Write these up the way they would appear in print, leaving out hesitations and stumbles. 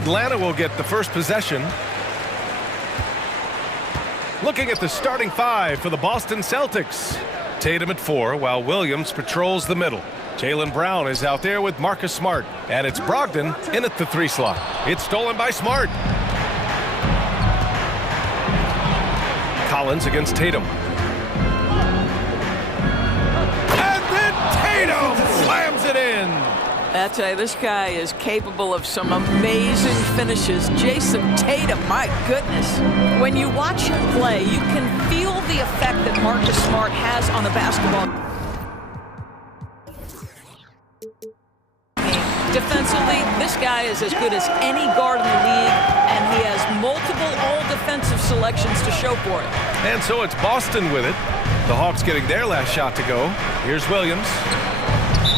Atlanta will get the first possession. Looking at the starting five for the Boston Celtics. Tatum at 4, while Williams patrols the middle. Jaylen Brown is out there with Marcus Smart. And it's Brogdon in at the 3 slot. It's stolen by Smart. Collins against Tatum. And then Tatum slams it in. I tell you, this guy is capable of some amazing finishes. Jason Tatum, my goodness. When you watch him play, you can feel the effect that Marcus Smart has on the basketball game. Defensively, this guy is as good as any guard in the league, and he has multiple all-defensive selections to show for it. And so it's Boston with it. The Hawks getting their last shot to go. Here's Williams.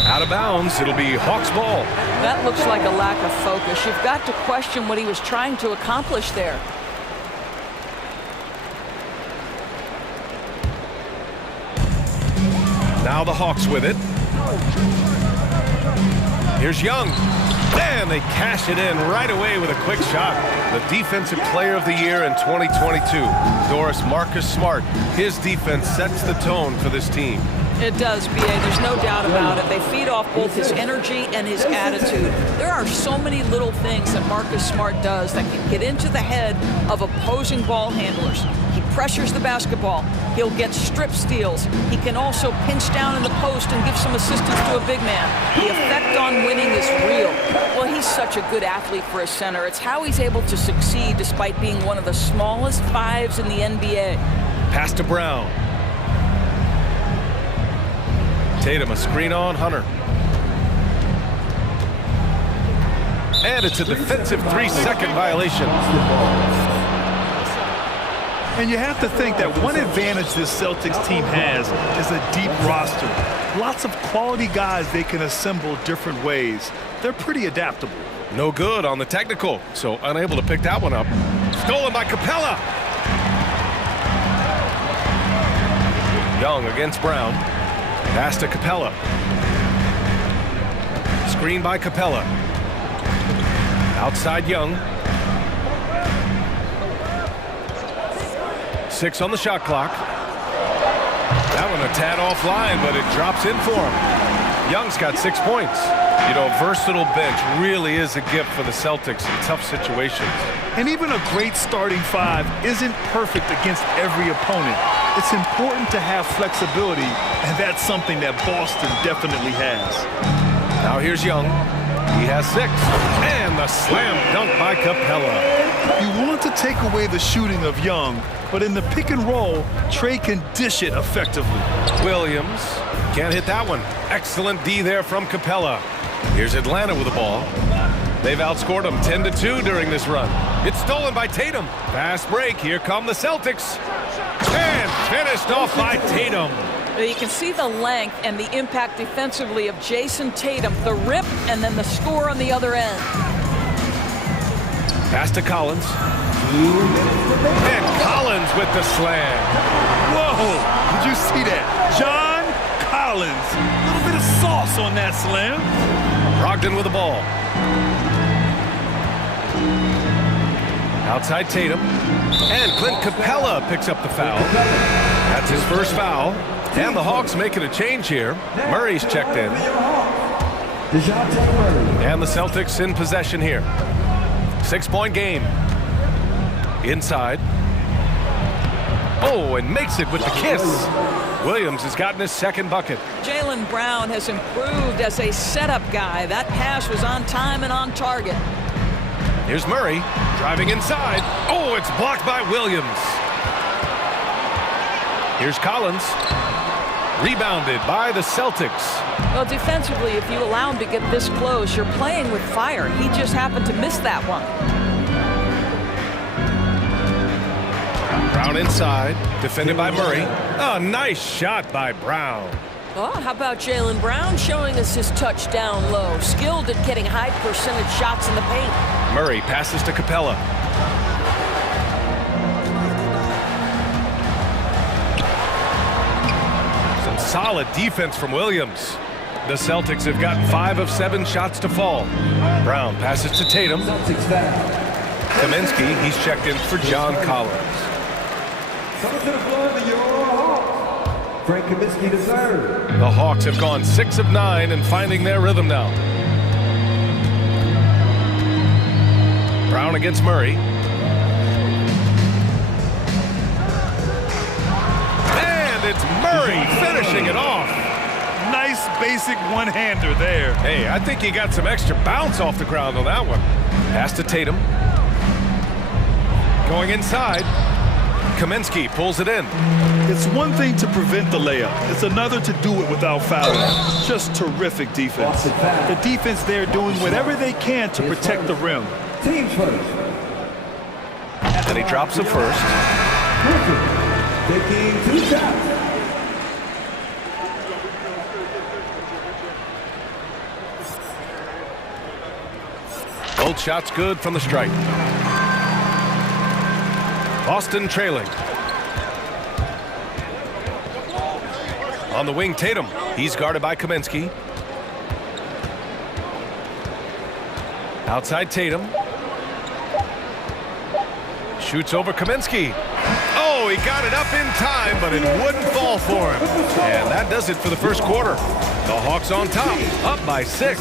Out of bounds, it'll be Hawks ball. That looks like a lack of focus. You've got to question what he was trying to accomplish there. Now the Hawks with it. Here's Young. And they cash it in right away with a quick shot. The Defensive Player of the Year in 2022, Doris Marcus Smart. His defense sets the tone for this team. It does, B.A. There's no doubt about it. They feed off both his energy and his attitude. There are so many little things that Marcus Smart does that can get into the head of opposing ball handlers. He pressures the basketball. He'll get strip steals. He can also pinch down in the post and give some assistance to a big man. The effect on winning is real. Well, he's such a good athlete for a center. It's how he's able to succeed despite being one of the smallest fives in the NBA. Pass to Brown. Tatum, a screen on Hunter. And it's a defensive 3-second violation. And you have to think that one advantage this Celtics team has is a deep roster. Lots of quality guys they can assemble different ways. They're pretty adaptable. No good on the technical, so unable to pick that one up. Stolen by Capella. Young against Brown. Pass to Capella. Screen by Capella. Outside Young. 6 on the shot clock. That one a tad offline, but it drops in for him. Young's got 6 points. You know, a versatile bench really is a gift for the Celtics in tough situations. And even a great starting five isn't perfect against every opponent. It's important to have flexibility, and that's something that Boston definitely has. Now here's Young. He has 6. And the slam dunk by Capella. You want to take away the shooting of Young, but in the pick and roll, Trey can dish it effectively. Williams can't hit that one. Excellent D there from Capella. Here's Atlanta with the ball. They've outscored them 10-2 during this run. It's stolen by Tatum. Fast break. Here come the Celtics. And finished off by Tatum. You can see the length and the impact defensively of Jason Tatum. The rip and then the score on the other end. Pass to Collins. And Collins with the slam. Whoa! Did you see that? John Collins. A little bit of sauce on that slam. Brogdon with the ball. Outside Tatum. And Clint Capella picks up the foul. That's his first foul. And the Hawks making a change here. Murray's checked in. And the Celtics in possession here. 6-point game. Inside. Oh, and makes it with the kiss. Williams has gotten his second bucket. Jaylen Brown has improved as a setup guy. That pass was on time and on target. Here's Murray driving inside. Oh, it's blocked by Williams. Here's Collins. Rebounded by the Celtics. Well, defensively, if you allow him to get this close, you're playing with fire. He just happened to miss that one. Brown inside, defended by Murray. Oh, nice shot by Brown. Oh, how about Jaylen Brown showing us his touch down low. Skilled at getting high percentage shots in the paint. Murray passes to Capella. Some solid defense from Williams. The Celtics have got 5 of 7 shots to fall. Brown passes to Tatum. Kaminsky, he's checked in for John Collins. Coming to the floor, Frank Kaminsky to serve. The Hawks have gone 6 of 9 and finding their rhythm now. Brown against Murray. And it's Murray finishing it off. Nice basic one-hander there. Hey, I think he got some extra bounce off the ground on that one. Pass to Tatum. Going inside. Kaminsky pulls it in. It's one thing to prevent the layup. It's another to do it without fouling. Just terrific defense. The defense there doing whatever they can to protect the rim. Team first. And he drops the first. Taking 2 shots. Both shots good from the strike. Boston trailing. On the wing, Tatum. He's guarded by Kaminsky. Outside Tatum. Shoots over Kaminsky. Oh, he got it up in time, but it wouldn't fall for him. And that does it for the first quarter. The Hawks on top, up by 6.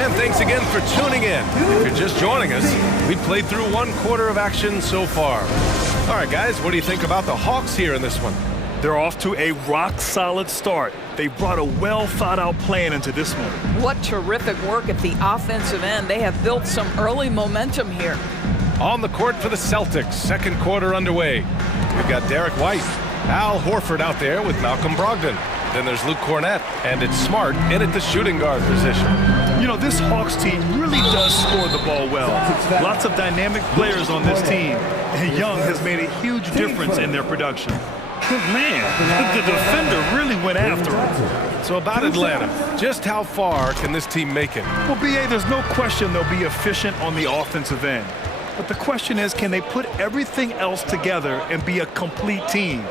And thanks again for tuning in. If you're just joining us, we've played through 1 quarter of action so far. All right, guys, what do you think about the Hawks here in this one? They're off to a rock-solid start. They brought a well-thought-out plan into this one. What terrific work at the offensive end. They have built some early momentum here. On the court for the Celtics, second quarter underway. We've got Derek White, Al Horford out there with Malcolm Brogdon. Then there's Luke Cornett, and it's Smart in at the shooting guard position. You know, this Hawks team really does score the ball well. Lots of dynamic players on this team, and Young has made a huge difference in their production. But man, the defender really went after him. So about Atlanta, just how far can this team make it? Well, B.A., there's no question they'll be efficient on the offensive end. But the question is, can they put everything else together and be a complete team?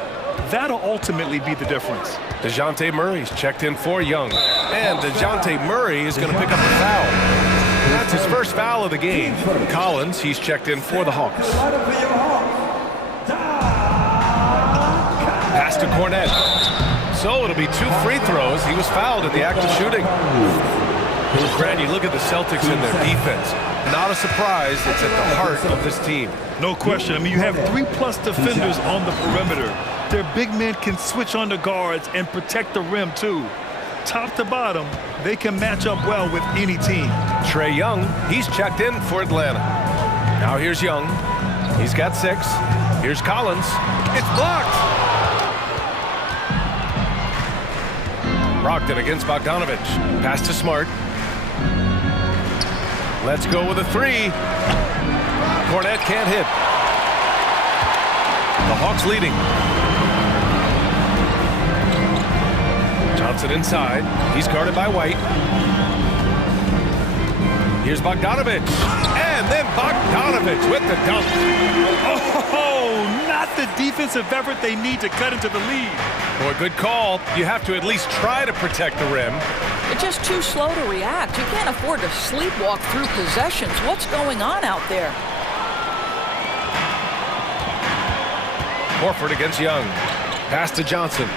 That'll ultimately be the difference. DeJounte Murray's checked in for Young. And DeJounte Murray is going to pick up the foul. That's his first foul of the game. Collins, he's checked in for the Hawks. Pass to Cornett. So it'll be 2 free throws. He was fouled in the act of shooting. Grant, you look at the Celtics and their defense. Not a surprise, it's at the heart of this team. No question. I mean, you have 3+ defenders on the perimeter. Their big men can switch on the guards and protect the rim, too. Top to bottom, they can match up well with any team. Trae Young, he's checked in for Atlanta. Now here's Young. He's got 6. Here's Collins. It's blocked! Brogdon against Bogdanovich. Pass to Smart. Let's go with a 3. Cornett can't hit. The Hawks leading. Johnson inside. He's guarded by White. Here's Bogdanovich. And then Bogdanovich with the dunk. Oh, not the defensive effort they need to cut into the lead. Boy, good call. You have to at least try to protect the rim. They're just too slow to react. You can't afford to sleepwalk through possessions. What's going on out there? Horford against Young. Pass to Johnson.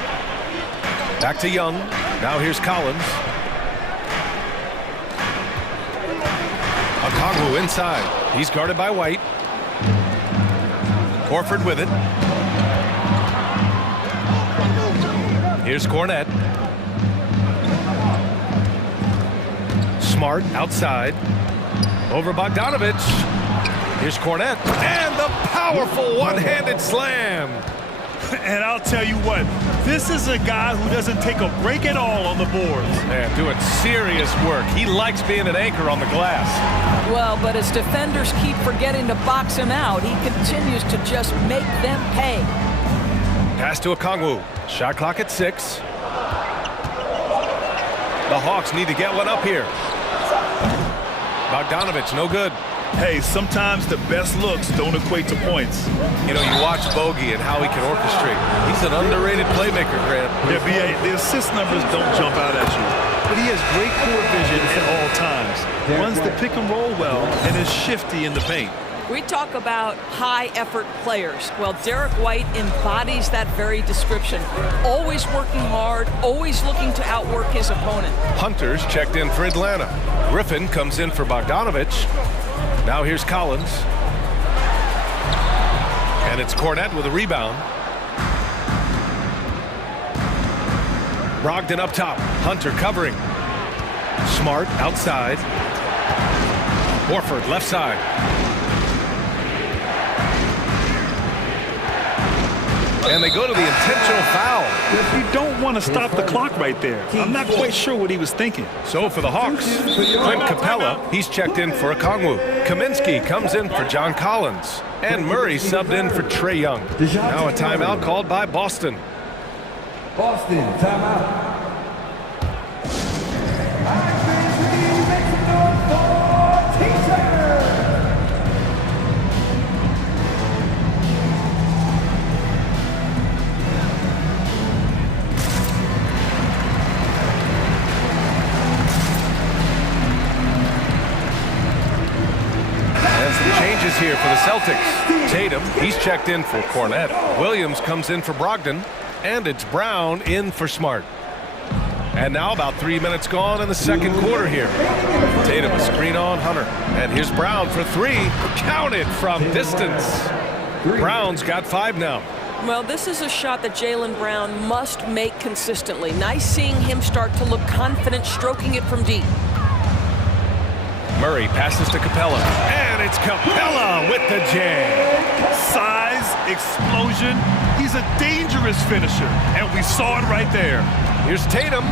Back to Young. Now here's Collins. Okongwu inside. He's guarded by White. Horford with it. Here's Cornett. Smart outside. Over Bogdanovich. Here's Cornett. And the powerful one-handed slam. And I'll tell you what, this is a guy who doesn't take a break at all on the boards. Man, doing serious work. He likes being an anchor on the glass. Well, but as defenders keep forgetting to box him out, he continues to just make them pay. Pass to Okongwu. Shot clock at 6. The Hawks need to get one up here. Bogdanovich, no good. Hey, sometimes the best looks don't equate to points. You know, you watch Bogey and how he can orchestrate. He's an underrated playmaker, Grant. Yeah, B.A., the assist numbers don't jump out at you, but he has great court vision at all times, runs the pick and roll well, and is shifty in the paint. We talk about high-effort players. Well, Derek White embodies that very description. Always working hard, always looking to outwork his opponent. Hunter's checked in for Atlanta. Griffin comes in for Bogdanovich. Now here's Collins. And it's Cornette with a rebound. Brogdon up top. Hunter covering. Smart outside. Horford left side. And they go to the intentional foul. You don't want to stop the clock right there. I'm not quite sure what he was thinking. So for the Hawks, Clint Capella, he's checked in for Okongwu. Kaminsky comes in for John Collins. And Murray subbed in for Trae Young. Now a timeout called by Boston. Boston, timeout. Changes here for the Celtics. Tatum, he's checked in for Cornette. Williams comes in for Brogdon. And it's Brown in for Smart. And now about 3 minutes gone in the second quarter here. Tatum a screen on Hunter. And here's Brown for three. Counted from distance. Brown's got 5 now. Well, this is a shot that Jaylen Brown must make consistently. Nice seeing him start to look confident, stroking it from deep. Murray passes to Capella. And it's Capella with the jam. Size, explosion. He's a dangerous finisher, and we saw it right there. Here's Tatum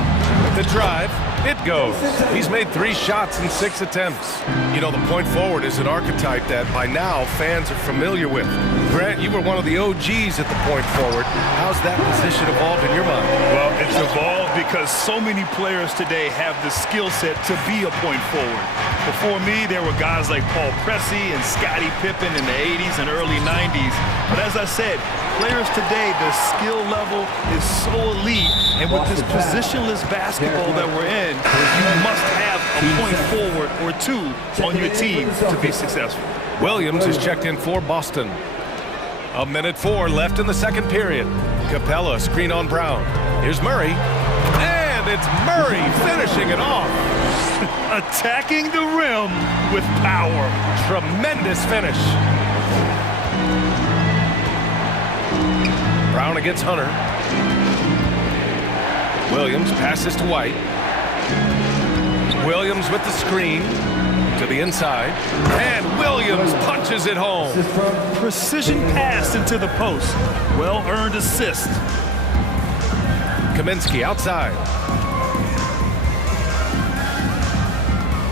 with the drive. It goes. He's made 3 shots in 6 attempts. You know, the point forward is an archetype that by now fans are familiar with. Grant, you were one of the OGs at the point forward. How's that position evolved in your mind? Well, it's evolved because so many players today have the skill set to be a point forward. Before me, there were guys like Paul Pressey and Scottie Pippen in the 80s and early 90s. But as I said, players today, the skill level is so elite. And with this positionless basketball that we're in, you must have a point forward or 2 on your team to be successful. Williams is checked in for Boston. 1:04 left in the second period. Capella screen on Brown. Here's Murray. And it's Murray finishing it off. Attacking the rim with power. Tremendous finish. Brown against Hunter. Williams passes to White. Williams with the screen to the inside. And Williams punches it home. Precision pass into the post. Well-earned assist. Kaminsky outside.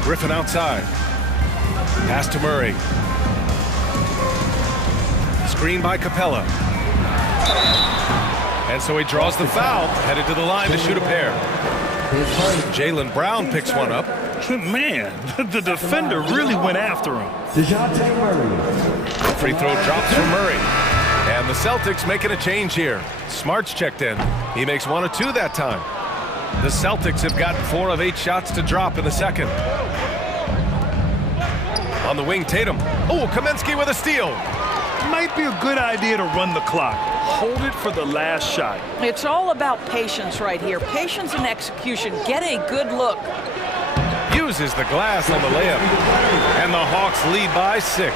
Griffin outside. Pass to Murray. Screen by Capella. And so he draws the foul, headed to the line to shoot a pair. Jaylen Brown picks one up. Man, the defender really went after him. Free throw drops from Murray. And the Celtics making a change here. Smart's checked in. He makes 1 of 2 that time. The Celtics have got 4 of 8 shots to drop in the second. On the wing, Tatum. Oh, Kaminsky with a steal. Might be a good idea to run the clock. Hold it for the last shot. It's all about patience right here. Patience and execution. Get a good look. Uses the glass on the layup. And the Hawks lead by 6.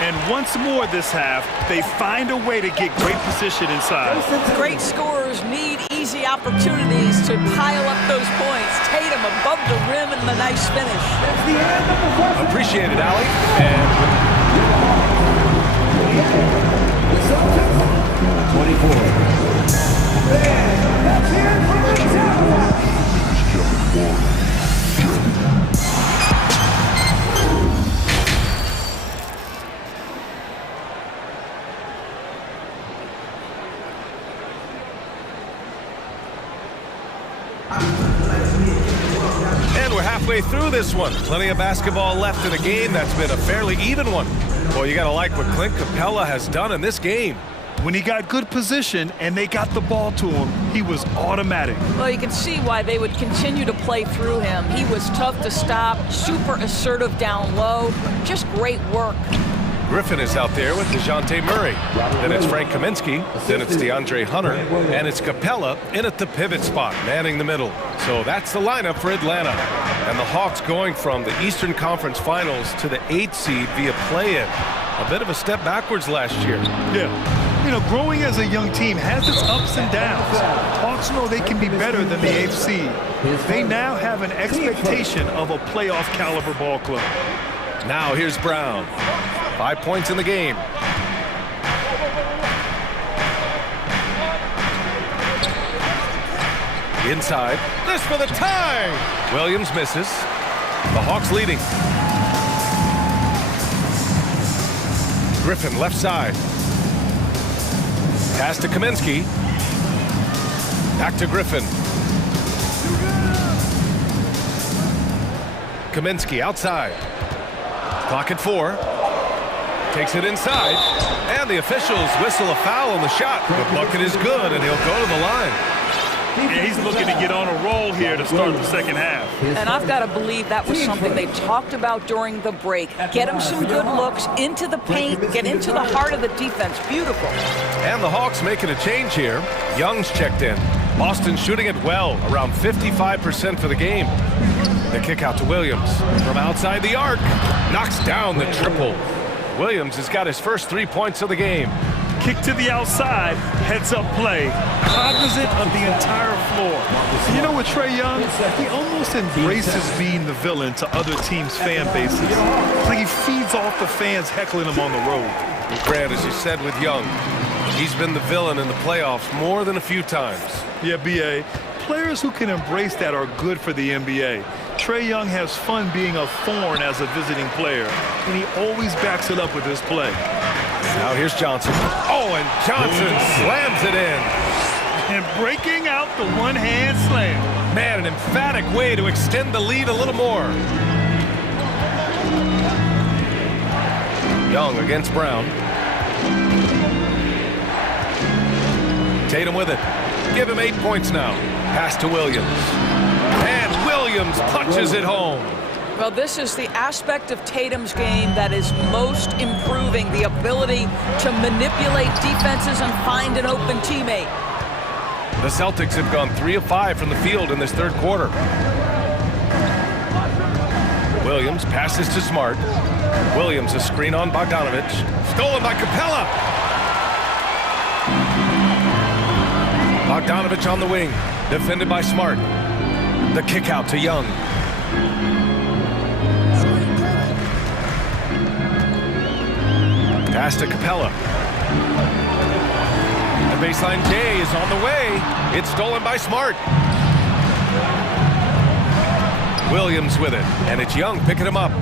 And once more this half, they find a way to get great position inside. Great scorers need easy opportunities to pile up those points. Tatum above the rim and the nice finish. Appreciate it, Allie. And 24. Let's hear it from the tower. we're halfway through through this one. Plenty of basketball left in a game that's been a fairly even one. Well, you got to like what Clint Capella has done in this game. When he got good position and they got the ball to him, he was automatic. Well, you can see why they would continue to play through him. He was tough to stop, super assertive down low, just great work. Griffin is out there with DeJounte Murray. Then it's Frank Kaminsky. Then it's DeAndre Hunter. And it's Capella in at the pivot spot, manning the middle. So that's the lineup for Atlanta. And the Hawks going from the Eastern Conference Finals to the 8th seed via play-in. A bit of a step backwards last year. Yeah. You know, growing as a young team has its ups and downs. Hawks know they can be better than the 8th seed. They now have an expectation of a playoff caliber ball club. Now here's Brown. 5 points in the game. Inside. This for the tie! Williams misses. The Hawks leading. Griffin left side. Pass to Kaminsky. Back to Griffin. Kaminsky outside. Clock at 4. Takes it inside. And the officials whistle a foul on the shot. The bucket is good, and he'll go to the line. And he's looking to get on a roll here to start the second half. And I've got to believe that was something they talked about during the break. Get him some good looks into the paint, get into the heart of the defense. Beautiful. And the Hawks making a change here. Young's checked in. Boston shooting it well, around 55% for the game. The kick out to Williams. From outside the arc, knocks down the triple. Williams has got his first 3 points of the game. Kick to the outside, heads-up play, cognizant of the entire floor. You know what, Trae Young? He almost embraces being the villain to other teams' fan bases. It's like he feeds off the fans heckling him on the road. And Grant, as you said with Young, he's been the villain in the playoffs more than a few times. Yeah, B.A., players who can embrace that are good for the NBA. Trae Young has fun being a thorn as a visiting player, and he always backs it up with his play. Now here's Johnson. Oh, and Johnson slams it in. And breaking out the one-hand slam. Man, an emphatic way to extend the lead a little more. Young against Brown. Tatum with it. Give him 8 points now. Pass to Williams. And Williams punches it home. Well, this is the aspect of Tatum's game that is most improving, the ability to manipulate defenses and find an open teammate. The Celtics have gone 3 of 5 from the field in this third quarter. Williams passes to Smart. Williams a screen on Bogdanovich. Stolen by Capella. Bogdanovich on the wing. Defended by Smart. The kick out to Young. Pass to Capella. The baseline J is on the way. It's stolen by Smart. Williams with it, and it's Young picking him up.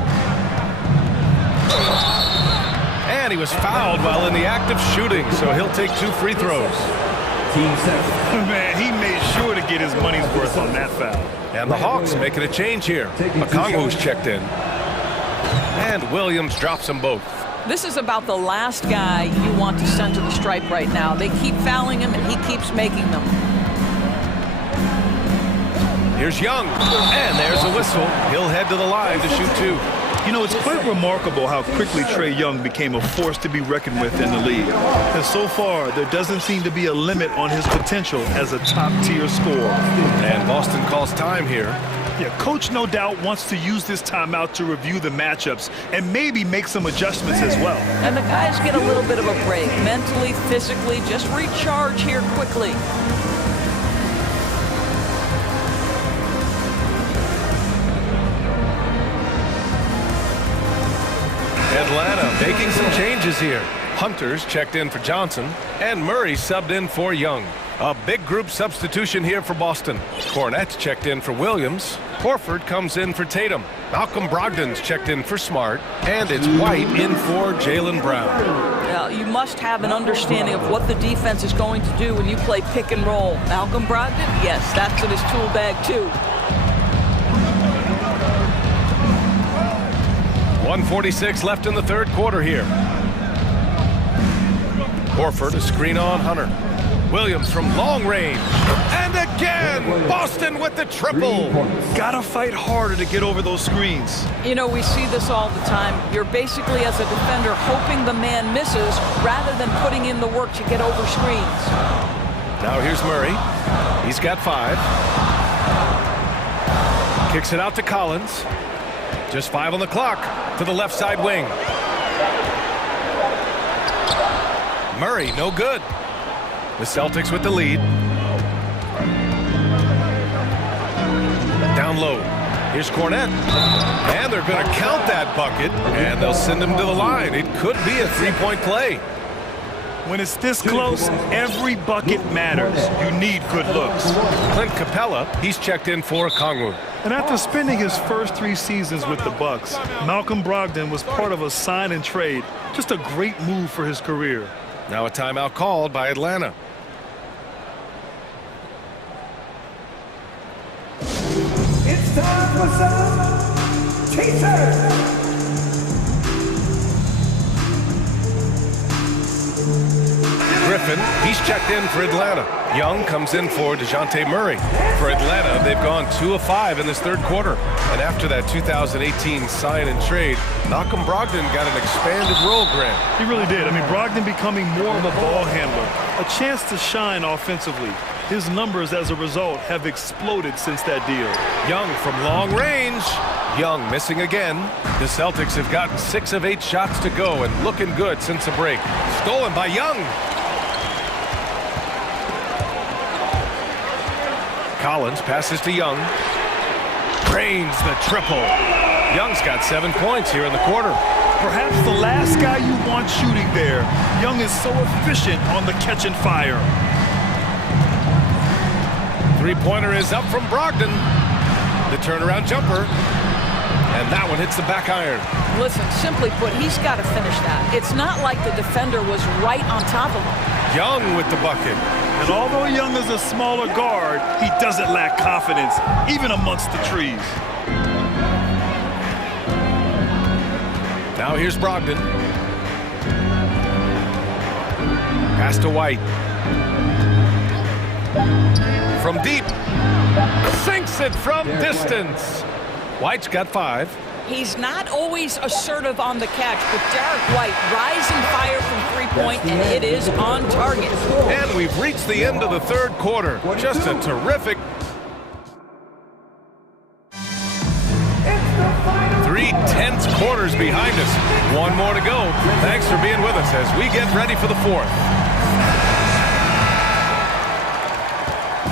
And he was fouled while in the act of shooting, so he'll take 2 free throws. Man, he made sure to get his money's worth on that foul. And the Hawks making a change here. Okongwu's checked in. And Williams drops them both. This is about the last guy you want to send to the stripe right now. They keep fouling him, and he keeps making them. Here's Young, and there's a whistle. He'll head to the line to shoot 2. You know, it's quite remarkable how quickly Trae Young became a force to be reckoned with in the league. And so far, there doesn't seem to be a limit on his potential as a top-tier scorer. And Boston calls time here. Yeah, Coach no doubt wants to use this timeout to review the matchups and maybe make some adjustments as well. And the guys get a little bit of a break, mentally, physically, just recharge here quickly. Atlanta making some changes here. Hunter's checked in for Johnson, and Murray subbed in for Young. A big group substitution here for Boston. Cornette's checked in for Williams. Horford comes in for Tatum. Malcolm Brogdon's checked in for Smart. And it's White in for Jaylen Brown. Now, you must have an understanding of what the defense is going to do when you play pick and roll. Malcolm Brogdon, yes, that's in his tool bag too. 1:46 left in the third quarter here. Horford a screen on Hunter. Williams from long range. And again, Boston with the triple. Gotta fight harder to get over those screens. You know, we see this all the time. You're basically, as a defender, hoping the man misses rather than putting in the work to get over screens. Now here's Murray. He's got 5. Kicks it out to Collins. Just 5 on the clock to the left side wing. Murray, no good. The Celtics with the lead. Down low. Here's Cornette. And they're going to count that bucket, and they'll send him to the line. It could be a three-point play. When it's this close, every bucket matters. You need good looks. Clint Capella, he's checked in for Okongwu. And after spending his first 3 seasons with the Bucks, Malcolm Brogdon was part of a sign and trade. Just a great move for his career. Now a timeout called by Atlanta. It's time for some teasers. Griffin, he's checked in for Atlanta. Young comes in for DeJounte Murray. For Atlanta, they've gone 2 of 5 in this third quarter. And after that 2018 sign and trade, Malcolm Brogdon got an expanded role, Grant. He really did. I mean, Brogdon becoming more of a ball handler, a chance to shine offensively. His numbers as a result have exploded since that deal. Young from long range. Young missing again. The Celtics have gotten 6 of 8 shots to go and looking good since the break. Stolen by Young. Collins passes to Young. Drains the triple. Young's got 7 points here in the quarter. Perhaps the last guy you want shooting there. Young is so efficient on the catch and fire. Three-pointer is up from Brogdon. The turnaround jumper. And that one hits the back iron. Listen, simply put, he's got to finish that. It's not like the defender was right on top of him. Young with the bucket. And although Young is a smaller guard, he doesn't lack confidence, even amongst the trees. Now here's Brogdon. Pass to White. From deep. Sinks it from distance. White's got 5. He's not always assertive on the catch, but Derek White rising fire from three-point, and it is on target. And we've reached the end of the third quarter. Just a terrific 3 tense quarters behind us. 1 more to go. Thanks for being with us as we get ready for the 4th.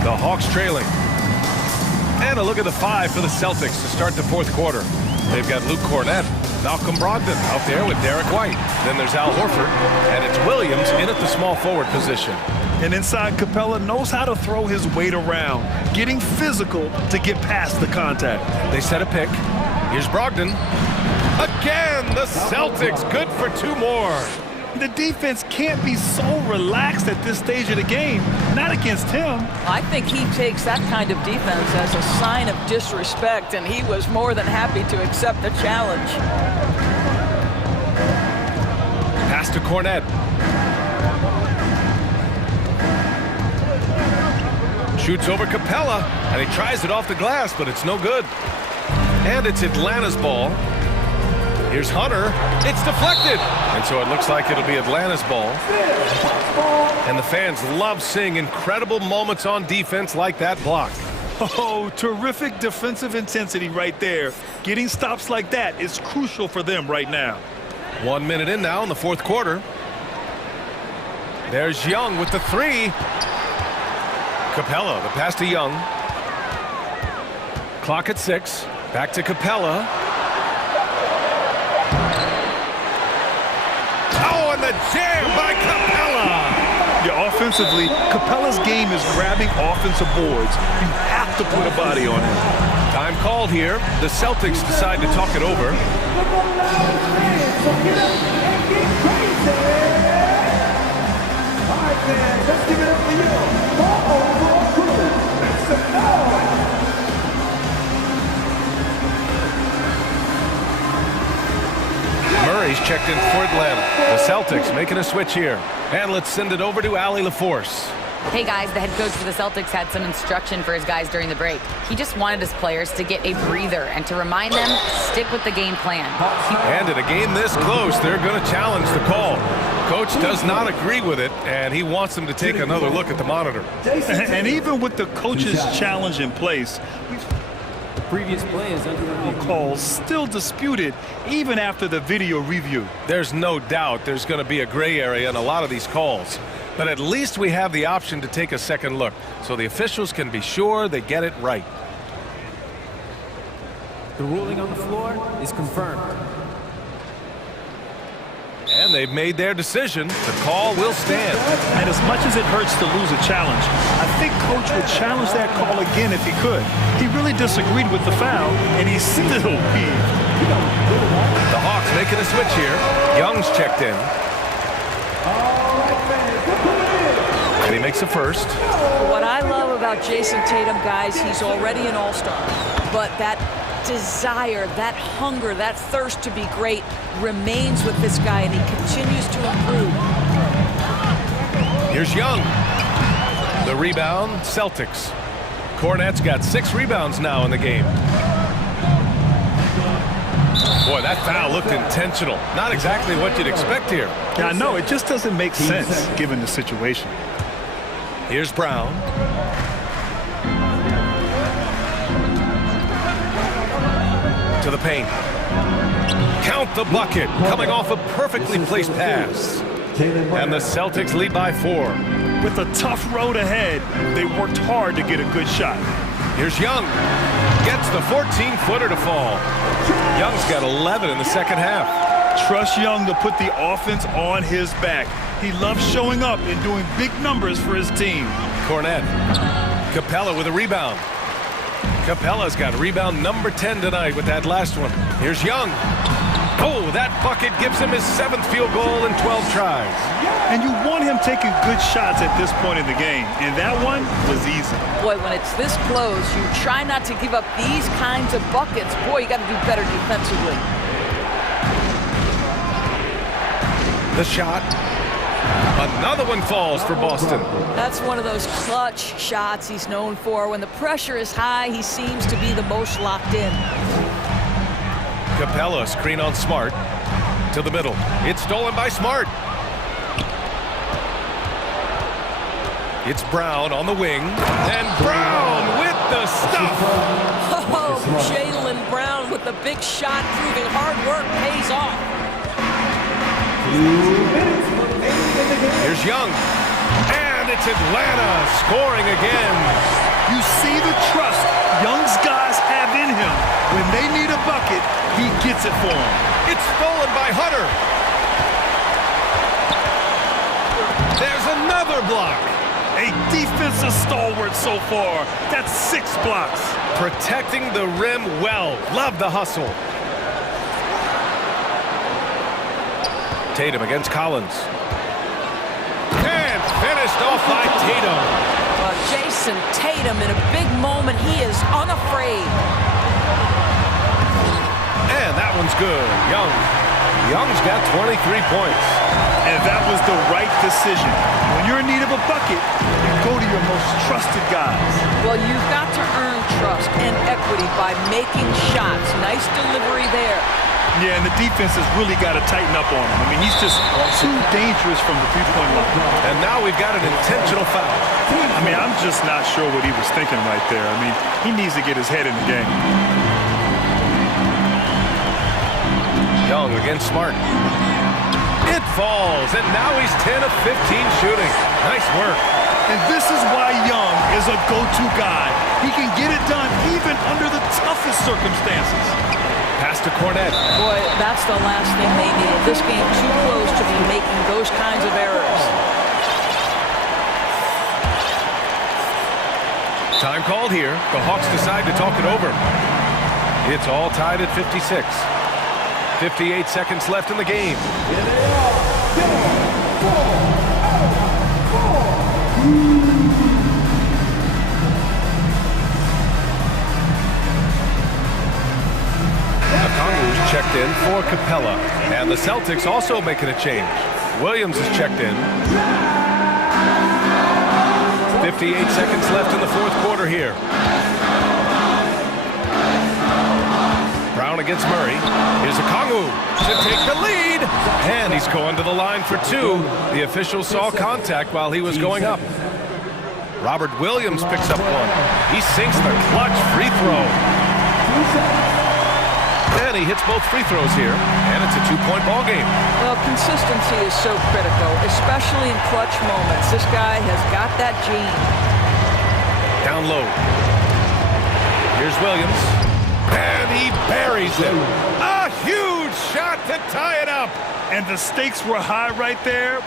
The Hawks trailing. And a look at the 5 for the Celtics to start the 4th quarter. They've got Luke Cornette, Malcolm Brogdon out there with Derek White. Then there's Al Horford, and it's Williams in at the small forward position. And inside, Capella knows how to throw his weight around, getting physical to get past the contact. They set a pick. Here's Brogdon. Again, the Celtics good for 2 more. The defense can't be so relaxed at this stage of the game. Not against him. I think he takes that kind of defense as a sign of disrespect, and he was more than happy to accept the challenge. Pass to Cornette. Shoots over Capella, and he tries it off the glass, but it's no good. And it's Atlanta's ball. Here's Hunter. It's deflected. And so it looks like it'll be Atlanta's ball. And the fans love seeing incredible moments on defense like that block. Oh, terrific defensive intensity right there. Getting stops like that is crucial for them right now. 1 minute in now in the 4th quarter. There's Young with the 3. Capella, the pass to Young. Clock at 6. Back to Capella. Oh, and the jam by Capella! Yeah, offensively, Capella's game is grabbing offensive boards. You have to put a body on him. Time called here. The Celtics decide to talk it over. Let's give it up for you. Overall crew. It's the He's checked in for Atlanta. The Celtics making a switch here. And let's send it over to Allie LaForce. Hey guys, the head coach for the Celtics had some instruction for his guys during the break. He just wanted his players to get a breather and to remind them, stick with the game plan. And in a game this close, they're going to challenge the call. Coach does not agree with it, and he wants them to take another look at the monitor. And even with the coach's challenge in place, Previous play is under review. calls still disputed even after the video review. There's no doubt there's going to be a gray area in a lot of these calls. But at least we have the option to take a second look, so the officials can be sure they get it right. The ruling on the floor is confirmed. And they've made their decision. The call will stand. And as much as it hurts to lose a challenge, I think Coach would challenge that call again if he could. He really disagreed with the foul, and he's still peeved. The Hawks making a switch here. Young's checked in. And he makes a first. What I love about Jason Tatum, guys, he's already an all-star. But that desire, that hunger, that thirst to be great remains with this guy, and he continues to improve. Here's Young. The rebound, Celtics. Cornette's got 6 rebounds now in the game. Boy, that foul looked intentional. Not exactly what you'd expect here. Yeah, I know. It just doesn't make sense given the situation. Here's Brown. To the paint. Count the bucket, coming off a perfectly placed pass. And the Celtics lead by 4. With a tough road ahead, they worked hard to get a good shot. Here's Young. Gets the 14-footer to fall. Young's got 11 in the second half. Trust Young to put the offense on his back. He loves showing up and doing big numbers for his team. Cornette. Capella with a rebound. Capella's got rebound number 10 tonight with that last one. Here's Young. Oh, that bucket gives him his 7th field goal in 12 tries. And you want him taking good shots at this point in the game, and that one was easy. Boy, when it's this close, you try not to give up these kinds of buckets. Boy, you got to do better defensively. The shot. Another one falls for Boston. That's one of those clutch shots he's known for. When the pressure is high, he seems to be the most locked in. Capella, screen on Smart. To the middle. It's stolen by Smart. It's Brown on the wing. And Brown with the stuff. Oh, Jaylen Brown with the big shot, proving hard work pays off. Here's Young. And it's Atlanta scoring again. You see the trust Young's guys have in him. When they need a bucket, he gets it for them. It's stolen by Hunter. There's another block. A defensive stalwart so far. That's 6 blocks. Protecting the rim well. Love the hustle. Tatum against Collins. And finished off by Tatum. Jason Tatum in a big moment. He is unafraid. And that one's good. Young's got 23 points. And that was the right decision. When you're in need of a bucket, you go to your most trusted guys. Well, you've got to earn trust and equity by making shots. Nice delivery there. Yeah, and the defense has really got to tighten up on him. I mean, he's just too dangerous from the three-point line. And now we've got an intentional foul. I mean, I'm just not sure what he was thinking right there. I mean, he needs to get his head in the game. Young against Smart. It falls, and now he's 10 of 15 shooting. Nice work. And this is why Young is a go-to guy. He can get it done even under the toughest circumstances. Pass to Cornette. Boy, that's the last thing they need. This game too close to be making those kinds of errors. Time called here. The Hawks decide to talk it over. It's all tied at 56. 58 seconds left in the game. checked in for Capella. And the Celtics also making a change. Williams is checked in. 58 seconds left in the fourth quarter here. Brown against Murray. Here's Okongwu to take the lead. And he's going to the line for two. The official saw contact while he was going up. Robert Williams picks up one. He sinks the clutch free throw. And he hits both free throws here. And it's a two-point ball game. Well, consistency is so critical, especially in clutch moments. This guy has got that gene. Down low. Here's Williams. And he buries it. A huge shot to tie it up. And the stakes were high right there.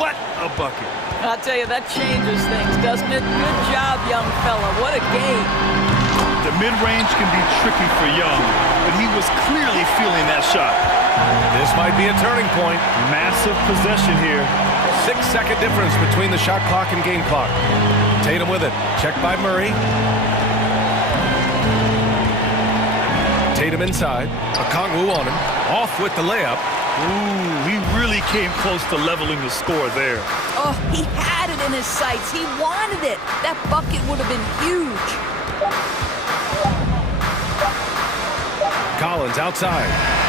What a bucket. I'll tell you, that changes things, doesn't it? Good job, young fella. What a game. The mid-range can be tricky for Young, but he was clearly feeling that shot. This might be a turning point. Massive possession here. 6-second difference between the shot clock and game clock. Tatum with it. Checked by Murray. Tatum inside. Okongwu on him. Off with the layup. Ooh, he really came close to leveling the score there. Oh, he had it in his sights. He wanted it. That bucket would have been huge. Collins outside.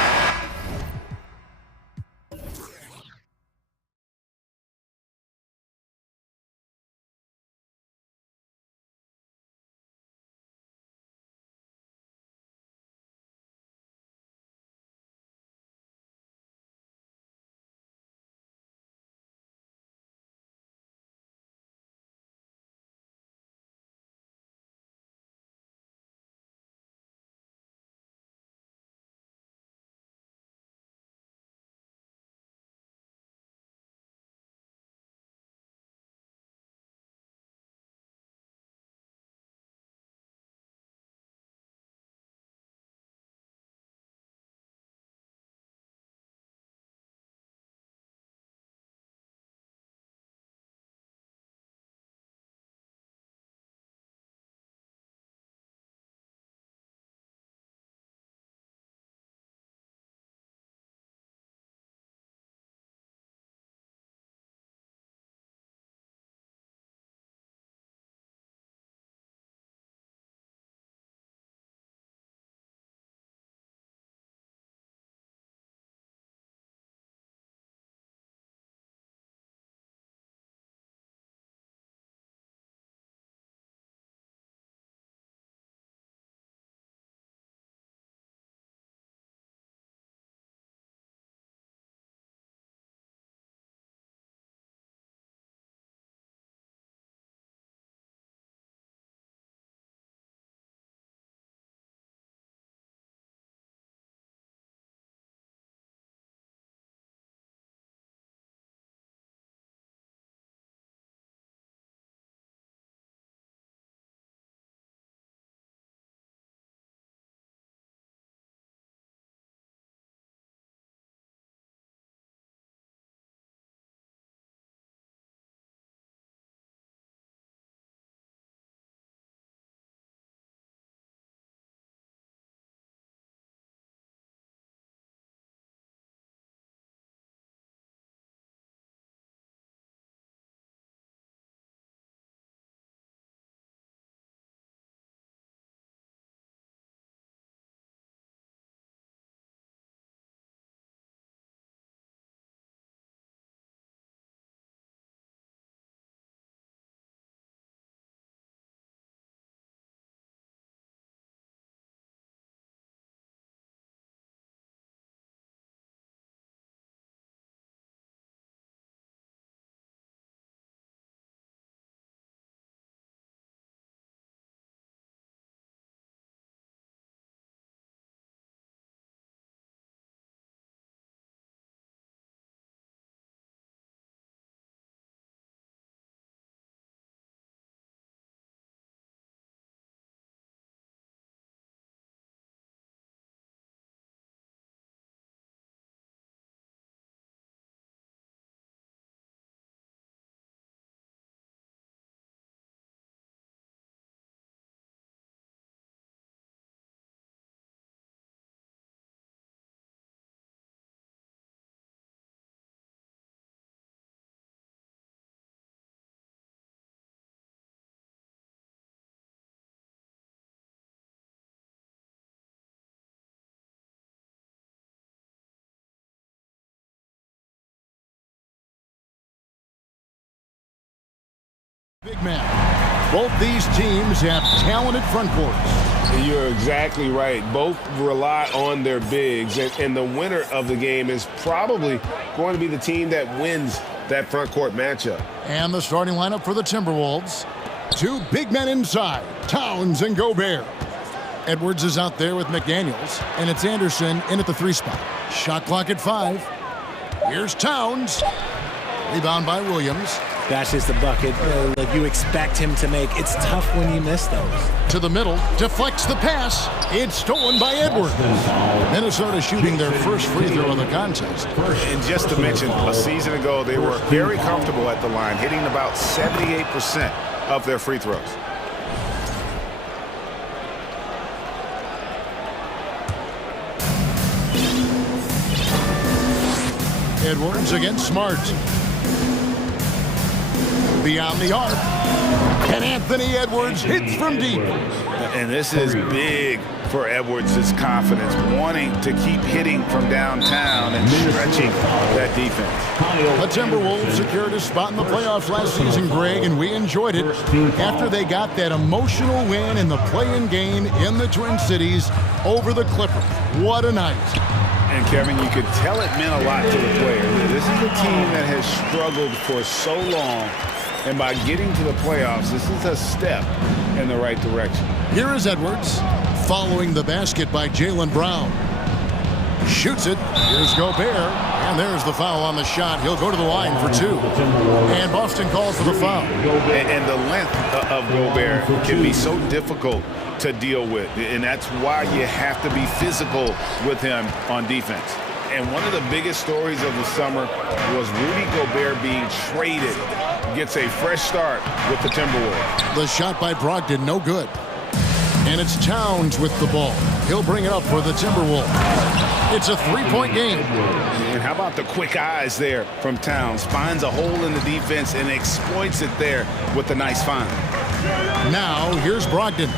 Big man. Both these teams have talented front courts. You're exactly right. Both rely on their bigs, and the winner of the game is probably going to be the team that wins that front court matchup. And the starting lineup for the Timberwolves. Two big men inside, Towns and Gobert. Edwards is out there with McDaniels, and it's Anderson in at the 3 spot. Shot clock at 5. Here's Towns. Rebound by Williams. That's just the bucket like you expect him to make. It's tough when you miss those. To the middle, deflects the pass. It's stolen by Edwards. Minnesota shooting their first free throw of the contest. And just to mention, a season ago, they were very comfortable at the line, hitting about 78% of their free throws. Edwards against Smart. Beyond the arc. And Anthony Edwards hits from deep. And this is big for Edwards' confidence, wanting to keep hitting from downtown and stretching that defense. The Timberwolves secured a spot in the playoffs last season, Greg, and we enjoyed it after they got that emotional win in the play-in game in the Twin Cities over the Clippers. What a night. And Kevin, you could tell it meant a lot to the players. This is a team that has struggled for so long, and by getting to the playoffs, this is a step in the right direction. Here is Edwards, following the basket by Jaylen Brown. Shoots it. Here's Gobert, and there's the foul on the shot. He'll go to the line for 2. And Boston calls for the foul. And the length of Gobert can be so difficult to deal with, and that's why you have to be physical with him on defense. And one of the biggest stories of the summer was Rudy Gobert being traded. Gets a fresh start with the Timberwolves. The shot by Brogdon, no good. And it's Towns with the ball. He'll bring it up for the Timberwolves. It's a 3-point game. And how about the quick eyes there from Towns? Finds a hole in the defense and exploits it there with a nice find. Now, here's Brogdon.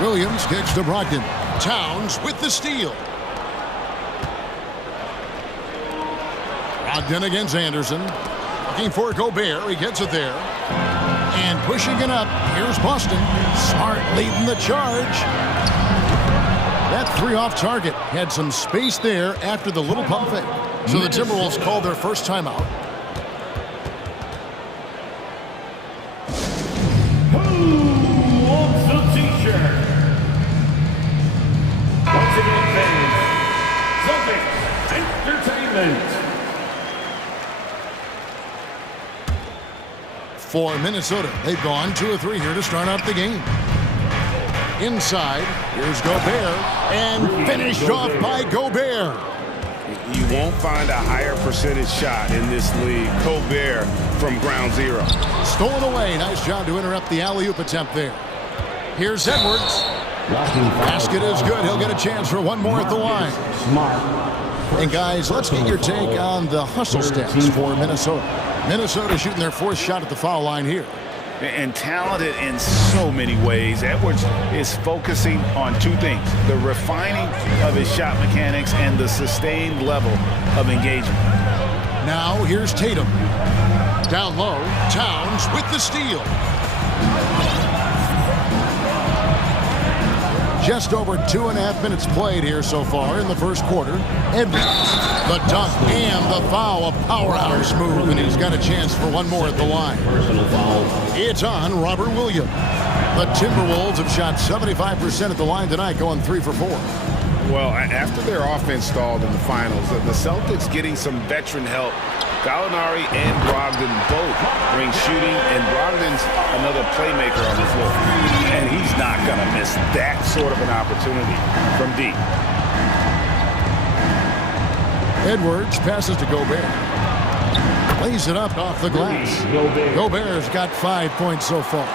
Williams kicks to Brogdon. Towns with the steal. Brogdon against Anderson. Looking for Gobert. He gets it there. And pushing it up. Here's Boston. Smart leading the charge. That 3 off target. Had some space there after the little pump fake. So the Timberwolves called their first timeout. Who wants the t-shirt? Once again, fans, Celtics Entertainment. For Minnesota, they've gone 2 of 3 here to start out the game. Inside, here's Gobert, and finished off by Gobert. You won't find a higher percentage shot in this league. Gobert from ground zero. Stolen away. Nice job to interrupt the alley-oop attempt there. Here's Edwards. Basket is good. He'll get a chance for one more at the line. And guys, let's get your take on the hustle stats for Minnesota. Minnesota shooting their 4th shot at the foul line here. And talented in so many ways. Edwards is focusing on 2 things: the refining of his shot mechanics and the sustained level of engagement. Now here's Tatum. Down low, Towns with the steal. Just over 2.5 minutes played here so far in the first quarter. Edwards, the dunk and the foul, a powerhouse move, and he's got a chance for one more at the line. It's on Robert Williams. The Timberwolves have shot 75% at the line tonight, going 3 for 4. Well, after their offense stalled in the finals, the Celtics getting some veteran help. Gallinari and Brogdon both bring shooting, and Brogdon's another playmaker on the floor. And he's not going to miss that sort of an opportunity from deep. Edwards passes to Gobert. Lays it up off the glass. Gobert's got 5 points so far.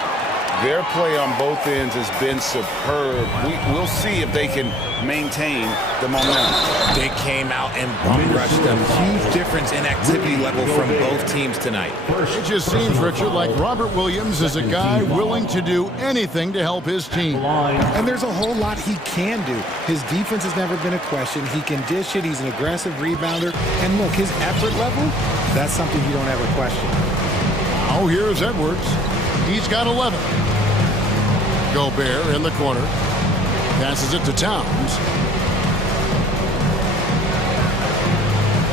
Their play on both ends has been superb. We'll see if they can maintain the momentum. They came out and bum rushed them. Huge difference in activity level from both teams tonight. It just seems, Richard, like Robert Williams is a guy willing to do anything to help his team. And there's a whole lot he can do. His defense has never been a question. He can dish it. He's an aggressive rebounder. And look, his effort level, that's something you don't ever question. Now here's Edwards. He's got 11. Gobert in the corner. Passes it to Towns.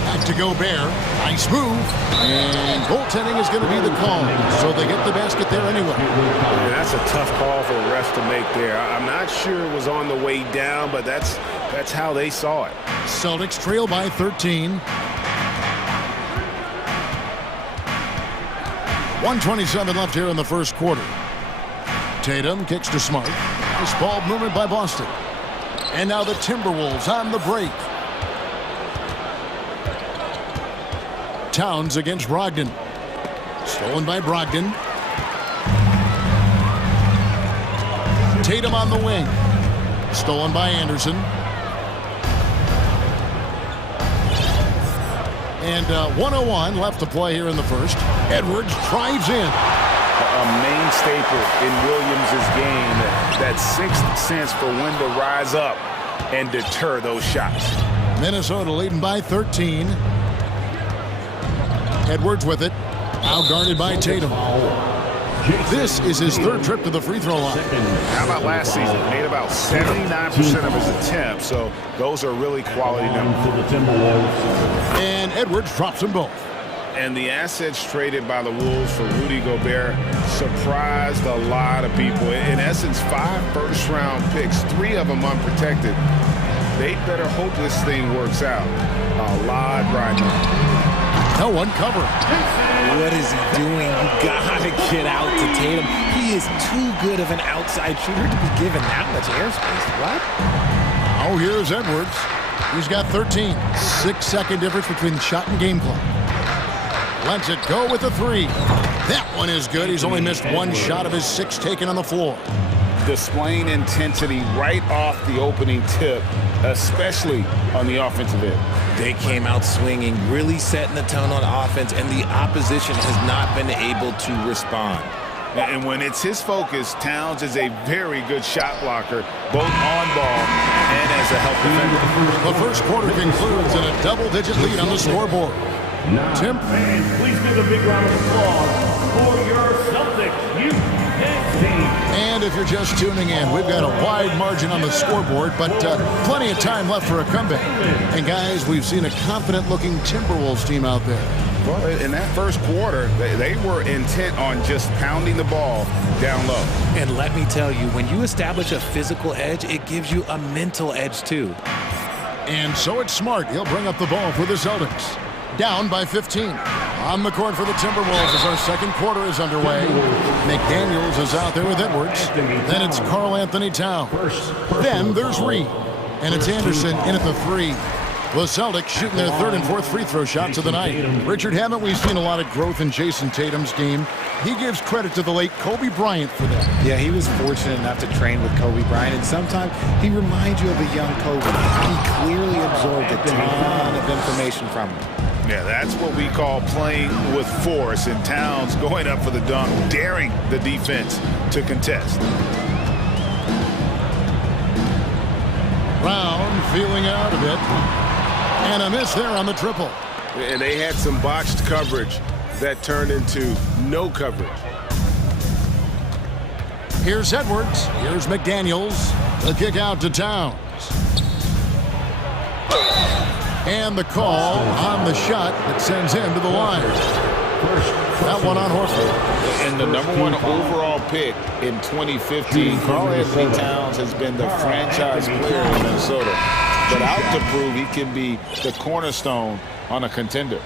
Back to Gobert. Nice move. And goaltending is going to be the call. So they get the basket there anyway. Yeah, that's a tough call for the refs to make there. I'm not sure it was on the way down, but that's how they saw it. Celtics trail by 13. 1:27 left here in the first quarter. Tatum kicks to Smart. Nice ball movement by Boston. And now the Timberwolves on the break. Towns against Brogdon. Stolen by Brogdon. Tatum on the wing. Stolen by Anderson. And 1:01 left to play here in the first. Edwards drives in. A main staple in Williams' game, that sixth sense for when to rise up and deter those shots. Minnesota leading by 13. Edwards with it. Out guarded by Tatum. This is his third trip to the free throw line. How about last season? Made about 79% of his attempts, so those are really quality numbers. And Edwards drops them both. And the assets traded by the Wolves for Rudy Gobert surprised a lot of people. In essence, 5 first-round picks, 3 of them unprotected. They better hope this thing works out. A lot riding on. No one covered. What is he doing? You gotta get out to Tatum. He is too good of an outside shooter to be given that much airspace. What? Oh, here's Edwards. He's got 13. 6-second difference between shot and game clock. Lets it go with a 3. That one is good. He's only missed 1 shot of his 6 taken on the floor. Displaying intensity right off the opening tip, especially on the offensive end. They came out swinging, really setting the tone on offense, and the opposition has not been able to respond. And when it's his focus, Towns is a very good shot blocker, both on ball and as a help defender. The first quarter concludes in a double-digit lead on the scoreboard. Tim? And please give a big round of applause for your Celtics youth team. And if you're just tuning in, we've got a wide margin on the scoreboard, but plenty of time left for a comeback. And guys, we've seen a confident-looking Timberwolves team out there. Well, in that first quarter, they were intent on just pounding the ball down low. And let me tell you, when you establish a physical edge, it gives you a mental edge too. And so it's Smart. He'll bring up the ball for the Celtics. Down by 15. On the court for the Timberwolves as our second quarter is underway. McDaniels is out there with Edwards. Then it's Karl Anthony Towns. Then there's Reed. And it's Anderson in at the 3. The Celtics shooting their 3rd and 4th free throw shots of the night. Richard, haven't we seen a lot of growth in Jason Tatum's game? He gives credit to the late Kobe Bryant for that. Yeah, he was fortunate enough to train with Kobe Bryant, and sometimes he reminds you of a young Kobe. He clearly absorbed a ton of information from him. Yeah, that's what we call playing with force, and Towns going up for the dunk, daring the defense to contest. Brown feeling it out a bit. And a miss there on the triple. And they had some botched coverage that turned into no coverage. Here's Edwards. Here's McDaniels. The kick out to Towns. And the call on the shot that sends him to the line. That one on Horford. And the #1 overall pick in 2015, Karl Anthony Towns has been the franchise player in Minnesota, but out to prove he can be the cornerstone on a contender.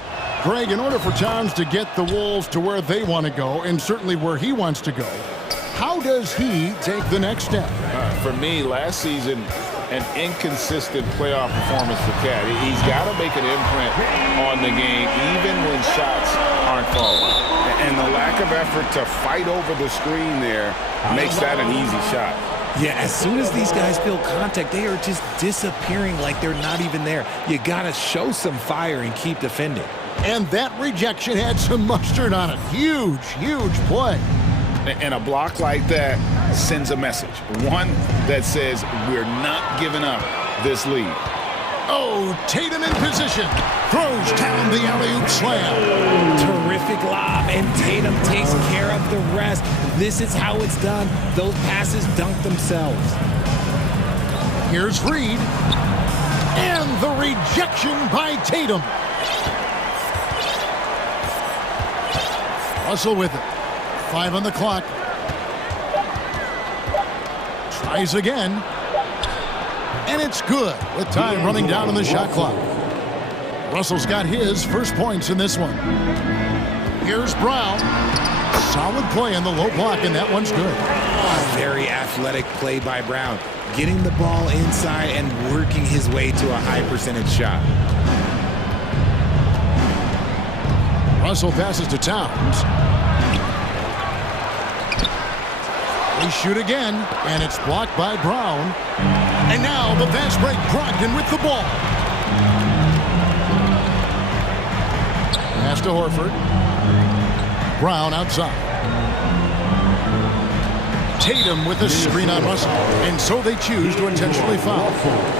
Greg, in order for Towns to get the Wolves to where they want to go, and certainly where he wants to go, how does he take the next step? For me, last season, an inconsistent playoff performance for Cat. He's got to make an imprint on the game, even when shots aren't falling. And the lack of effort to fight over the screen there makes that an easy shot. Yeah, as soon as these guys feel contact, they are just disappearing like they're not even there. You got to show some fire and keep defending. And that rejection had some mustard on it. Huge, huge play. And a block like that sends a message. One that says we're not giving up this lead. Oh, Tatum in position. Throws down the alley-oop slam. Terrific lob, and Tatum takes care of the rest. This is how it's done. Those passes dunk themselves. Here's Reed. And the rejection by Tatum. Russell with it. 5 on the clock. Tries again. And it's good with time running down on the shot clock. Russell's got his first points in this one. Here's Brown. Solid play on the low block, and that one's good. Very athletic play by Brown. Getting the ball inside and working his way to a high percentage shot. Russell passes to Towns. They shoot again, and it's blocked by Brown. And now the fast break, Brogdon with the ball. Pass to Horford. Brown outside. Tatum with a screen on Russell, and so they choose to intentionally foul.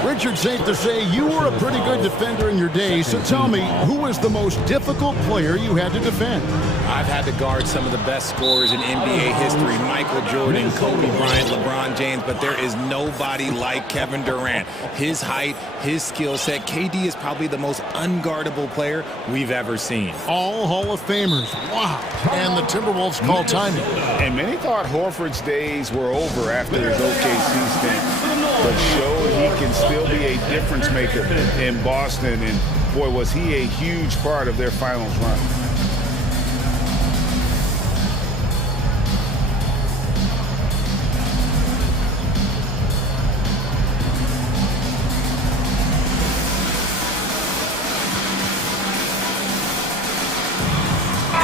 Richard, safe to say you were a pretty good defender in your day, so tell me, who was the most difficult player you had to defend? I've had to guard some of the best scorers in NBA history, Michael Jordan, Kobe Bryant, LeBron James, but there is nobody like Kevin Durant. His height, his skill set, KD is probably the most unguardable player we've ever seen. All Hall of Famers, wow. And the Timberwolves call timing. And many thought Horford's days were over after his OKC stint, but showed he can still be a difference maker in Boston, and boy, was he a huge part of their finals run.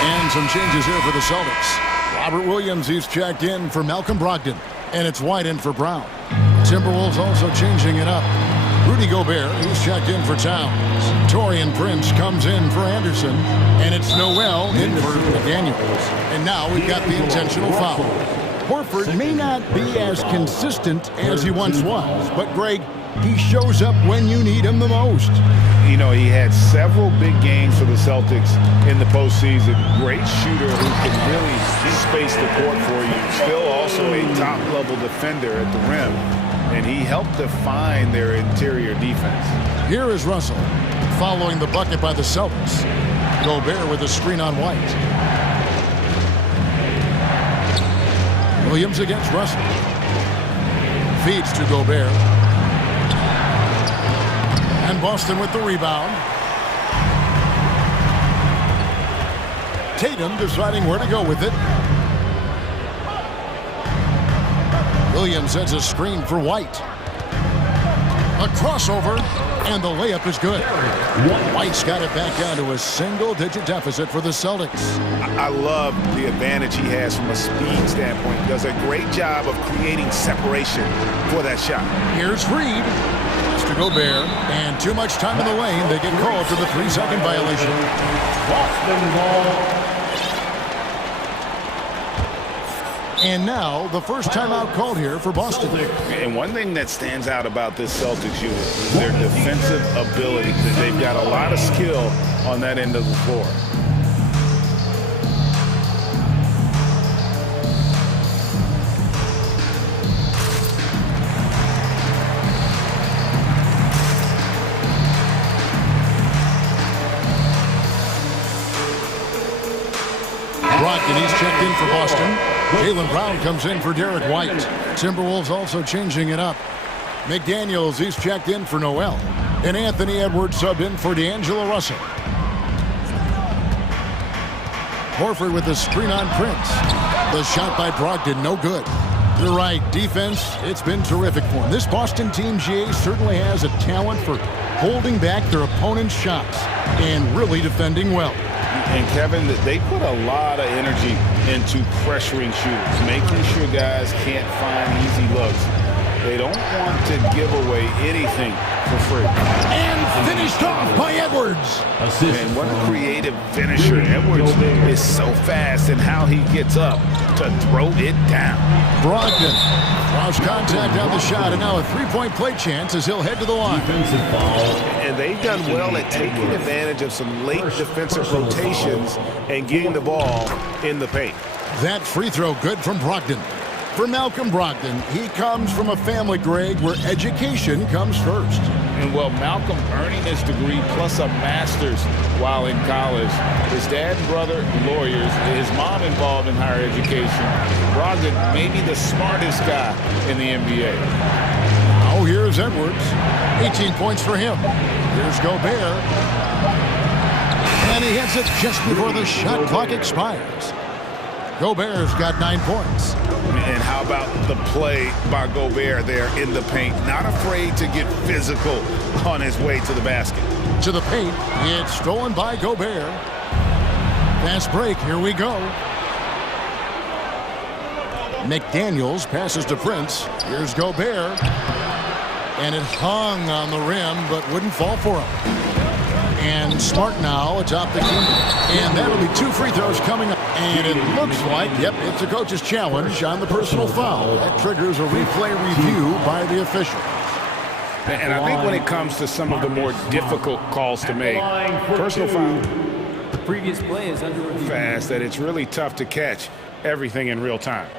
And some changes here for the Celtics. Robert Williams, he's checked in for Malcolm Brogdon, and it's White in for Brown. Timberwolves also changing it up. Rudy Gobert, he's checked in for Towns. Taurean Prince comes in for Anderson, and it's Noel in for McDaniels. And now we've got the intentional foul. Horford may not be as consistent as he once was, but Greg, he shows up when you need him the most. You know, he had several big games for the Celtics in the postseason. Great shooter who can really space the court for you. Still also a top-level defender at the rim. And he helped define their interior defense. Here is Russell following the bucket by the Celtics. Gobert with a screen on White. Williams against Russell. Feeds to Gobert. And Boston with the rebound. Tatum deciding where to go with it. Williams sends a screen for White. A crossover, and the layup is good. White's got it back down to a single-digit deficit for the Celtics. I love the advantage he has from a speed standpoint. Does a great job of creating separation for that shot. Here's Reed. To Gobert, and too much time in the lane. They get called for the 3-second violation. Boston ball. And now the first timeout called here for Boston. And one thing that stands out about this Celtics unit is their defensive ability. They've got a lot of skill on that end of the floor. Brogdon, he's checked in for Boston. Jaylen Brown comes in for Derek White. Timberwolves also changing it up. McDaniels, he's checked in for Noel. And Anthony Edwards subbed in for D'Angelo Russell. Horford with a screen on Prince. The shot by Brogdon, no good. You're right, defense, it's been terrific for him. This Boston team, GA, certainly has a talent for holding back their opponent's shots and really defending well. And Kevin, they put a lot of energy into pressuring shooters, making sure guys can't find easy looks. They don't want to give away anything for free. And finished off by Edwards. And what a creative finisher. Edwards is so fast in how he gets up to throw it down. Brogdon lost contact on the shot, and now a three-point play chance as he'll head to the line. And they've done well at taking advantage of some late defensive rotations and getting the ball in the paint. That free throw good from Brogdon. For Malcolm Brogdon, he comes from a family, Greg, where education comes first. And well, Malcolm earning his degree plus a master's while in college. His dad and brother, lawyers. His mom involved in higher education. Brogdon, maybe the smartest guy in the NBA. Now here's Edwards. 18 points for him. Here's Gobert. And he hits it just before the shot clock expires. Gobert's got 9 points. And how about the play by Gobert there in the paint? Not afraid to get physical on his way to the basket. To the paint, it's stolen by Gobert. Fast break, here we go. McDaniels passes to Prince. Here's Gobert. And it hung on the rim, but wouldn't fall for him. And Smart now atop the key. And that'll be 2 free throws coming up. And it looks like, yep, it's a coach's challenge on the personal foul. That triggers a replay review by the official. And I think when it comes to some of the more difficult calls to make, personal foul, The previous play is under review. fast, that it's really tough to catch everything in real time.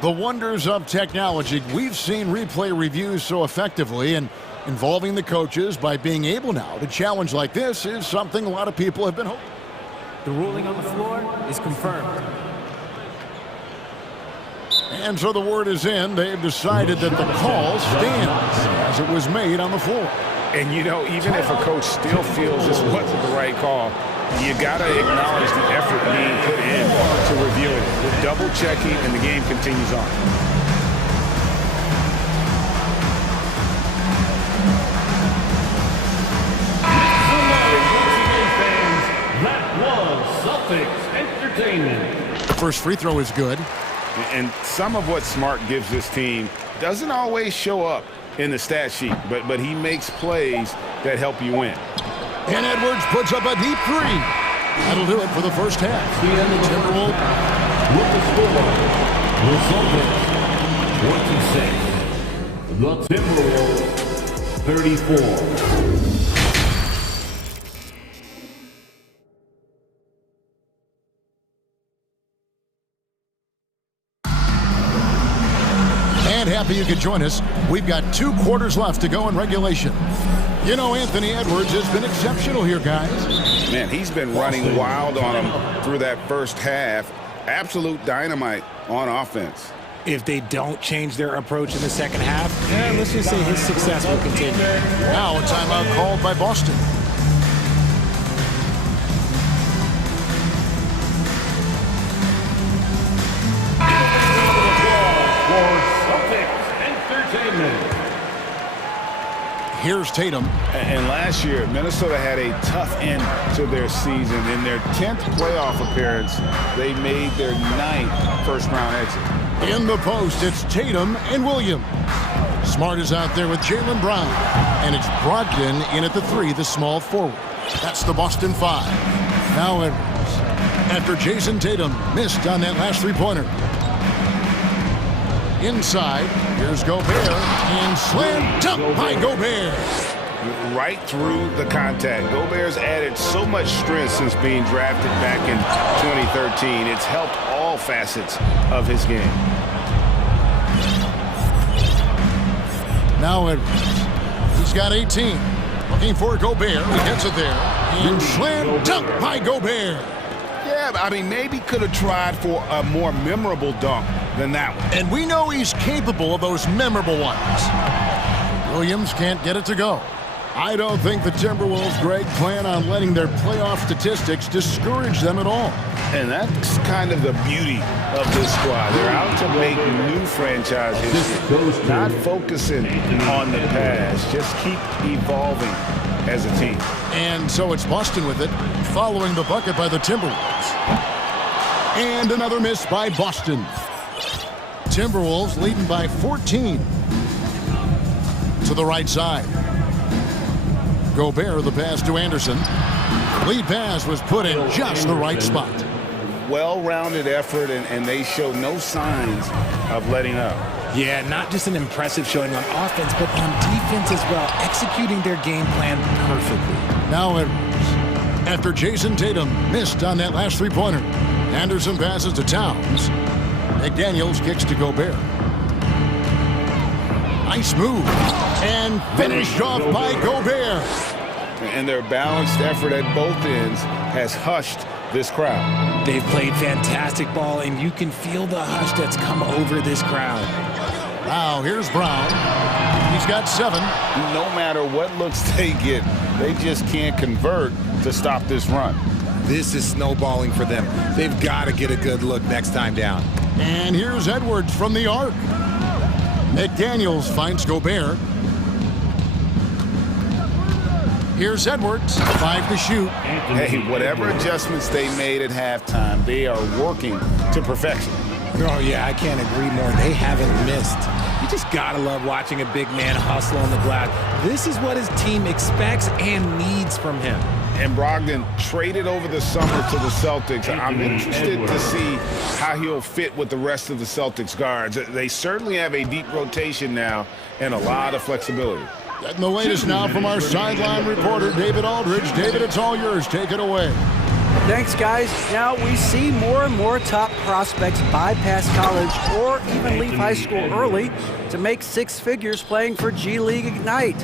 The wonders of technology. We've seen replay reviews so effectively, and involving the coaches by being able now to challenge like this is something a lot of people have been hoping. The ruling on the floor is confirmed. And so the word is in. They've decided that the call stands as it was made on the floor. And, you know, even if a coach still feels this wasn't the right call, you got to acknowledge the effort being put in to review it. The double checking, and the game continues on. The first free throw is good. And some of what Smart gives this team doesn't always show up in the stat sheet, but he makes plays that help you win. And Edwards puts up a deep three. That'll do it for the first half. And the Timberwolves with the score, 26. The Timberwolves, 34. And happy you could join us. We've got 2 quarters left to go in regulation. You know, Anthony Edwards has been exceptional here, guys. Man, he's been running wild on them through that first half. Absolute dynamite on offense. If they don't change their approach in the second half, let's just say his success will continue. Now a timeout called by Boston. Here's Tatum. And last year, Minnesota had a tough end to their season. In their 10th playoff appearance, they made their 9th first-round exit. In the post, it's Tatum and Williams. Smart is out there with Jaylen Brown. And it's Brogdon in at the 3, the small forward. That's the Boston 5. Now Edwards. After Jason Tatum missed on that last three-pointer. Inside, here's Gobert, and slam dunk by Gobert. Right through the contact. Gobert's added so much strength since being drafted back in 2013. It's helped all facets of his game. Now Edwards. He's got 18. Looking for Gobert. He gets it there. And slam dunk by Gobert. Yeah, I mean, maybe could have tried for a more memorable dunk than that one. And we know he's capable of those memorable ones. Williams can't get it to go. I don't think the Timberwolves, Greg, plan on letting their playoff statistics discourage them at all. And that's kind of the beauty of this squad. They're out to make new franchise history. Not focusing on the past. Just keep evolving as a team. And so it's Boston with it, following the bucket by the Timberwolves. And another miss by Boston. Timberwolves leading by 14. to the right side. Gobert, the pass to Anderson. Lead pass was put in just the right spot. Well-rounded effort, and they show no signs of letting up. Yeah, not just an impressive showing on offense, but on defense as well, executing their game plan perfectly. Now Edwards. After Jason Tatum missed on that last three-pointer, Anderson passes to Towns. McDaniels kicks to Gobert. Nice move. And finished off by Gobert. And their balanced effort at both ends has hushed this crowd. They've played fantastic ball, and you can feel the hush that's come over this crowd. Now here's Brown. He's got 7. No matter what looks they get, they just can't convert to stop this run. This is snowballing for them. They've got to get a good look next time down. And here's Edwards from the arc. McDaniels finds Gobert. Here's Edwards, 5 to shoot. Hey, whatever adjustments they made at halftime, they are working to perfection. Oh, yeah, I can't agree more. They haven't missed. You just got to love watching a big man hustle on the glass. This is what his team expects and needs from him. And Brogdon traded over the summer to the Celtics. I'm interested to see how he'll fit with the rest of the Celtics guards. They certainly have a deep rotation now and a lot of flexibility. Getting the latest now from our sideline reporter, David Aldridge. David, it's all yours. Take it away. Thanks, guys. Now we see more and more top prospects bypass college or even leave high school early to make 6 figures playing for G League Ignite.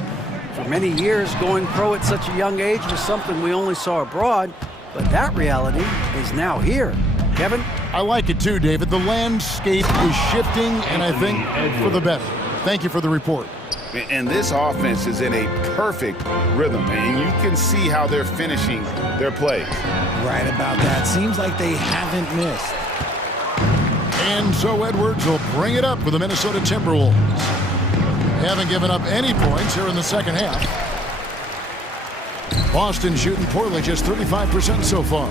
For many years, going pro at such a young age was something we only saw abroad, but that reality is now here. Kevin? I like it too, David. The landscape is shifting, and I think for the better. Thank you for the report. And this offense is in a perfect rhythm, and you can see how they're finishing their plays. Right about that. Seems like they haven't missed. And so Edwards will bring it up for the Minnesota Timberwolves. They haven't given up any points here in the second half. Boston shooting poorly, just 35% so far.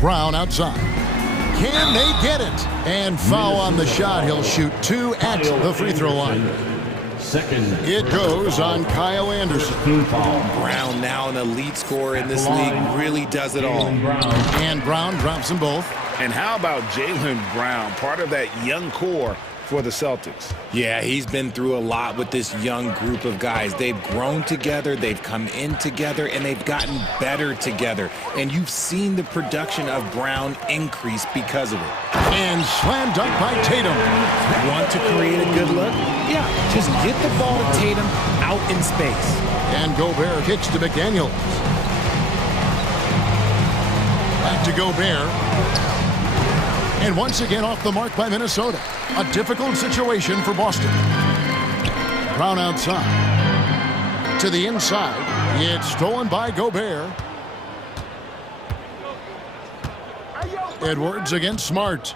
Brown outside. Can they get it? And foul on the shot. He'll shoot 2 at the free throw line. It goes on Kyle Anderson. Brown, now an elite scorer in this league, really does it all. And Brown drops them both. And how about Jaylen Brown, part of that young core for the Celtics? Yeah, he's been through a lot with this young group of guys. They've grown together, they've come in together, and they've gotten better together. And you've seen the production of Brown increase because of it. And slam dunk by Tatum. Want to create a good look? Yeah, just get the ball to Tatum out in space. And Gobert kicks to McDaniels. Back to Gobert. And once again off the mark by Minnesota. A difficult situation for Boston. Brown outside. To the inside. It's stolen by Gobert. Edwards against Smart.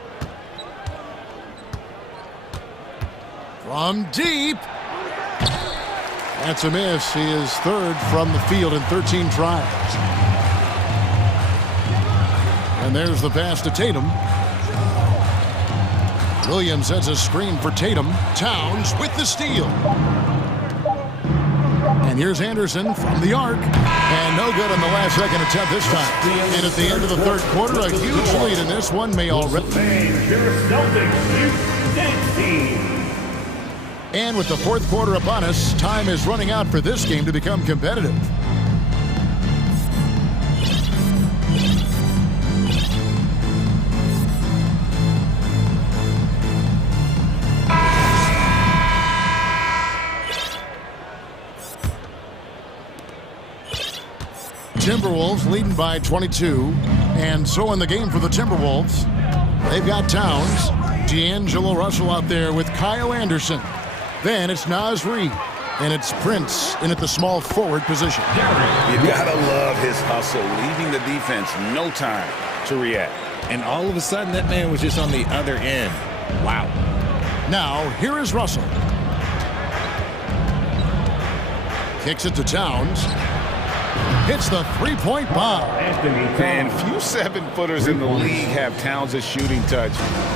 From deep. That's a miss. He is 3rd from the field in 13 tries. And there's the pass to Tatum. Williams sets a screen for Tatum. Towns with the steal. And here's Anderson from the arc. And no good on the last second attempt this time. And at the end of the 3rd quarter, a huge lead in this one may already. And with the 4th quarter upon us, time is running out for this game to become competitive. Timberwolves leading by 22, and so in the game for the Timberwolves, they've got Towns, D'Angelo Russell out there with Kyle Anderson. Then it's Naz Reid, and it's Prince in at the small forward position. You gotta love his hustle, leaving the defense no time to react. And all of a sudden, that man was just on the other end. Wow. Now, here is Russell. Kicks it to Towns. hits the three-point bomb. And few 7-footers in the league have Towns' shooting touch.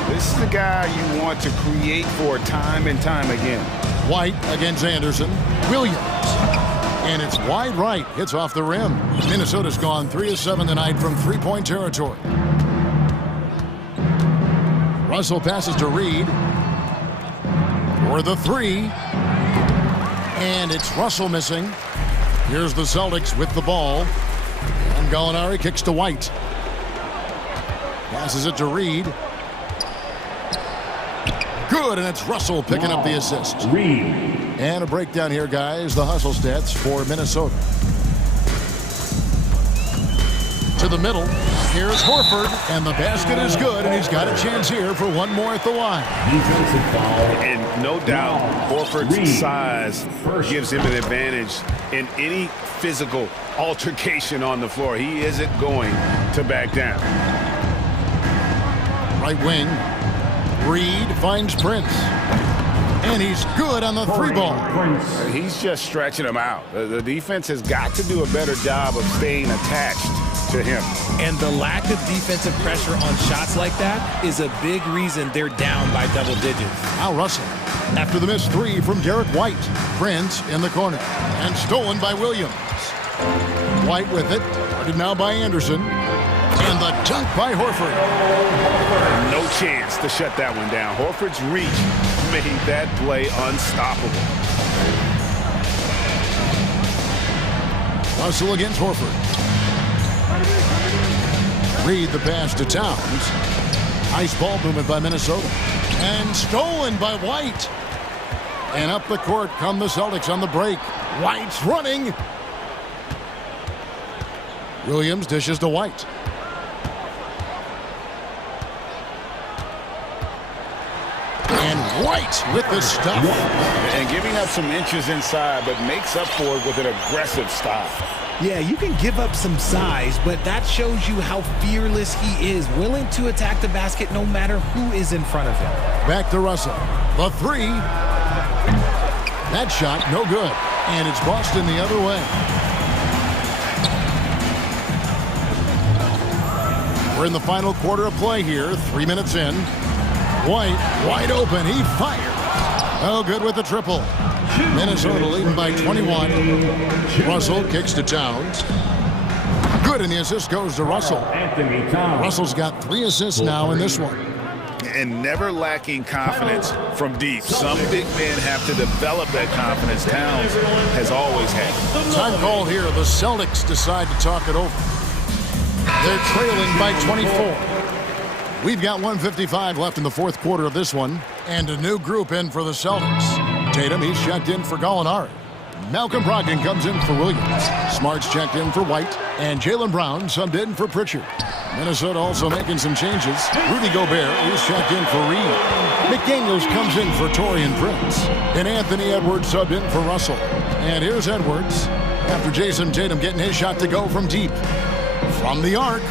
This is the guy you want to create for time and time again. White against Anderson. Williams. And it's wide right. Hits off the rim. Minnesota's gone 3 of 7 tonight from three-point territory. Russell passes to Reed. For the three. And it's Russell missing. Here's the Celtics with the ball. And Gallinari kicks to White. Passes it to Reed. Good, and it's Russell picking up the assist. Reed. And a breakdown here, guys. The hustle stats for Minnesota. To the middle. Here's Horford, and the basket is good, and he's got a chance here for one more at the line. Defensive foul. And no doubt, Horford's size gives him an advantage in any physical altercation on the floor. He isn't going to back down. Right wing. Reed finds Prince. And he's good on the three ball. He's just stretching him out. The defense has got to do a better job of staying attached to him. And the lack of defensive pressure on shots like that is a big reason they're down by double digits. Now Russell. After the missed three from Derek White. Prince in the corner. And stolen by Williams. White with it. Guarded now by Anderson. And the dunk by Horford. No chance to shut that one down. Horford's reach made that play unstoppable. Russell against Horford. Reed the pass to Towns. Nice ball movement by Minnesota. And stolen by White. And up the court come the Celtics on the break. White's running. Williams dishes to White. And White with the stuff. And giving up some inches inside, but makes up for it with an aggressive style. Yeah, you can give up some size, but that shows you how fearless he is, willing to attack the basket no matter who is in front of him. Back to Russell. The three. That shot, no good. And it's Boston the other way. We're in the final quarter of play here. 3 minutes in. White, wide open. He fired. Oh, good with the triple. Minnesota leading by 21. Russell kicks to Towns. Good, and the assist goes to Russell. Russell's got 3 assists now in this one. And never lacking confidence from deep. Some big men have to develop that confidence. Towns has always had. Time call here. The Celtics decide to talk it over. They're trailing by 24. We've got 1:55 left in the fourth quarter of this one. And a new group in for the Celtics. Tatum, he's checked in for Gallinari. Malcolm Brogdon comes in for Williams. Smart's checked in for White. And Jaylen Brown subbed in for Pritchard. Minnesota also making some changes. Rudy Gobert is checked in for Reed. McDaniels comes in for Taurean Prince. And Anthony Edwards subbed in for Russell. And here's Edwards after Jason Tatum getting his shot to go from deep. From the arc.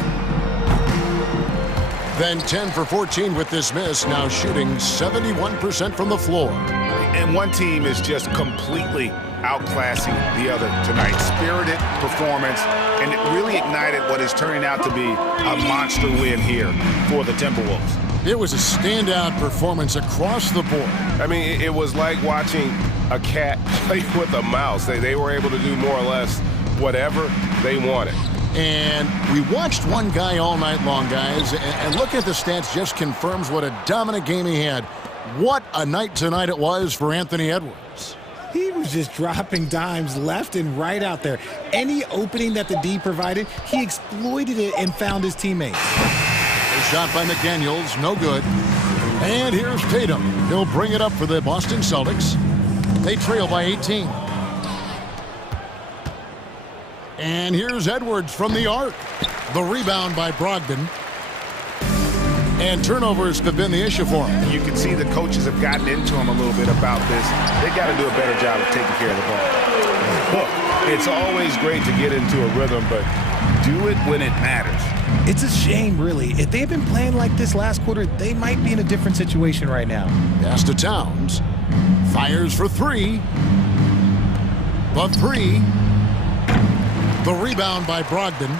Then 10 for 14 with this miss, now shooting 71% from the floor. And one team is just completely outclassing the other tonight. Spirited performance, and it really ignited what is turning out to be a monster win here for the Timberwolves. It was a standout performance across the board. I mean, it was like watching a cat play with a mouse. They were able to do more or less whatever they wanted. And we watched one guy all night long, guys, and looking at the stats just confirms what a dominant game he had. What a night tonight it was for Anthony Edwards. He was just dropping dimes left and right out there. Any opening that the D provided, he exploited it and found his teammates. A shot by McDaniels, no good. And here's Tatum. He'll bring it up for the Boston Celtics. They trail by 18. And here's Edwards from the arc. The rebound by Brogdon. And turnovers have been the issue for him. You can see the coaches have gotten into him a little bit about this. They got to do a better job of taking care of the ball. Look, it's always great to get into a rhythm, but do it when it matters. It's a shame, really. If they had been playing like this last quarter, they might be in a different situation right now. Pass to Towns. Fires for three. The three. The rebound by Brogdon.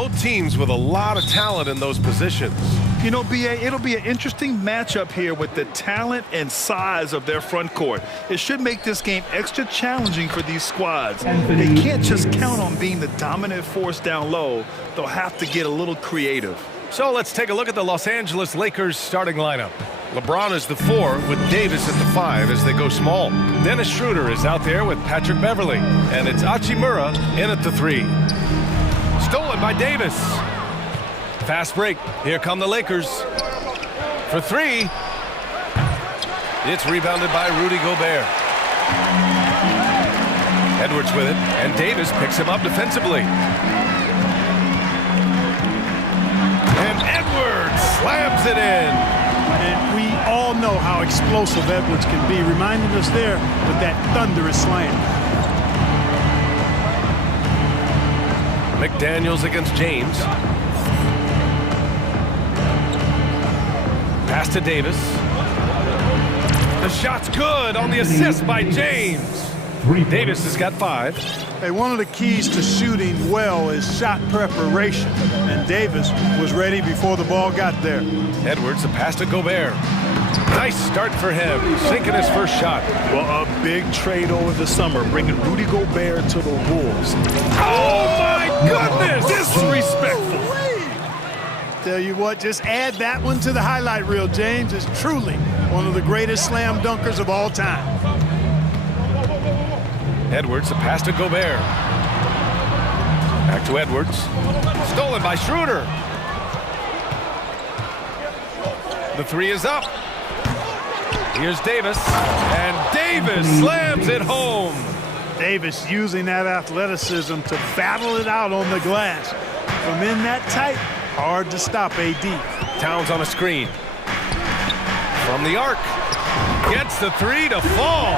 Both teams with a lot of talent in those positions. You know, B.A., it'll be an interesting matchup here with the talent and size of their front court. It should make this game extra challenging for these squads. They can't just count on being the dominant force down low. They'll have to get a little creative. So let's take a look at the Los Angeles Lakers starting lineup. LeBron is the 4 with Davis at the 5 as they go small. Dennis Schroeder is out there with Patrick Beverly. And it's Hachimura in at the 3. Stolen by Davis. Fast break. Here come the Lakers. For 3. It's rebounded by Rudy Gobert. Edwards with it, and Davis picks him up defensively. And Edwards slams it in. And we all know how explosive Edwards can be, reminding us there with that thunderous slam. McDaniels against James. Pass to Davis. The shot's good on the assist by James. Davis has got 5. Hey, one of the keys to shooting well is shot preparation, and Davis was ready before the ball got there. Edwards, the pass to Gobert. Nice start for him, sinking his first shot. Well, a big trade over the summer, bringing Rudy Gobert to the Wolves. Oh, my goodness! Disrespectful. Tell you what, just add that one to the highlight reel. James is truly one of the greatest slam dunkers of all time. Edwards, the pass to Gobert. Back to Edwards. Stolen by Schroeder. The 3 is up. Here's Davis. And Davis slams it home. Davis using that athleticism to battle it out on the glass. From in that tight, hard to stop AD. Towns on a screen. From the arc. Gets the 3 to fall.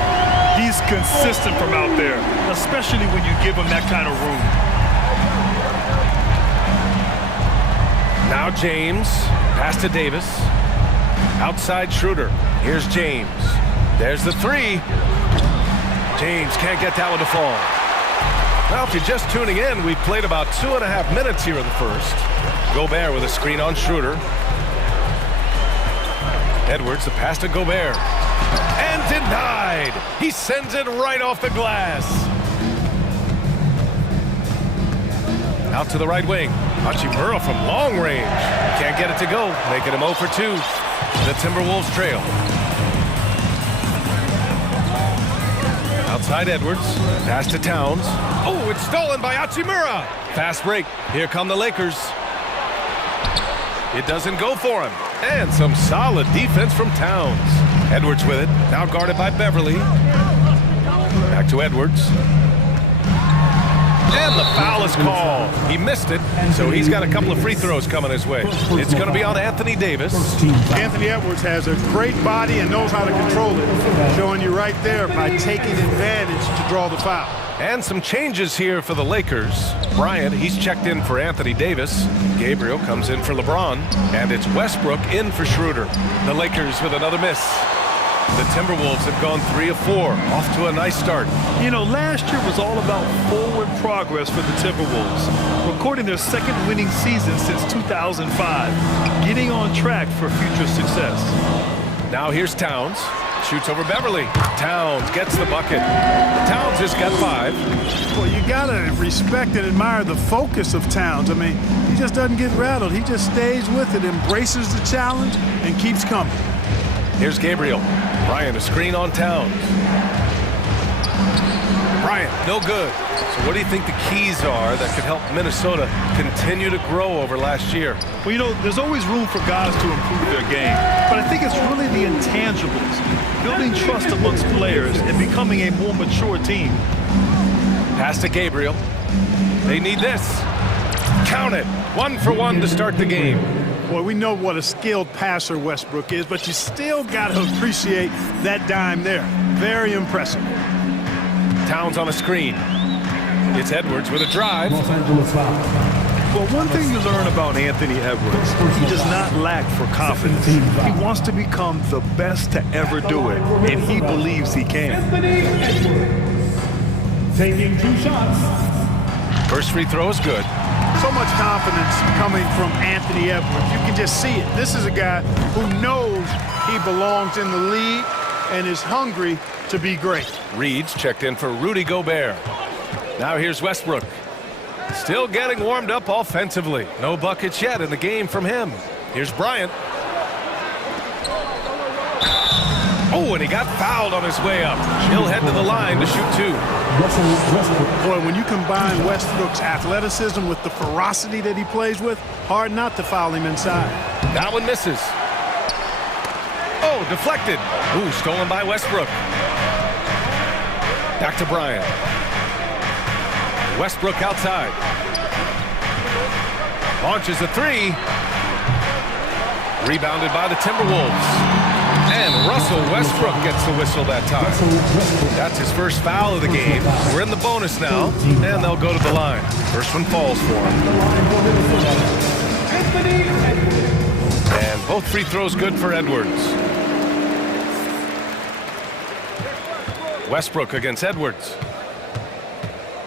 He's consistent from out there, especially when you give him that kind of room. Now James. Pass to Davis. Outside Schroeder. Here's James. There's the 3. James can't get that one to fall. Well, if you're just tuning in, we've played about 2.5 minutes here in the first. Gobert with a screen on Schroeder. Edwards, the pass to Gobert. And denied. He sends it right off the glass. Out to the right wing. Hachimura from long range. Can't get it to go. Making him 0 for 2. The Timberwolves trail. Outside Edwards. Pass to Towns. Oh, it's stolen by Hachimura. Fast break. Here come the Lakers. It doesn't go for him. And some solid defense from Towns. Edwards with it. Now guarded by Beverly. Back to Edwards. And the foul is called. He missed it, so he's got a couple of free throws coming his way. It's going to be on Anthony Davis. Anthony Edwards has a great body and knows how to control it. Showing you right there by taking advantage to draw the foul. And some changes here for the Lakers. Bryant, he's checked in for Anthony Davis. Gabriel comes in for LeBron. And it's Westbrook in for Schroeder. The Lakers with another miss. The Timberwolves have gone 3 of 4, off to a nice start. You know, last year was all about forward progress for the Timberwolves, recording their second winning season since 2005, getting on track for future success. Now here's Towns, shoots over Beverly. Towns gets the bucket. Towns has got 5. Well, you gotta respect and admire the focus of Towns. I mean, he just doesn't get rattled. He just stays with it, embraces the challenge, and keeps coming. Here's Gabriel. Bryant, a screen on Towns. Bryant, no good. So what do you think the keys are that could help Minnesota continue to grow over last year? Well, you know, there's always room for guys to improve their game. But I think it's really the intangibles, building trust amongst players and becoming a more mature team. Pass to Gabriel. They need this. Count it. 1 for 1 to start the game. Well, we know what a skilled passer Westbrook is, but you still got to appreciate that dime there. Very impressive. Towns on a screen. It's Edwards with a drive. Well, one thing you learn about Anthony Edwards, he does not lack for confidence. He wants to become the best to ever do it, and he believes he can. Taking 2 shots. First free throw is good. So much confidence coming from Anthony Edwards. You can just see it. This is a guy who knows he belongs in the league and is hungry to be great. Reed's checked in for Rudy Gobert. Now here's Westbrook. Still getting warmed up offensively. No buckets yet in the game from him. Here's Bryant. Oh, and he got fouled on his way up. He'll head to the line to shoot two. Boy, when you combine Westbrook's athleticism with the ferocity that he plays with, hard not to foul him inside. That one misses. Oh, deflected. Ooh, stolen by Westbrook. Back to Bryant. Westbrook outside. Launches a three. Rebounded by the Timberwolves. And Russell Westbrook gets the whistle that time. That's his first foul of the game. We're in the bonus now, and they'll go to the line. First one falls for him. And both free throws good for Edwards. Westbrook against Edwards.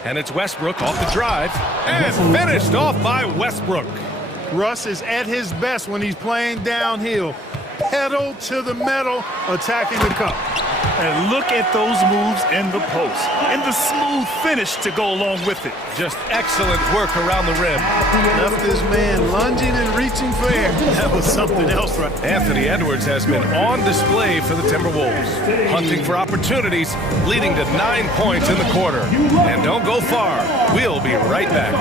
And it's Westbrook off the drive. And finished off by Westbrook. Russ is at his best when he's playing downhill. Pedal to the metal, attacking the cup. And look at those moves in the post. And the smooth finish to go along with it. Just excellent work around the rim. Left his man lunging and reaching for air. That was something else, right? Anthony Edwards has been on display for the Timberwolves. Hunting for opportunities, leading to 9 points in the quarter. And don't go far. We'll be right back.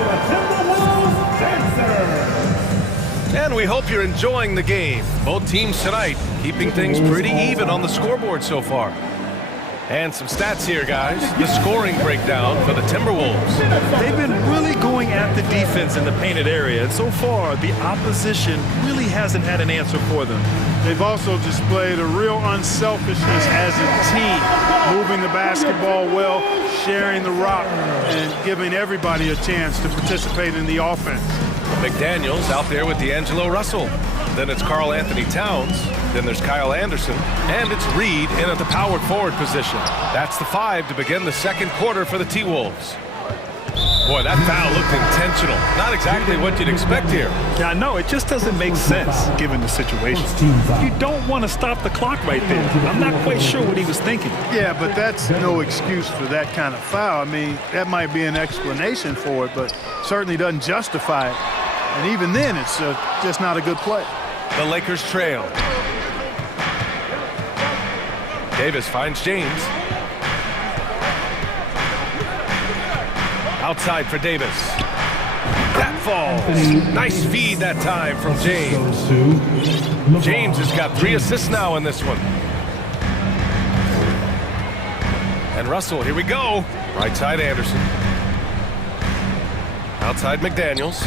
And we hope you're enjoying the game. Both teams tonight keeping things pretty even on the scoreboard so far. And some stats here, guys. The scoring breakdown for the Timberwolves. They've been really going at the defense in the painted area, and so far the opposition really hasn't had an answer for them. They've also displayed a real unselfishness as a team, moving the basketball well, sharing the rock, and giving everybody a chance to participate in the offense. McDaniels out there with D'Angelo Russell. Then it's Karl Anthony Towns. Then there's Kyle Anderson. And it's Reed in at the power forward position. That's the 5 to begin the second quarter for the T-Wolves. Boy, that foul looked intentional. Not exactly what you'd expect here. Yeah, I know. It just doesn't make sense given the situation. You don't want to stop the clock right there. I'm not quite sure what he was thinking. Yeah, but that's no excuse for that kind of foul. I mean, that might be an explanation for it, but certainly doesn't justify it. And even then, it's just not a good play. The Lakers trail. Davis finds James. Outside for Davis. That falls. Nice feed that time from James. James has got 3 assists now in this one. And Russell, here we go. Right side Anderson. Outside McDaniels.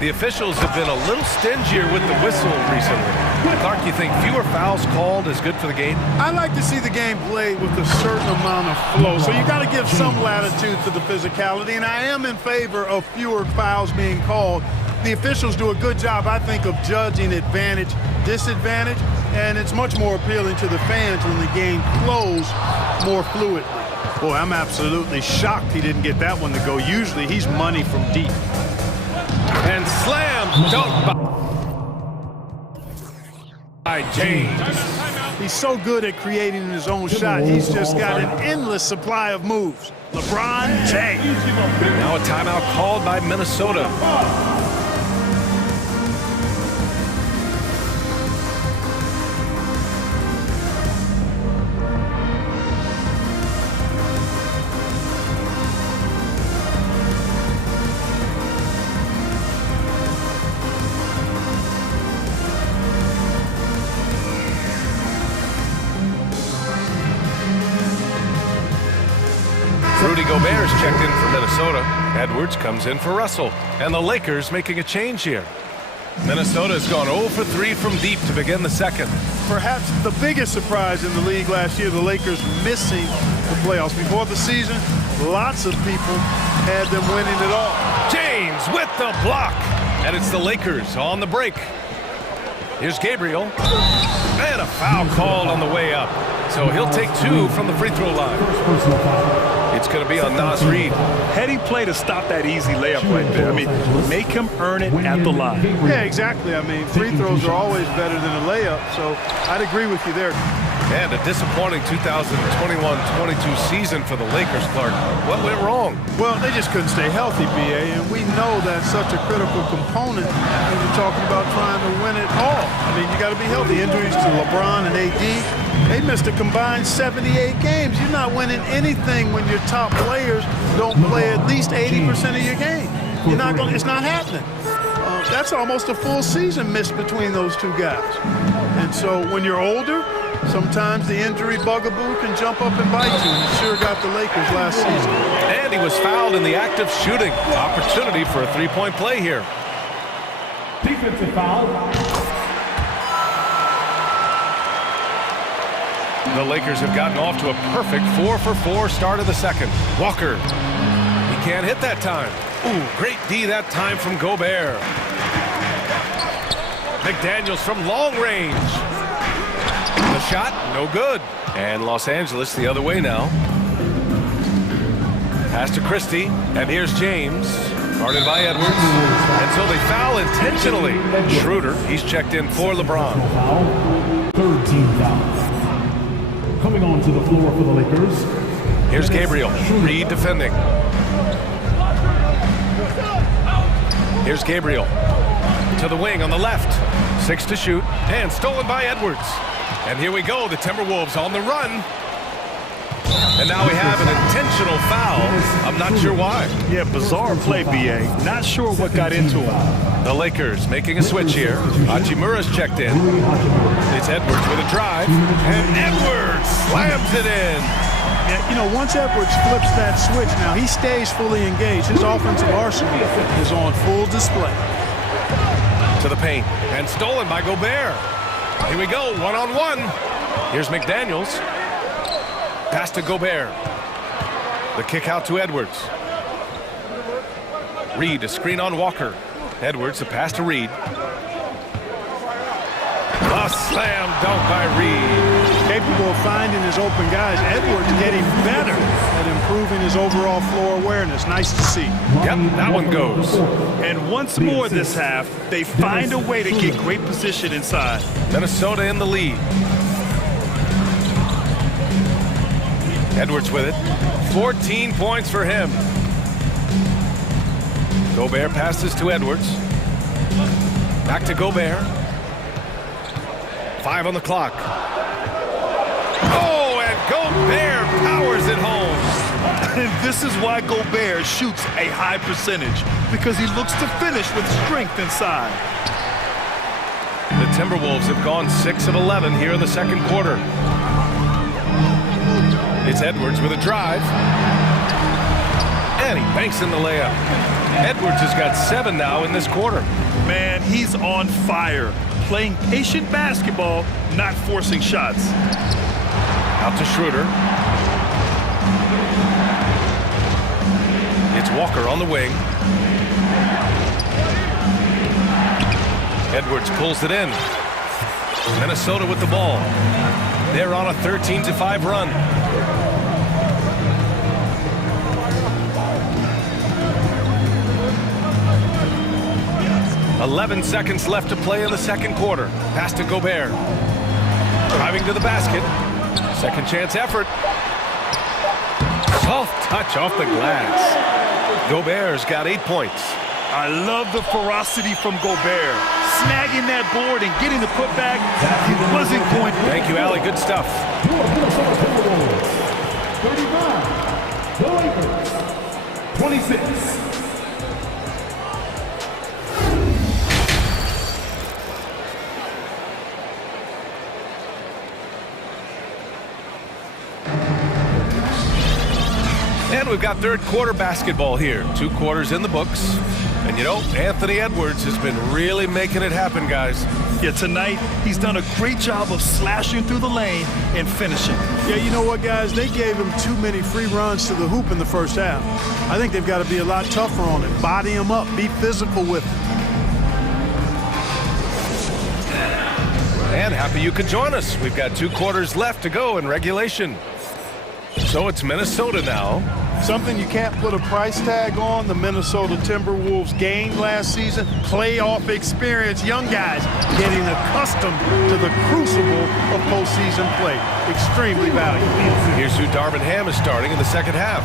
The officials have been a little stingier with the whistle recently. Clark, you think fewer fouls called is good for the game? I like to see the game played with a certain amount of flow. So you got to give some latitude to the physicality, and I am in favor of fewer fouls being called. The officials do a good job, I think, of judging advantage, disadvantage, and it's much more appealing to the fans when the game flows more fluidly. Boy, I'm absolutely shocked he didn't get that one to go. Usually he's money from deep. And slam dunk by James. He's so good at creating his own shot. He's just got an endless supply of moves. LeBron James. Now a timeout called by Minnesota. Rudy Gobert's checked in for Minnesota. Edwards comes in for Russell. And the Lakers making a change here. Minnesota's gone 0 for 3 from deep to begin the second. Perhaps the biggest surprise in the league last year, the Lakers missing the playoffs. Before the season, lots of people had them winning it all. James with the block. And it's the Lakers on the break. Here's Gabriel. And a foul called on the way up. so he'll take 2 from the free throw line. It's going to be on Nas Reed. Heady play to stop that easy layup right there. I mean, make him earn it at the line. Yeah, exactly. I mean, free throws are always better than a layup, so I'd agree with you there. And a disappointing 2021-22 season for the Lakers, Clark. What went wrong? Well, they just couldn't stay healthy, B.A., and we know that's such a critical component when you're talking about trying to win it all. I mean, you got to be healthy. Injuries to LeBron and AD, they missed a combined 78 games. You're not winning anything when your top players don't play at least 80% of your game. You're not going. It's not happening. That's almost a full season missed between those two guys. And so when you're older, sometimes the injury bugaboo can jump up and bite you, and it sure got the Lakers last season. And he was fouled in the act of shooting. Opportunity for a three-point play here. Defensive foul. The Lakers have gotten off to a perfect 4-for-4 start of the second. Walker, he can't hit that time. Ooh, great D that time from Gobert. McDaniels from long range. The shot, no good. And Los Angeles the other way now. Pass to Christie, and here's James. Guarded by Edwards. And so they foul intentionally. Schroeder, he's checked in for LeBron. Third team foul. Coming onto the floor for the Lakers. Here's Gabriel, Reed defending. Here's Gabriel. To the wing on the left. 6 to shoot, and stolen by Edwards. And here we go, the Timberwolves on the run. And now we have an intentional foul. I'm not sure why. Yeah, bizarre play, B.A. Not sure what got into him. The Lakers making a switch here. Hachimura's checked in. It's Edwards with a drive. And Edwards slams it in. Yeah, you know, once Edwards flips that switch now, he stays fully engaged. His offensive arsenal is on full display. To the paint. And stolen by Gobert. Here we go, one-on-one. Here's McDaniels. Pass to Gobert. The kick out to Edwards. Reed, a screen on Walker. Edwards, the pass to Reed. A slam dunk by Reed. Capable of finding his open guys. Edwards getting better at improving his overall floor awareness. Nice to see. Yep, that one goes. And once more this half, they find a way to get great position inside. Minnesota in the lead. Edwards with it. 14 points for him. Gobert passes to Edwards. Back to Gobert. 5 on the clock. Oh, and Gobert powers it home. And this is why Gobert shoots a high percentage, because he looks to finish with strength inside. The Timberwolves have gone 6 of 11 here in the second quarter. It's Edwards with a drive. And he banks in the layup. Edwards has got 7 now in this quarter. Man, he's on fire. Playing patient basketball, not forcing shots. Out to Schroeder. It's Walker on the wing. Edwards pulls it in. Minnesota with the ball. They're on a 13-5 run. "11 seconds left to play in the second quarter. Pass to Gobert. Driving to the basket. Second chance effort. Soft touch off the glass. Gobert's got 8 points. I love the ferocity from Gobert. Snagging that board and getting the putback. He wasn't going to. Thank you, Allie. Good stuff. 39. The Lakers. 26. And we've got third quarter basketball here. 2 quarters in the books. And you know, Anthony Edwards has been really making it happen, guys. Yeah, tonight he's done a great job of slashing through the lane and finishing. Yeah, you know what, guys? They gave him too many free runs to the hoop in the first half. I think they've got to be a lot tougher on him. Body him up. Be physical with him. And happy you could join us. We've got 2 quarters left to go in regulation. So it's Minnesota now. Something you can't put a price tag on, the Minnesota Timberwolves gained last season. Playoff experience, young guys getting accustomed to the crucible of postseason play. Extremely valuable. Here's who Darvin Ham is starting in the second half.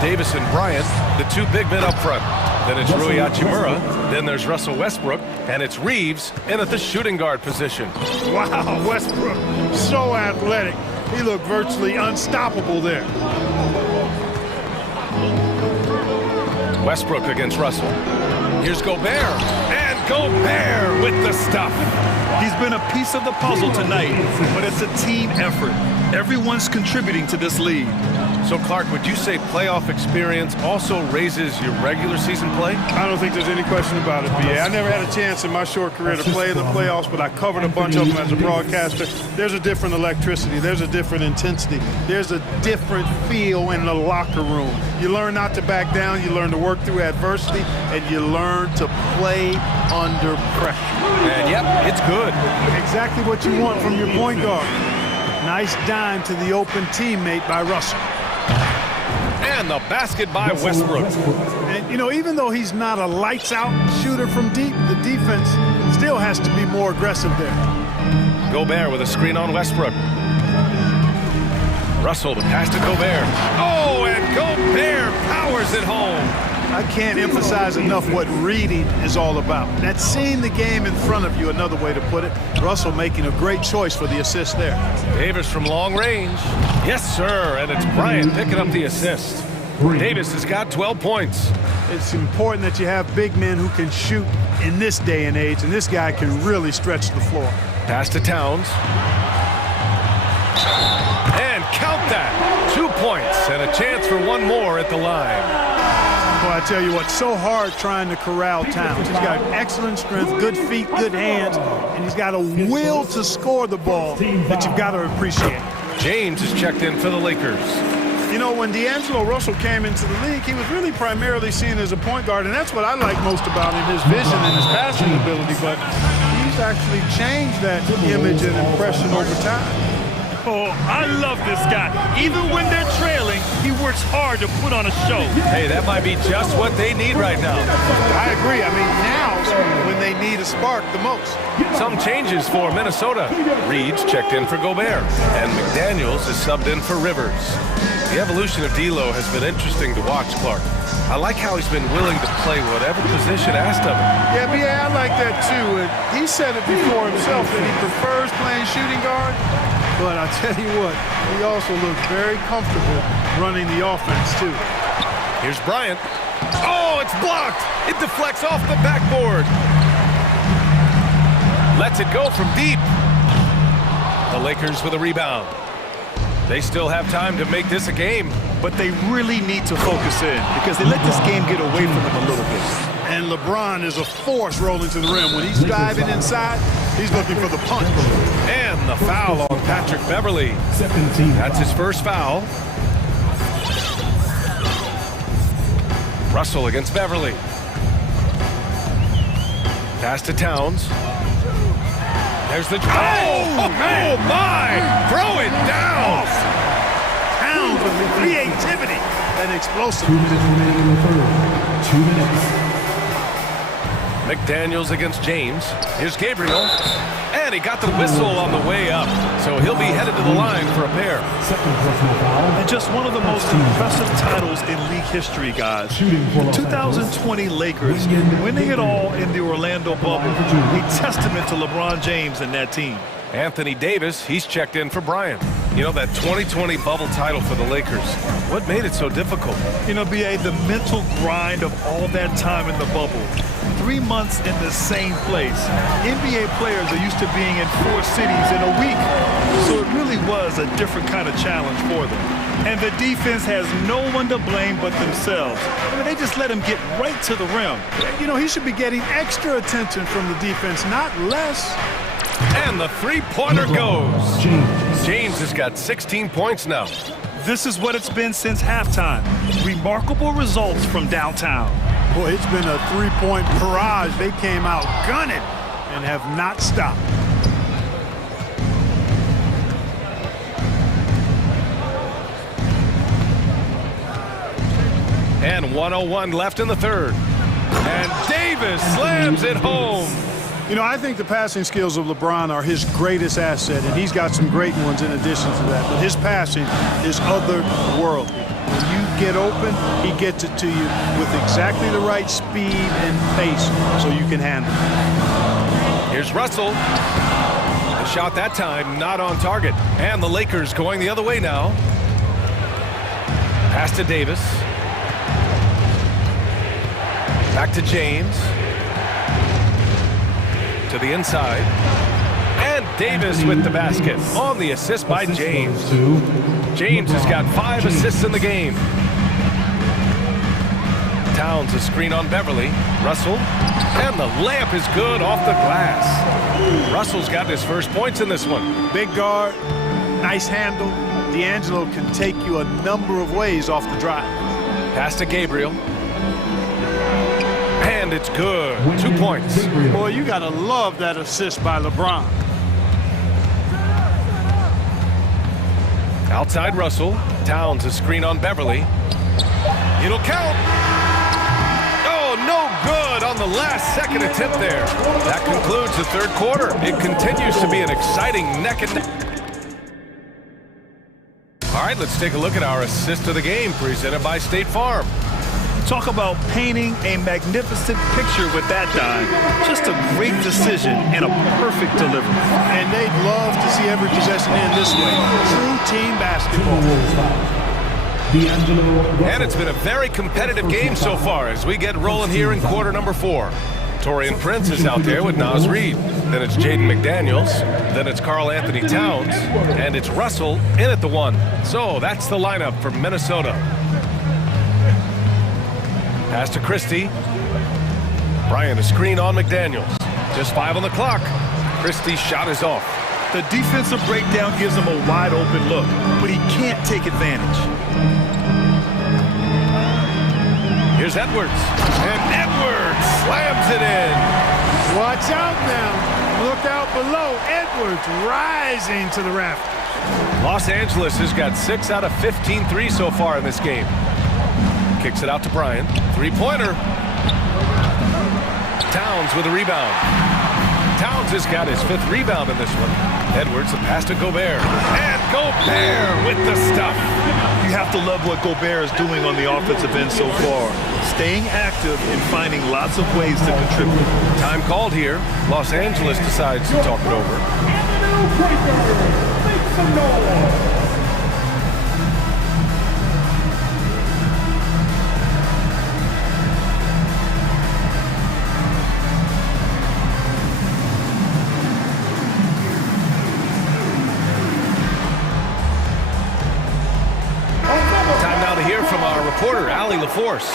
Davis and Bryant, the 2 big men up front. Then it's Rui Hachimura. Then there's Russell Westbrook. And it's Reeves in at the shooting guard position. Wow, Westbrook, so athletic. He looked virtually unstoppable there. Westbrook against Russell. Here's Gobert. And Gobert with the stuff. He's been a piece of the puzzle tonight, but it's a team effort. Everyone's contributing to this lead. So, Clark, would you say playoff experience also raises your regular season play? I don't think there's any question about it, B.A. I never had a chance in my short career to play in the playoffs, but I covered a bunch of them as a broadcaster. There's a different electricity. There's a different intensity. There's a different feel in the locker room. You learn not to back down. You learn to work through adversity, and you learn to play under pressure. And, yep, it's good. Exactly what you want from your point guard. Nice dime to the open teammate by Russell. And the basket by Westbrook. And, you know, even though he's not a lights-out shooter from deep, the defense still has to be more aggressive there. Gobert with a screen on Westbrook. Russell, the pass to Gobert. Oh, and Gobert powers it home. I can't emphasize enough what reading is all about. That's seeing the game in front of you, another way to put it. Russell making a great choice for the assist there. Davis from long range. Yes, sir, and it's Bryant picking up the assist. Davis has got 12 points. It's important that you have big men who can shoot in this day and age, and this guy can really stretch the floor. Pass to Towns. And count that. 2 points and a chance for one more at the line. Well, I tell you what, so hard trying to corral Towns. He's got excellent strength, good feet, good hands, and he's got a will to score the ball that you've got to appreciate. James is checked in for the Lakers. You know, when D'Angelo Russell came into the league, he was really primarily seen as a point guard, and that's what I like most about him, his vision and his passing ability, but he's actually changed that image and impression over time. Oh, I love this guy. Even when they're trailing, he works hard to put on a show. Hey, that might be just what they need right now. I agree. I mean, now's when they need a spark the most. Some changes for Minnesota. Reeves checked in for Gobert, and McDaniels is subbed in for Rivers. The evolution of D'Lo has been interesting to watch, Clark. I like how he's been willing to play whatever position asked of him. Yeah, I like that too. He said it before himself that he prefers playing shooting guard. But I'll tell you what, he also looks very comfortable running the offense, too. Here's Bryant. Oh, it's blocked. It deflects off the backboard. Lets it go from deep. The Lakers with a rebound. They still have time to make this a game. But they really need to focus in because they let this game get away from them a little bit. And LeBron is a force rolling to the rim. When he's diving inside, he's looking for the punch. And the foul on Patrick Beverly. That's his first foul. Russell against Beverly. Pass to Towns. There's the... Oh my! Throw it down! Towns with the creativity and explosive. 2 minutes remaining in the third. 2 minutes. McDaniels against James. Here's Gabriel. And he got the whistle on the way up. So he'll be headed to the line for a pair. And just one of the most impressive titles in league history, guys. The 2020 Lakers winning it all in the Orlando bubble. A testament to LeBron James and that team. Anthony Davis, he's checked in for Bryant. You know, that 2020 bubble title for the Lakers. What made it so difficult? You know, B.A., the mental grind of all that time in the bubble. 3 months in the same place. NBA players are used to being in 4 cities in a week. So it really was a different kind of challenge for them. And the defense has no one to blame but themselves. I mean, they just let him get right to the rim. You know, he should be getting extra attention from the defense, not less. And the three-pointer goes. James has got 16 points now. This is what it's been since halftime. Remarkable results from downtown. Boy, it's been a three-point barrage. They came out gunning and have not stopped. And 1:01 left in the third. And Davis slams it home. You know, I think the passing skills of LeBron are his greatest asset, and he's got some great ones in addition to that. But his passing is otherworldly. When you get open, he gets it to you with exactly the right speed and pace so you can handle it. Here's Russell. The shot that time not on target. And the Lakers going the other way now. Pass to Davis. Back to James. To the inside. And Davis with the basket on the assist by James. James has got 5 assists in the game. Towns a screen on Beverly. Russell. And the layup is good off the glass. Russell's got his first points in this one. Big guard, nice handle. D'Angelo can take you a number of ways off the drive. Pass to Gabriel. And it's good. 2 points. Boy, you got to love that assist by LeBron. Outside Russell. Towns a screen on Beverly. It'll count. Oh, no good on the last second attempt there. That concludes the third quarter. It continues to be an exciting neck and neck. All right, let's take a look at our assist of the game presented by State Farm. Talk about painting a magnificent picture with that dime. Just a great decision and a perfect delivery. And they'd love to see every possession in this way. True team basketball. And it's been a very competitive game so far as we get rolling here in quarter number 4. Torian Prince is out there with Naz Reid. Then it's Jaden McDaniels. Then it's Karl Anthony Towns. And it's Russell in at the 1. So that's the lineup for Minnesota. Pass to Christie. Bryant a screen on McDaniels. Just 5 on the clock. Christie's shot is off. The defensive breakdown gives him a wide open look, but he can't take advantage. Here's Edwards. And Edwards slams it in. Watch out now. Look out below. Edwards rising to the rafters. Los Angeles has got 6 out of 15 threes so far in this game. Kicks it out to Bryant. 3-pointer. Towns with a rebound. Towns has got his 5th rebound in this one. Edwards, the pass to Gobert. And Gobert with the stuff. You have to love what Gobert is doing on the offensive end so far. Staying active and finding lots of ways to contribute. Time called here. Los Angeles decides to talk it over. Make some noise. Reporter Allie LaForce.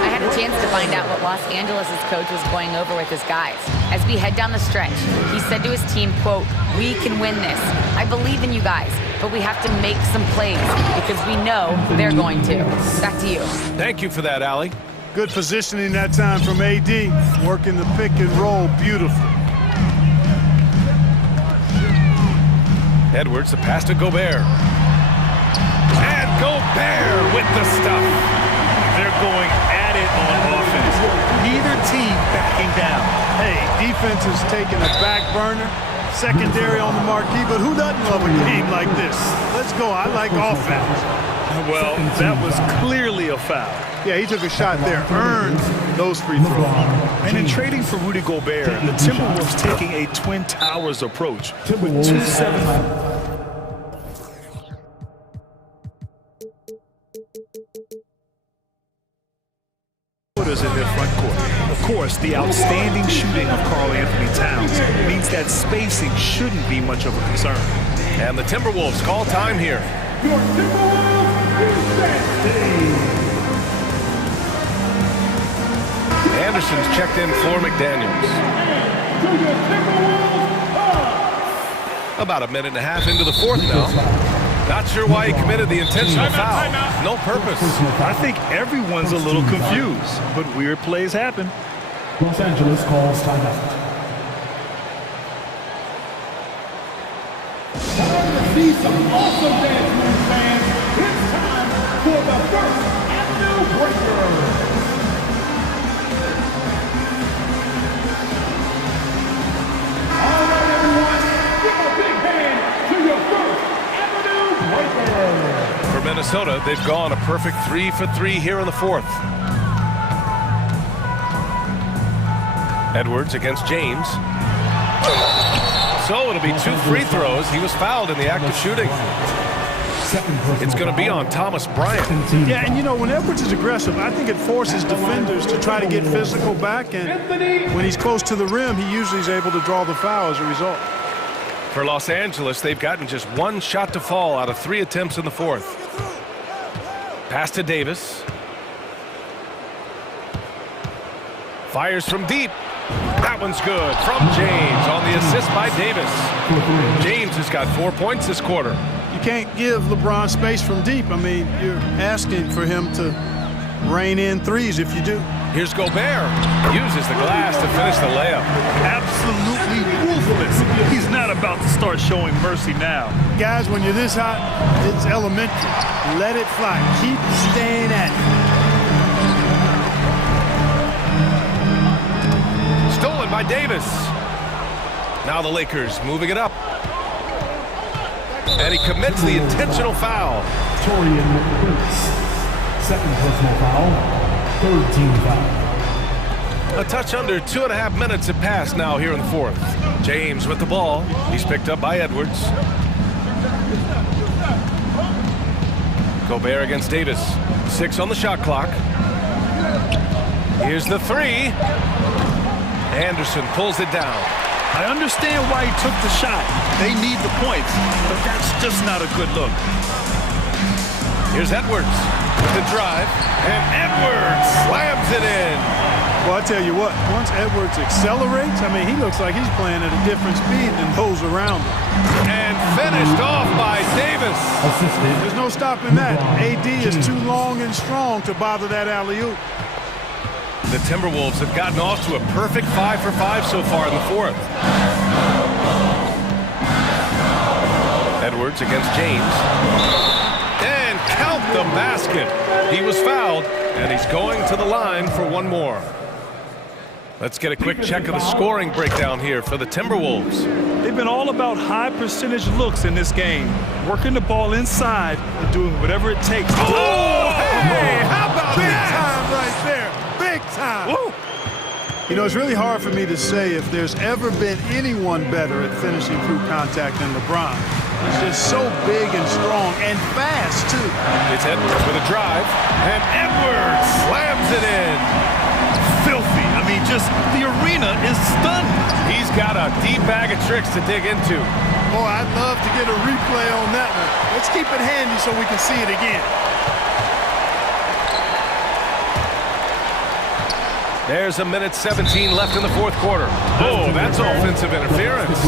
I had a chance to find out what Los Angeles' coach was going over with his guys. As we head down the stretch, he said to his team, quote, "We can win this. I believe in you guys, but we have to make some plays because we know they're going to." Back to you. Thank you for that, Allie. Good positioning that time from AD. Working the pick and roll beautifully. Edwards, the pass to Gobert. And Gobert with the stuff. They're going at it on offense. Neither team backing down. Hey, defense is taking a back burner. Secondary on the marquee, but who doesn't love a game like this? Let's go. I like offense. Well, that was clearly a foul. Yeah, he took a shot there. Earned those free throws. And in trading for Rudy Gobert, the Timberwolves taking a Twin Towers approach with 2-7. In their front court. Of course, the outstanding shooting of Karl Anthony Towns means that spacing shouldn't be much of a concern. And the Timberwolves call time here. Your Timberwolves Anderson's checked in for McDaniels. About a minute and a half into the 4th now. Not sure why he committed the intentional foul. No purpose. I think everyone's a little confused, but weird plays happen. Los Angeles calls timeout. Time to see some awesome dance moves, fans. It's time for the first annual All right, everyone, give a big hand to your first Avenue breaker. For Minnesota, they've gone a perfect 3 for 3 here in the fourth. Edwards against James. So it'll be 2 free throws. He was fouled in the act of shooting. It's going to be on Thomas Bryant. Yeah, and you know, when Edwards is aggressive, I think it forces defenders to try to get physical back, and when he's close to the rim, he usually is able to draw the foul as a result. For Los Angeles, they've gotten just 1 shot to fall out of 3 attempts in the fourth. Pass to Davis. Fires from deep. That one's good from James on the assist by Davis. James has got 4 points this quarter. You can't give LeBron space from deep. I mean, you're asking for him to rein in threes if you do. Here's Gobert. Uses the glass to finish the layup. Absolutely ruthless. He's not about to start showing mercy now. Guys, when you're this hot, it's elementary. Let it fly. Keep staying at it. Stolen by Davis. Now the Lakers moving it up. And he commits the intentional foul. Torian McPrince. Second personal foul. Third team foul. A touch under 2.5 minutes have passed now here in the fourth. James with the ball. He's picked up by Edwards. Gobert against Davis. 6 on the shot clock. Here's the 3. Anderson pulls it down. I understand why he took the shot. They need the points, but that's just not a good look. Here's Edwards with the drive, and Edwards slams it in. Well, I tell you what, once Edwards accelerates, I mean, he looks like he's playing at a different speed than those around him. And finished off by Davis. There's no stopping that. AD is too long and strong to bother that alley-oop. The Timberwolves have gotten off to a perfect 5 for 5 so far in the fourth. Edwards against James. And count the basket. He was fouled, and he's going to the line for 1 more. Let's get a quick check of the scoring breakdown here for the Timberwolves. They've been all about high percentage looks in this game, working the ball inside and doing whatever it takes. Oh, hey, how about Big that? time right there. Big time. Woo. You know, it's really hard for me to say if there's ever been anyone better at finishing through contact than LeBron. He's just so big and strong and fast, too. It's Edwards with a drive, and Edwards slams it in. Filthy. I mean, just the arena is stunned. He's got a deep bag of tricks to dig into. Boy, I'd love to get a replay on that one. Let's keep it handy so we can see it again. There's 1:17 left in the fourth quarter. Oh, that's offensive interference.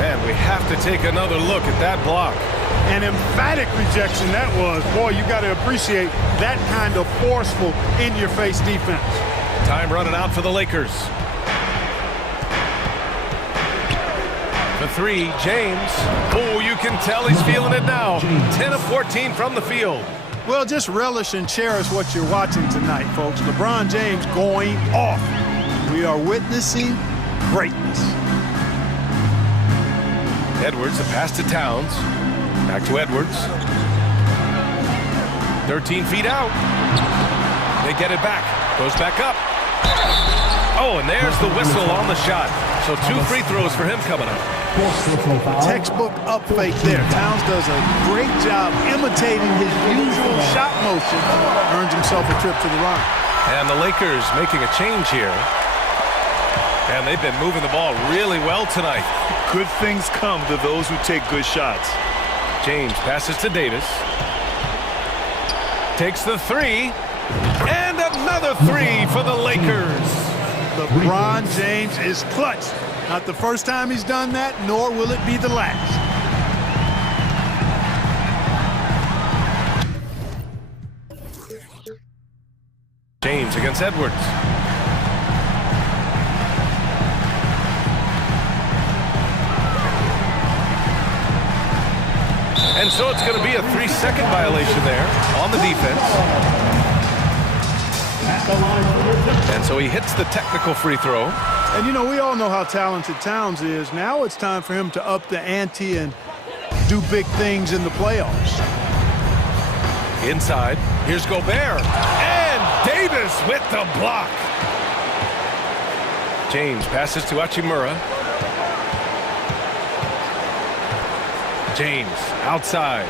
Man, we have to take another look at that block. An emphatic rejection that was. Boy, you got to appreciate that kind of forceful, in-your-face defense. Time running out for the Lakers. The 3, James. Oh, you can tell he's feeling it now. 10 of 14 from the field. Well, just relish and cherish what you're watching tonight, folks. LeBron James going off. We are witnessing greatness. Edwards, the pass to Towns. Back to Edwards. 13 feet out. They get it back. Goes back up. Oh, and there's the whistle on the shot. So 2 free throws for him coming up. Textbook up fake there. Towns does a great job imitating his usual shot motion. Earns himself a trip to the line. And the Lakers making a change here. And they've been moving the ball really well tonight. Good things come to those who take good shots. James passes to Davis. Takes the 3. And another 3 for the Lakers. LeBron James is clutch. Not the first time he's done that, nor will it be the last. James against Edwards. And so it's going to be a 3-second violation there on the defense. And so he hits the technical free throw. And, you know, we all know how talented Towns is. Now it's time for him to up the ante and do big things in the playoffs. Inside, here's Gobert. And Davis with the block. James passes to Hachimura. James outside.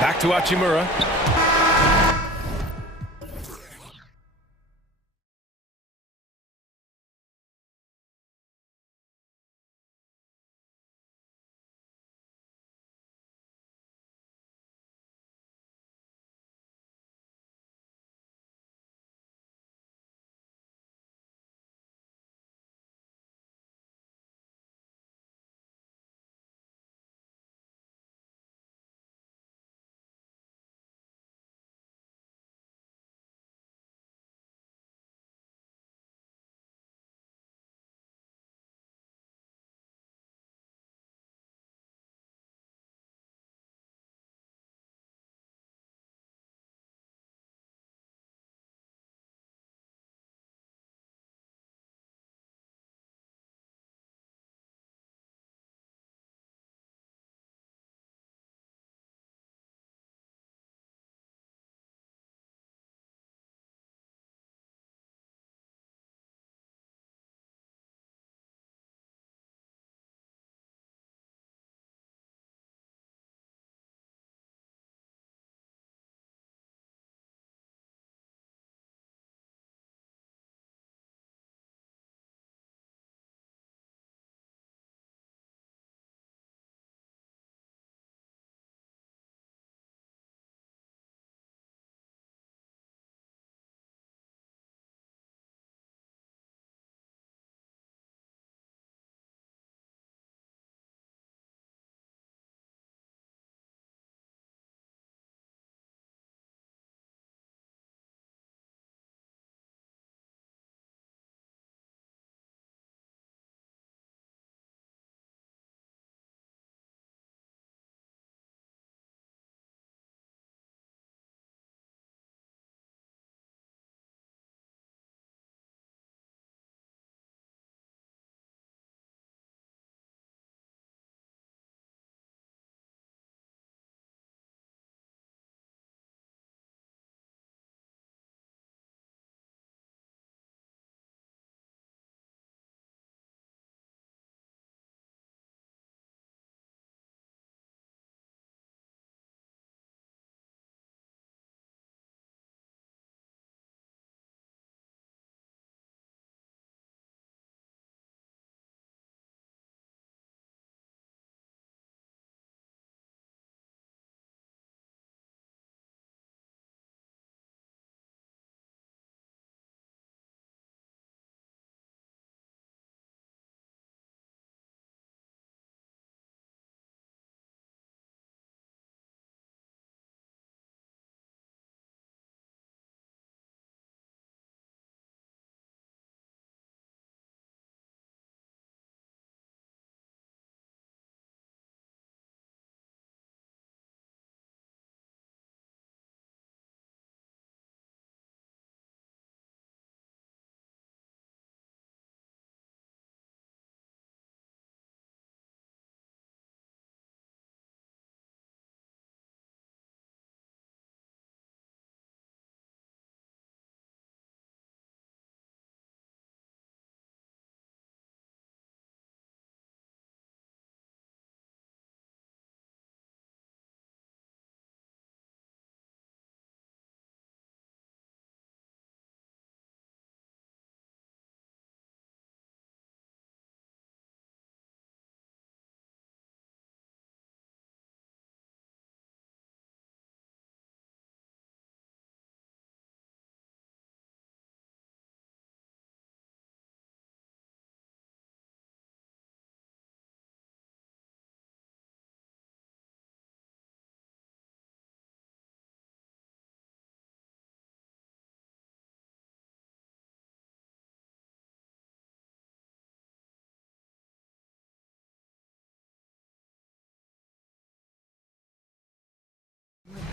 Back to Hachimura.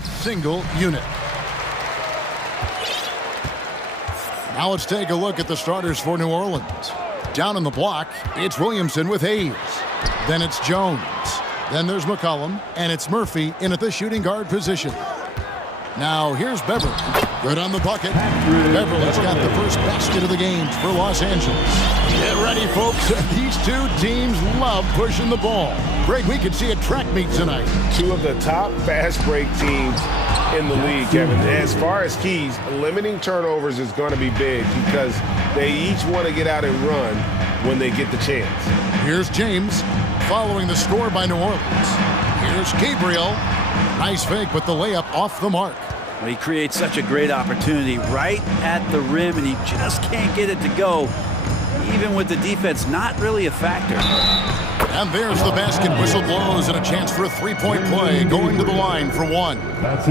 Single unit. Now let's take a look at the starters for New Orleans. Down in the block, it's Williamson with Hayes. Then it's Jones. Then there's McCollum, and it's Murphy in at the shooting guard position. Now here's Beverly. Good on the bucket. Beverly's got the first basket of the game for Los Angeles. Get ready, folks. These two teams love pushing the ball. Greg, we could see a track meet tonight. Two of the top fast break teams in the league, Kevin. As far as keys, limiting turnovers is going to be big because they each want to get out and run when they get the chance. Here's James following the score by New Orleans. Here's Gabriel. Nice fake, but the layup off the mark. Well, he creates such a great opportunity right at the rim, and he just can't get it to go. Even with the defense not really a factor. And there's the basket. Whistle blows and a chance for a three-point play going to the line for one.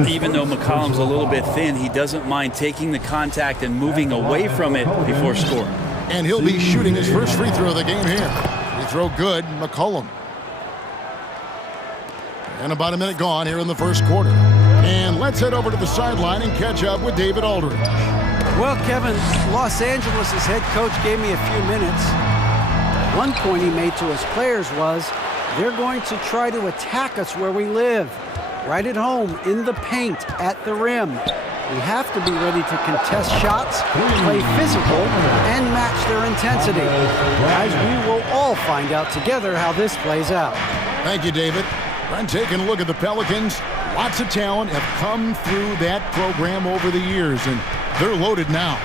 Even though McCollum's a little bit thin, he doesn't mind taking the contact and moving away from it before scoring. And he'll be shooting his first free throw of the game here. Free throw good, McCollum. And about a minute gone here in the first quarter. And let's head over to the sideline and catch up with David Aldridge. Well, Kevin, Los Angeles' head coach gave me a few minutes. One point he made to his players was, they're going to try to attack us where we live. Right at home, in the paint, at the rim. We have to be ready to contest shots, play physical, and match their intensity. Guys, we will all find out together how this plays out. Thank you, David. And taking a look at the Pelicans, lots of talent have come through that program over the years, and they're loaded now.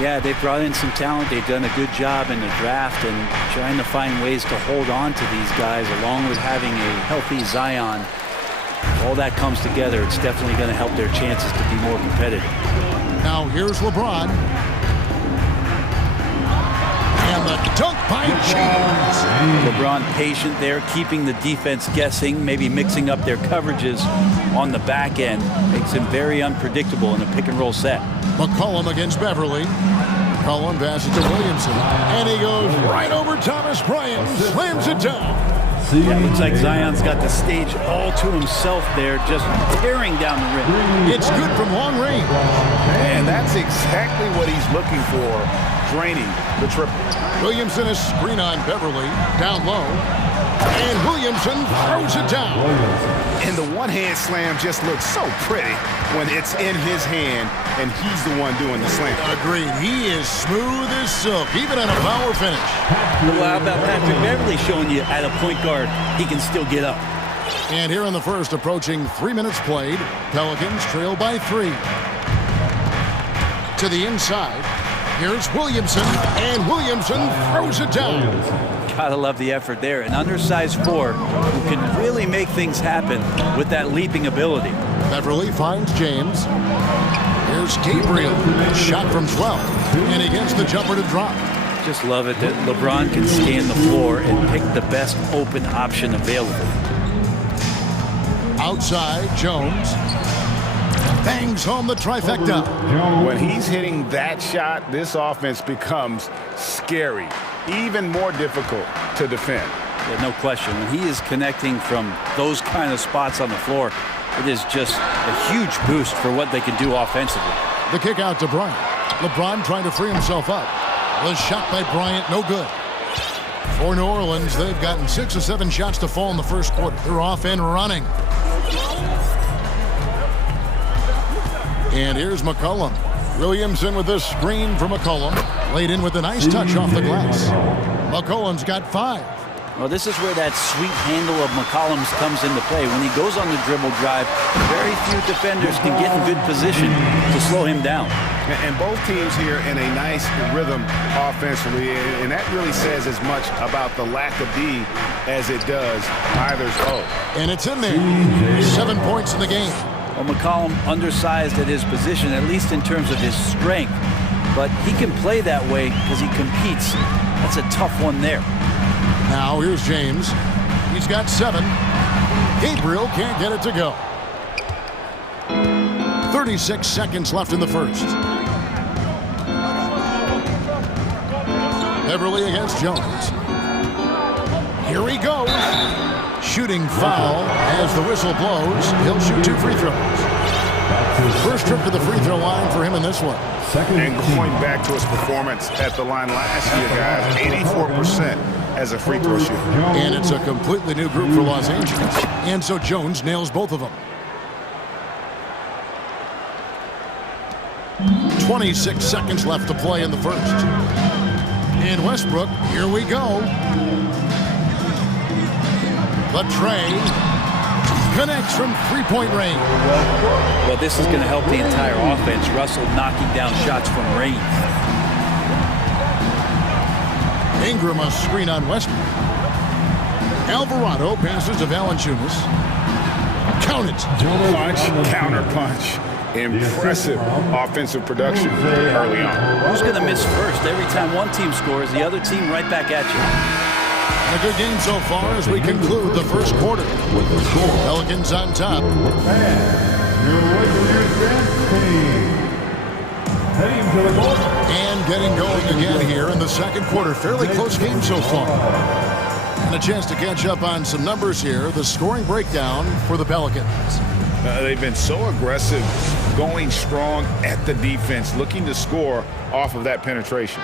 Yeah, they've brought in some talent. They've done a good job in the draft and trying to find ways to hold on to these guys, along with having a healthy Zion. All that comes together, it's definitely going to help their chances to be more competitive. Now here's LeBron. And the dunk by James. LeBron patient there, keeping the defense guessing, maybe mixing up their coverages on the back end. Makes him very unpredictable in a pick-and-roll set. McCollum against Beverly. McCollum passes to Williamson. And he goes right over Thomas Bryant, slams it down. Yeah, looks like Zion's got the stage all to himself there, just tearing down the rim. It's good from long range. And that's exactly what he's looking for, draining the triple. Williamson is screen on Beverly, down low. And Williamson throws it down. And the one-hand slam just looks so pretty when it's in his hand and he's the one doing the slam. Agreed. He is smooth as silk, even on a power finish. Well, how about Patrick Beverly showing you at a point guard he can still get up? And here in the first, approaching 3 minutes played, Pelicans trail by 3. To the inside, here's Williamson, and Williamson throws it down. Gotta love the effort there. An undersized four who can really make things happen with that leaping ability. Beverly finds James. Here's Gabriel, shot from 12, and he gets the jumper to drop. Just love it that LeBron can scan the floor and pick the best open option available. Outside, Jones bangs home the trifecta. When he's hitting that shot, this offense becomes scary, even more difficult to defend. Yeah, no question. When he is connecting from those kind of spots on the floor, it is just a huge boost for what they can do offensively. The kick out to Bryant. LeBron trying to free himself up. The shot by Bryant, no good. For New Orleans, they've gotten 6 or 7 shots to fall in the first quarter. They're off and running. And here's McCollum. Williamson with this screen for McCollum. Laid in with a nice touch off the glass. McCollum's got 5. Well, this is where that sweet handle of McCollum's comes into play. When he goes on the dribble drive, very few defenders can get in good position to slow him down. And both teams here in a nice rhythm offensively, and that really says as much about the lack of D as it does either's O. And it's in there. 7 points in the game. Well, McCollum undersized at his position, at least in terms of his strength. But he can play that way because he competes. That's a tough one there. Now here's James. He's got 7. Gabriel can't get it to go. 36 seconds left in the first. Beverly against Jones. Here he goes. Shooting foul as the whistle blows. He'll shoot 2 free throws. First trip to the free throw line for him in this one. And going back to his performance at the line last year, guys, 84% as a free throw shooter. And it's a completely new group for Los Angeles. And so Jones nails both of them. 26 seconds left to play in the first. In Westbrook, here we go. The tray connects from three-point range. Well, this is going to help the entire offense. Russell knocking down shots from range. Ingram a screen on Westbrook. Alvarado passes to Valanciunas. Count it. Punch, counter punch. Impressive offensive production early on. Who's going to miss first? Every time one team scores, the other team right back at you. A good game so far as we conclude the first quarter. Pelicans on top. And getting going again here in the second quarter. Fairly close game so far. And a chance to catch up on some numbers here. The scoring breakdown for the Pelicans. They've been so aggressive, going strong at the defense, looking to score off of that penetration.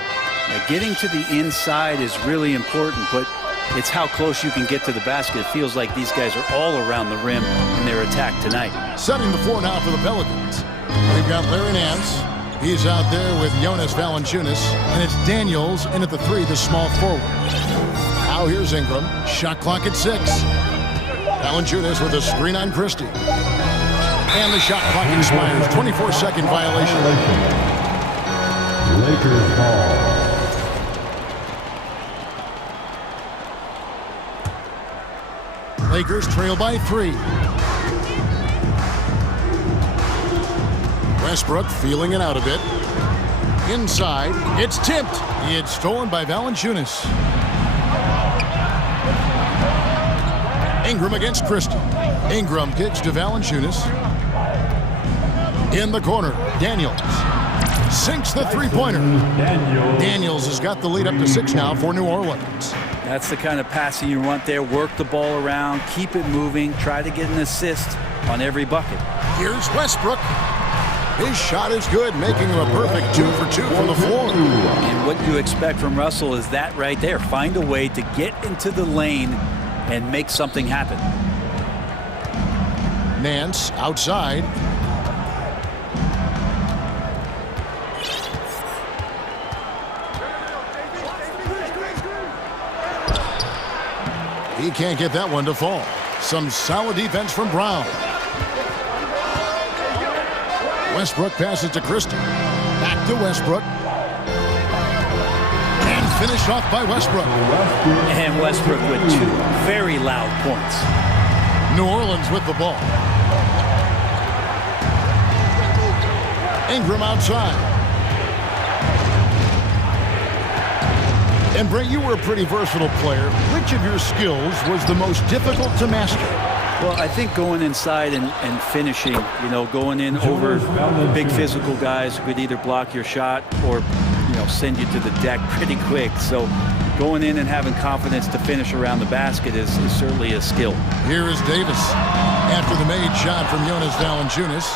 Now, getting to the inside is really important, but it's how close you can get to the basket. It feels like these guys are all around the rim in their attack tonight. Setting the floor now for the Pelicans. We've got Larry Nance. He's out there with Jonas Valanciunas. And it's Daniels in at the three, the small forward. Now here's Ingram. Shot clock at 6. Valanciunas with a screen on Christie. And the shot clock expires. 24-second violation. Lakers ball. Lakers trail by 3. Westbrook feeling it out a bit. Inside, it's tipped. It's stolen by Valanciunas. Ingram against Christie. Ingram kicks to Valanciunas. In the corner, Daniels sinks the three-pointer. Daniels has got the lead up to 6 now for New Orleans. That's the kind of passing you want there. Work the ball around, keep it moving, try to get an assist on every bucket. Here's Westbrook. His shot is good, making him a perfect 2 for 2 from the floor. And what you expect from Russell is that right there. Find a way to get into the lane and make something happen. Nance outside. He can't get that one to fall. Some solid defense from Brown. Westbrook passes to Christie. Back to Westbrook. And finished off by Westbrook. And Westbrook with 2 very loud points. New Orleans with the ball. Ingram outside. And Brent, you were a pretty versatile player. Which of your skills was the most difficult to master? Well, I think going inside and finishing, you know, going in over big physical guys who could either block your shot or, you know, send you to the deck pretty quick. So going in and having confidence to finish around the basket is certainly a skill. Here is Davis after the made shot from Jonas Valanciunas.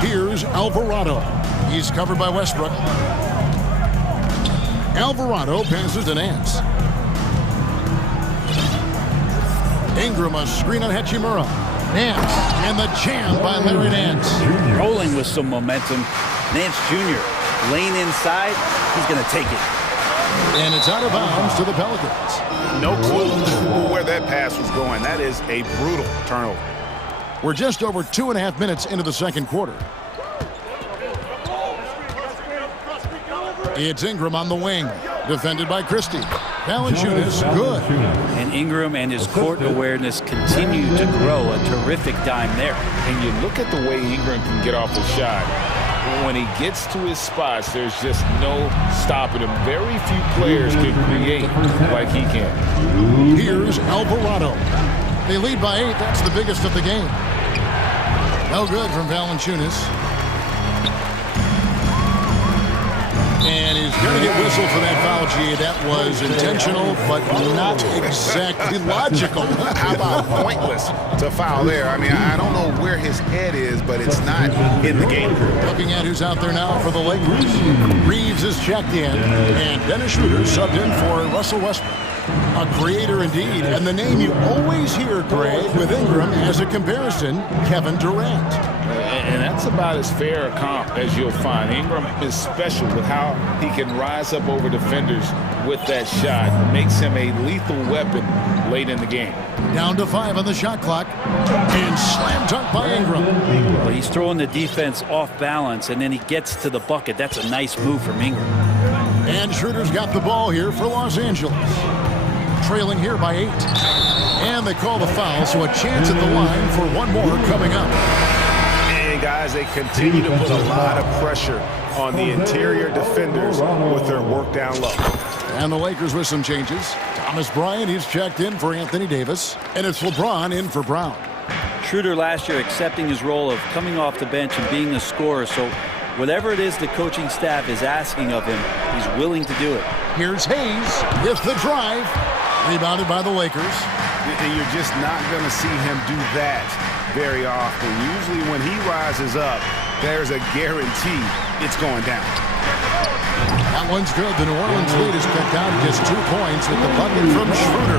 Here's Alvarado. He's covered by Westbrook. Alvarado passes to Nance. Ingram a screen on Hachimura. Nance and the jam by Larry Nance. Rolling with some momentum. Nance Jr. lane inside. He's going to take it. And it's out of bounds to the Pelicans. No clue where that pass was going. That is a brutal turnover. We're just over 2.5 minutes into the second quarter. It's Ingram on the wing, defended by Christie. Valanciunas, good. And Ingram and his court awareness continue to grow. A terrific dime there. And you look at the way Ingram can get off the shot. When he gets to his spots, there's just no stopping him. Very few players can create like he can. Here's Alvarado. They lead by 8. That's the biggest of the game. No good from Valanciunas. And he's going to get whistled for that foul, G. That was intentional, but not exactly logical. How about pointless to foul there? I mean, I don't know where his head is, but it's not in the game. Looking at who's out there now for the Lakers. Reeves is checked in, and Dennis Schroeder subbed in for Russell Westbrook. A creator indeed, and the name you always hear, Greg, with Ingram as a comparison, Kevin Durant. And that's about as fair a comp as you'll find. Ingram is special with how he can rise up over defenders with that shot. Makes him a lethal weapon late in the game. Down to 5 on the shot clock, and slam dunk by Ingram. Well, he's throwing the defense off balance, and then he gets to the bucket. That's a nice move from Ingram. And Schroeder's got the ball here for Los Angeles. Trailing here by 8. And they call the foul, so a chance at the line for one more coming up. And guys, they continue to put a lot of pressure on the interior defenders with their work down low. And the Lakers with some changes. Thomas Bryant, he's checked in for Anthony Davis. And it's LeBron in for Brown. Schroeder last year accepting his role of coming off the bench and being a scorer, so whatever it is the coaching staff is asking of him, he's willing to do it. Here's Hayes with the drive. Rebounded by the Lakers. You're just not going to see him do that very often. Usually when he rises up, there's a guarantee it's going down. That one's good. The New Orleans lead is cut down to just 2 points with the bucket from Schroeder.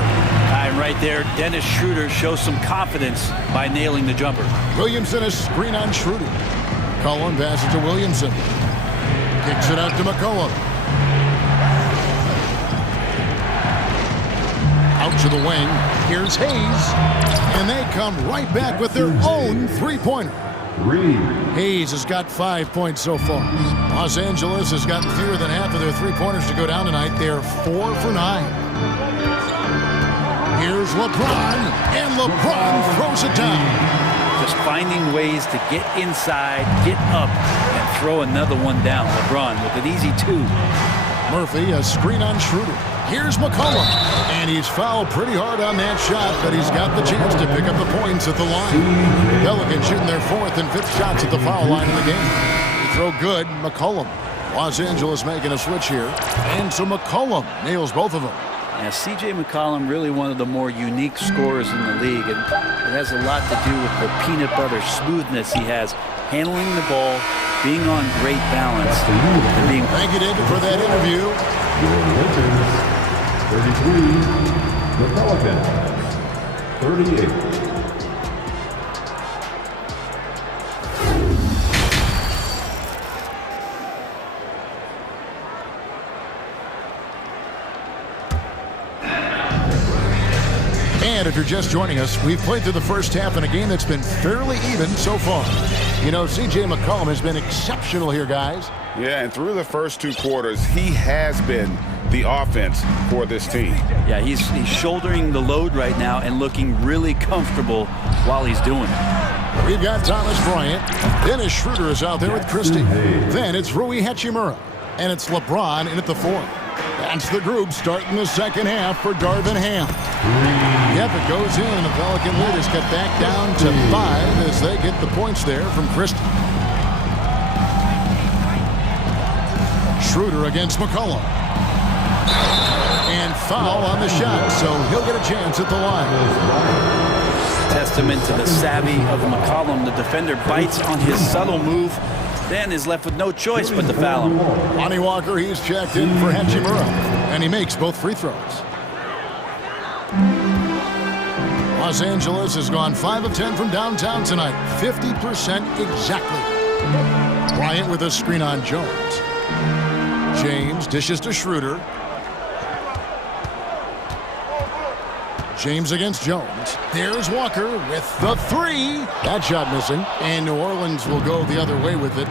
And right there, Dennis Schroeder shows some confidence by nailing the jumper. Williamson, a screen on Schroeder. McCollum passes to Williamson. Kicks it out to McCollum. Out to the wing. Here's Hayes. And they come right back with their own three-pointer. Hayes has got 5 points so far. Los Angeles has gotten fewer than half of their three-pointers to go down tonight. They're 4 for 9. Here's LeBron, and LeBron throws it down. Just finding ways to get inside, get up, and throw another one down. LeBron with an easy 2. Murphy, a screen on Schroeder. Here's McCollum, and he's fouled pretty hard on that shot, but he's got the chance to pick up the points at the line. Pelicans shooting their 4th and 5th shots at the foul line in the game. They throw good, McCollum. Los Angeles making a switch here, and so McCollum nails both of them. Yeah, C.J. McCollum, really one of the more unique scorers in the league, and it has a lot to do with the peanut butter smoothness he has, handling the ball, being on great balance. And being Thank you, David, for that interview. 33, the Pelicans, 38. And if you're just joining us, we've played through the first half in a game that's been fairly even so far. You know, C.J. McCollum has been exceptional here, guys. Yeah, and through the first 2 quarters, he has been the offense for this team. Yeah, he's shouldering the load right now and looking really comfortable while he's doing it. We've got Thomas Bryant. Dennis Schroeder is out there with Christie. Then it's Rui Hachimura. And it's LeBron in at the 4th. That's the group starting the second half for Darvin Ham. Yep, it goes in, and the Pelican lead is cut back down to 5 as they get the points there from Christie. Schroeder against McCollum. And foul on the shot, so he'll get a chance at the line. Testament to the savvy of McCollum. The defender bites on his subtle move, then is left with no choice but to foul him. Lonnie Walker, he's checked in for Hachimura, and he makes both free throws. Los Angeles has gone 5 of 10 from downtown tonight, 50% exactly. Bryant with a screen on Jones. James dishes to Schroeder. James against Jones. There's Walker with the 3. That shot missing, and New Orleans will go the other way with it.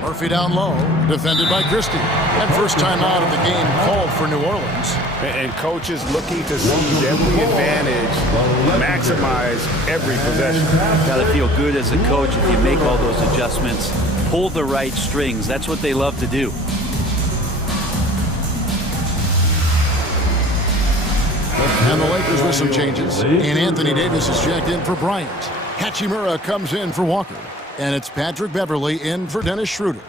Murphy down low, defended by Christie. That first time out of the game called for New Orleans. And coaches looking to seize every advantage, maximize every possession. Got to feel good as a coach if you make all those adjustments. Pull the right strings. That's what they love to do. And the Lakers with some changes. And Anthony Davis is checked in for Bryant. Hachimura comes in for Walker. And it's Patrick Beverly in for Dennis Schroeder.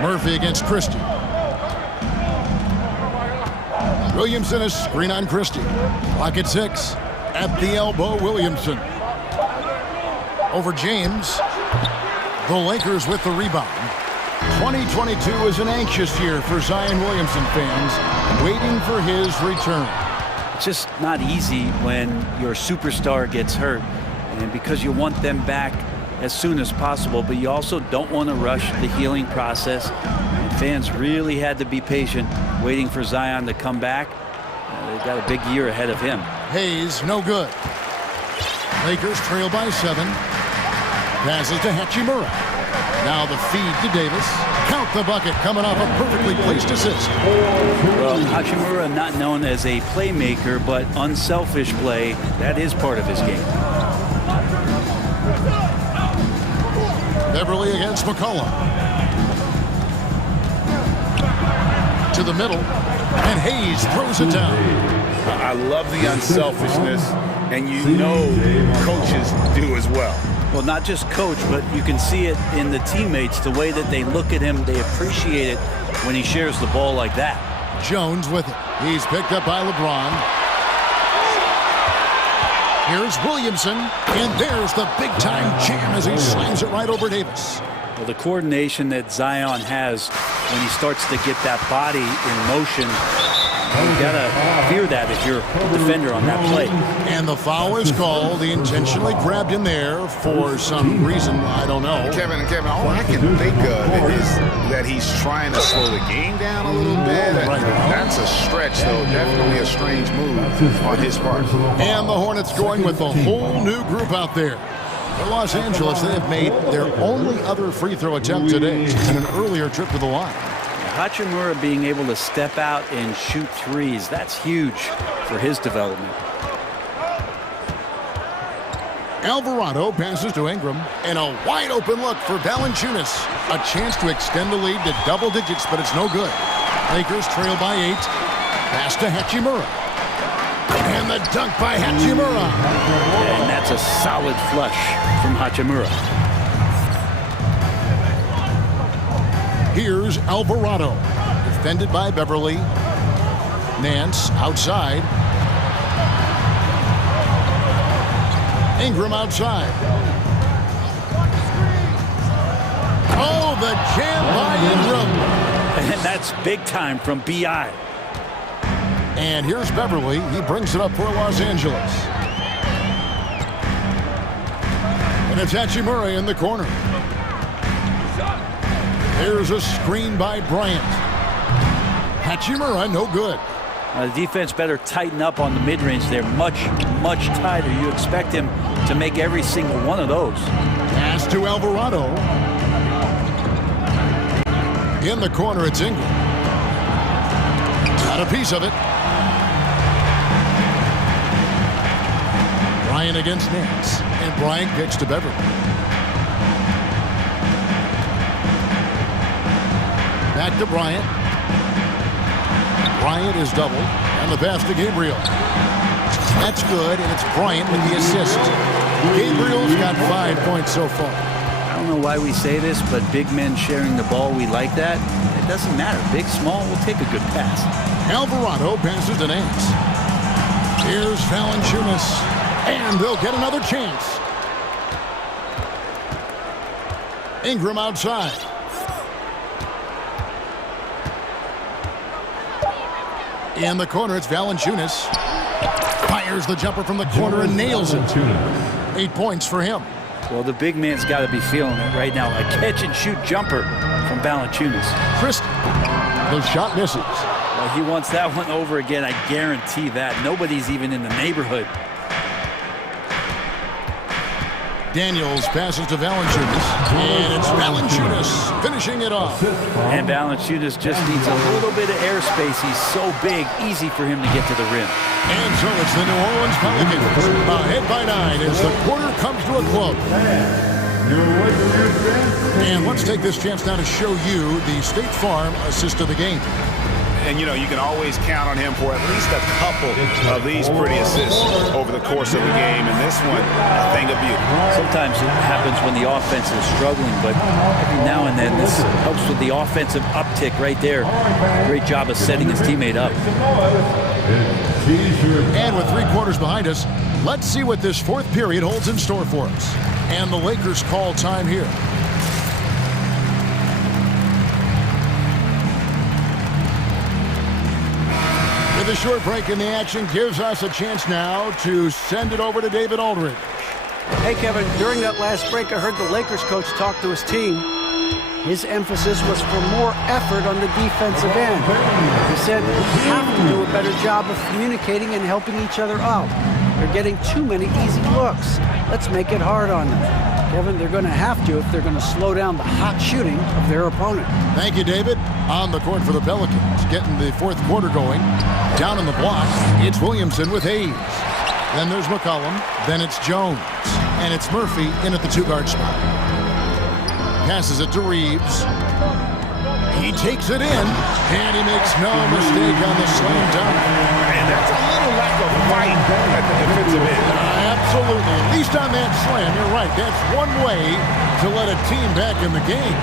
Murphy against Christie. Williamson is screen on Christie. Clock at 6. At the elbow, Williamson. Over James. The Lakers with the rebound. 2022 is an anxious year for Zion Williamson fans, waiting for his return. It's just not easy when your superstar gets hurt, and because you want them back as soon as possible, but you also don't want to rush the healing process. And fans really had to be patient, waiting for Zion to come back. They've got a big year ahead of him. Hayes, no good. Lakers trail by 7. Passes to Hachimura. Now the feed to Davis. Count the bucket, coming off a perfectly placed assist. Well, Hachimura not known as a playmaker, but unselfish play, that is part of his game. Beverly against McCollum. To the middle, and Hayes throws it down. I love the unselfishness, and you know coaches do as well. Well, not just coach, but you can see it in the teammates, the way that they look at him, they appreciate it when he shares the ball like that. Jones with it. He's picked up by LeBron. Here's Williamson, and there's the big-time jam as he slams it right over Davis. Well, the coordination that Zion has when he starts to get that body in motion, you gotta fear that if you're a defender on that play. And the foul is called. He intentionally grabbed him there for some reason, I don't know. Kevin, all I can think of is that he's trying to slow the game down a little bit. That's a stretch, though. Definitely a strange move on his part. And the Hornets going with a whole new group out there. For Los Angeles, they have made their only other free throw attempt today and an earlier trip to the line. Hachimura being able to step out and shoot threes, that's huge for his development. Alvarado passes to Ingram, and a wide open look for Valanciunas. A chance to extend the lead to double digits, but it's no good. Lakers trail by 8. Pass to Hachimura. And the dunk by Hachimura. And that's a solid flush from Hachimura. Here's Alvarado, defended by Beverly. Nance outside. Ingram outside. Oh, the jam by Ingram. And that's big time from B.I. And here's Beverly. He brings it up for Los Angeles. And it's Hachimura in the corner. There's a screen by Bryant. Hachimura, no good. The defense better tighten up on the mid-range. They're much, much tighter. You expect him to make every single one of those. Pass to Alvarado. In the corner, it's Ingram. Got a piece of it. Bryant against Nance. And Bryant kicks to Beverly. Back to Bryant. Bryant is doubled. And the pass to Gabriel. That's good, and it's Bryant with the assist. Gabriel's got 5 points so far. I don't know why we say this, but big men sharing the ball, we like that. It doesn't matter. Big, small, we'll take a good pass. Alvarado passes to Nance. Here's Valanciunas. And they'll get another chance. Ingram outside. In the corner, it's Valanciunas. Fires the jumper from the corner and nails it. 8 points for him. Well, the big man's got to be feeling it right now. A catch-and-shoot jumper from Valanciunas. Christie. The shot misses. Well, he wants that one over again, I guarantee that. Nobody's even in the neighborhood. Daniels passes to Valanciunas. And it's Valanciunas finishing it off. And Valanciunas just needs a little bit of airspace. He's so big, easy for him to get to the rim. And so it's the New Orleans Pelicans ahead by 9 as the quarter comes to a close. And let's take this chance now to show you the State Farm assist of the game. And, you know, you can always count on him for at least a couple of these pretty assists over the course of the game. And this one, a thing of beauty. Sometimes it happens when the offense is struggling, but every now and then this helps with the offensive uptick right there. Great job of setting his teammate up. And with 3 quarters behind us, let's see what this 4th period holds in store for us. And the Lakers call time here. With a short break in the action gives us a chance now to send it over to David Aldridge. Hey, Kevin, during that last break, I heard the Lakers coach talk to his team. His emphasis was for more effort on the defensive end. He said we have to do a better job of communicating and helping each other out. They're getting too many easy looks. Let's make it hard on them. Kevin, they're going to have to if they're going to slow down the hot shooting of their opponent. Thank you, David. On the court for the Pelicans, getting the 4th quarter going. Down in the block, it's Williamson with Hayes. Then there's McCollum. Then it's Jones. And it's Murphy in at the 2-guard spot. Passes it to Reeves. He takes it in, and he makes no mistake on the slam dunk. And that's a little lack of fight at the defensive end. Absolutely. At least on that slam, you're right. That's one way to let a team back in the game.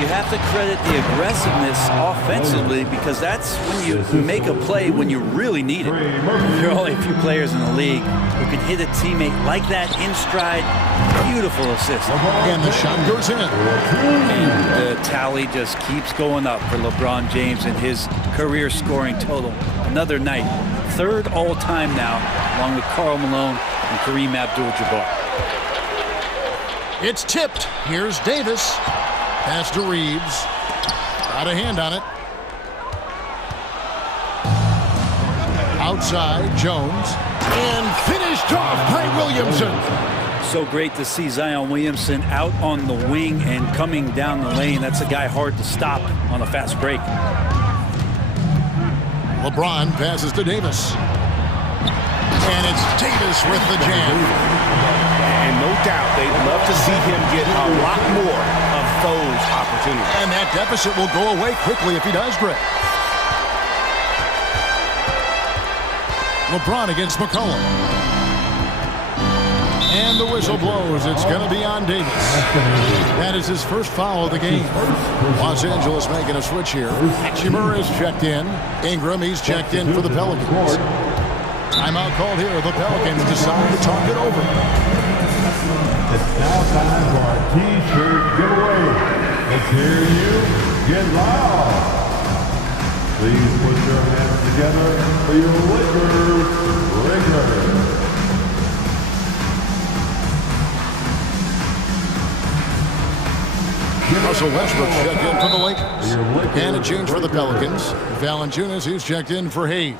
You have to credit the aggressiveness offensively because that's when you make a play when you really need it. There are only a few players in the league who can hit a teammate like that in stride. Beautiful assist. And the shot goes in. And the tally just keeps going up for LeBron James and his career scoring total. Another night. 3rd all-time now, along with Karl Malone and Kareem Abdul-Jabbar. It's tipped. Here's Davis. Pass to Reeves. Got a hand on it. Outside, Jones. And finished off by Williamson. So great to see Zion Williamson out on the wing and coming down the lane. That's a guy hard to stop on a fast break. LeBron passes to Davis. And it's Davis with the jam. And no doubt they'd love to see him get a lot more of those opportunities. And that deficit will go away quickly if he does, Greg. LeBron against McCollum. And the whistle blows. It's going to be on Davis. That is his first foul of the game. Los Angeles making a switch here. Hachimura is checked in. Ingram, he's checked in for the Pelicans. Timeout called here. The Pelicans decide to talk it over. It's now time for our T-shirt giveaway. Let's hear you get loud. Please put your hands together for your Lakers ringers. Russell Westbrook checked in for the Lakers. And a change for the Pelicans. Valanciunas, he's checked in for Hayes.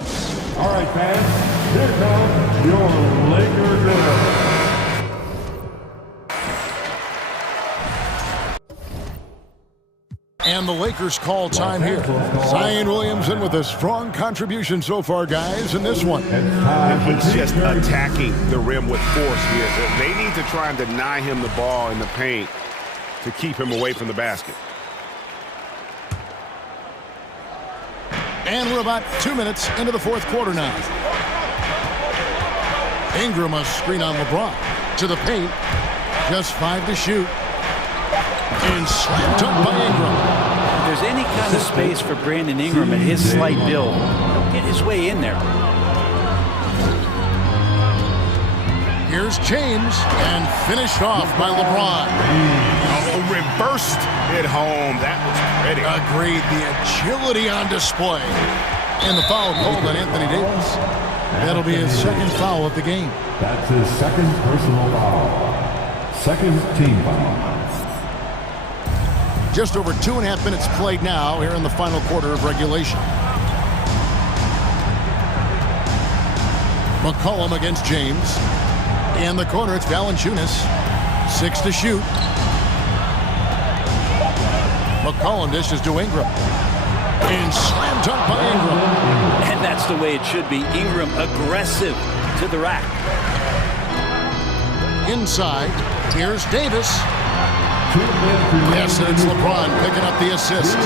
All right, fans, here comes your Lakers ringers. And the Lakers call time here. Zion Williamson with a strong contribution so far, guys, in this one. It was just attacking the rim with force here. They need to try and deny him the ball in the paint to keep him away from the basket. And we're about 2 minutes into the 4th quarter now. Ingram a screen on LeBron. To the paint. Just 5 to shoot. And slam dunk by Ingram. If there's any kind of space for Brandon Ingram at his slight build, he'll get his way in there. Here's James, and finished off by LeBron. Oh, reversed it home. That was pretty. Agreed. The agility on display. And the foul called on Anthony Davis. That'll be his 2nd foul of the game. That's his 2nd personal foul. 2nd team foul. Just over 2.5 minutes played now here in the final quarter of regulation. McCollum against James. In the corner, it's Valanciunas. 6 to shoot. McCollum dishes to Ingram. And slam dunk by Ingram. And that's the way it should be. Ingram aggressive to the rack. Inside, here's Davis. Yes, it's LeBron picking up the assist.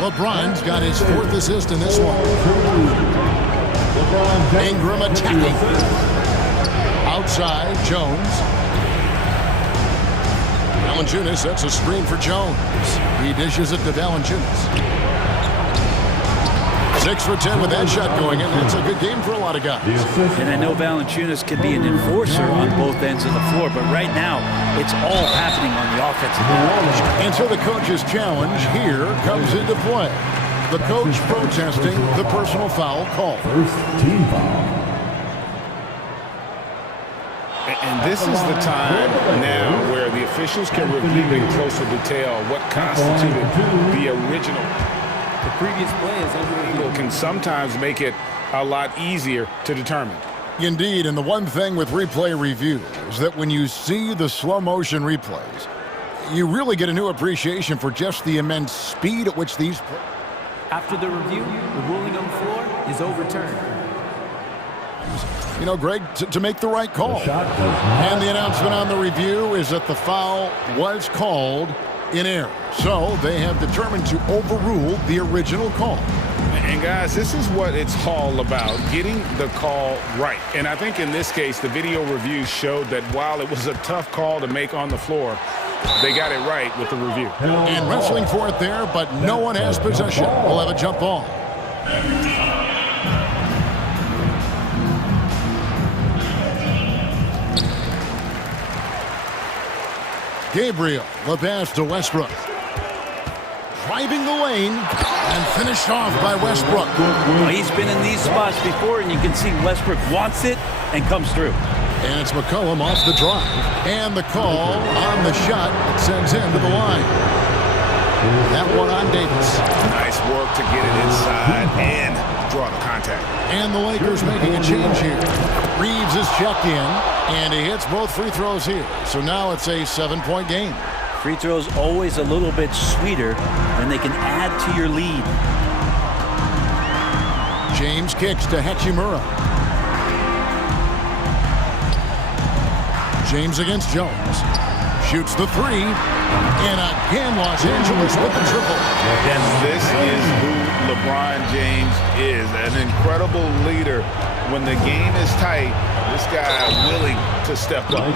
LeBron's got his 4th assist in this one. Ingram attacking. Outside, Jones. Valanciunas sets a screen for Jones. He dishes it to Valanciunas. 6 for 10 with that shot going in. It's a good game for a lot of guys. And I know Valanciunas can be an enforcer on both ends of the floor, but right now, it's all happening on the offensive end. And so the coach's challenge here comes into play. The coach protesting the personal foul call. First team foul. And this is the time now where the officials can review in closer detail what constituted the original. The previous play is under review. Can sometimes make it a lot easier to determine. Indeed, and the one thing with replay review is that when you see the slow motion replays, you really get a new appreciation for just the immense speed at which these plays. After the review, the ruling on the floor is overturned. You know, Greg, to make the right call. And the announcement on the review is that the foul was called in error. So they have determined to overrule the original call. And guys, this is what it's all about, getting the call right. And I think in this case, the video review showed that while it was a tough call to make on the floor, they got it right with the review. And wrestling for it there, but no one has possession. We'll have a jump ball. Gabriel, the pass to Westbrook. Driving the lane and finished off by Westbrook. Well, he's been in these spots before, and you can see Westbrook wants it and comes through. And it's McCollum off the drive. And the call on the shot that sends him to the line. That one on Davis. Nice work to get it inside and draw the contact. And the Lakers making a change here. Reeves is checked in, and he hits both free throws here. So now it's a 7-point game. Free throws always a little bit sweeter when they can add to your lead. James kicks to Hachimura. James against Jones. Shoots the three. And again, Los Angeles with the triple. And this is who LeBron James is. An incredible leader. When the game is tight, this guy is willing to step up.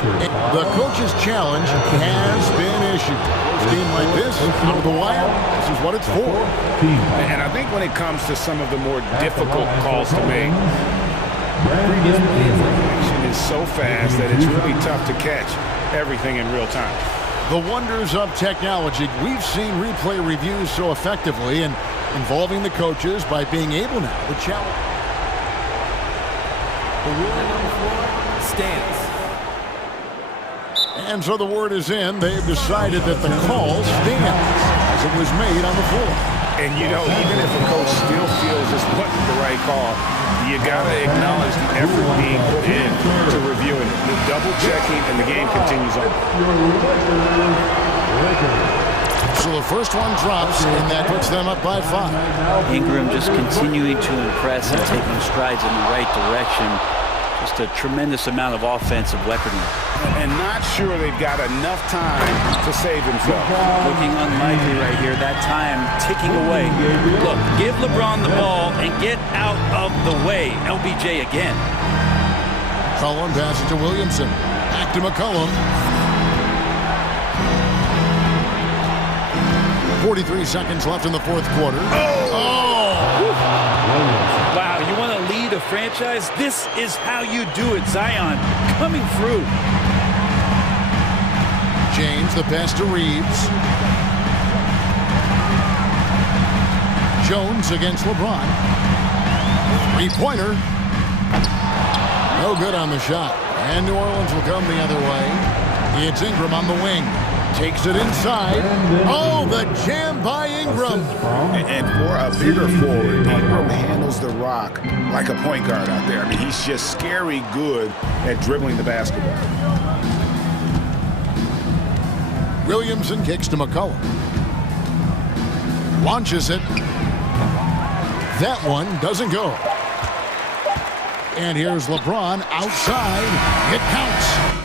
The coach's challenge has been issued. A game like this, out of the wire, this is what it's for. And I think when it comes to some of the more difficult calls to make, action is so fast that it's really tough to catch everything in real time. The wonders of technology. We've seen replay reviews so effectively and involving the coaches by being able now to challenge. The ruling on the floor stands. And so the word is in. They've decided that the call stands as it was made on the floor. And, you know, even if a coach still feels this wasn't the right call, you got to acknowledge the effort being put in to reviewing it. The double-checking, and the game continues on. So the first one drops, and that puts them up by 5. Ingram just continuing to impress and taking strides in the right direction. Just a tremendous amount of offensive weaponry. And not sure they've got enough time to save themselves. Looking unlikely right here. That time ticking away. Look, give LeBron the ball and get out of the way. LBJ again. McCollum passes to Williamson. Back to McCollum. 43 seconds left in the fourth quarter. Wow, you want to lead a franchise? This is how you do it. Zion coming through. James, the pass to Reeves. Jones against LeBron. Three-pointer. No good on the shot. And New Orleans will come the other way. It's Ingram on the wing. Takes it inside. Oh, the jam by Ingram. And for a bigger forward, Ingram handles the rock like a point guard out there. I mean, he's just scary good at dribbling the basketball. Williamson kicks to McCollum. Launches it. That one doesn't go. And here's LeBron outside. It counts.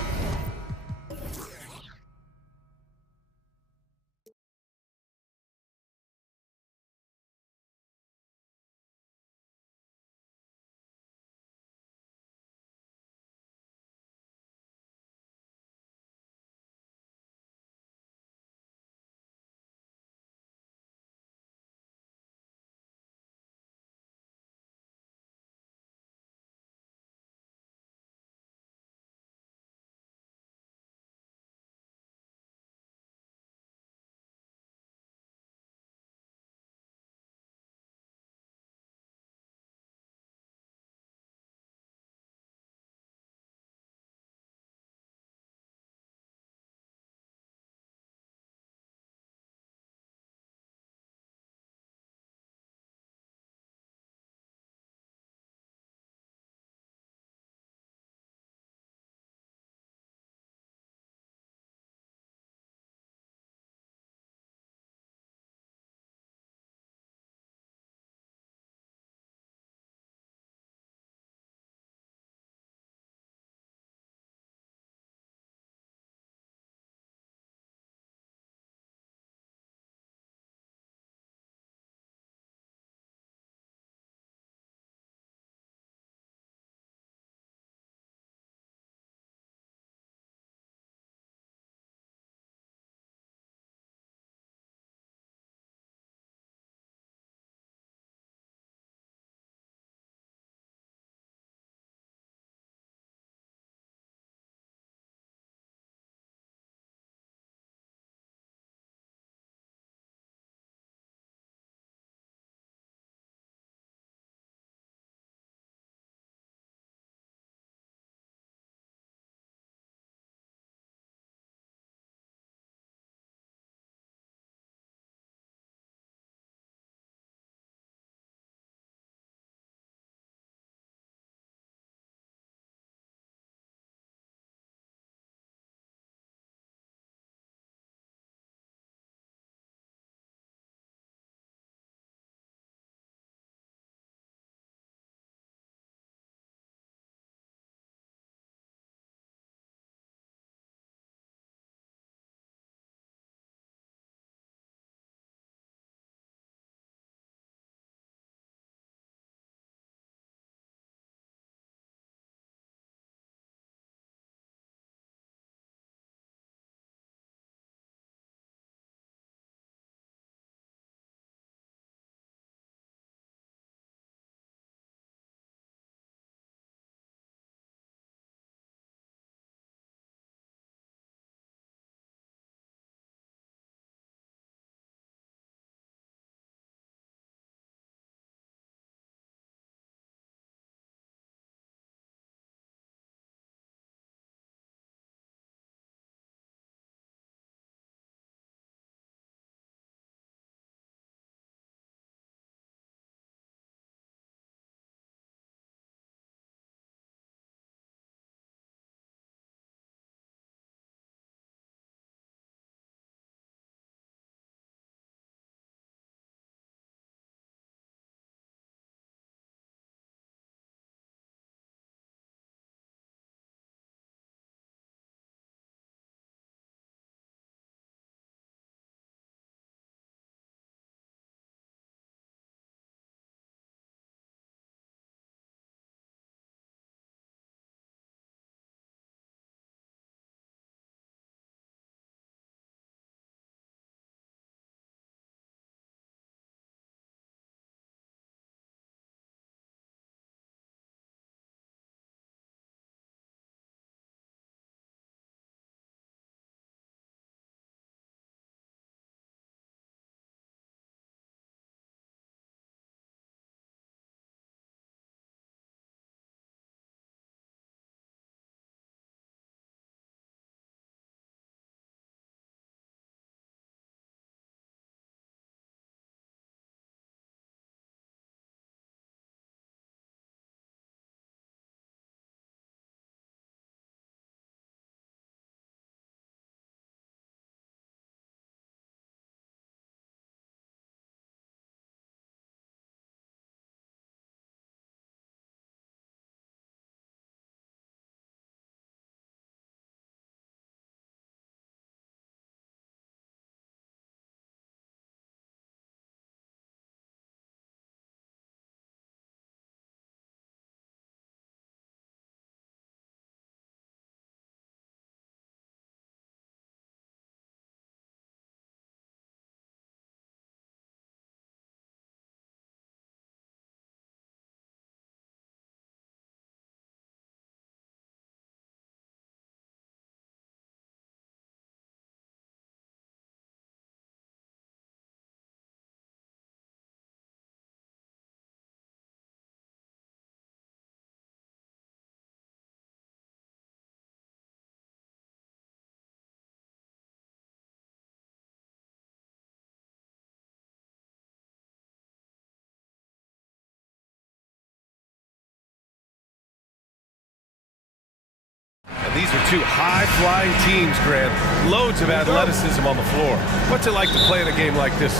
These are two high-flying teams, Grant. Loads of athleticism on the floor. What's it like to play in a game like this?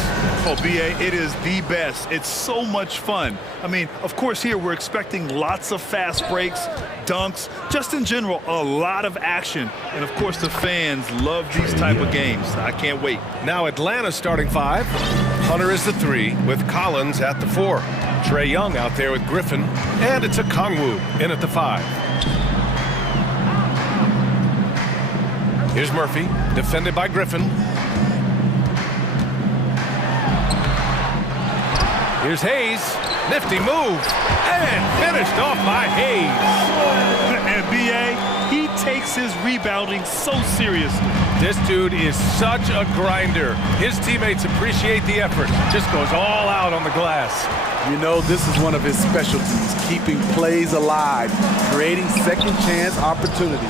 Oh, B.A., it is the best. It's so much fun. I mean, of course, here we're expecting lots of fast breaks, dunks, just in general, a lot of action. And, of course, the fans love these type of games. I can't wait. Now Atlanta's starting five. Hunter is the 3, with Collins at the 4. Trae Young out there with Griffin, and it's a Kongwu in at the 5. Here's Murphy, defended by Griffin. Here's Hayes, nifty move, and finished off by Hayes. And B.A., he takes his rebounding so seriously. This dude is such a grinder. His teammates appreciate the effort. Just goes all out on the glass. You know, this is one of his specialties, keeping plays alive, creating second chance opportunities.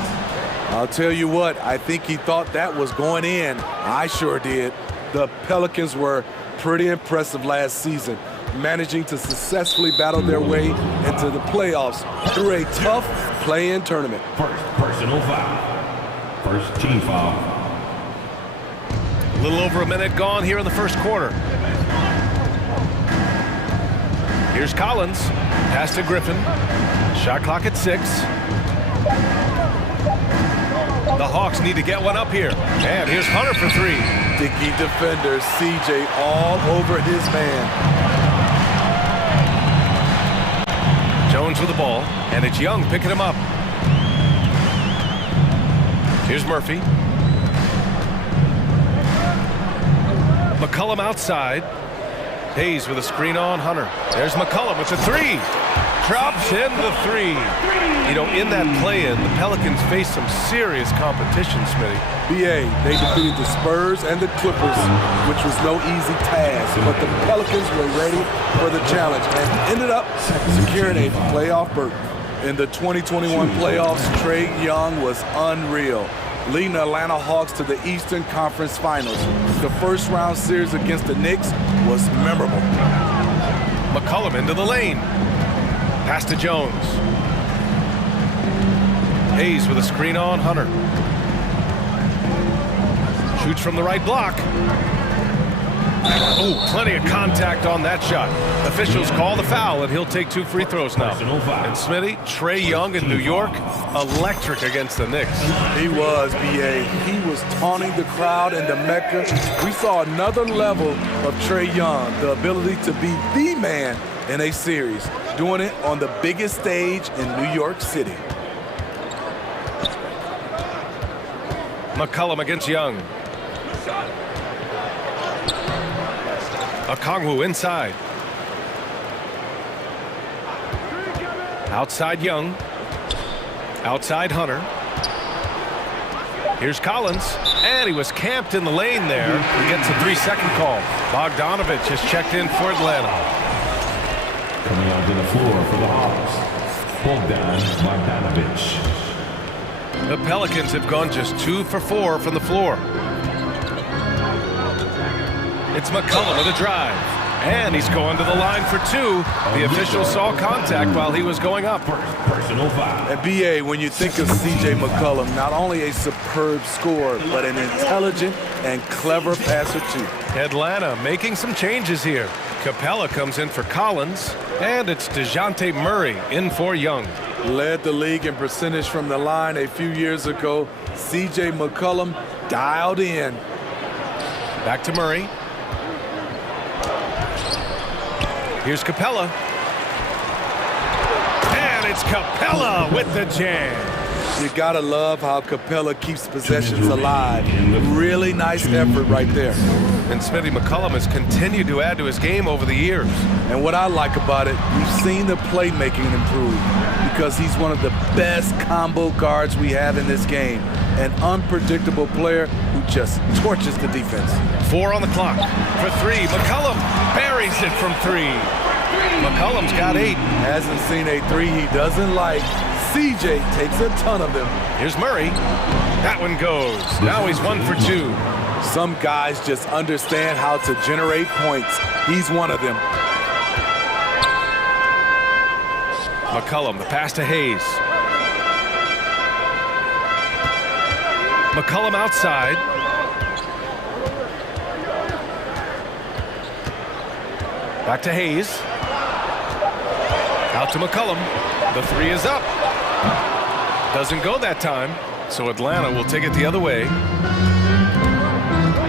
I'll tell you what, I think he thought that was going in. I sure did. The Pelicans were pretty impressive last season, managing to successfully battle their way into the playoffs through a tough play-in tournament. First personal foul. First team foul. A little over a minute gone here in the first quarter. Here's Collins, pass to Griffin. Shot clock at 6. The Hawks need to get one up here. And here's Hunter for 3. Dickey defender, CJ all over his man. Jones with the ball, and it's Young picking him up. Here's Murphy. McCollum outside. Hayes with a screen on Hunter. There's McCollum with the 3. Drops in the 3. You know, in that play-in, the Pelicans faced some serious competition, Smitty. B.A., they defeated the Spurs and the Clippers, which was no easy task. But the Pelicans were ready for the challenge and ended up securing a playoff berth. In the 2021 playoffs, Trae Young was unreal, leading the Atlanta Hawks to the Eastern Conference Finals. The first-round series against the Knicks was memorable. McCollum into the lane. Pass to Jones. Hayes with a screen on Hunter. Shoots from the right block. Oh, plenty of contact on that shot. Officials call the foul, and he'll take 2 free throws now. And Smitty, Trae Young in New York, electric against the Knicks. He was, B.A. He was taunting the crowd in the Mecca. We saw another level of Trae Young, the ability to be the man in a series, doing it on the biggest stage in New York City. McCollum against Young. Okongwu inside. Outside Young. Outside Hunter. Here's Collins. And he was camped in the lane there. He gets a 3-second call. Bogdanovich has checked in for Atlanta. Coming onto the floor for the Hawks, Bogdanovich. The Pelicans have gone just 2 for 4 from the floor. It's McCollum with a drive. And he's going to the line for 2. The officials saw contact while he was going up. Personal foul. And B.A., when you think of C.J. McCollum, not only a superb scorer, but an intelligent and clever passer, too. Atlanta making some changes here. Capella comes in for Collins, and it's DeJounte Murray in for Young. Led the league in percentage from the line a few years ago. C.J. McCollum dialed in. Back to Murray. Here's Capella. And it's Capella with the jam. You gotta love how Capella keeps possessions alive. Really nice effort right there. And Smitty, McCollum has continued to add to his game over the years. And what I like about it, we've seen the playmaking improve because he's one of the best combo guards we have in this game. An unpredictable player who just torches the defense. 4 on the clock. For 3, McCollum buries it from 3. McCollum's got 8. Hasn't seen a 3 he doesn't like. CJ takes a ton of them. Here's Murray. That one goes. Now he's 1 for 2. Some guys just understand how to generate points. He's one of them. McCollum, the pass to Hayes. McCollum outside. Back to Hayes. Out to McCollum. The three is up. Doesn't go that time, so Atlanta will take it the other way.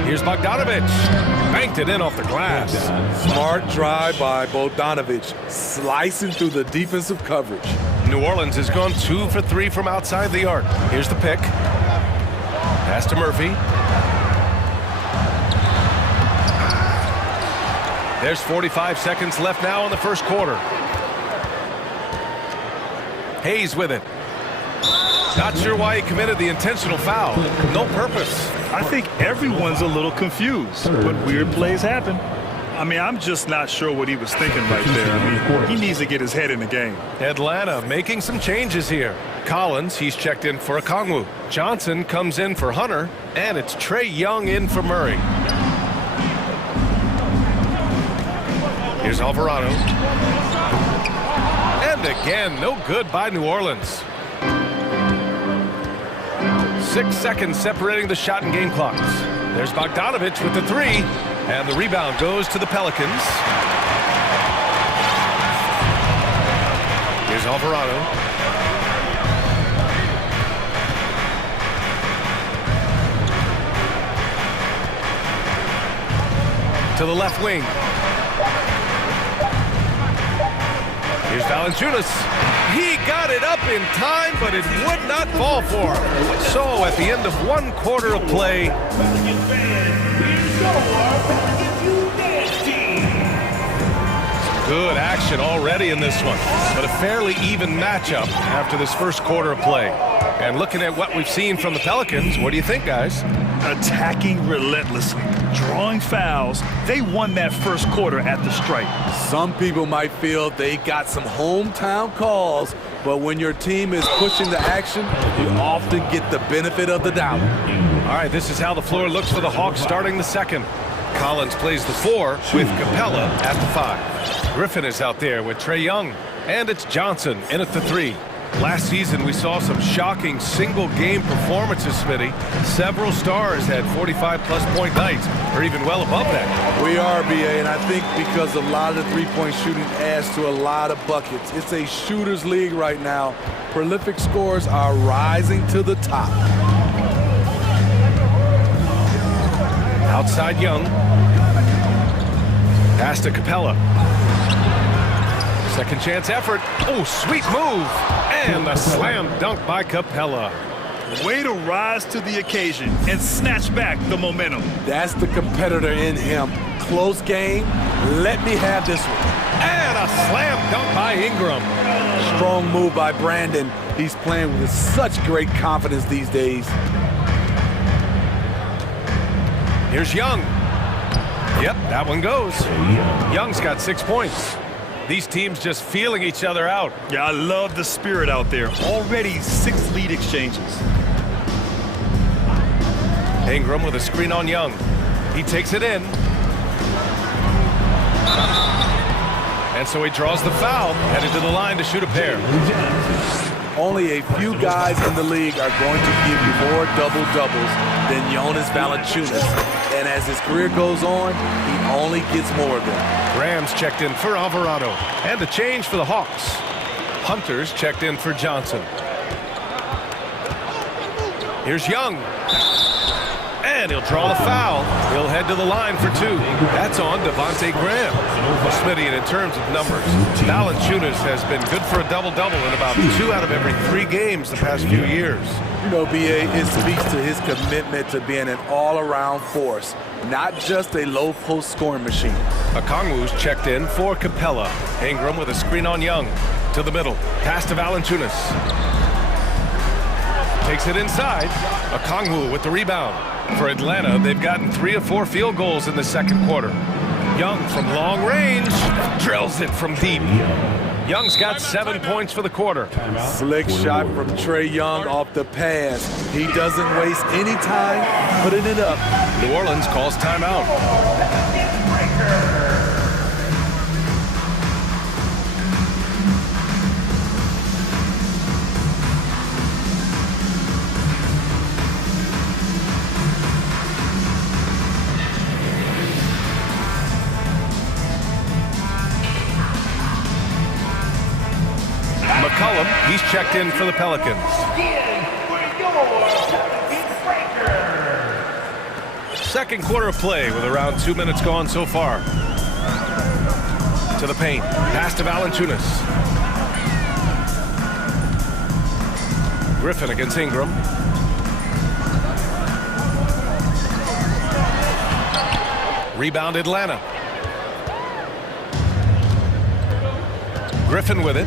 Here's Bogdanovich. Banked it in off the glass. Smart drive by Bogdanovich, slicing through the defensive coverage. New Orleans has gone 2 for 3 from outside the arc. Here's the pick. Pass to Murphy. There's 45 seconds left now in the first quarter. Hayes with it. Not sure why he committed the intentional foul. No purpose. I think everyone's a little confused, but weird plays happen. I mean, I'm just not sure what he was thinking right there. I mean, he needs to get his head in the game. Atlanta making some changes here. Collins, he's checked in for Okongwu. Johnson comes in for Hunter, and it's Trae Young in for Murray. Here's Alvarado. And again, no good by New Orleans. 6 seconds separating the shot and game clocks. There's Bogdanovich with the three, and the rebound goes to the Pelicans. Here's Alvarado. To the left wing. Here's Valanciunas. He got it up in time, but it would not fall for him. So at the end of 1 quarter of play, good action already in this one, but a fairly even matchup after this first quarter of play. And looking at what we've seen from the Pelicans, what do you think, guys? Attacking relentlessly, drawing fouls. They won that first quarter at the stripe. Some people might feel they got some hometown calls, but when your team is pushing the action, you often get the benefit of the doubt. All right, this is how the floor looks for the Hawks starting the second. Collins plays the 4 with Capella at the 5. Griffin is out there with Trae Young, and it's Johnson in at the 3. Last season, we saw some shocking single-game performances, Smitty. Several stars had 45-plus point nights, or even well above that. We are, BA, and I think because a lot of the three-point shooting adds to a lot of buckets. It's a shooter's league right now. Prolific scorers are rising to the top. Outside Young. Pass to Capella. Second chance effort. Oh, sweet move. And a slam dunk by Capella. Way to rise to the occasion and snatch back the momentum. That's the competitor in him. Close game. Let me have this one. And a slam dunk by Ingram. Strong move by Brandon. He's playing with such great confidence these days. Here's Young. Yep, that one goes. Young's got 6 points. These teams just feeling each other out. Yeah, I love the spirit out there. Already 6 lead exchanges. Ingram with a screen on Young. He takes it in. And so he draws the foul, headed to the line to shoot a pair. Only a few guys in the league are going to give you more double-doubles than Jonas Valanciunas. And as his career goes on, he only gets more of them. Rams checked in for Alvarado. And a change for the Hawks. Hunter's checked in for Johnson. Here's Young. And he'll draw the foul. He'll head to the line for 2. That's on Devontae Graham. Well, Smitty, and in terms of numbers, Valanciunas has been good for a double-double in about 2 out of every 3 games the past few years. You know, BA, it speaks to his commitment to being an all-around force, not just a low-post scoring machine. Okongwu's checked in for Capella. Ingram with a screen on Young. To the middle. Pass to Valanciunas. Takes it inside. Okongwu with the rebound. For Atlanta, they've gotten 3 of 4 field goals in the second quarter. Young from long range drills it from deep. Young's got 7 points for the quarter. Slick shot from Trae Young off the pass. He doesn't waste any time putting it up. New Orleans calls timeout. checked in for the Pelicans. Second quarter of play with around 2 minutes gone so far. To the paint. Pass to Valanciunas. Griffin against Ingram. Rebound Atlanta. Griffin with it.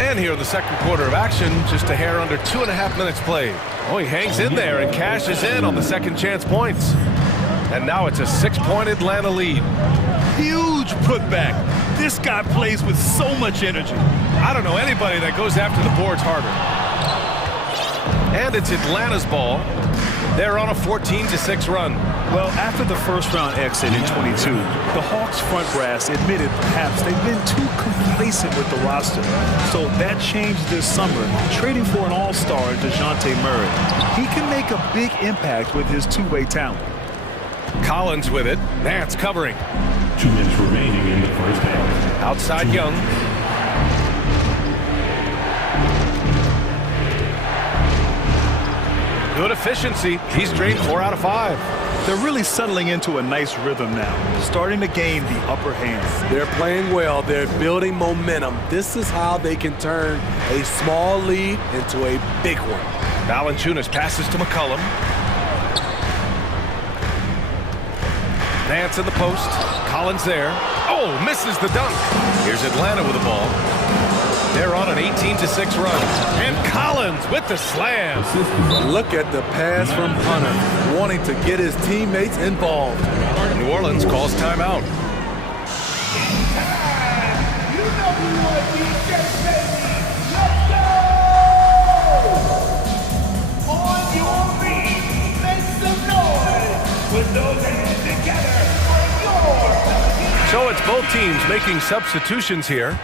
And here in the second quarter of action, just a hair under 2.5 minutes played. Oh, he hangs in there and cashes in on the second chance points. And now it's a 6-point Atlanta lead. Huge putback. This guy plays with so much energy. I don't know anybody that goes after the boards harder. And it's Atlanta's ball. They're on a 14-6 run. Well, after the first round exit in 22, the Hawks front brass admitted perhaps they've been too complacent with the roster. So that changed this summer, trading for an all-star, DeJounte Murray. He can make a big impact with his two-way talent. Collins with it. Nance covering. 2 minutes remaining in the first half. Outside Young. Good efficiency. He's drained 4 out of 5. They're really settling into a nice rhythm now, starting to gain the upper hand. They're playing well. They're building momentum. This is how they can turn a small lead into a big one. Valanciunas passes to McCollum. Nance in the post. Collins there. Oh, misses the dunk. Here's Atlanta with the ball. They're on an 18-6 run. And Collins with the slam. Look at the pass from Hunter, wanting to get his teammates involved. New Orleans calls timeout. On your feet, make some noise. Put those hands together for your... So it's both teams making substitutions here.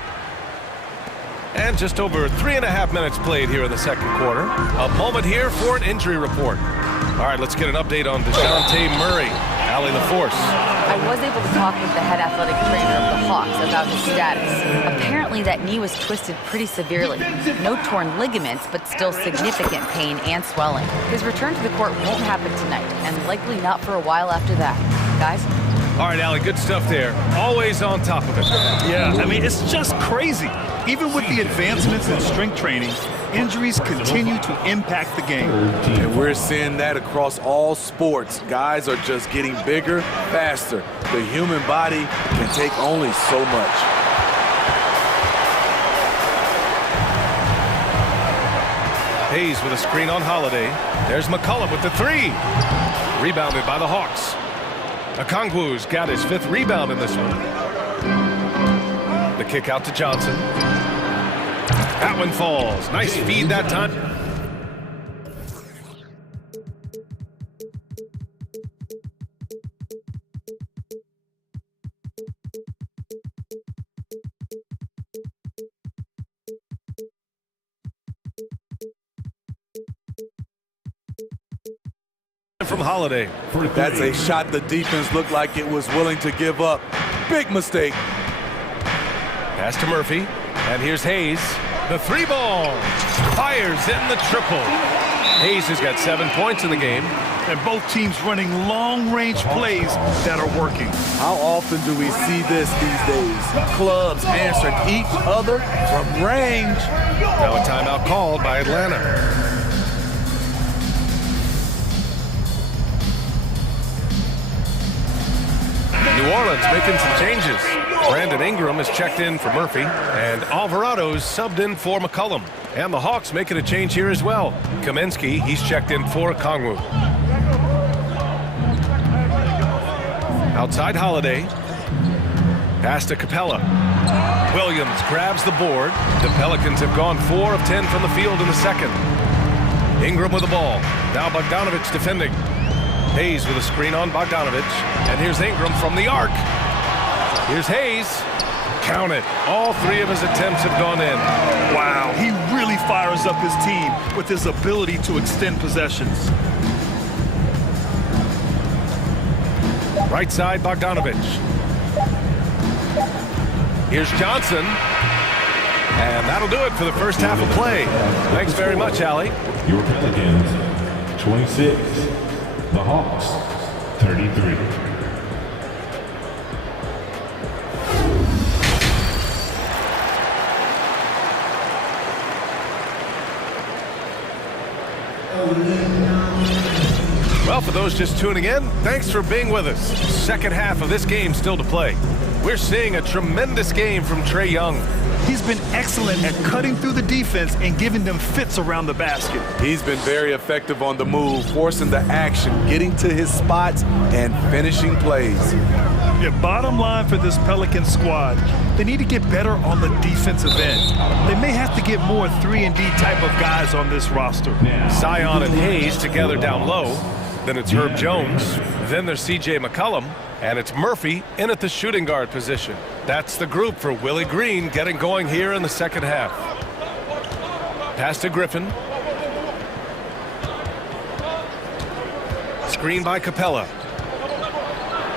And just over 3.5 minutes played here in the second quarter. A moment here for an injury report. All right, let's get an update on DeJounte Murray. Allie LaForce. I was able to talk with the head athletic trainer of the Hawks about his status. Apparently that knee was twisted pretty severely. No torn ligaments, but still significant pain and swelling. His return to the court won't happen tonight, and likely not for a while after that. Guys? All right, Allie, good stuff there. Always on top of it. Yeah, I mean, it's just crazy. Even with the advancements in strength training, injuries continue to impact the game. And we're seeing that across all sports. Guys are just getting bigger, faster. The human body can take only so much. Hayes with a screen on Holiday. There's McCollum with the 3. Rebounded by the Hawks. Okongwu's got his 5th rebound in this one. The kick out to Johnson. That one falls. Nice feed that time. From Holiday. That's a shot the defense looked like it was willing to give up. Big mistake. Pass to Murphy. And here's Hayes. The 3 ball. Fires in the triple. Hayes has got 7 points in the game. And both teams running long-range plays that are working. How often do we see this these days? Clubs answering each other from range. Now a timeout called by Atlanta. New Orleans making some changes. Brandon Ingram is checked in for Murphy, and Alvarado's subbed in for McCollum. And the Hawks making a change here as well. Kaminsky, he's checked in for Okongwu. Outside Holiday. Pass to Capella. Williams grabs the board. The Pelicans have gone 4 of 10 from the field in the second. Ingram with the ball. Now Bogdanovich defending. Hayes with a screen on Bogdanovich. And here's Ingram from the arc. Here's Hayes. Count it. All 3 of his attempts have gone in. Wow, he really fires up his team with his ability to extend possessions. Right side, Bogdanovich. Here's Johnson. And that'll do it for the first half of play. Thanks very much, Allie. Your Pelicans, 26. The Hawks, 33. Well, for those just tuning in, thanks for being with us. Second half of this game still to play. We're seeing a tremendous game from Trae Young. He's been excellent at cutting through the defense and giving them fits around the basket. He's been very effective on the move, forcing the action, getting to his spots, and finishing plays. Yeah, bottom line for this Pelican squad, they need to get better on the defensive end. They may have to get more 3-and-D type of guys on this roster. Zion and Hayes together down low. Then it's Herb Jones. Then there's C.J. McCollum. And it's Murphy in at the shooting guard position. That's the group for Willie Green getting going here in the second half. Pass to Griffin. Screen by Capella.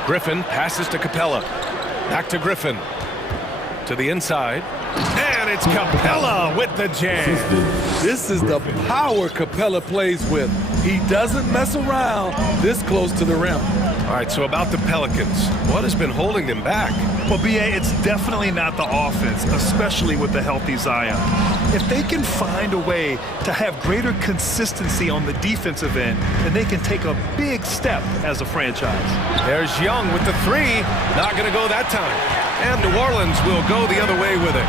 Griffin passes to Capella. Back to Griffin. To the inside. And it's Capella with the jam. This is the power Capella plays with. He doesn't mess around this close to the rim. All right, so about the Pelicans, what has been holding them back? Well, B.A., it's definitely not the offense, especially with the healthy Zion. If they can find a way to have greater consistency on the defensive end, then they can take a big step as a franchise. There's Young with the three. Not going to go that time. And New Orleans will go the other way with it.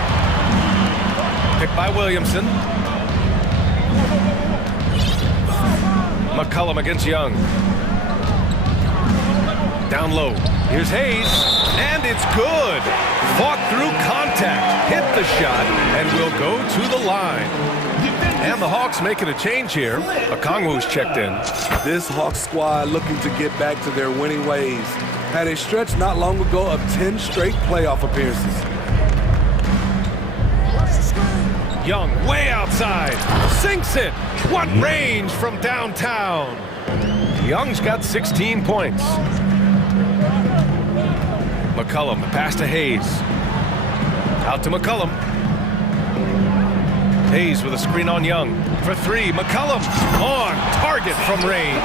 Picked by Williamson. McCollum against Young. Down low. Here's Hayes. And it's good. Fought through contact. Hit the shot. And will go to the line. And the Hawks making a change here. Okongwu's checked in. This Hawks squad looking to get back to their winning ways. Had a stretch not long ago of 10 straight playoff appearances. Young way outside. Sinks it. What range from downtown. Young's got 16 points. McCollum, pass to Hayes. Out to McCollum. Hayes with a screen on Young. For three, McCollum on target from range.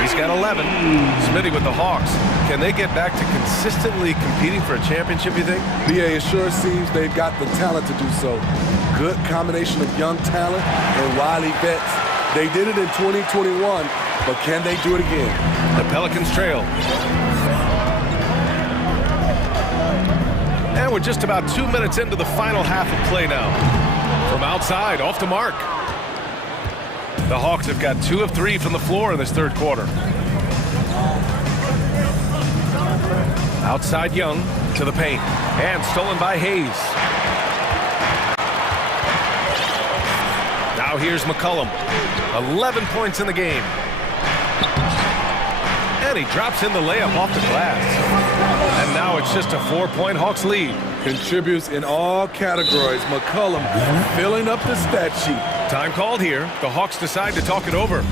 He's got 11. Smitty with the Hawks. Can they get back to consistently competing for a championship, you think? BA, it sure seems they've got the talent to do so. Good combination of young talent and wily vets. They did it in 2021, but can they do it again? The Pelicans trail. And we're just about 2 minutes into the final half of play now. From outside, off the mark. The Hawks have got 2 of 3 from the floor in this third quarter. Outside Young to the paint. And stolen by Hayes. Now here's McCollum. 11 points in the game. And he drops in the layup off the glass. And now it's just a 4-point Hawks lead. Contributes in all categories. McCollum filling up the stat sheet. Time called here. The Hawks decide to talk it over.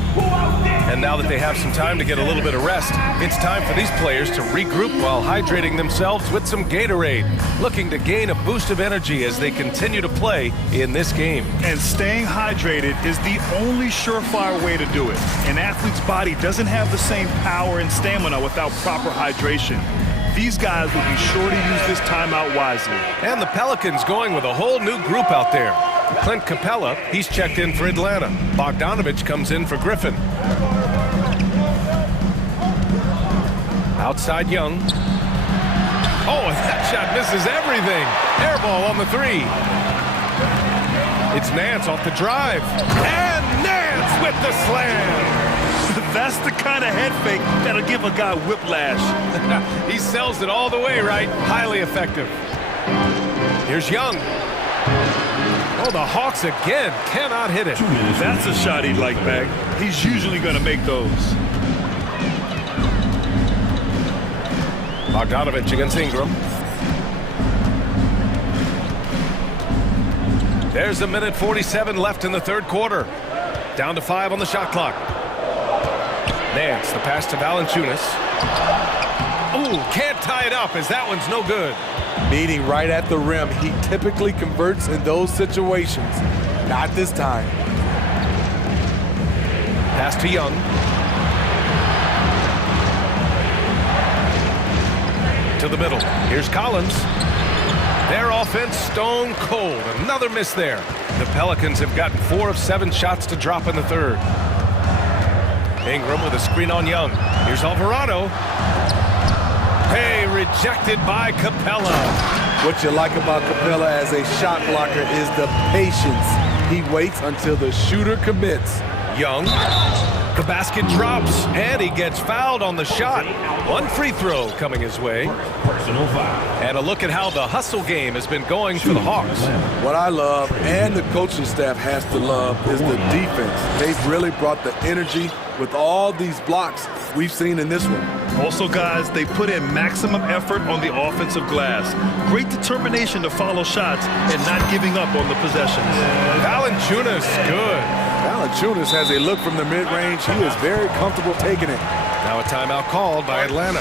And now that they have some time to get a little bit of rest, it's time for these players to regroup while hydrating themselves with some Gatorade, looking to gain a boost of energy as they continue to play in this game. And staying hydrated is the only surefire way to do it. An athlete's body doesn't have the same power and stamina without proper hydration. These guys will be sure to use this timeout wisely. And the Pelicans going with a whole new group out there. Clint Capella, he's checked in for Atlanta. Bogdanovich comes in for Griffin. Outside Young. Oh, and that shot misses everything. Air ball on the three. It's Nance off the drive. And Nance with the slam. That's the kind of head fake that'll give a guy whiplash. He sells it all the way, right? Highly effective. Here's Young. Oh, the Hawks again cannot hit it. That's a shot he'd like back. He's usually going to make those. Bogdanovich against Ingram. There's 1:47 left in the third quarter. Down to 5 on the shot clock. Nance, the pass to Valanciunas. Ooh, can't tie it up as that one's no good. meaning right at the rim. He typically converts in those situations. Not this time. Pass to Young. To the middle. Here's Collins. Their offense stone cold. Another miss there. The Pelicans have gotten 4 of 7 shots to drop in the third. Ingram with a screen on Young. Here's Alvarado. Hey, rejected by Capella. What you like about Capella as a shot blocker is the patience. He waits until the shooter commits. Young. The basket drops, and he gets fouled on the shot. One free throw coming his way. And a look at how the hustle game has been going for the Hawks. What I love, and the coaching staff has to love, is the defense. They've really brought the energy with all these blocks we've seen in this one. Also, guys, they put in maximum effort on the offensive glass. Great determination to follow shots and not giving up on the possessions. Valanciunas, good. Valanciunas has a look from the mid-range. He is very comfortable taking it. Now a timeout called by Atlanta.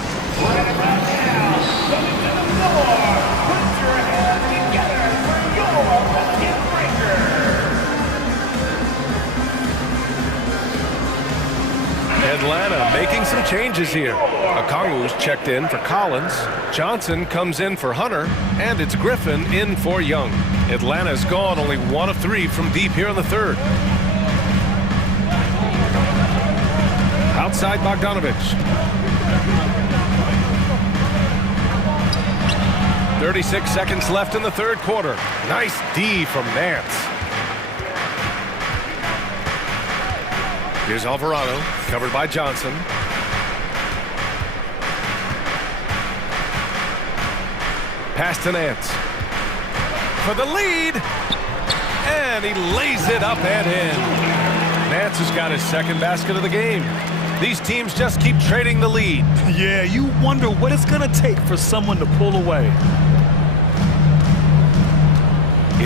Atlanta making some changes here. Okongwu's checked in for Collins. Johnson comes in for Hunter. And it's Griffin in for Young. Atlanta's gone only 1 of 3 from deep here in the third. Outside Bogdanovich. 36 seconds left in the third quarter. Nice D from Nance. Here's Alvarado, covered by Johnson. Pass to Nance. For the lead. And he lays it up and in. Nance has got his second basket of the game. These teams just keep trading the lead. Yeah, you wonder what it's going to take for someone to pull away.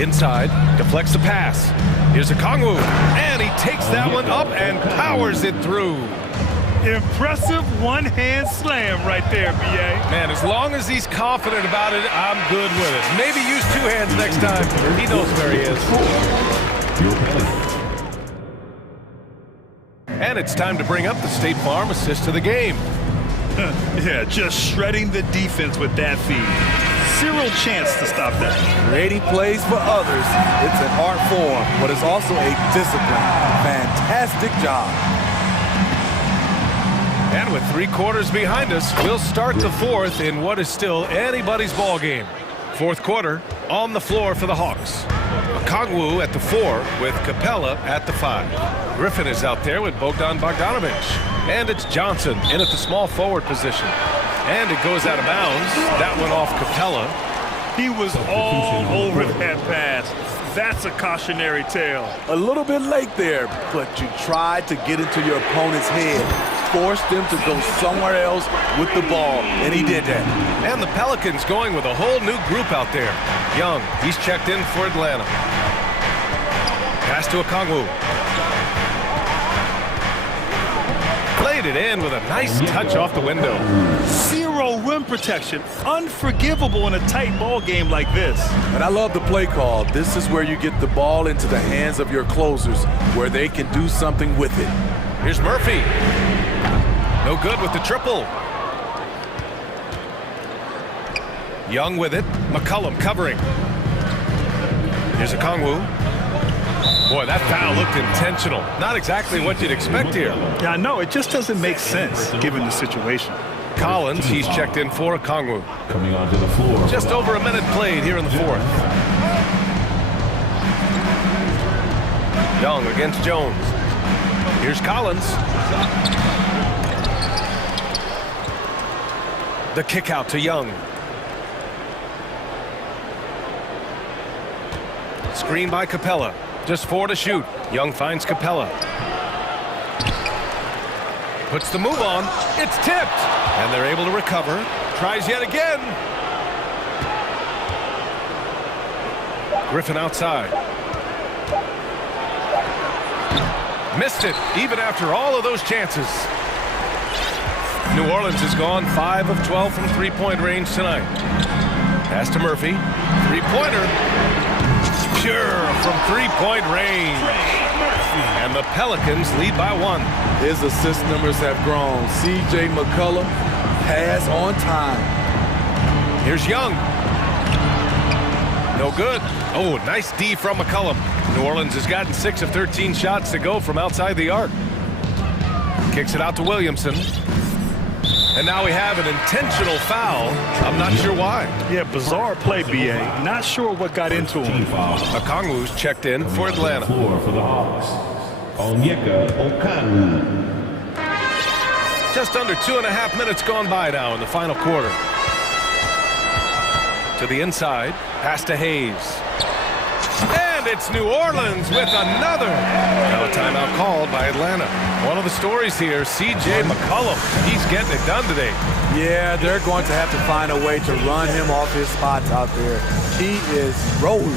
Inside, deflects the pass. Here's Okongwu, and he takes that one up and powers it through. Impressive one-hand slam right there, B.A. Man, as long as he's confident about it, I'm good with it. Maybe use 2 hands next time. He knows where he is. And it's time to bring up the State Farm assist of the game. Yeah, just shredding the defense with that feed. Zero chance to stop that. Creating plays for others. It's an art form, but it's also a discipline. Fantastic job. And with 3 quarters behind us, we'll start the fourth in what is still anybody's ball game. Fourth quarter, on the floor for the Hawks. Okongwu at the 4 with Capella at the 5. Griffin is out there with Bogdan Bogdanovich. And it's Johnson in at the small forward position. And it goes out of bounds. That went off Capella. He was all over that pass. That's a cautionary tale. A little bit late there, but you tried to get into your opponent's head. Forced them to go somewhere else with the ball, and he did that. And the Pelicans going with a whole new group out there. Young, he's checked in for Atlanta. Pass to Okongwu. Played it in with a nice touch off the window. Zero rim protection. Unforgivable in a tight ball game like this. And I love the play call. This is where you get the ball into the hands of your closers, where they can do something with it. Here's Murphy. No good with the triple. Young with it. McCollum covering. Here's Okongwu. Boy, that foul looked intentional. Not exactly what you'd expect here. Yeah, I know. It just doesn't make sense given the situation. Collins, he's checked in for Okongwu. Coming onto the floor. Just over a minute played here in the fourth. Young against Jones. Here's Collins. The kick out to Young. Screen by Capella. Just 4 to shoot. Young finds Capella. Puts the move on. It's tipped. And they're able to recover. Tries yet again. Griffin outside. Missed it, even after all of those chances. New Orleans has gone 5 of 12 from 3-point range tonight. Pass to Murphy. Three-pointer. Pure from three-point range. And the Pelicans lead by 1. His assist numbers have grown. C.J. McCullough, pass on time. Here's Young. No good. Oh, nice D from McCullum. New Orleans has gotten 6 of 13 shots to go from outside the arc. Kicks it out to Williamson. And now we have an intentional foul. I'm not sure why. Yeah, bizarre play, B.A. Not sure what got into him. Okongwu's checked in for Atlanta. For the Hawks, Onyeka Okongwu. Just under 2.5 minutes gone by now in the final quarter. To the inside, pass to Hayes. And it's New Orleans with another. Now a timeout called by Atlanta. One of the stories here, C.J. McCollum. He's getting it done today. Yeah, they're going to have to find a way to run him off his spots out there. He is rolling.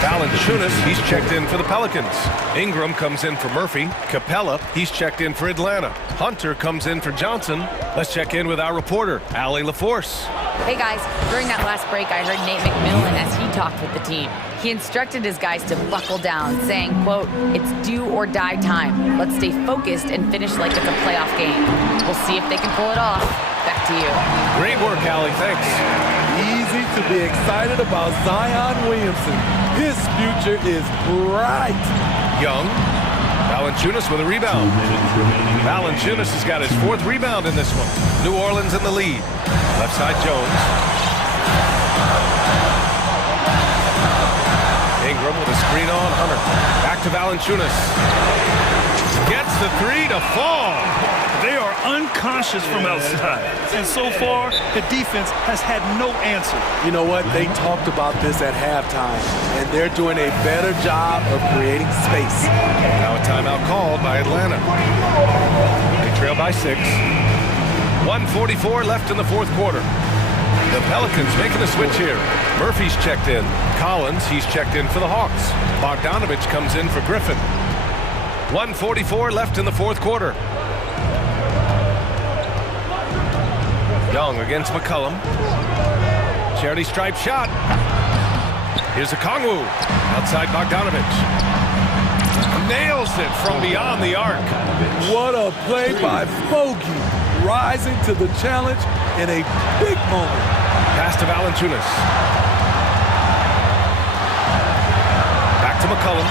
Valanciunas, he's checked in for the Pelicans. Ingram comes in for Murphy. Capella, he's checked in for Atlanta. Hunter comes in for Johnson. Let's check in with our reporter, Allie LaForce. Hey guys, during that last break, I heard Nate McMillan as he talked with the team. He instructed his guys to buckle down, saying, quote, "It's do or die time. Let's stay focused and finish like it's a playoff game. We'll see if they can pull it off." Back to you. Great work, Allie. Thanks. Easy to be excited about Zion Williamson. His future is bright. Young. Valanciunas with a rebound. Valanciunas has got his 4th rebound in this one. New Orleans in the lead. Left side, Jones. Ingram with a screen on Hunter. Back to Valanciunas. Gets the 3 to fall. They are unconscious from outside. And so far, the defense has had no answer. You know what? They talked about this at halftime, and they're doing a better job of creating space. Now a timeout called by Atlanta. They trail by 6. 1:44 left in the 4th quarter. The Pelicans making a switch here. Murphy's checked in. Collins, he's checked in for the Hawks. Bogdanovich comes in for Griffin. 1:44 left in the 4th quarter. Young against McCullum. Charity stripe shot. Here's Okongwu. Outside Bogdanovich. Nails it from beyond the arc. What a play by Bogey. Rising to the challenge in a big moment. Pass to Valanciunas. Back to McCullum.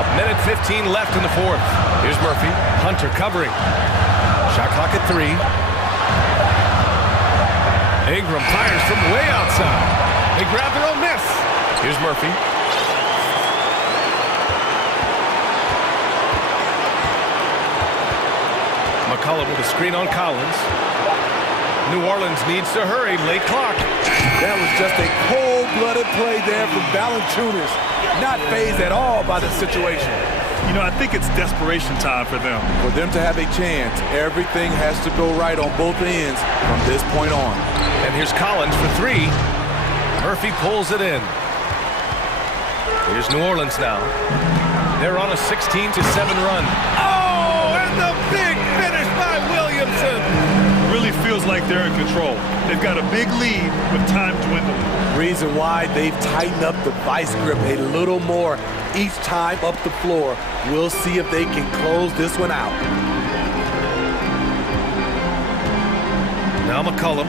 A minute 15 left in the 4th. Here's Murphy. Hunter covering. Shot clock at 3. Ingram fires from way outside. They grab their own miss. Here's Murphy. McCullum with a screen on Collins. New Orleans needs to hurry. Late clock. That was just a cold-blooded play there from Valanciunas. Not fazed at all by the situation. You know, I think it's desperation time for them. For them to have a chance, everything has to go right on both ends from this point on. And here's Collins for 3. Murphy pulls it in. Here's New Orleans now. They're on a 16-7 run. Oh, and the big finish by Williamson. Really feels like they're in control. They've got a big lead with time dwindling. Reason why they've tightened up the vice grip a little more each time up the floor. We'll see if they can close this one out. Now McCullum.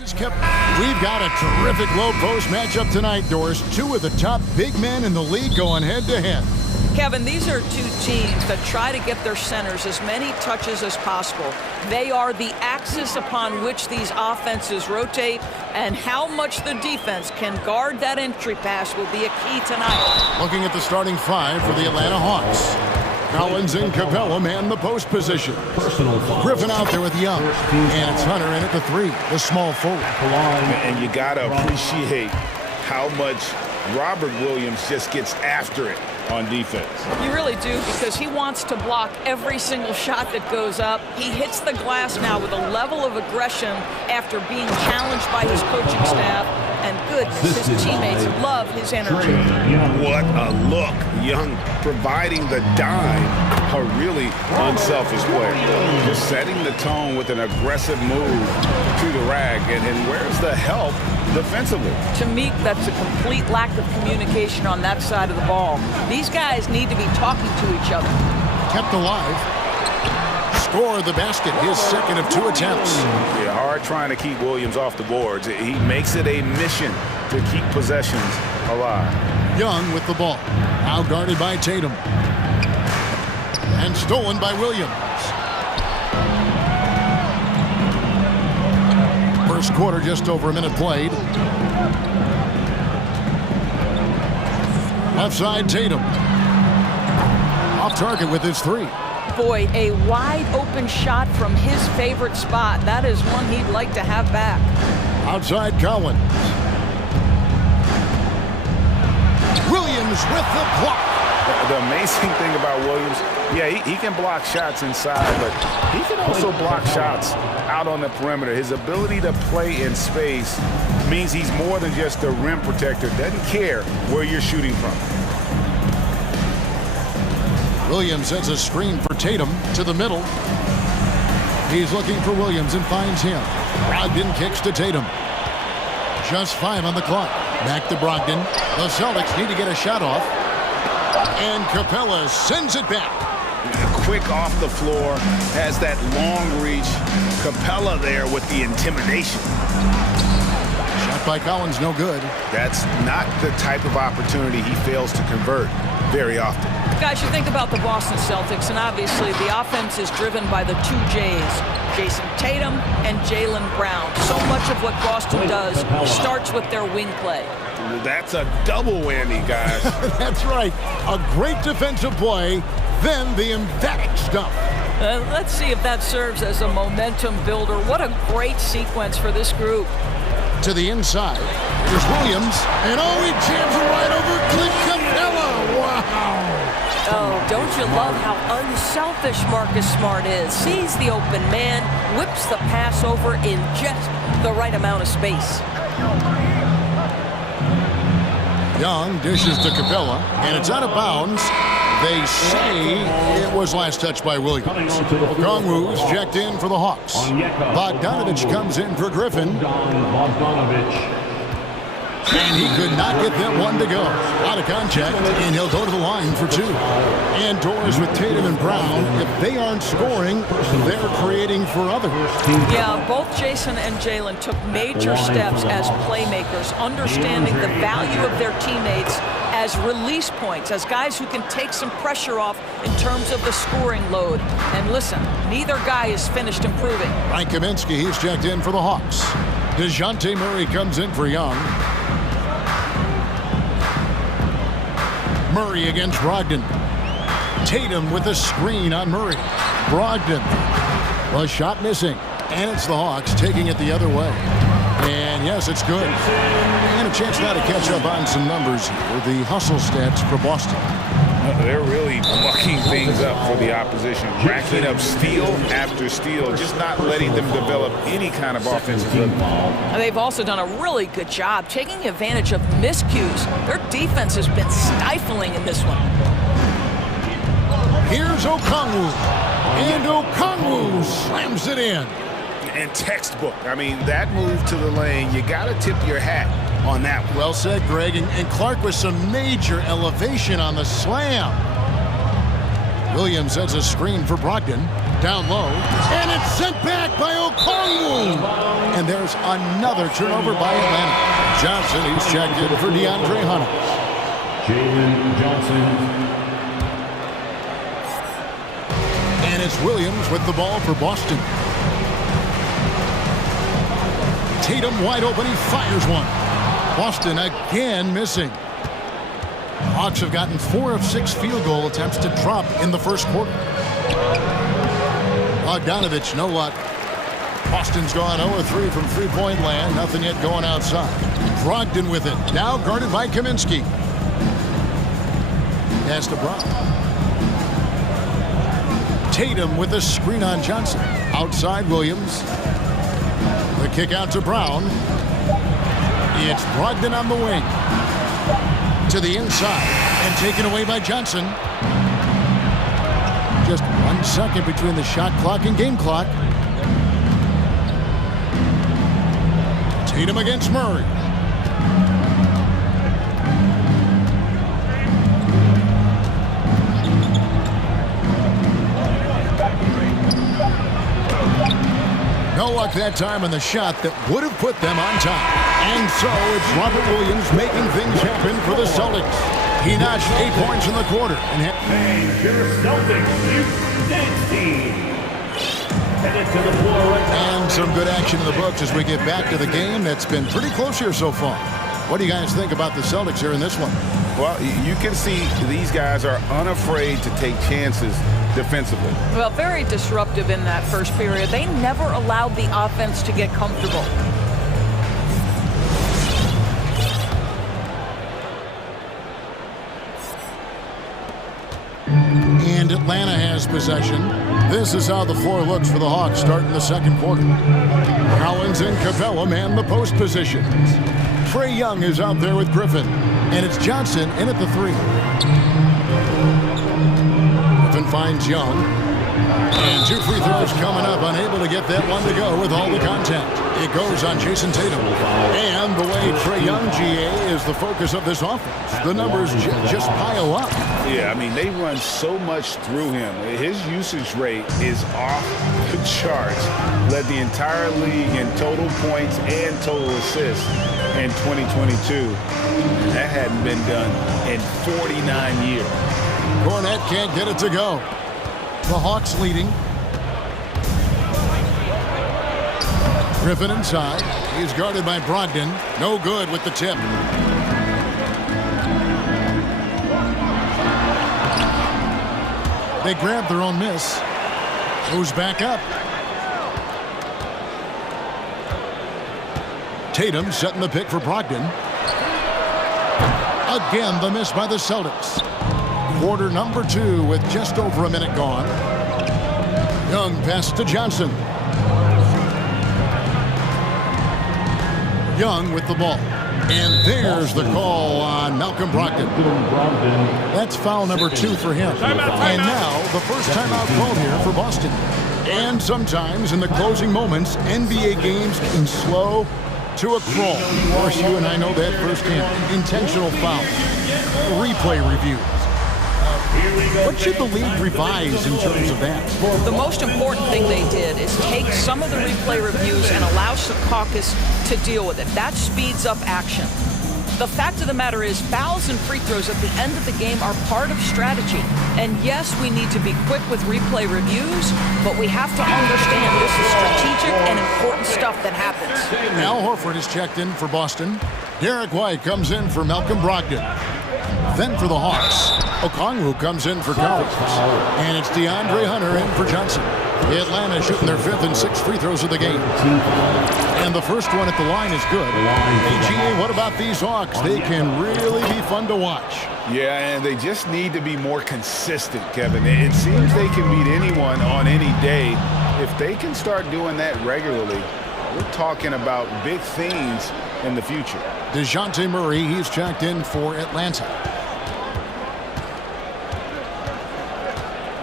We've got a terrific low post matchup tonight, Doris. Two of the top big men in the league going head-to-head. Kevin, these are two teams that try to get their centers as many touches as possible. They are the axis upon which these offenses rotate, and how much the defense can guard that entry pass will be a key tonight. Looking at the starting five for the Atlanta Hawks. Collins and Capella man the post position. Griffin out there with Young. And it's Hunter in at the three, the small forward. And you got to appreciate how much Robert Williams just gets after it on defense. You really do, because he wants to block every single shot that goes up. He hits the glass now with a level of aggression after being challenged by his coaching staff. And goodness, his teammates love his energy. What a look. Young providing the dime. A really unselfish player. Just setting the tone with an aggressive move to the rack. And where's the help defensively? To me, that's a complete lack of communication on that side of the ball. These guys need to be talking to each other. Kept alive. Score the basket, his second of two attempts. Yeah, hard trying to keep Williams off the boards. He makes it a mission to keep possessions alive. Young with the ball. Now guarded by Tatum. And stolen by Williams. First quarter, just over a minute played. Left side, Tatum. Off target with his three. Boy, a wide open shot from his favorite spot. That is one he'd like to have back. Outside Collins. Williams with the block. The amazing thing about Williams, yeah, he can block shots inside, but he can also block shots out on the perimeter. His ability to play in space means he's more than just a rim protector. Doesn't care where you're shooting from. Williams sends a screen for Tatum to the middle. He's looking for Williams and finds him. Brogdon kicks to Tatum. Just 5 on the clock. Back to Brogdon. The Celtics need to get a shot off. And Capella sends it back. Quick off the floor, has that long reach. Capella there with the intimidation. Shot by Collins, no good. That's not the type of opportunity he fails to convert very often. Guys, you think about the Boston Celtics, and obviously the offense is driven by the two J's, Jason Tatum and Jaylen Brown. So much of what Boston does starts with their wing play. That's a double whammy, guys. That's right. A great defensive play, then the emphatic stuff. Let's see if that serves as a momentum builder. What a great sequence for this group. To the inside. Here's Williams. And he jams it right over Clint Capella. Wow. Oh, don't you love how unselfish Marcus Smart is? Sees the open man, whips the pass over in just the right amount of space. Young dishes to Capella, and it's out of bounds. They say it was last touched by Williams. Kongwu's checked in for the Hawks. Bogdanovich comes in for Griffin. And he could not get that one to go. Out of contact, and he'll go to the line for two. And Doors with Tatum and Brown. If they aren't scoring, they're creating for others. Yeah, both Jason and Jaylen took major steps as playmakers, understanding the value of their teammates as release points, as guys who can take some pressure off in terms of the scoring load. And listen, neither guy is finished improving. Frank Kaminsky, he's checked in for the Hawks. DeJounte Murray comes in for Young. Murray against Brogdon. Tatum with a screen on Murray. Brogdon. Well, shot missing. And it's the Hawks taking it the other way. And yes, it's good. And a chance now to catch up on some numbers here. The hustle stats for Boston. They're really mucking things up for the opposition. Racking up steal after steal. Just not letting them develop any kind of offensive rhythm. They've also done a really good job taking advantage of miscues. Their defense has been stifling in this one. Here's Okongwu. And Okongwu slams it in. And textbook. I mean, that move to the lane, you got to tip your hat on that one. Well said, Greg. And Clark with some major elevation on the slam. Williams sets a screen for Brogdon. Down low, and it's sent back by Okongwu. And there's another turnover by Atlanta. Johnson, he's checked in for DeAndre Hunter. Jalen Johnson. And it's Williams with the ball for Boston. Tatum wide open, he fires one. Boston again missing. Hawks have gotten 4 of 6 field goal attempts to drop in the first quarter. Bogdanovich, no luck. Boston's gone 0-3 from three-point land. Nothing yet going outside. Brogdon with it. Now guarded by Kaminsky. Pass to Brown. Tatum with a screen on Johnson. Outside Williams. The kick out to Brown. It's Brogdon on the wing. To the inside. And taken away by Johnson. Just 1 second between the shot clock and game clock. Tatum against Murray. No luck that time on the shot that would have put them on top. And so it's Robert Williams making things happen for the Celtics. He notched 8 points in the quarter. And your Celtics Youth Dance Team. Headed to the floor right now. And some good action in the books as we get back to the game that's been pretty close here so far. What do you guys think about the Celtics here in this one? Well, you can see these guys are unafraid to take chances defensively. Well, very disruptive in that first period. They never allowed the offense to get comfortable. And Atlanta has possession. This is how the floor looks for the Hawks starting the second quarter. Collins and Capella man the post positions. Trae Young is out there with Griffin. And it's Johnson in at the 3. Griffin finds Young. And 2 free throws coming up. Unable to get that one to go with all the contact. It goes on Jason Tatum. And the way Trae Young, GA, is the focus of this offense. The numbers just pile up. Yeah, I mean, they run so much through him. His usage rate is off the charts. Led the entire league in total points and total assists in 2022. That hadn't been done in 49 years. Cornette can't get it to go. The Hawks leading. Griffin inside. He's guarded by Brogdon. No good with the tip. They grab their own miss. Goes back up. Tatum setting the pick for Brogdon. Again, the miss by the Celtics. Quarter number 2 with just over a minute gone. Young pass to Johnson. Young with the ball. And there's the call on Malcolm Brogdon. That's foul number 2 for him. And now the first timeout called here for Boston. And sometimes in the closing moments, NBA games can slow to a crawl. Of course, you and I know that firsthand. Intentional fouls. Replay reviews. What should the league revise in terms of that? The most important thing they did is take some of the replay reviews and allow Secaucus to deal with it. That speeds up action. The fact of the matter is fouls and free throws at the end of the game are part of strategy. And yes, we need to be quick with replay reviews, but we have to understand this is strategic and important stuff that happens. Al Horford is checked in for Boston. Derek White comes in for Malcolm Brogdon. Then for the Hawks, Okongwu comes in for Collins. And it's DeAndre Hunter in for Johnson. Atlanta shooting their 5th and 6th free throws of the game. And the first one at the line is good. Hey, GA, what about these Hawks? They can really be fun to watch. Yeah, and they just need to be more consistent, Kevin. It seems they can beat anyone on any day. If they can start doing that regularly, we're talking about big things in the future. DeJounte Murray, he's checked in for Atlanta.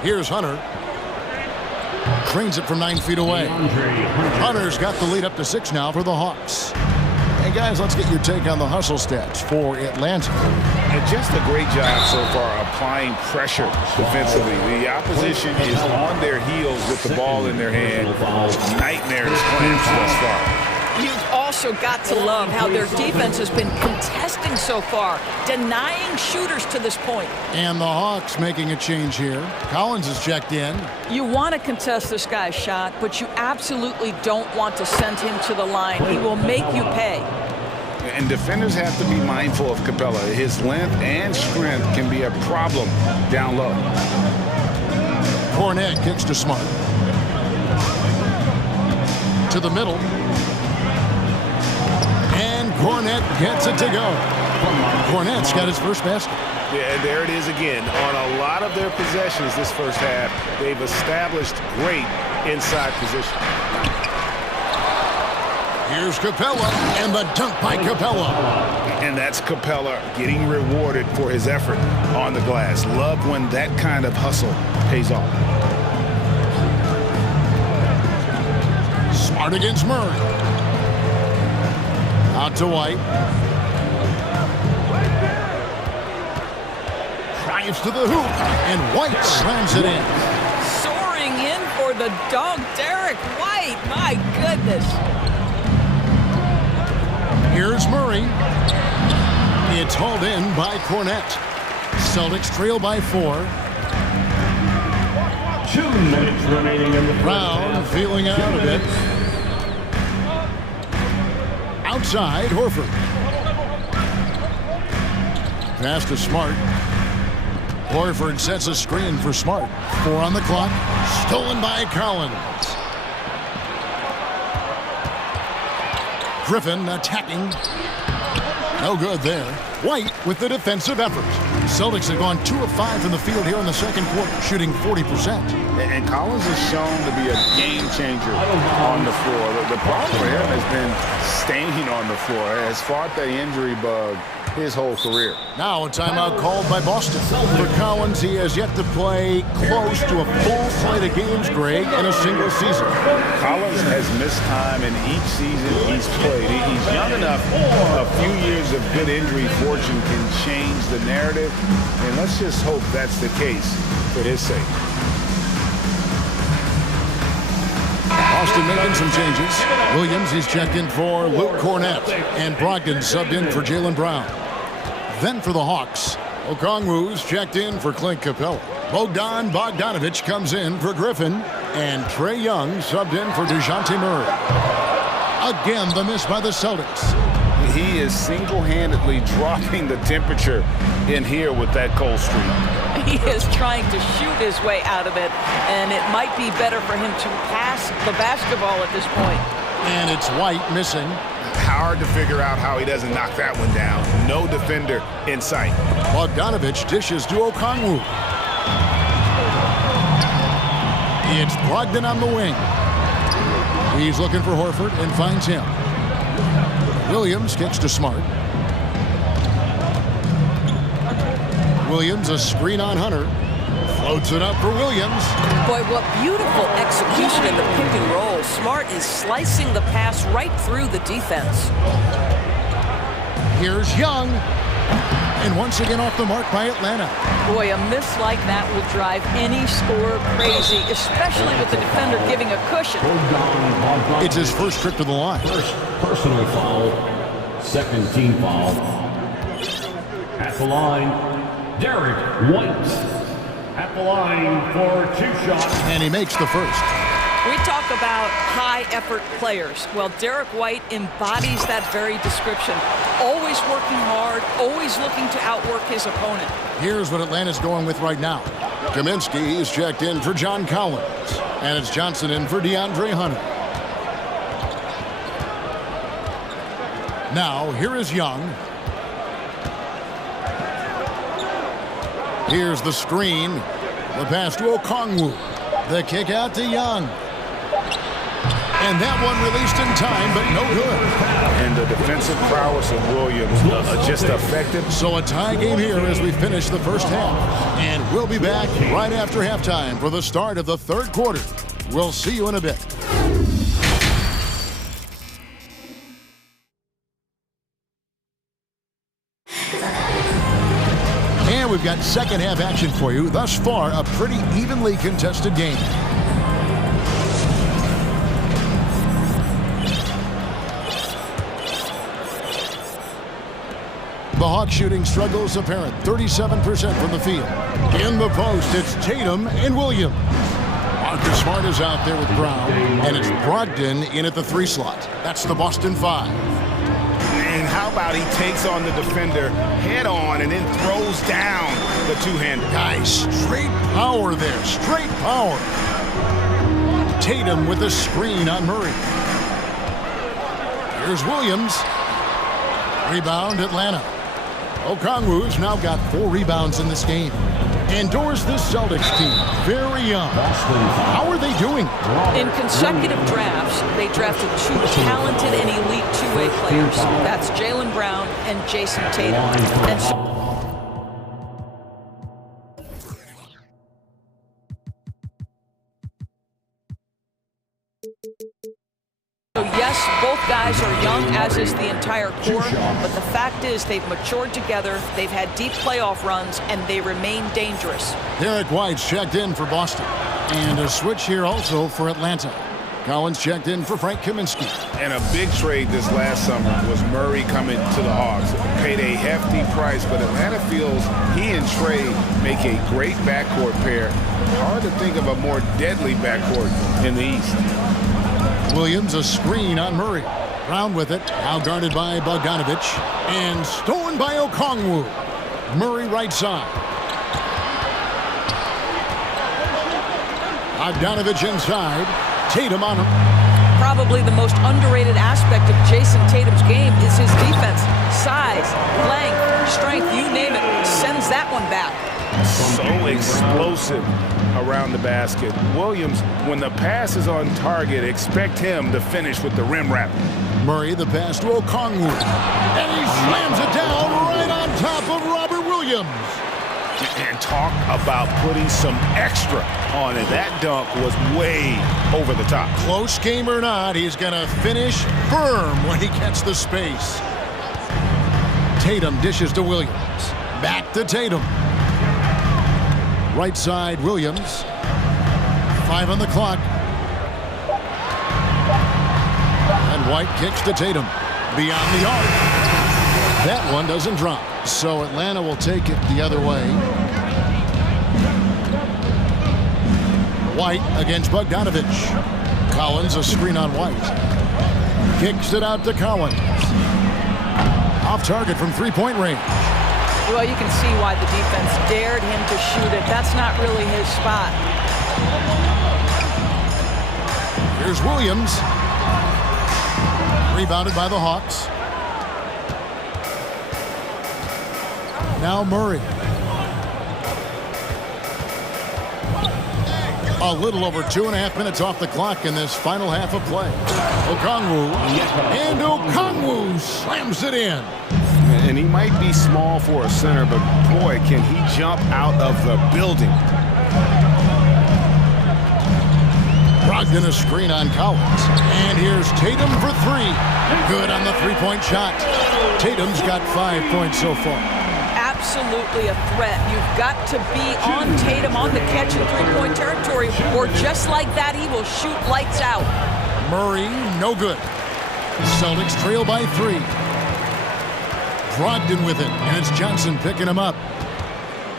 Here's Hunter. Trains it from 9 feet away. Hunter's got the lead up to 6 now for the Hawks. They guys, let's get your take on the hustle stats for Atlanta. And just a great job so far applying pressure defensively. The opposition is on their heels with the ball in their hand. Nightmares clamps thus far. You've also got to love how their defense has been contesting so far, denying shooters to this point. And the Hawks making a change here. Collins is checked in. You want to contest this guy's shot, but you absolutely don't want to send him to the line. He will make you pay. And defenders have to be mindful of Capella. His length and strength can be a problem down low. Cornet kicks to Smart. To the middle. And Cornet gets it to go. Cornet's got his first basket. Yeah, there it is again. On a lot of their possessions this first half, they've established great inside position. Here's Capella, and the dunk by Capella. And that's Capella getting rewarded for his effort on the glass. Love when that kind of hustle pays off. Smart against Murray. Out to White. Drives to the hoop, and White slams it in. Soaring in for the dunk, Derek White. My goodness. Here's Murray. It's hauled in by Cornet. Celtics trail by 4. 2 minutes remaining in the Brown feeling out a bit. Outside, Horford. Pass to Smart. Horford sets a screen for Smart. 4 on the clock. Stolen by Collins. Griffin attacking. No good there. White with the defensive effort. Celtics have gone 2 of 5 from the field here in the second quarter, shooting 40%. And Collins is shown to be a game changer on the floor. The problem for him has been staying on the floor. Has fought that injury bug his whole career. Now a timeout called by Boston. For Collins, he has yet to play close to a full slate of games, Greg, in a single season. Collins has missed time in each season he's played. He's young enough. A few years of good injury fortune can change the narrative, and let's just hope that's the case for his sake. Boston making some changes. Williams, he's checked in for Luke Cornet, and Brogdon subbed in for Jaylen Brown. Then for the Hawks, Okongwu's checked in for Clint Capella. Bogdan Bogdanović comes in for Griffin, and Trae Young subbed in for DeJounte Murray. Again, the miss by the Celtics. He is single-handedly dropping the temperature in here with that cold streak. He is trying to shoot his way out of it, and it might be better for him to pass the basketball at this point. And it's White missing. Hard to figure out how he doesn't knock that one down. No defender in sight. Bogdanović dishes to Okongwu. It's Brogdon on the wing. He's looking for Horford and finds him. Williams kicks to Smart. Williams, a screen on Hunter. Floats it up for Williams. Boy, what beautiful execution in the pick and roll. Smart is slicing the pass right through the defense. Here's Young. And once again off the mark by Atlanta. Boy, a miss like that will drive any scorer crazy, especially with the defender giving a cushion. It's his first trip to the line. First personal foul, second team foul. At the line, Derek White. At the line for 2 shots. And he makes the first. We talk about high-effort players. Well, Derek White embodies that very description. Always working hard, always looking to outwork his opponent. Here's what Atlanta's going with right now. Kaminsky is checked in for John Collins. And it's Johnson in for DeAndre Hunter. Now, here is Young. Here's the screen. The pass to Okongwu. The kick out to Young. And that one released in time, but no good. And the defensive prowess of Williams just effective. So a tie game here as we finish the first half. And we'll be back right after halftime for the start of the third quarter. We'll see you in a bit. got second half action for you. Thus far, a pretty evenly contested game. The Hawks shooting struggles apparent. 37% from the field. In the post, it's Tatum and Williams. Marcus Smart is out there with Brown, and it's Brogdon in at the 3 slot. That's the Boston 5. And how about he takes on the defender head on and then throws down the two-hander. Guys, straight power there. Straight power. Tatum with a screen on Murray. Here's Williams. Rebound, Atlanta. Okongwu's now got 4 rebounds in this game. Endorse this Celtics team. Very young. How are they doing? In consecutive drafts, they drafted 2 talented and elite two-way players. That's Jaylen Brown and Jason Tatum. And so yes, both guys are young, as is the entire core, but the fact is they've matured together, they've had deep playoff runs, and they remain dangerous. Derek White's checked in for Boston. And a switch here also for Atlanta. Collins checked in for Frank Kaminsky. And a big trade this last summer was Murray coming to the Hawks. Paid a hefty price, but Atlanta feels he and Trey make a great backcourt pair. Hard to think of a more deadly backcourt in the East. Williams, a screen on Murray. Brown with it, now guarded by Bogdanovich, and stolen by Okongwu. Murray right side. Bogdanovich inside. Tatum on him. Probably the most underrated aspect of Jason Tatum's game is his defense. Size, length, strength, you name it, sends that one back. So explosive around the basket. Williams, when the pass is on target, expect him to finish with the rim wrap. Murray, the pass to Okongwu. And he slams it down right on top of Robert Williams. And talk about putting some extra on it. That dunk was way over the top. Close game or not, he's going to finish firm when he gets the space. Tatum dishes to Williams. Back to Tatum. Right side, Williams. 5 on the clock. And White kicks to Tatum. Beyond the arc. That one doesn't drop. So Atlanta will take it the other way. White against Bogdanovich. Collins, a screen on White. Kicks it out to Collins. Off target from three-point range. Well, you can see why the defense dared him to shoot it. That's not really his spot. Here's Williams. Rebounded by the Hawks. Now Murray. A little over 2.5 minutes off the clock in this final half of play. Okongwu. And Okongwu slams it in. And he might be small for a center, but boy, can he jump out of the building. Brogdon a screen on Collins. And here's Tatum for 3. Good on the three-point shot. Tatum's got 5 points so far. Absolutely a threat. You've got to be on Tatum on the catch in three-point territory, or just like that, he will shoot lights out. Murray, no good. Celtics trail by 3. Brogdon with it, and it's Johnson picking him up.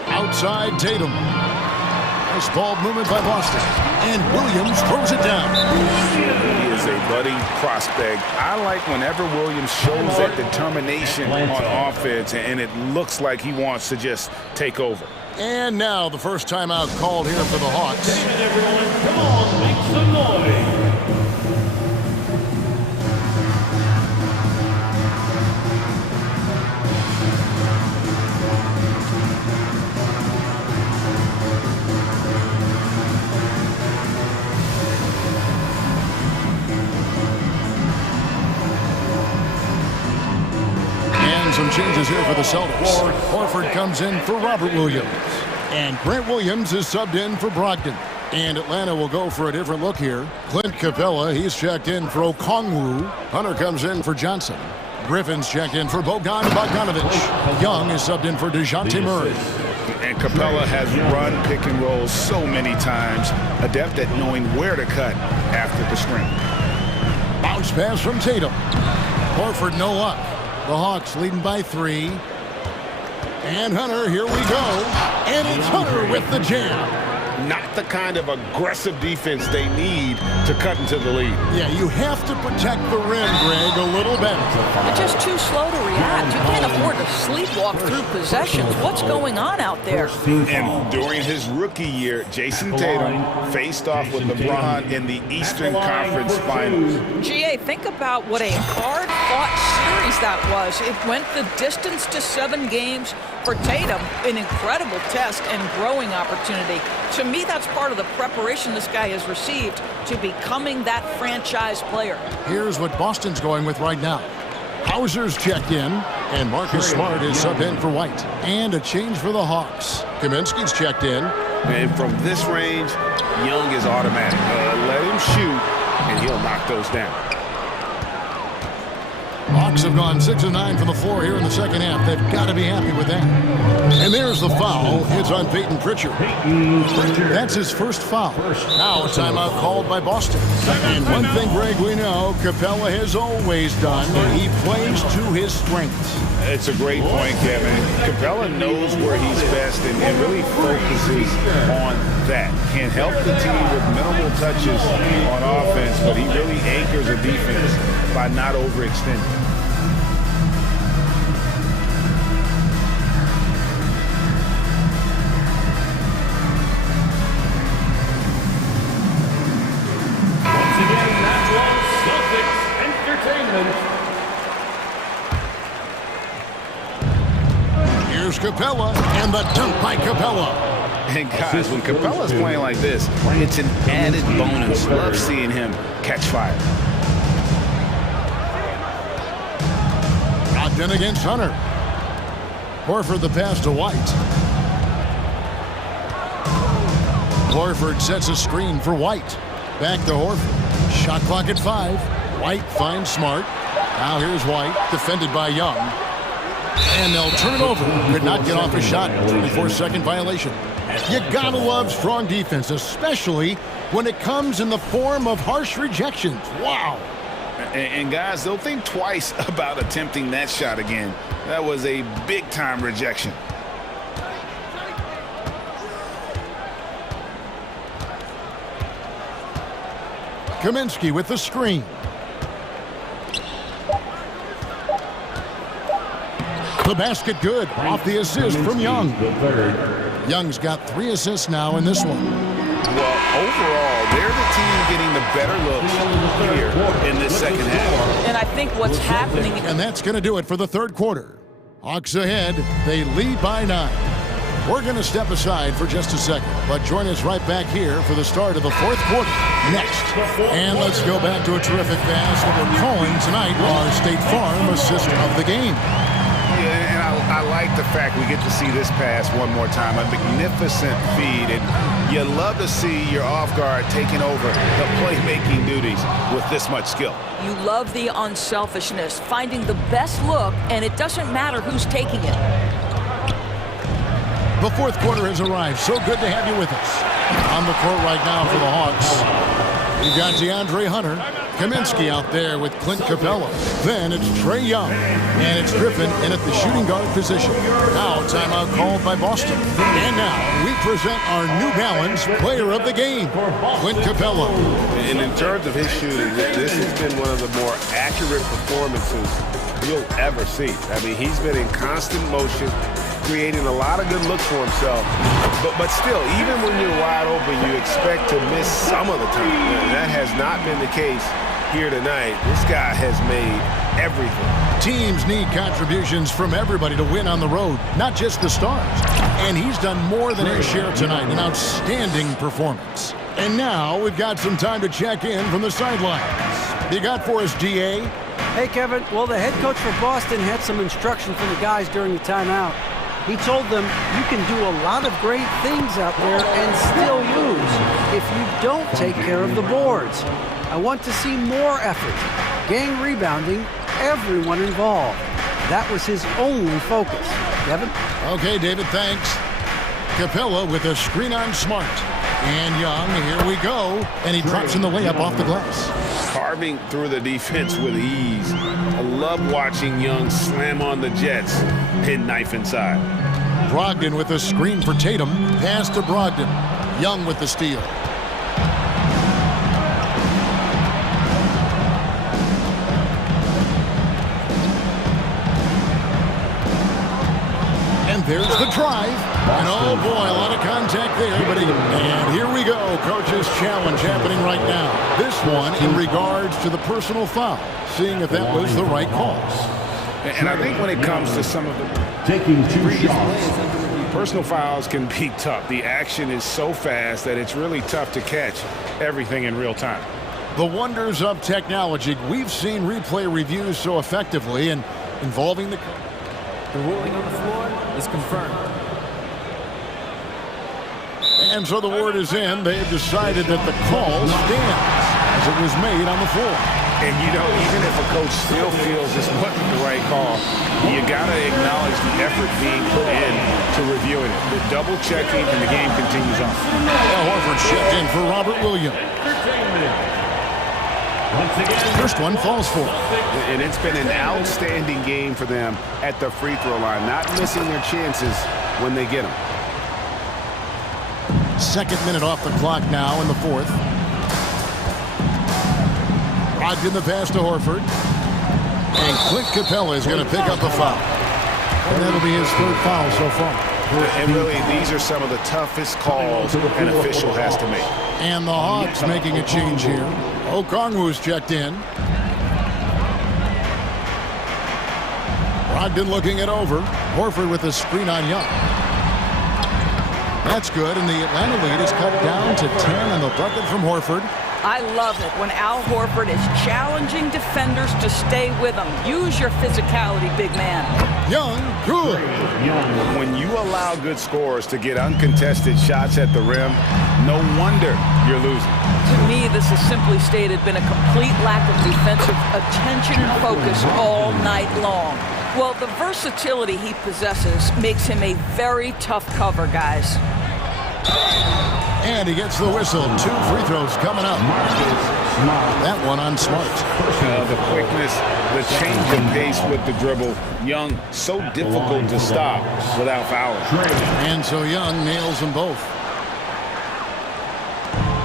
Outside Tatum. Nice ball movement by Boston. And Williams throws it down. He is a budding prospect. I like whenever Williams shows that determination on offense, and it looks like he wants to just take over. And now the first timeout called here for the Hawks. Everyone, come on, make some noise. Some changes here for the Celtics. Horford comes in for Robert Williams. And Grant Williams is subbed in for Brogdon. And Atlanta will go for a different look here. Clint Capella, he's checked in for Okongwu. Hunter comes in for Johnson. Griffin's checked in for Bogdanovich. Young is subbed in for DeJounte Murray. And Capella has run pick and roll so many times, adept at knowing where to cut after the screen. Bounce pass from Tatum. Horford, no luck. The Hawks leading by 3. And Hunter, here we go. And it's Hunter with the jam. Not the kind of aggressive defense they need to cut into the lead. Yeah, you have to protect the rim, Greg, a little better. They're just too slow to react. You can't afford to sleepwalk through possessions. What's going on out there? And during his rookie year, Jason Tatum faced off with LeBron in the Eastern Conference Finals. GA, think about what a hard-fought series that was. It went the distance to 7 games. For Tatum, an incredible test and growing opportunity. To me, that's part of the preparation this guy has received to becoming that franchise player. Here's what Boston's going with right now. Hauser's checked in, and Marcus Smart is subbed in for White. And a change for the Hawks. Kaminsky's checked in. And from this range, Young is automatic. Let him shoot, and he'll knock those down. Hawks have gone 6 of 9 from the floor here in the second half. They've got to be happy with that. And there's the foul. It's on Peyton Pritchard. That's his first foul. Now a timeout called by Boston. And one thing, Greg, we know Capella has always done. He plays to his strengths. It's a great point, Kevin. Capella knows where he's best and really focuses on that. Can help the team with minimal touches on offense, but he really anchors a defense by not overextending. Once again, that was Celtics Entertainment. Here's Capella, and the dunk by Capella. And guys, when Capella's playing like this, it's an added bonus. Love seeing him catch fire. Then against Hunter. Horford the pass to White. Horford sets a screen for White. Back to Horford. Shot clock at 5. White finds Smart. Now here's White, defended by Young. And they'll turn it over. Could not get off a shot. 24-second violation. You gotta love strong defense, especially when it comes in the form of harsh rejections. Wow. And guys, they'll think twice about attempting that shot again. That was a big-time rejection. Kaminsky with the screen. The basket good. Off the assist from Young. Young's got 3 assists now in this one. Well, overall, they're the team getting the better looks here in this second half. And I think what's happening... And that's going to do it for the third quarter. Hawks ahead. They lead by 9. We're going to step aside for just a second, but join us right back here for the start of the fourth quarter next. And let's go back to a terrific pass that we're calling tonight our State Farm assist of the game. Yeah, and I like the fact we get to see this pass one more time. A magnificent feed, and you love to see your off guard taking over the playmaking duties with this much skill. You love the unselfishness, finding the best look, and it doesn't matter who's taking it. The fourth quarter has arrived. So good to have you with us. On the court right now for the Hawks, we've got DeAndre Hunter. Kaminsky out there with Clint Capella. Then it's Trae Young. And it's Griffin in at the shooting guard position. Now timeout called by Boston. And now we present our New Balance player of the game, Clint Capella. And in terms of his shooting, this has been one of the more accurate performances you'll ever see. I mean, he's been in constant motion, creating a lot of good looks for himself. But still, even when you're wide open, you expect to miss some of the time. And that has not been the case here tonight. This guy has made everything. Teams need contributions from everybody to win on the road, not just the stars. And he's done more than his share tonight, an outstanding performance. And now we've got some time to check in from the sidelines. You got for us, GA? Hey, Kevin. Well, the head coach for Boston had some instruction for the guys during the timeout. He told them you can do a lot of great things out there and still lose if you don't take care of the boards. I want to see more effort, gang rebounding, everyone involved. That was his only focus. Kevin? Okay, David, thanks. Capella with a screen on Smart. And Young, here we go. And he drops in the layup off the glass. Carving through the defense with ease. I love watching Young slam on the Jets. Hit knife inside. Brogdon with a screen for Tatum. Pass to Brogdon. Young with the steal. And there's the drive. And oh boy, a lot of contact there. And here we go. Coach's challenge happening right now. This one in regards to the personal foul. Seeing if that was the right call. And I think when it comes to some of the taking 2 shots. Personal fouls can be tough. The action is so fast that it's really tough to catch everything in real time. The wonders of technology. We've seen replay reviews so effectively and involving the ruling on the floor is confirmed. And so the word is in. They've decided that the call stands as it was made on the floor. And, you know, even if a coach still feels this wasn't the right call, you got to acknowledge the effort being put in to reviewing it. The double checking, and the game continues on. Horford checked in for Robert Williams. First one falls for. And it's been an outstanding game for them at the free throw line, not missing their chances when they get them. Second minute off the clock now in the fourth. Brogdon the pass to Horford. And Clint Capella is going to pick up a foul. And that'll be his third foul so far. And really, these are some of the toughest calls an official has to make. And the Hawks making a change here. Okongwu's checked in. Brogdon looking it over. Horford with a screen on Young. That's good, and the Atlanta lead is cut down to 10 on the bucket from Horford. I love it when Al Horford is challenging defenders to stay with him. Use your physicality, big man. Young, good. When you allow good scorers to get uncontested shots at the rim, no wonder you're losing. To me, this has simply stated been a complete lack of defensive attention and focus all night long. Well, the versatility he possesses makes him a very tough cover, guys. And he gets the whistle. 2 free throws coming up. That one on Smart. The quickness, the change of pace with the dribble. Young, so difficult to stop without fouling. And so Young nails them both.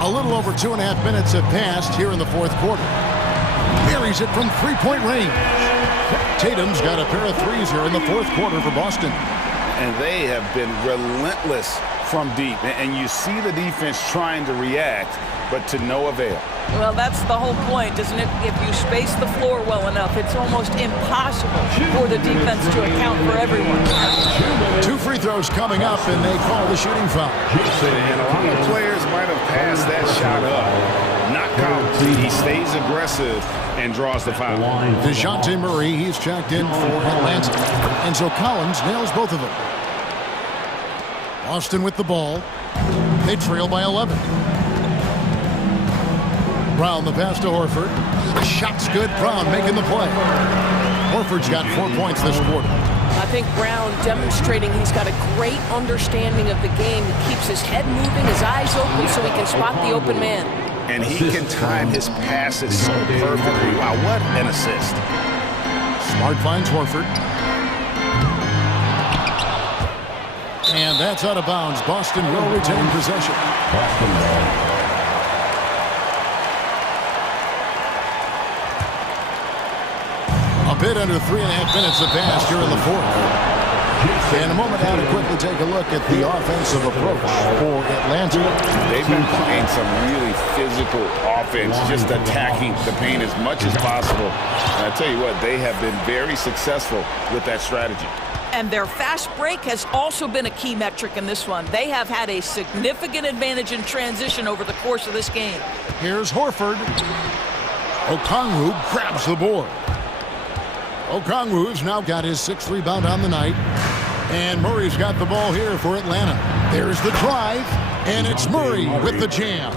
A little over 2.5 minutes have passed here in the fourth quarter. Buries it from three-point range. Tatum's got a pair of threes here in the fourth quarter for Boston. And they have been relentless from deep. And you see the defense trying to react, but to no avail. Well, that's the whole point, isn't it? If you space the floor well enough, it's almost impossible for the defense to account for everyone. 2 free throws coming up, and they call the shooting foul. And a lot of players might have passed that shot up. Not Collins. He stays aggressive and draws the foul. DeJounte Murray, he's checked in for Atlanta. And so Collins nails both of them. Boston with the ball. They trail by 11. Brown the pass to Horford. The shot's good. Brown making the play. Horford's got 4 points this quarter. I think Brown demonstrating he's got a great understanding of the game. He keeps his head moving, his eyes open so he can spot the open man. And he can time his passes so perfectly. Wow, what an assist. Smart finds Horford. And that's out of bounds. Boston will retain possession. A bit under 3.5 minutes have passed here in the fourth. And a moment now to quickly take a look at the offensive approach for Atlanta. They've been playing some really physical offense, just attacking the paint as much as possible. And I tell you what, they have been very successful with that strategy. And their fast break has also been a key metric in this one. They have had a significant advantage in transition over the course of this game. Here's Horford. Okongwu grabs the board. Okongwu's now got his 6th rebound on the night. And Murray's got the ball here for Atlanta. There's the drive, and it's Murray with the jam.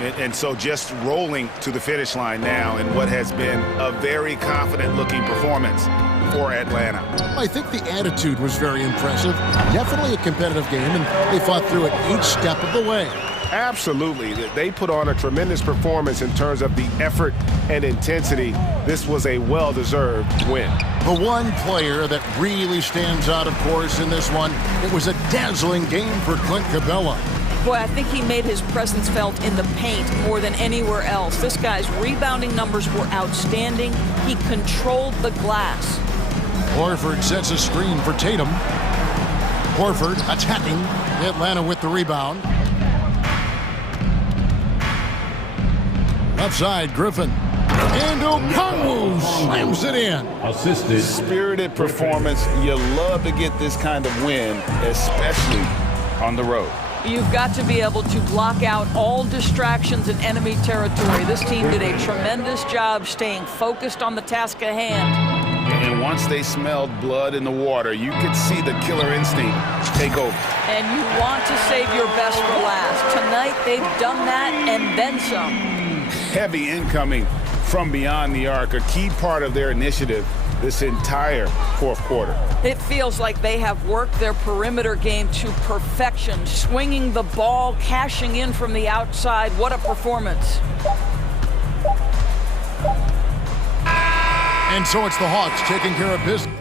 And so just rolling to the finish line now in what has been a very confident-looking performance for Atlanta. I think the attitude was very impressive. Definitely a competitive game, and they fought through it each step of the way. Absolutely. They put on a tremendous performance in terms of the effort and intensity. This was a well-deserved win. The one player that really stands out, of course, in this one, it was a dazzling game for Clint Capella. Boy, I think he made his presence felt in the paint more than anywhere else. This guy's rebounding numbers were outstanding. He controlled the glass. Horford sets a screen for Tatum. Horford attacking. Atlanta with the rebound. Left side, Griffin. And Okongwu slams it in. Assisted. Spirited performance. You love to get this kind of win, especially on the road. You've got to be able to block out all distractions in enemy territory. This team did a tremendous job staying focused on the task at hand. And once they smelled blood in the water, you could see the killer instinct take over. And you want to save your best for last. Tonight, they've done that and then some. Heavy incoming from beyond the arc, a key part of their initiative this entire fourth quarter. It feels like they have worked their perimeter game to perfection, swinging the ball, cashing in from the outside. What a performance. And so it's the Hawks taking care of business.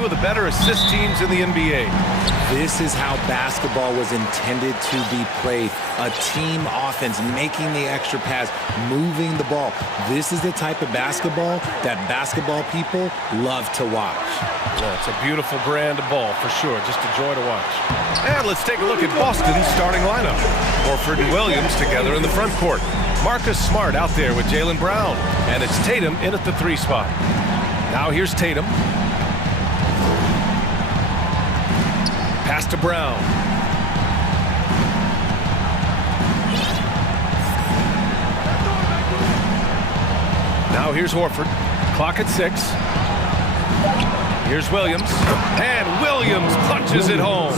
two of the better assist teams in the NBA. This is how basketball was intended to be played. A team offense, making the extra pass, moving the ball. This is the type of basketball that basketball people love to watch. Yeah, it's a beautiful brand of ball, for sure. Just a joy to watch. And let's take a look at Boston's starting lineup. Horford and Williams together in the front court. Marcus Smart out there with Jaylen Brown. And it's Tatum in at the 3 spot. Now here's Tatum. Pass to Brown. Now here's Horford. Clock at 6. Here's Williams. And Williams punches it home.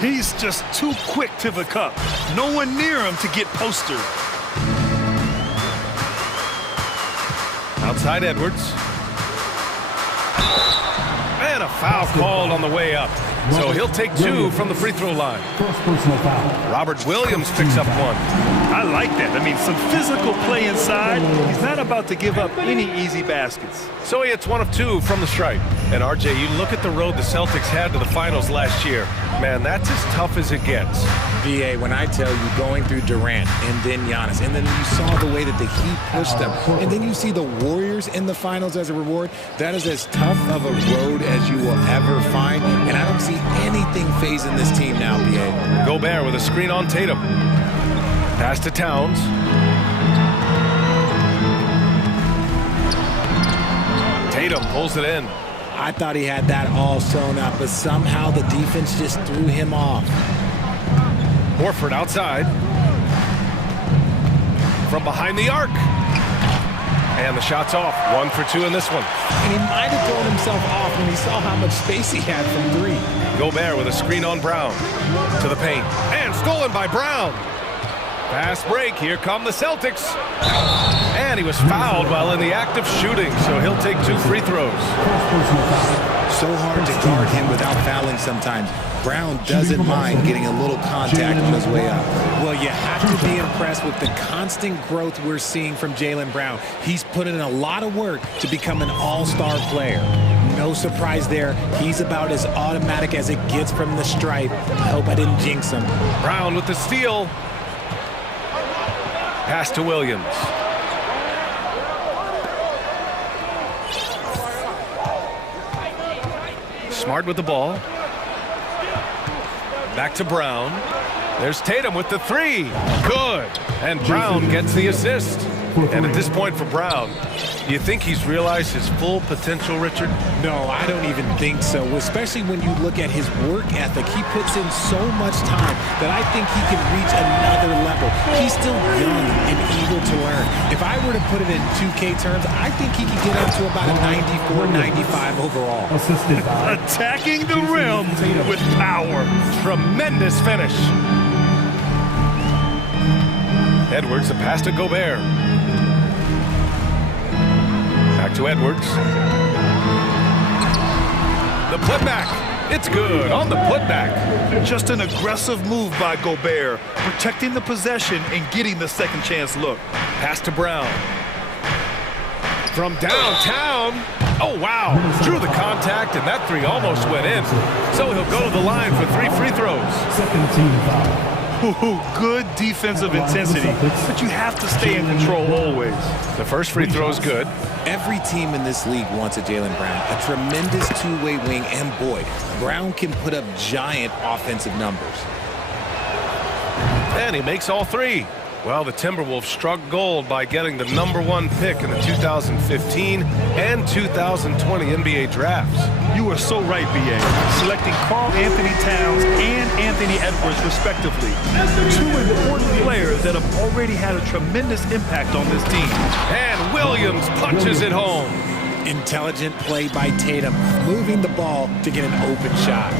He's just too quick to the cup. No one near him to get postered. Outside Edwards. And a foul called on the way up. So he'll take 2 from the free throw line. Robert Williams picks up 1. I like that. I mean, some physical play inside. He's not about to give up any easy baskets. So he hits 1 of 2 from the stripe. And RJ, you look at the road the Celtics had to the finals last year. Man, that's as tough as it gets. BA, when I tell you going through Durant and then Giannis, and then you saw the way that the Heat pushed them, and then you see the Warriors in the finals as a reward, that is as tough of a road as you will ever find. And I don't see anything phasing this team now, BA. Gobert with a screen on Tatum. Pass to Towns. Tatum pulls it in. I thought he had that all sewn up, but somehow the defense just threw him off. Horford outside. From behind the arc. And the shot's off. 1 for 2 in this one. And he might have thrown himself off when he saw how much space he had from 3. Gobert with a screen on Brown. To the paint. And stolen by Brown. Fast break. Here come the Celtics. And he was fouled while in the act of shooting, so he'll take 2 free throws. So hard to guard him without fouling sometimes. Brown doesn't mind getting a little contact on his way up. Well, you have to be impressed with the constant growth we're seeing from Jaylen Brown. He's put in a lot of work to become an all-star player. No surprise there. He's about as automatic as it gets from the stripe. I hope I didn't jinx him. Brown with the steal. Pass to Williams. Smart with the ball. Back to Brown. There's Tatum with the 3. Good. And Brown gets the assist. And at this point for Brown, do you think he's realized his full potential, Richard? No, I don't even think so, especially when you look at his work ethic. He puts in so much time that I think he can reach another level. He's still young and eager to learn. If I were to put it in 2K terms, I think he could get up to about a 94, 95 overall. Attacking the rim with power. Tremendous finish. Edwards, a pass to Gobert. Back to Edwards. The putback. It's good on the putback. Just an aggressive move by Gobert, protecting the possession and getting the second chance look. Pass to Brown. From downtown. Oh, wow. Drew the contact, and that 3 almost went in. So he'll go to the line for 3 free throws. Second team foul. Good defensive intensity, but you have to stay in control always. The first free throw is good. Every team in this league wants a Jaylen Brown, a tremendous two-way wing, and boy, Brown can put up giant offensive numbers. And he makes all 3. Well, the Timberwolves struck gold by getting the #1 pick in the 2015 and 2020 NBA drafts. You are so right, B.A. Selecting Karl Anthony Towns and Anthony Edwards, respectively. 2 important players that have already had a tremendous impact on this team. And Williams punches it home. Intelligent play by Tatum, moving the ball to get an open shot.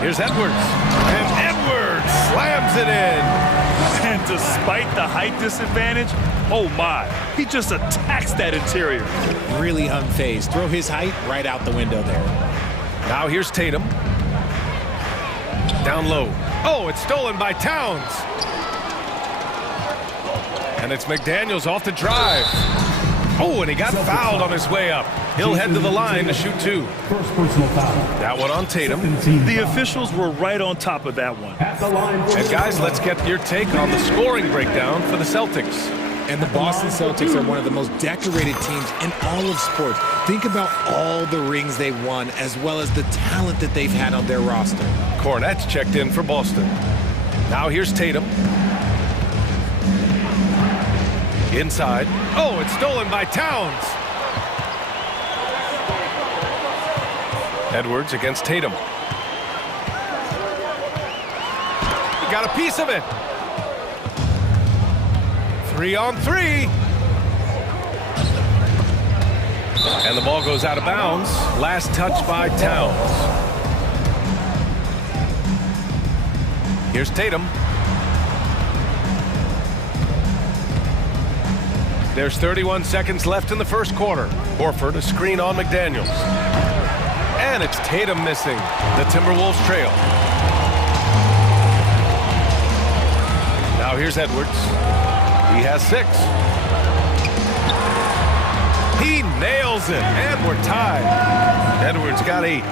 Here's Edwards. And Edwards slams it in. And despite the height disadvantage, oh my, he just attacks that interior. Really unfazed. Throw his height right out the window there. Now here's Tatum. Down low. Oh, it's stolen by Towns. And it's McDaniels off the drive. Oh, and he got fouled on his way up. He'll head to the line to shoot 2. First personal foul. That one on Tatum. The officials were right on top of that one. And guys, let's get your take on the scoring breakdown for the Celtics. And the Boston Celtics are one of the most decorated teams in all of sports. Think about all the rings they've won, as well as the talent that they've had on their roster. Cornette's checked in for Boston. Now here's Tatum. Inside. Oh, it's stolen by Towns. Edwards against Tatum. He got a piece of it. 3-on-3. And the ball goes out of bounds. Last touch by Towns. Here's Tatum. There's 31 seconds left in the first quarter. Horford a screen on McDaniels. And it's Tatum missing. The Timberwolves trail. Now here's Edwards. He has 6. He nails it, and we're tied. Edwards got 8.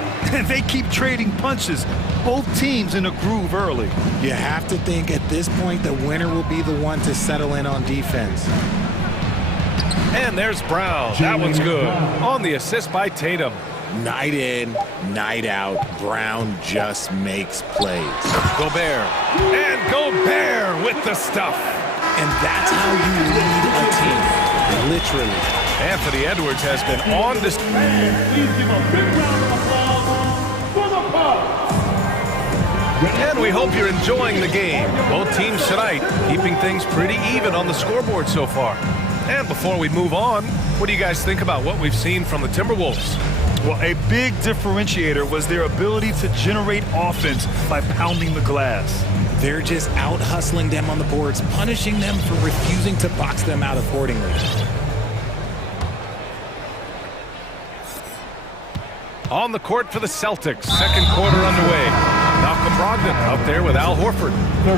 They keep trading punches. Both teams in a groove early. You have to think at this point the winner will be the one to settle in on defense. And there's Brown. That one's good. On the assist by Tatum. Night in, night out, Brown just makes plays. Gobert. And Gobert with the stuff. And that's how you lead a team. Literally. Anthony Edwards has been on display. Please give a big round of applause for the Bucks. And we hope you're enjoying the game. Both teams tonight keeping things pretty even on the scoreboard so far. And before we move on, what do you guys think about what we've seen from the Timberwolves? Well, a big differentiator was their ability to generate offense by pounding the glass. They're just out hustling them on the boards, punishing them for refusing to box them out accordingly. On the court for the Celtics, second quarter underway. Malcolm Brogdon out there with Al Horford.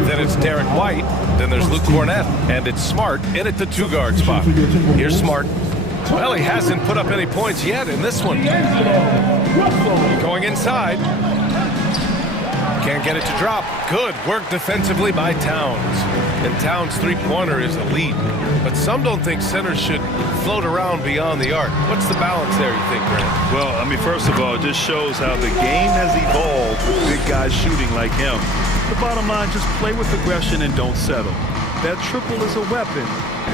Then it's Derek White. Then there's Luke Cornette. And it's Smart in at the 2-guard spot. Here's Smart. Well, he hasn't put up any points yet in this one. Going inside. Can't get it to drop. Good work defensively by Towns. And Towns' three-pointer is elite. But some don't think centers should float around beyond the arc. What's the balance there, you think, Grant? Well, I mean, first of all, it just shows how the game has evolved with big guys shooting like him. The bottom line, just play with aggression and don't settle. That triple is a weapon.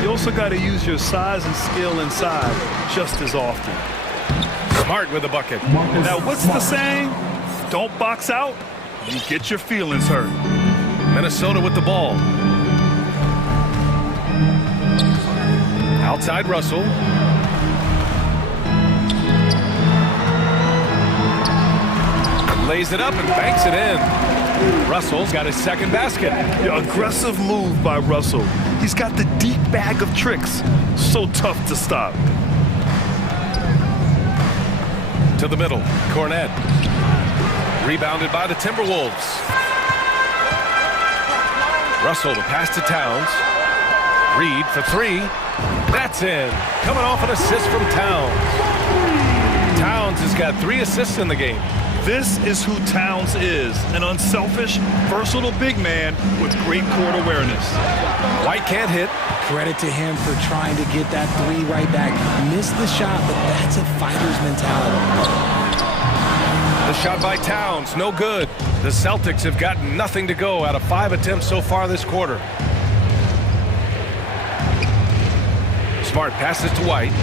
You also got to use your size and skill inside just as often. Smart with a bucket. Now, what's the saying? Don't box out, you get your feelings hurt. Minnesota with the ball. Outside Russell. Lays it up and banks it in. Russell's got his second basket. Yeah, aggressive move by Russell. He's got the deep bag of tricks. So tough to stop. To the middle, Cornette. Rebounded by the Timberwolves. Russell to pass to Towns. Reed for 3. That's in. Coming off an assist from Towns. Towns has got 3 assists in the game. This is who Towns is, an unselfish, versatile big man with great court awareness. White can't hit. Credit to him for trying to get that 3 right back. Missed the shot, but that's a fighter's mentality. The shot by Towns, no good. The Celtics have got nothing to go out of 5 attempts so far this quarter. Smart passes to White.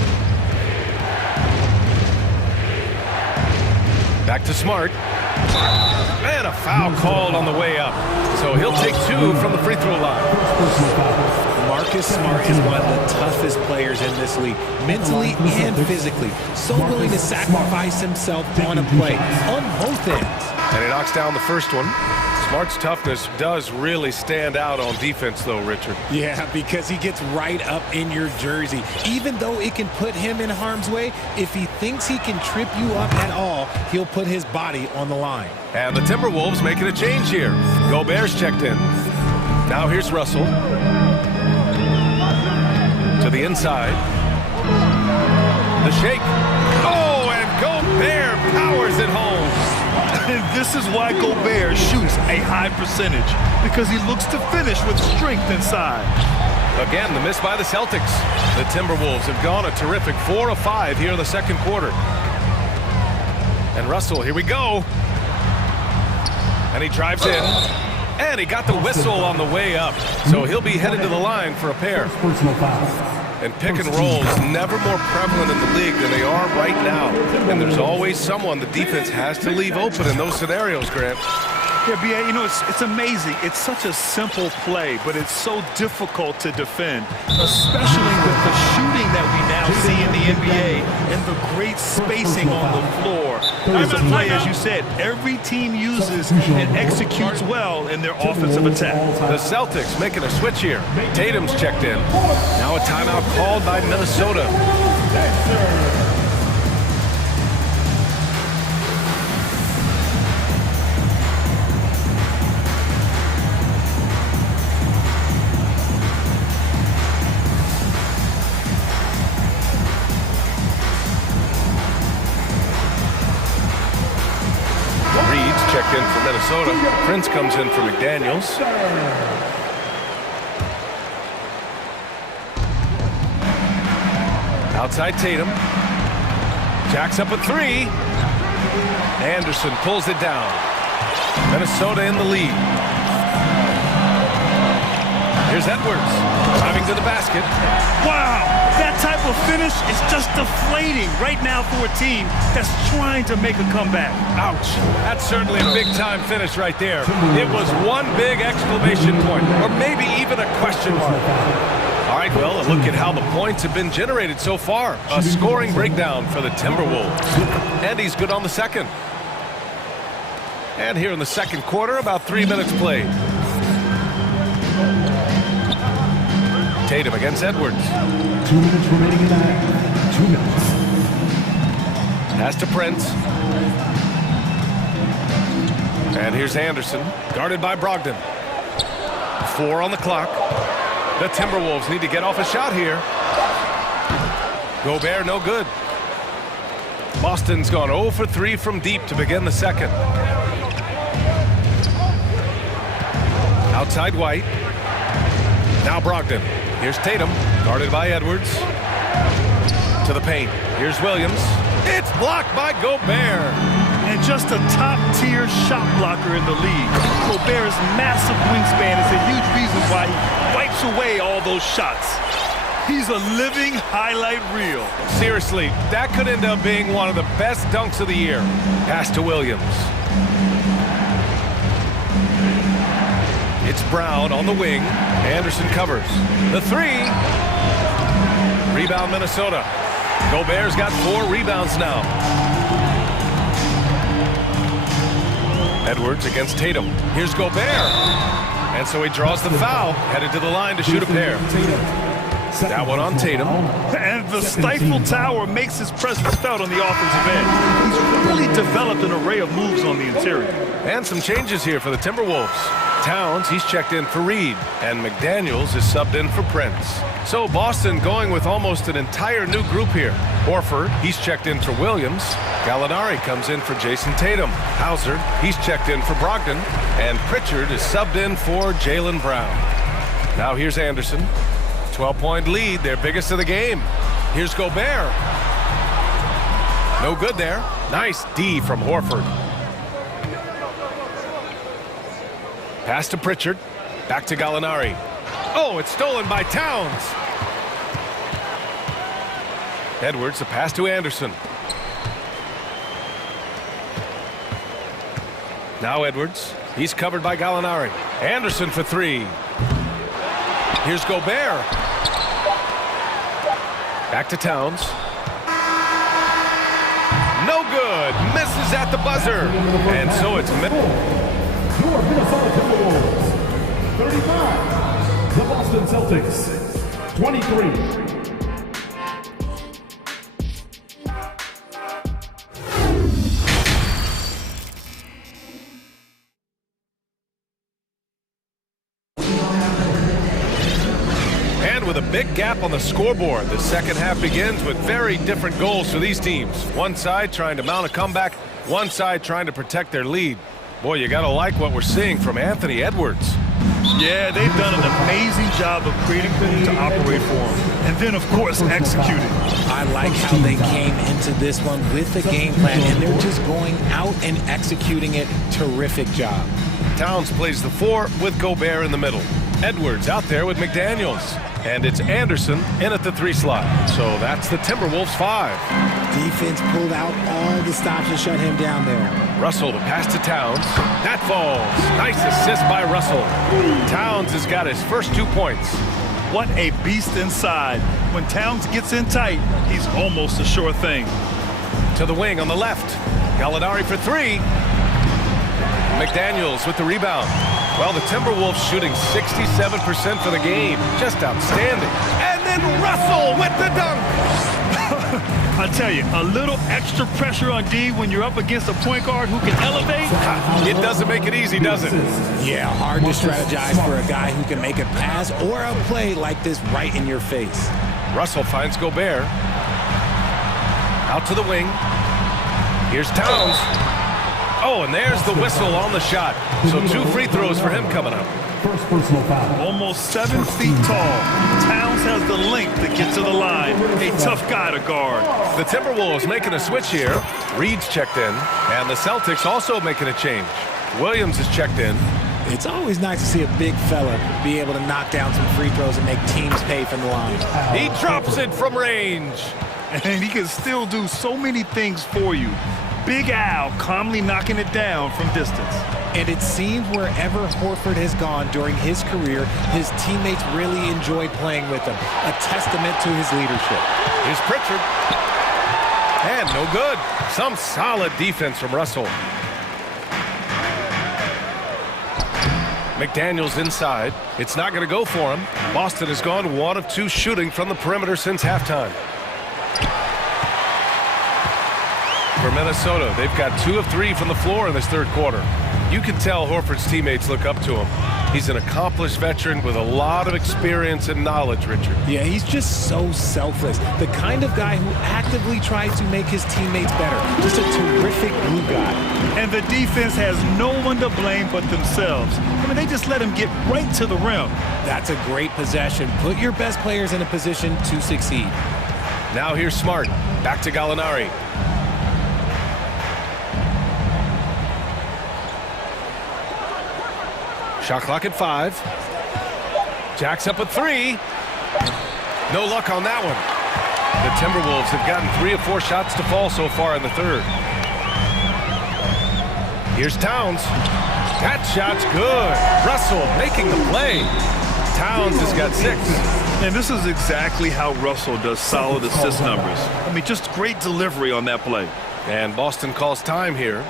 Back to Smart. And a foul called on the way up. So he'll take 2 from the free throw line. Marcus Smart is one of the toughest players in this league, mentally and physically. So willing to sacrifice himself on a play, on both ends. And he knocks down the first one. Smart's toughness does really stand out on defense, though, Richard. Yeah, because he gets right up in your jersey. Even though it can put him in harm's way, if he thinks he can trip you up at all, he'll put his body on the line. And the Timberwolves making a change here. Gobert's checked in. Now here's Russell. To the inside. the shake. Oh, and Gobert powers it home. And this is why Gobert shoots a high percentage, because he looks to finish with strength inside. Again, the miss by the Celtics. The Timberwolves have gone a terrific 4 of 5 here in the second quarter. And Russell, here we go. And he drives in. And he got the whistle on the way up. So he'll be headed to the line for a pair. And pick and rolls never more prevalent in the league than they are right now. And there's always someone the defense has to leave open in those scenarios, Grant. Yeah, B.A., you know, it's amazing. It's such a simple play, but it's so difficult to defend, especially with the shooting that we now see in the NBA and the great spacing on the floor. It's a play, as you said, every team uses and executes well in their offensive attack. The Celtics making a switch here. Tatum's checked in. Now a timeout called by Minnesota. Checked in for Minnesota. Prince comes in for McDaniels. Outside Tatum. Jacks up a three. Anderson pulls it down. Minnesota in the lead. Here's Edwards driving to the basket. Wow, that type of finish is just deflating right now for a team that's trying to make a comeback. Ouch. That's certainly a big-time finish right there. It was one big exclamation point, or maybe even a question mark. All right, well, a look at how the points have been generated so far. A scoring breakdown for the Timberwolves. And he's good on the second. And here in the second quarter, about 3 minutes played. Tatum against Edwards. 2 minutes remaining in that. 2 minutes. Pass to Prince. And here's Anderson, guarded by Brogdon. 4 on the clock. The Timberwolves need to get off a shot here. Gobert, no good. Boston's gone 0 for 3 from deep to begin the second. Outside White. Now Brogdon. Here's Tatum, guarded by Edwards. To the paint. Here's Williams. It's blocked by Gobert. And just a top-tier shot blocker in the league. Gobert's massive wingspan is a huge reason why he wipes away all those shots. He's a living highlight reel. Seriously, that could end up being one of the best dunks of the year. Pass to Williams. It's Brown on the wing. Anderson covers. The three. Rebound Minnesota. Gobert's got 4 rebounds now. Edwards against Tatum. Here's Gobert. And so he draws the foul. Headed to the line to shoot a pair. That one on Tatum. And the Stifle Tower makes his presence felt on the offensive end. He's really developed an array of moves on the interior. And some changes here for the Timberwolves. Towns, he's checked in for Reed, and McDaniels is subbed in for Prince. So Boston going with almost an entire new group here. Horford, he's checked in for Williams. Gallinari comes in for Jason Tatum. Hauser, he's checked in for Brogdon. And Pritchard is subbed in for Jaylen Brown. Now here's Anderson. 12-point lead, their biggest of the game. Here's Gobert. No good there. Nice D from Horford. Pass to Pritchard. Back to Gallinari. Oh, it's stolen by Towns. Edwards, the pass to Anderson. Now Edwards. He's covered by Gallinari. Anderson for 3. Here's Gobert. Back to Towns. No good. Misses at the buzzer. And so it's Your Minnesota Timberwolves, 35. The Boston Celtics, 23. And with a big gap on the scoreboard. The second half begins with very different goals for these teams. One side trying to mount a comeback, one side trying to protect their lead. Boy, you gotta like what we're seeing from Anthony Edwards. Yeah, they've done an amazing job of creating room to operate for him. And then, of course, executing. I like how they came into this one with the game plan, and they're just going out and executing it. Terrific job. Towns plays the 4 with Gobert in the middle. Edwards out there with McDaniels. And it's Anderson in at the 3 slot. So that's the Timberwolves 5. Defense pulled out all the stops to shut him down there. Russell to pass to Towns. That falls. Nice assist by Russell. Towns has got his first 2 points. What a beast inside. When Towns gets in tight, he's almost a sure thing. To the wing on the left. Gallinari for 3. McDaniels with the rebound. Well, the Timberwolves shooting 67% for the game. Just outstanding. And then Russell with the dunk. I tell you, a little extra pressure on D when you're up against a point guard who can elevate. It doesn't make it easy, does it? Yeah, hard to strategize for a guy who can make a pass or a play like this right in your face. Russell finds Gobert. Out to the wing. Here's Towns. Oh, and there's the whistle on the shot. So 2 free throws for him coming up. First personal foul. Almost 7 feet tall. Towns has the length to get to the line. A tough guy to guard. The Timberwolves making a switch here. Reed's checked in. And the Celtics also making a change. Williams is checked in. It's always nice to see a big fella be able to knock down some free throws and make teams pay from the line. He drops it from range. And he can still do so many things for you. Big Al calmly knocking it down from distance. And it seems wherever Horford has gone during his career, his teammates really enjoyed playing with him. A testament to his leadership. Here's Pritchard. And no good. Some solid defense from Russell. McDaniels inside. It's not going to go for him. Boston has gone 1 of 2 shooting from the perimeter since halftime. For Minnesota, they've got 2 of 3 from the floor in this third quarter. You can tell Horford's teammates look up to him. He's an accomplished veteran with a lot of experience and knowledge, Richard. Yeah, he's just so selfless. The kind of guy who actively tries to make his teammates better. Just a terrific glue guy. And the defense has no one to blame but themselves. I mean, they just let him get right to the rim. That's a great possession. Put your best players in a position to succeed. Now here's Smart. Back to Gallinari. Shot clock at 5. Jacks up at 3. No luck on that one. The Timberwolves have gotten 3 of 4 shots to fall so far in the third. Here's Towns. That shot's good. Russell making the play. Towns has got 6. And this is exactly how Russell does solid assist numbers. I mean, just great delivery on that play. And Boston calls time here.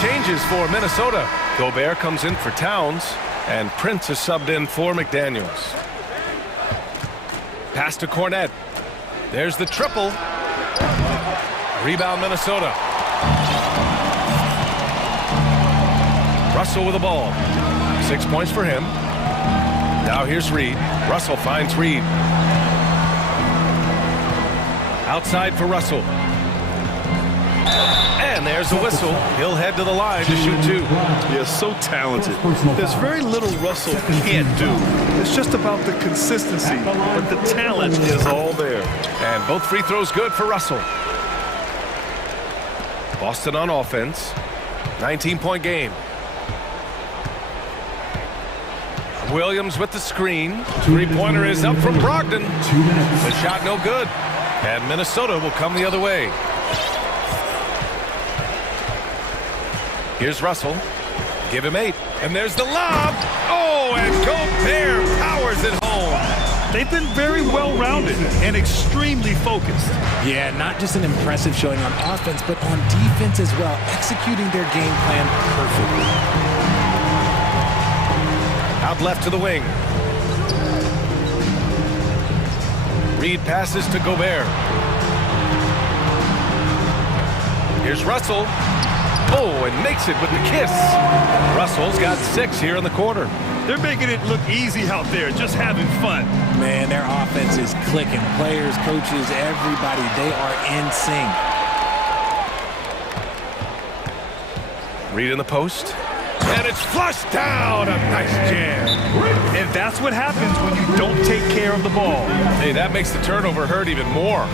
Changes for Minnesota. Gobert comes in for Towns, and Prince is subbed in for McDaniels. Pass to Cornette. There's the triple. Rebound Minnesota. Russell with the ball. 6 points for him. Now here's Reed. Russell finds Reed. Outside for Russell. And there's the whistle. He'll head to the line to shoot 2. Yeah, so talented. There's very little Russell can't do. It's just about the consistency, but the talent is all there. And both free throws good for Russell. Boston on offense. 19-point game. Williams with the screen. 3-pointer is up from Brogdon. The shot no good. And Minnesota will come the other way. Here's Russell. Give him 8. And there's the lob. Oh, and Gobert powers it home. They've been very well-rounded and extremely focused. Yeah, not just an impressive showing on offense, but on defense as well, executing their game plan perfectly. Out left to the wing. Reed passes to Gobert. Here's Russell. Oh, and makes it with the kiss. Russell's got 6 here in the quarter. They're making it look easy out there, just having fun. Man, their offense is clicking. Players, coaches, everybody, they are in sync. Reed in the post. And it's flushed down. A nice jam. And that's what happens when you don't take care of the ball. Hey, that makes the turnover hurt even more.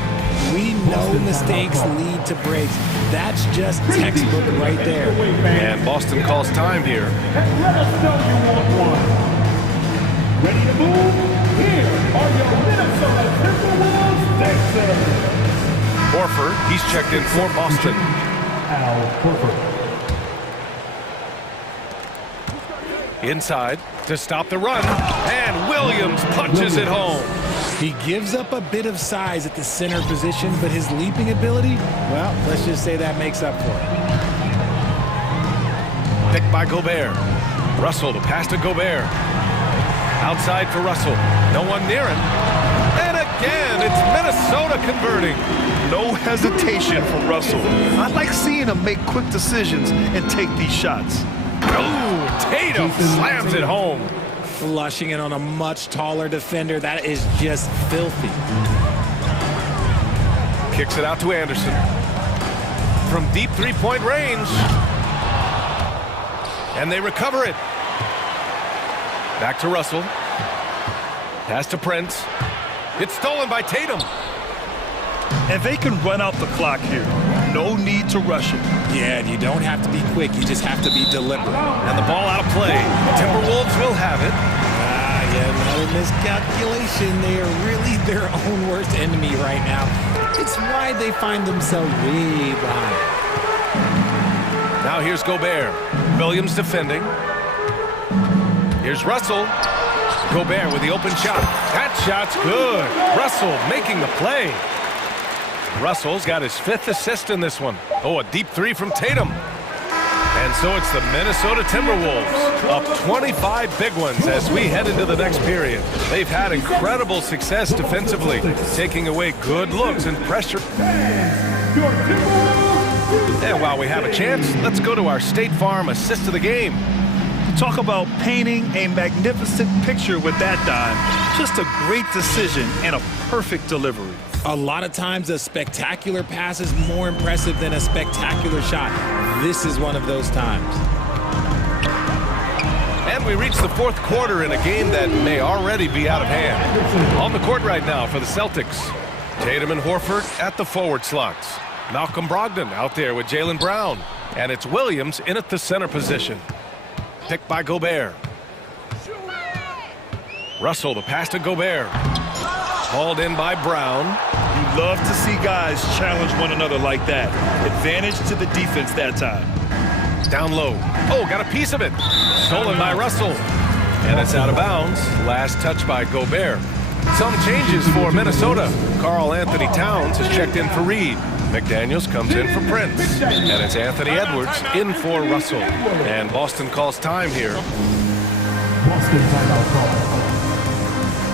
We know mistakes lead to breaks. That's just textbook right there. And Boston calls time here. Let us know you want one. Ready to move? Here are your Minnesota Timberwolves Sixers. Horford, he's checked in for Boston. Al Horford. Inside to stop the run. And Williams punches it home. He gives up a bit of size at the center position, but his leaping ability, well, let's just say that makes up for it. Picked by Gobert. Russell, the pass to Gobert. Outside for Russell. No one near him. And again, it's Minnesota converting. No hesitation from Russell. I like seeing him make quick decisions and take these shots. Oh, Tatum slams it home. Flushing it on a much taller defender. That is just filthy. Kicks it out to Anderson. From deep three-point range. And they recover it. Back to Russell. Pass to Prince. It's stolen by Tatum. And they can run out the clock here. No need to rush it. Yeah, you don't have to be quick. You just have to be deliberate. And the ball out of play. Timberwolves will have it. Another miscalculation. They are really their own worst enemy right now. It's why they find themselves way behind. Now here's Gobert. Williams defending. Here's Russell. Gobert with the open shot. That shot's good. Russell making the play. Russell's got his 5th assist in this one. Oh, a deep 3 from Tatum. And so it's the Minnesota Timberwolves up 25 big ones as we head into the next period. They've had incredible success defensively, taking away good looks and pressure. And while we have a chance, let's go to our State Farm assist of the game. Talk about painting a magnificent picture with that dime. Just a great decision and a perfect delivery. A lot of times a spectacular pass is more impressive than a spectacular shot. This is one of those times. And we reach the 4th quarter in a game that may already be out of hand. On the court right now for the Celtics. Tatum and Horford at the forward slots. Malcolm Brogdon out there with Jaylen Brown. And it's Williams in at the center position. Picked by Gobert. Russell, the pass to Gobert. Hauled in by Brown. You love to see guys challenge one another like that. Advantage to the defense that time. Down low. Oh, got a piece of it. Stolen by Russell. And it's out of bounds. Last touch by Gobert. Some changes for Minnesota. Karl Anthony Towns has checked in for Reed. McDaniels comes in for Prince. And it's Anthony Edwards in for Russell. And Boston calls time here. Boston timeout call.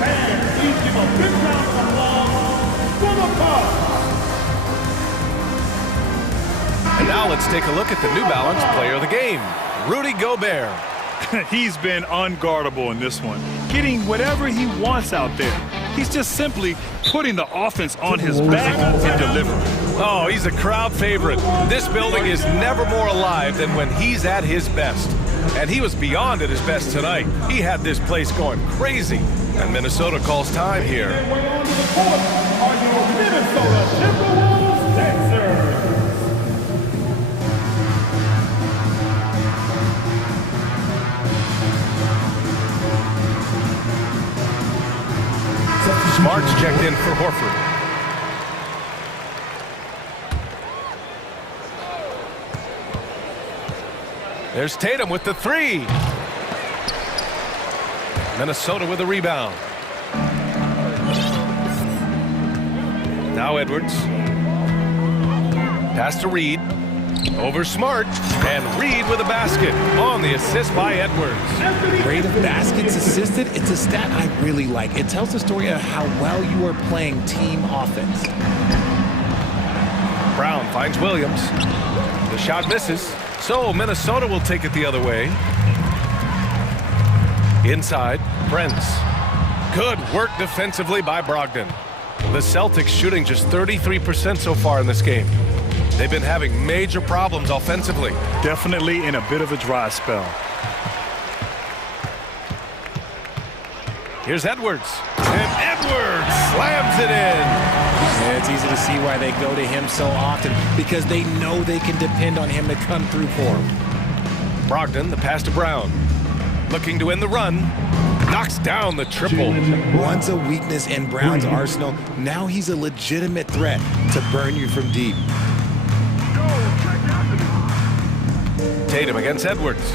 And please give a big round of applause for the Bucks. And now let's take a look at the New Balance player of the game, Rudy Gobert. He's been unguardable in this one, getting whatever he wants out there. He's just simply putting the offense on his back and delivering. Oh, he's a crowd favorite. This building is never more alive than when he's at his best. And he was beyond at his best tonight. He had this place going crazy. And Minnesota calls time here. And way on to the court are your Minnesota Timberwolves Sixers. Smart's checked in for Horford. There's Tatum with the 3. Minnesota with a rebound. Now Edwards. Pass to Reed. Over Smart. And Reed with a basket on the assist by Edwards. Rate of baskets assisted, it's a stat I really like. It tells the story of how well you are playing team offense. Brown finds Williams. The shot misses. So Minnesota will take it the other way. Inside, Prince. Good work defensively by Brogdon. The Celtics shooting just 33% so far in this game. They've been having major problems offensively. Definitely in a bit of a dry spell. Here's Edwards. And Edwards slams it in. Yeah, it's easy to see why they go to him so often, because they know they can depend on him to come through for them. Brogdon, the pass to Brown. Looking to win the run. Knocks down the triple. Once a weakness in Brown's arsenal, now he's a legitimate threat to burn you from deep. Tatum against Edwards.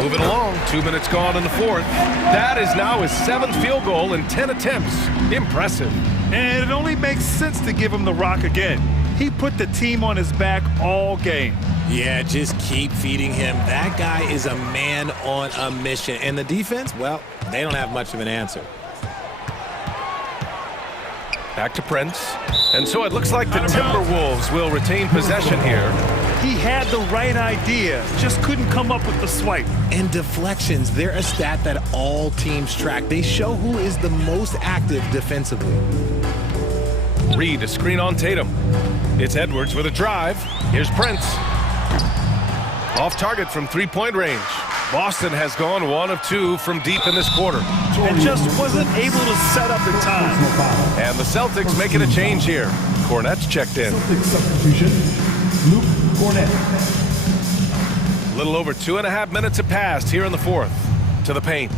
Moving along, 2 minutes gone in the fourth. That is now his 7th field goal in 10 attempts. Impressive. And it only makes sense to give him the rock again. He put the team on his back all game. Yeah, just keep feeding him. That guy is a man on a mission. And the defense, well, they don't have much of an answer. Back to Prince. And so it looks like the Timberwolves will retain possession here. He had the right idea, just couldn't come up with the swipe. And deflections, they're a stat that all teams track. They show who is the most active defensively. Reed, a screen on Tatum. It's Edwards with a drive. Here's Prince. Off target from three-point range. Boston has gone 1 of 2 from deep in this quarter. And just wasn't able to set up in time. And the Celtics making a change here. Cornette's checked in. Celtics substitution, Luke Cornette. A little over 2.5 minutes have passed here in the fourth. To the paint.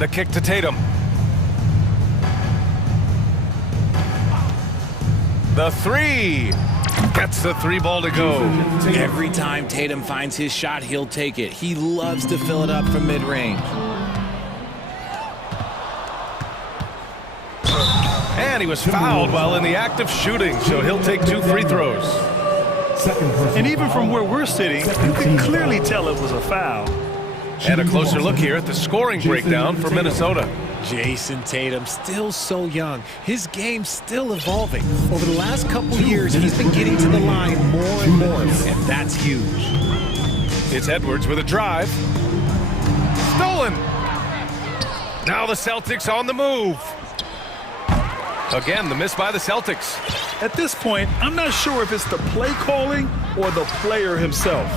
The kick to Tatum. The three. Gets the 3 ball to go. Every time Tatum finds his shot, he'll take it. He loves to fill it up from mid-range. And he was fouled while in the act of shooting, so he'll take 2 free throws. And even from where we're sitting, you can clearly tell it was a foul. And a closer look here at the scoring breakdown for Minnesota. Jason Tatum, still so young. His game's still evolving. Over the last couple years, he's been getting to the line more and more, and that's huge. It's Edwards with a drive. Stolen! Now the Celtics on the move. Again, the miss by the Celtics. At this point, I'm not sure if it's the play calling or the player himself.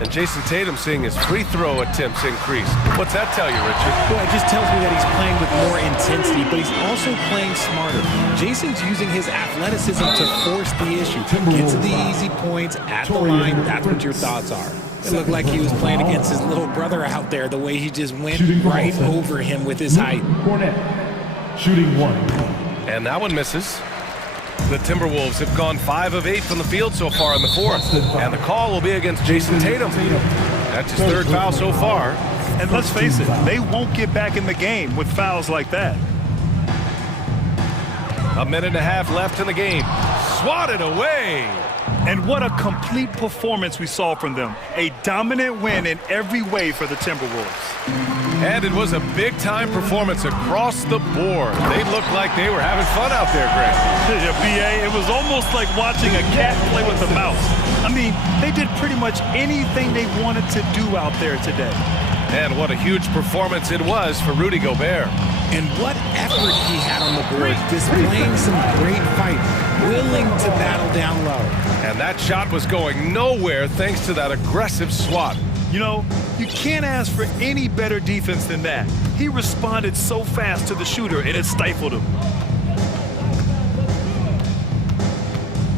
And Jason Tatum seeing his free throw attempts increase. What's that tell you, Richard? Well, it just tells me that he's playing with more intensity, but he's also playing smarter. Jason's using his athleticism to force the issue. Get to the easy points at the line. That's what your thoughts are. It looked like he was playing against his little brother out there, the way he just went right over him with his height. Cornette, shooting 1. And that one misses. The Timberwolves have gone 5 of 8 from the field so far in the fourth. And the call will be against Jason Tatum. That's his 3rd foul so far. And let's face it, they won't get back in the game with fouls like that. 1.5 minutes left in the game. Swatted away. And what a complete performance we saw from them. A dominant win in every way for the Timberwolves. And it was a big-time performance across the board. They looked like they were having fun out there, Greg. Yeah, B.A., it was almost like watching a cat play with a mouse. I mean, they did pretty much anything they wanted to do out there today. And what a huge performance it was for Rudy Gobert. And what effort he had on the board, displaying some great fight, willing to battle down low. And that shot was going nowhere thanks to that aggressive swat. You know, you can't ask for any better defense than that. He responded so fast to the shooter, and it stifled him.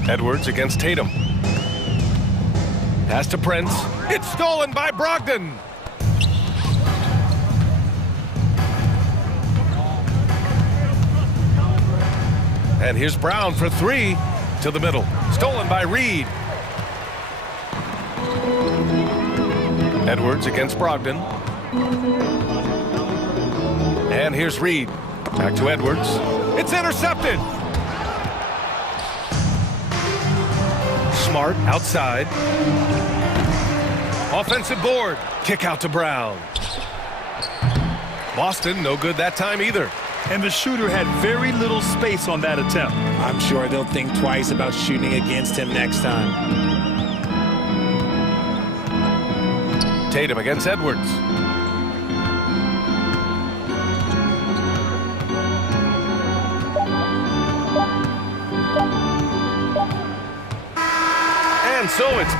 Edwards against Tatum. Pass to Prince. It's stolen by Brogdon. And here's Brown for 3 to the middle. Stolen by Reed. Edwards against Brogdon. And here's Reed. Back to Edwards. It's intercepted. Smart outside. Offensive board. Kick out to Brown. Boston, no good that time either. And the shooter had very little space on that attempt. I'm sure they'll think twice about shooting against him next time. Tatum against Edwards. And so it's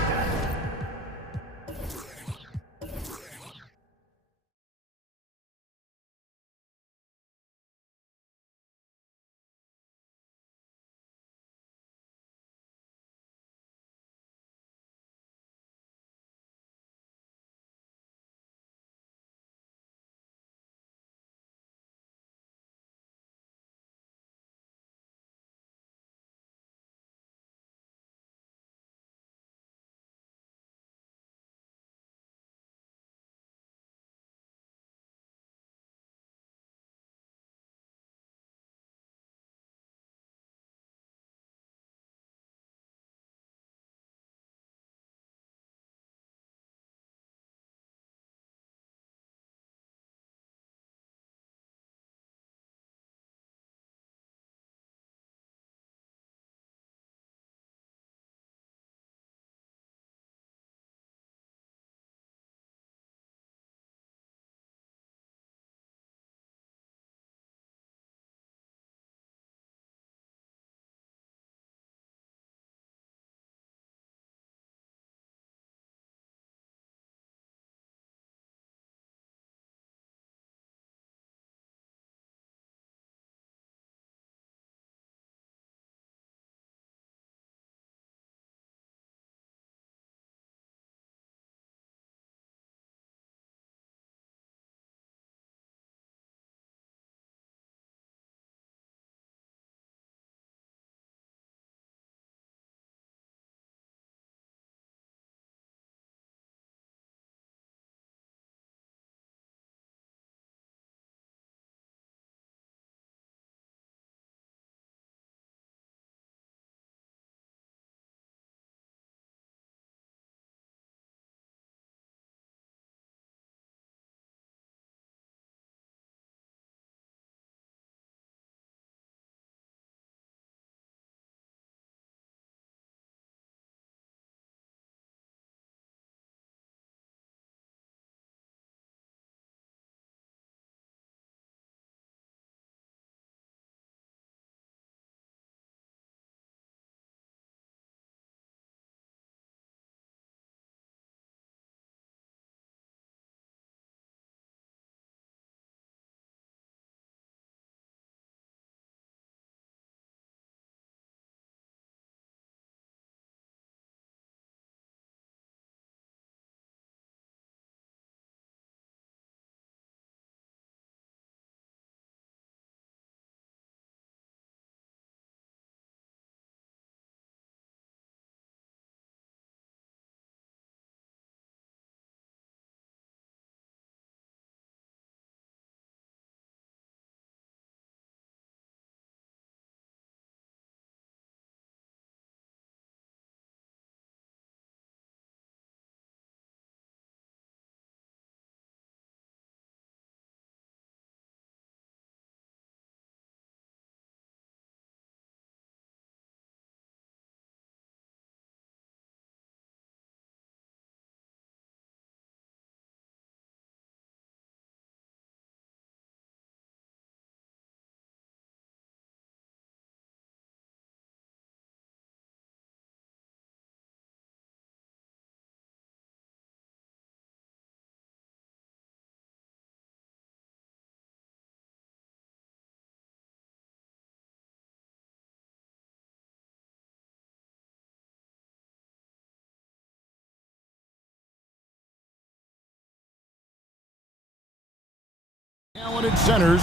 Talented centers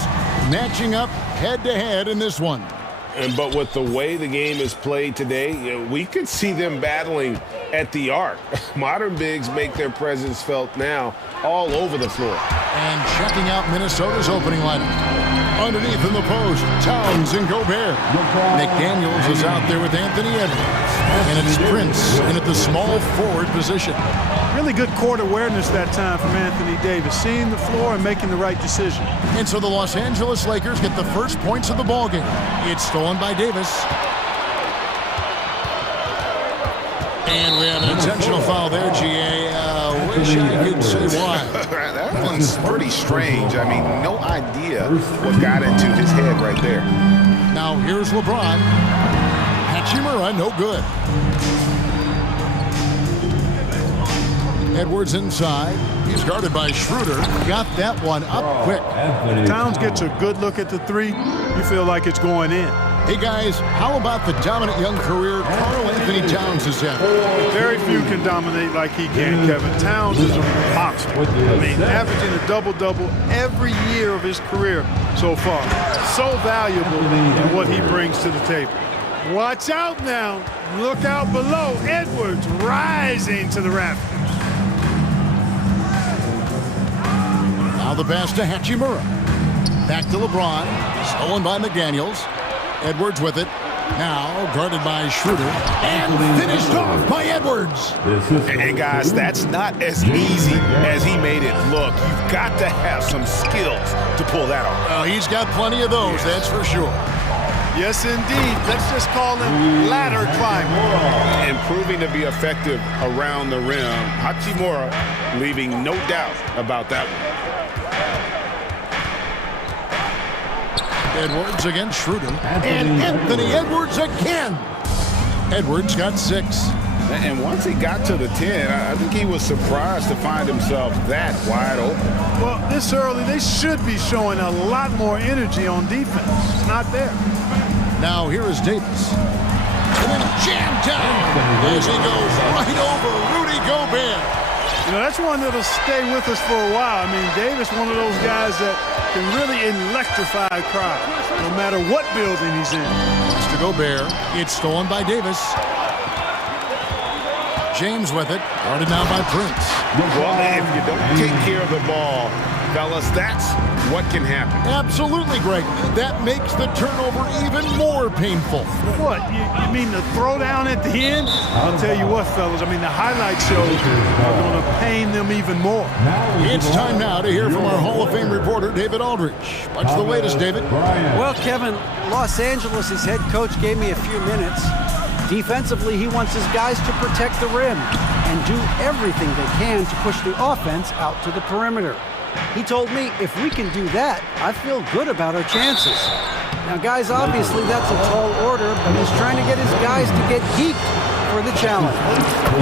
matching up head-to-head in this one. But with the way the game is played today, we could see them battling at the arc. Modern bigs make their presence felt now all over the floor. And checking out Minnesota's opening lineup. Underneath in the post, Towns and Gobert. McDaniels is out there with Anthony Edwards. And it's Prince in at the small forward position. Really good court awareness that time from Anthony Davis, seeing the floor and making the right decision. And so the Los Angeles Lakers get the first points of the ballgame. It's stolen by Davis. And we have an intentional foul there, GA. Wish I could say why. That one's pretty strange. I mean, no idea what got into his head right there. Now here's LeBron. Hachimura, no good. Edwards inside. He's guarded by Schroeder. Got that one up quick. Towns gets a good look at the three. You feel like it's going in. Hey guys, how about the dominant young career Karl Anthony Towns has had? Very few can dominate like he can, Kevin. Towns is a monster. I mean, averaging a double-double every year of his career so far. So valuable in what he brings to the table. Watch out now. Look out below. Edwards rising to the rafters. Now the pass to Hachimura. Back to LeBron. Stolen by McDaniels. Edwards with it. Now guarded by Schroeder. And finished off by Edwards. Hey, guys, that's not as easy as he made it look. You've got to have some skills to pull that off. Well, he's got plenty of those, that's for sure. Yes, indeed. Let's just call him ladder climber. And proving to be effective around the rim. Hachimura leaving no doubt about that one. Edwards against Schroeder. And Anthony Edwards again. Edwards got 6. And once he got to the 10, I think he was surprised to find himself that wide open. Well, this early, they should be showing a lot more energy on defense. It's not there. Now here is Davis. And then jammed down as he goes right over Rudy Gobert. You know, that's one that'll stay with us for a while. I mean, Davis, one of those guys that can really electrify a crowd, no matter what building he's in. It's to Gobert. It's stolen by Davis. James with it. Guarded now by Prince. Well, if you don't take care of the ball, fellas, that's what can happen. Absolutely, Greg. That makes the turnover even more painful. What? You mean the throwdown at the end? I'll tell you what, fellas. I mean, the highlight shows are going to pain them even more. It's time now to hear from our Hall of Fame reporter, David Aldrich. What's the latest, David? Well, Kevin, Los Angeles' head coach gave me a few minutes. Defensively, he wants his guys to protect the rim and do everything they can to push the offense out to the perimeter. He told me if we can do that, I feel good about our chances. Now, guys, obviously that's a tall order, but he's trying to get his guys to get geeked for the challenge.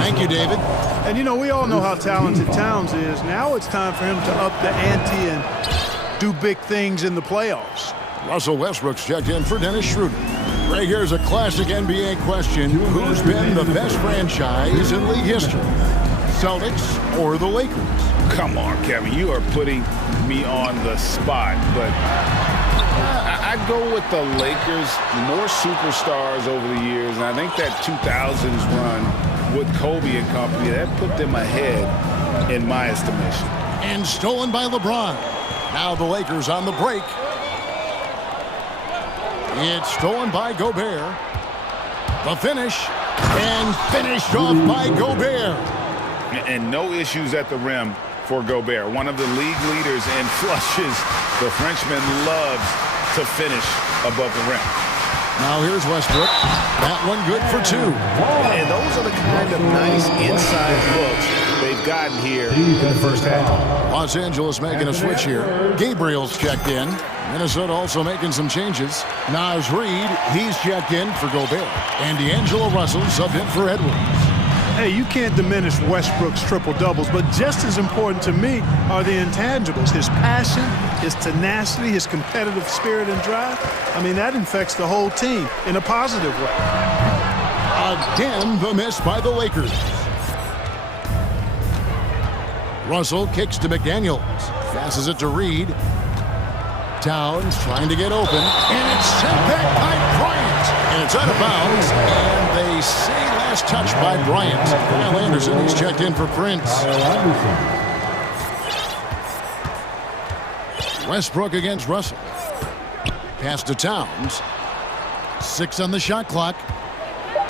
Thank you, David. And, you know, we all know how talented Towns is. Now it's time for him to up the ante and do big things in the playoffs. Russell Westbrook's checked in for Dennis Schroeder. Right here's a classic NBA question. Who's been the best franchise in league history? Celtics or the Lakers? Come on, Kevin. You are putting me on the spot, but I'd go with the Lakers. More superstars over the years, and I think that 2000s run with Kobe and company, that put them ahead in my estimation. And stolen by LeBron. Now the Lakers on the break. It's stolen by Gobert. The finish. And finished off by Gobert. And no issues at the rim for Gobert. One of the league leaders in flushes. The Frenchman loves to finish above the rim. Now here's Westbrook. That one good for 2. And those are the kind of nice inside looks they've gotten here in the first half. Los Angeles making a switch here. Gabriel's checked in. Minnesota also making some changes. Naz Reid, he's checked in for Gobert. And D'Angelo Russell subbed in for Edwards. Hey, you can't diminish Westbrook's triple-doubles, but just as important to me are the intangibles. His passion, his tenacity, his competitive spirit and drive. I mean, that infects the whole team in a positive way. Again, the miss by the Lakers. Russell kicks to McDaniels. Passes it to Reid. Towns trying to get open. And it's sent back by Bryant. And it's out of bounds. And they say last touch by Bryant. Kyle Anderson, he's checked in for Prince. Westbrook against Russell. Pass to Towns. 6 on the shot clock.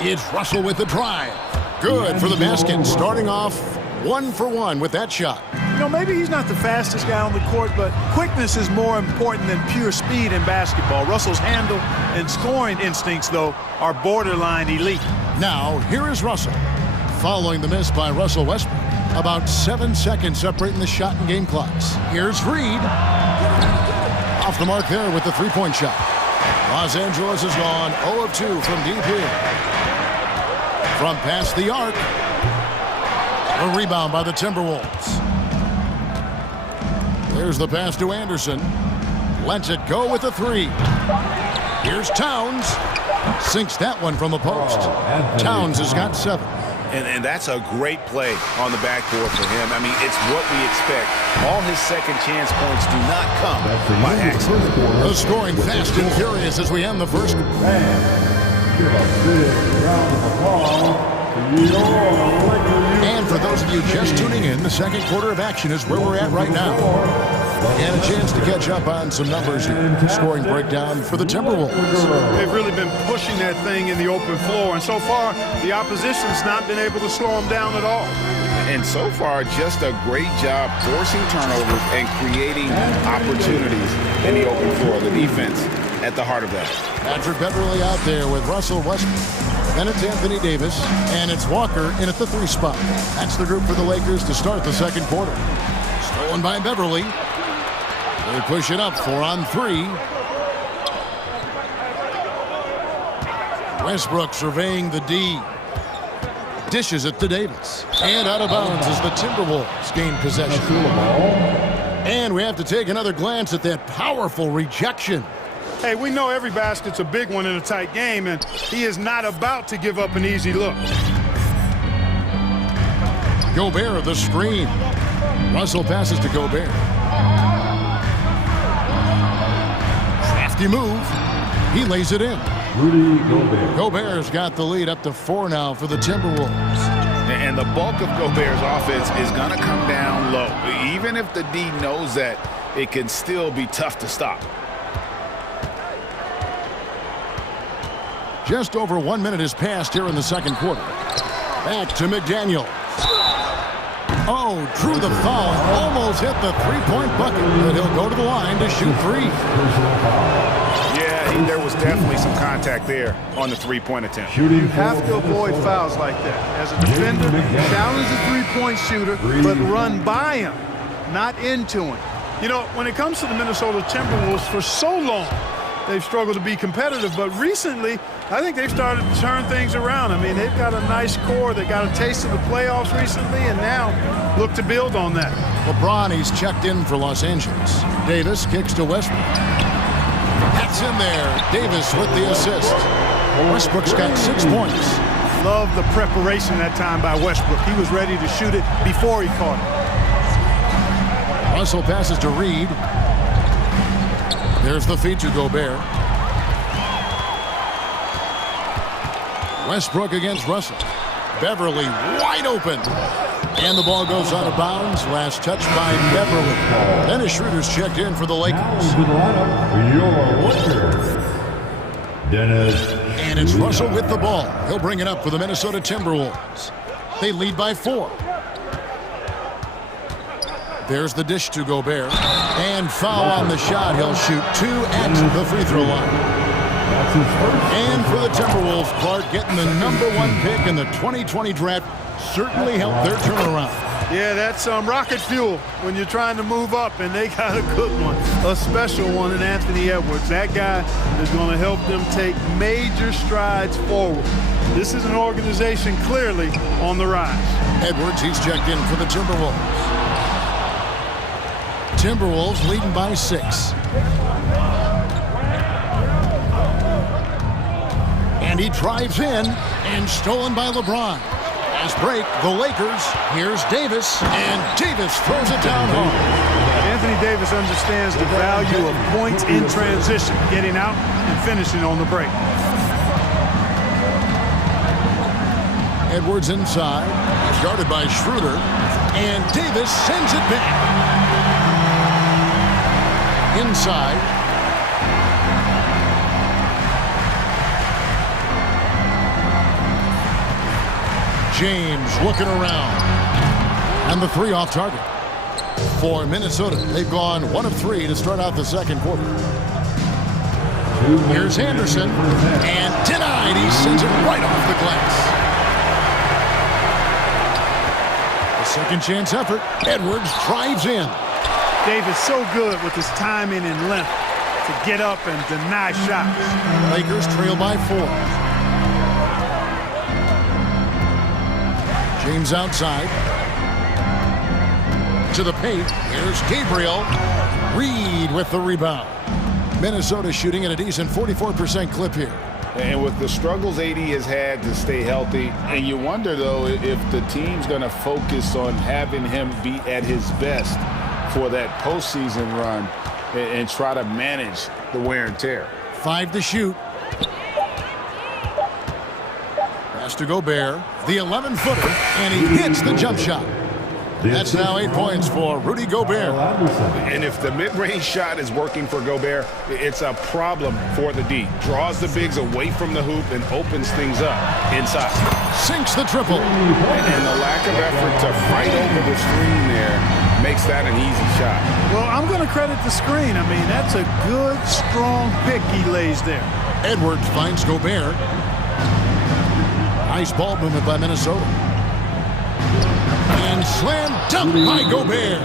It's Russell with the drive. Good for the basket. Starting off 1 for 1 with that shot. You know, maybe he's not the fastest guy on the court, but quickness is more important than pure speed in basketball. Russell's handle and scoring instincts, though, are borderline elite. Now, here is Russell. Following the miss by Russell Westbrook. About 7 seconds separating the shot and game clocks. Here's Reed. Off the mark there with the three-point shot. Los Angeles has gone 0 of 2 from deep here. From past the arc. A rebound by the Timberwolves. There's the pass to Anderson. Lets it go with a 3. Here's Towns. Sinks that one from the post. Towns has got 7. And that's a great play on the backboard for him. I mean, it's what we expect. All his second chance points do not come by accident. The scoring fast and furious as we end the first. And for those of you just tuning in, the second quarter of action is where we're at right now. And a chance to catch up on some numbers here. Scoring breakdown for the Timberwolves. They've really been pushing that thing in the open floor, and so far, the opposition's not been able to slow them down at all. And so far, just a great job forcing turnovers and creating opportunities in the open floor. The defense at the heart of that. Patrick Beverly out there with Russell Westbrook. Then it's Anthony Davis, and it's Walker in at the 3 spot. That's the group for the Lakers to start the second quarter. Stolen by Beverly. They push it up 4 on 3. Westbrook surveying the D. Dishes it to Davis. And out of bounds as the Timberwolves gain possession. And we have to take another glance at that powerful rejection. Hey, we know every basket's a big one in a tight game, and he is not about to give up an easy look. Gobert, the screen. Russell passes to Gobert. Crafty move. He lays it in. Rudy Gobert. Gobert's got the lead up to 4 now for the Timberwolves. And the bulk of Gobert's offense is going to come down low. Even if the D knows that, it can still be tough to stop. Just over 1 minute has passed here in the second quarter. Back to McDaniel. Oh, drew the foul. Almost hit the three-point bucket, but he'll go to the line to shoot 3. Yeah, there was definitely some contact there on the three-point attempt. You have to avoid fouls like that. As a defender, challenge the three-point shooter, but run by him, not into him. You know, when it comes to the Minnesota Timberwolves, for so long, they've struggled to be competitive, but recently, I think they've started to turn things around. I mean, they've got a nice core. They got a taste of the playoffs recently, and now look to build on that. LeBron, he's checked in for Los Angeles. Davis kicks to Westbrook. That's in there. Davis with the assist. Westbrook's got 6 points. Love the preparation that time by Westbrook. He was ready to shoot it before he caught it. Russell passes to Reed. There's the feed to Gobert. Westbrook against Russell. Beverly wide open. And the ball goes out of bounds. Last touch by Beverly. Dennis Schroeder's checked in for the Lakers. Dennis. And it's Russell with the ball. He'll bring it up for the Minnesota Timberwolves. They lead by 4. There's the dish to Gobert. And foul on the shot. He'll shoot 2 at the free throw line. And for the Timberwolves, Clark, getting the #1 pick in the 2020 draft certainly helped their turnaround. Yeah, that's rocket fuel when you're trying to move up, and they got a good one, a special one in Anthony Edwards. That guy is going to help them take major strides forward. This is an organization clearly on the rise. Edwards, he's checked in for the Timberwolves. Timberwolves leading by 6. And he drives in, and stolen by LeBron. As break, the Lakers. Here's Davis, and Davis throws it down hard. Anthony Davis understands the value of points in transition, getting out and finishing on the break. Edwards inside, guarded by Schroeder, and Davis sends it back. Inside. James looking around. And the three off target. For Minnesota, they've gone 1 of 3 to start out the second quarter. Here's Anderson, and denied. He sends it right off the glass. The second chance effort. Edwards drives in. David's so good with his timing and length to get up and deny shots. Lakers trail by 4. James outside. To the paint. Here's Gabriel. Reed with the rebound. Minnesota shooting at a decent 44% clip here. And with the struggles AD has had to stay healthy, and you wonder, though, if the team's going to focus on having him be at his best for that postseason run and try to manage the wear and tear. 5 to shoot. Pass to Gobert. The 11-footer, and he hits the jump shot. That's now 8 points for Rudy Gobert. And if the mid-range shot is working for Gobert, it's a problem for the D. Draws the bigs away from the hoop and opens things up inside. Sinks the triple. And the lack of effort to fight over the screen there makes that an easy shot. Well, I'm going to credit the screen. I mean, that's a good, strong pick he lays there. Edwards finds Gobert. Nice ball movement by Minnesota. And slam dunk by Gobert.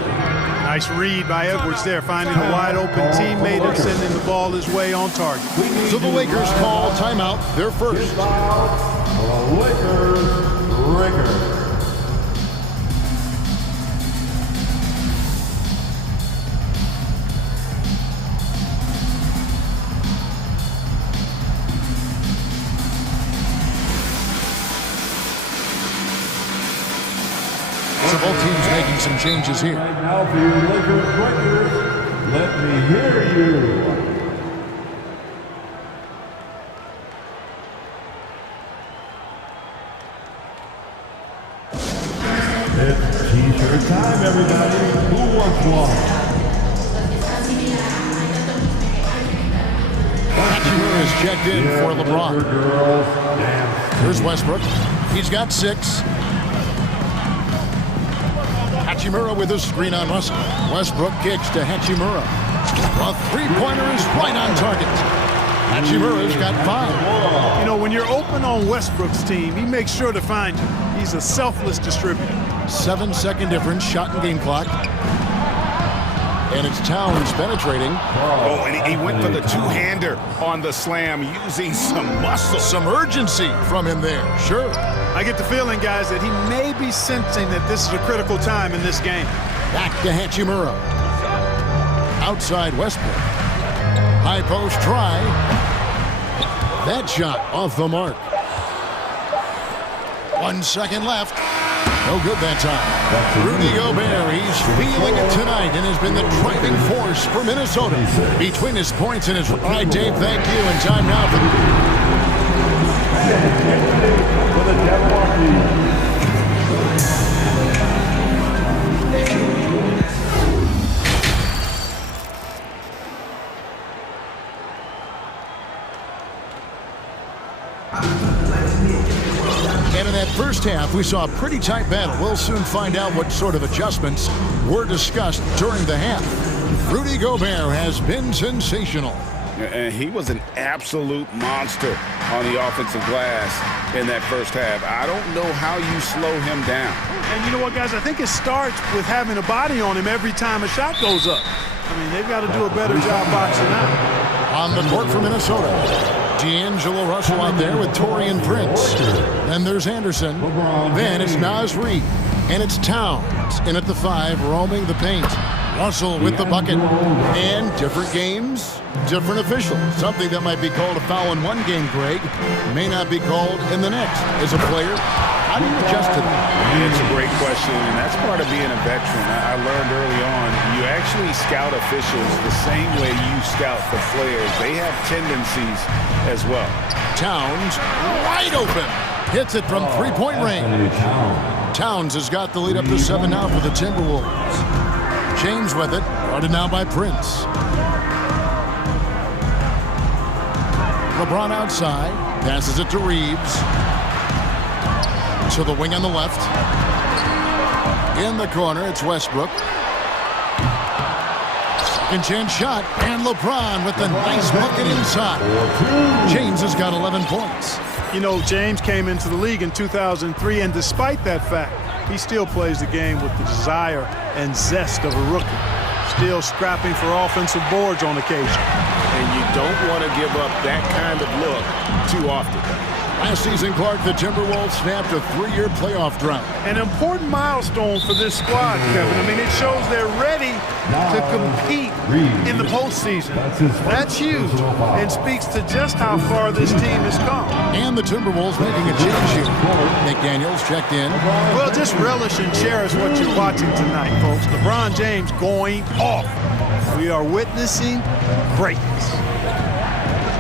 Nice read by Edwards there, finding a wide open teammate and sending the ball his way on target. So the Lakers call timeout, their first. Lakers. So both teams making some changes here. Right now for your Lakers breakers, let me hear you. It's t-shirt time, everybody. Who wants one? Hachimura is checked in for LeBron. Here's Westbrook. He's got 6. Hachimura with a screen on Russell. Westbrook kicks to Hachimura. A three-pointer is right on target. Hachimura's got 5. You know, when you're open on Westbrook's team, he makes sure to find you. He's a selfless distributor. 7-second difference, shot and game clock. And it's Towns penetrating. Oh, and he went for the two-hander on the slam, using some muscle. Some urgency from him there, sure. I get the feeling, guys, that he may be sensing that this is a critical time in this game. Back to Hachimura. Outside Westbrook. High post try. That shot off the mark. 1 second left. No good that time. Rudy Gobert, he's feeling it tonight and has been the driving force for Minnesota. Between his points and his... All right, Dave, thank you. And time now for the And in that first half, we saw a pretty tight battle. We'll soon find out what sort of adjustments were discussed during the half. Rudy Gobert has been sensational. And he was an absolute monster on the offensive glass in that first half. I don't know how you slow him down. And you know what, guys? I think it starts with having a body on him every time a shot goes up. I mean, they've got to do a better job boxing out. On the court for Minnesota, D'Angelo Russell out there with Taurean Prince. Then there's Anderson. Then it's Naz Reid. And it's Towns in at the 5, roaming the paint. Russell with the bucket. And different games, different officials. Something that might be called a foul in one game, Greg, may not be called in the next. As a player, how do you adjust to that? It's a great question, and that's part of being a veteran. I learned early on, you actually scout officials the same way you scout the players. They have tendencies as well. Towns wide open. Hits it from three-point range. Towns has got the lead up to 7 now for the Timberwolves. James with it, guarded now by Prince. LeBron outside, passes it to Reeves. to the wing on the left. In the corner, it's Westbrook. Second chance shot, and LeBron with the nice bucket inside. James has got 11 points. You know, James came into the league in 2003, and despite that fact, he still plays the game with the desire and zest of a rookie. Still scrapping for offensive boards on occasion. And you don't want to give up that kind of look too often. Last season, Clark, the Timberwolves snapped a 3-year playoff drought. An important milestone for this squad, Kevin. I mean, it shows they're ready to compete in the postseason. That's huge and speaks to just how far this team has come. And the Timberwolves making a change here. McDaniels checked in. Well, just relish and cherish what you're watching tonight, folks. LeBron James going off. We are witnessing greatness.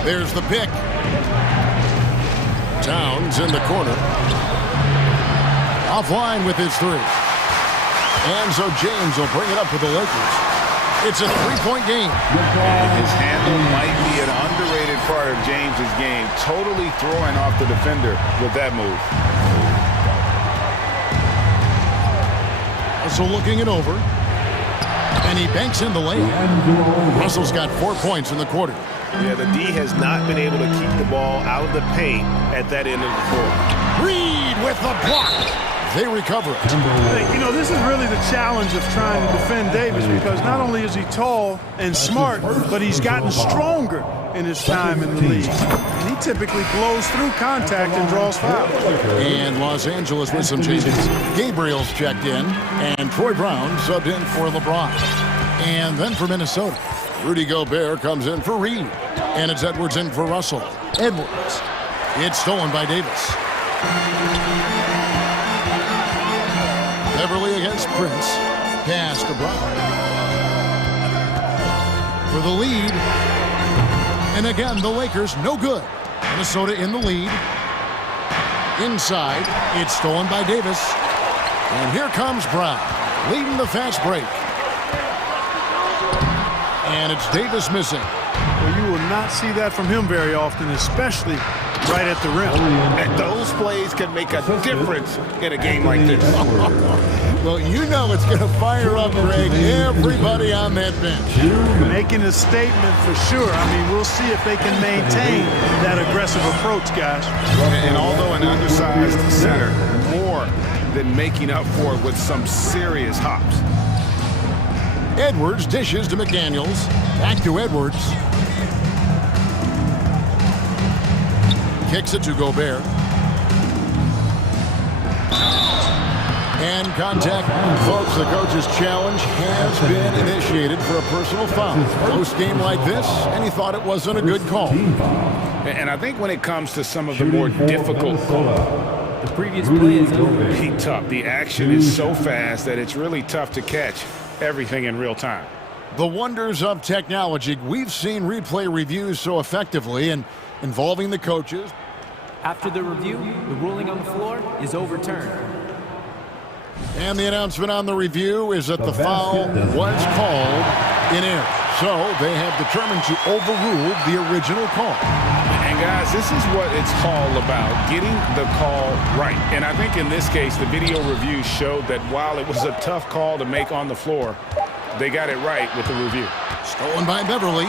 There's the pick. Towns in the corner. Offline with his three. And so James will bring it up with the Lakers. It's a 3-point game. His handle might be an underrated part of James's game. Totally throwing off the defender with that move. Also looking it over. And he banks in the lane. Russell's got 4 points in the quarter. Yeah, the D has not been able to keep the ball out of the paint at that end of the floor. Reed with the block. They recover it. You know, this is really the challenge of trying to defend Davis because not only is he tall and smart, but he's gotten stronger in his time in the league. And he typically blows through contact and draws fouls. And Los Angeles with some changes. Gabriel's checked in, and Troy Brown subbed in for LeBron. And then for Minnesota, Rudy Gobert comes in for Reed. And it's Edwards in for Russell. Edwards. It's stolen by Davis. Beverly against Prince. Pass to Brown. For the lead. And again, the Lakers no good. Minnesota in the lead. Inside. It's stolen by Davis. And here comes Brown, leading the fast break. And it's Davis missing. Well, you will not see that from him very often, especially right at the rim. And those plays can make a difference in a game like this. Well, you know it's going to fire up, Greg, everybody on that bench. Making a statement for sure. I mean, we'll see if they can maintain that aggressive approach, guys. And although an undersized center, more than making up for it with some serious hops. Edwards dishes to McDaniels. Back to Edwards. Kicks it to Gobert. And contact. Folks, the coach's challenge has been initiated for a personal foul. Close game like this, and he thought it wasn't a good call. And I think when it comes to some of the more difficult calls, the previous play is over. Tough. The action is so fast that it's really tough to catch everything in real time. The wonders of technology. We've seen replay reviews so effectively and involving the coaches. After the review, the ruling on the floor is overturned. And the announcement on the review is that the foul was called in error. So they have determined to overrule the original call. And guys, this is what it's all about, getting the call right. And I think in this case, the video review showed that while it was a tough call to make on the floor, they got it right with the review. Stolen by Beverly.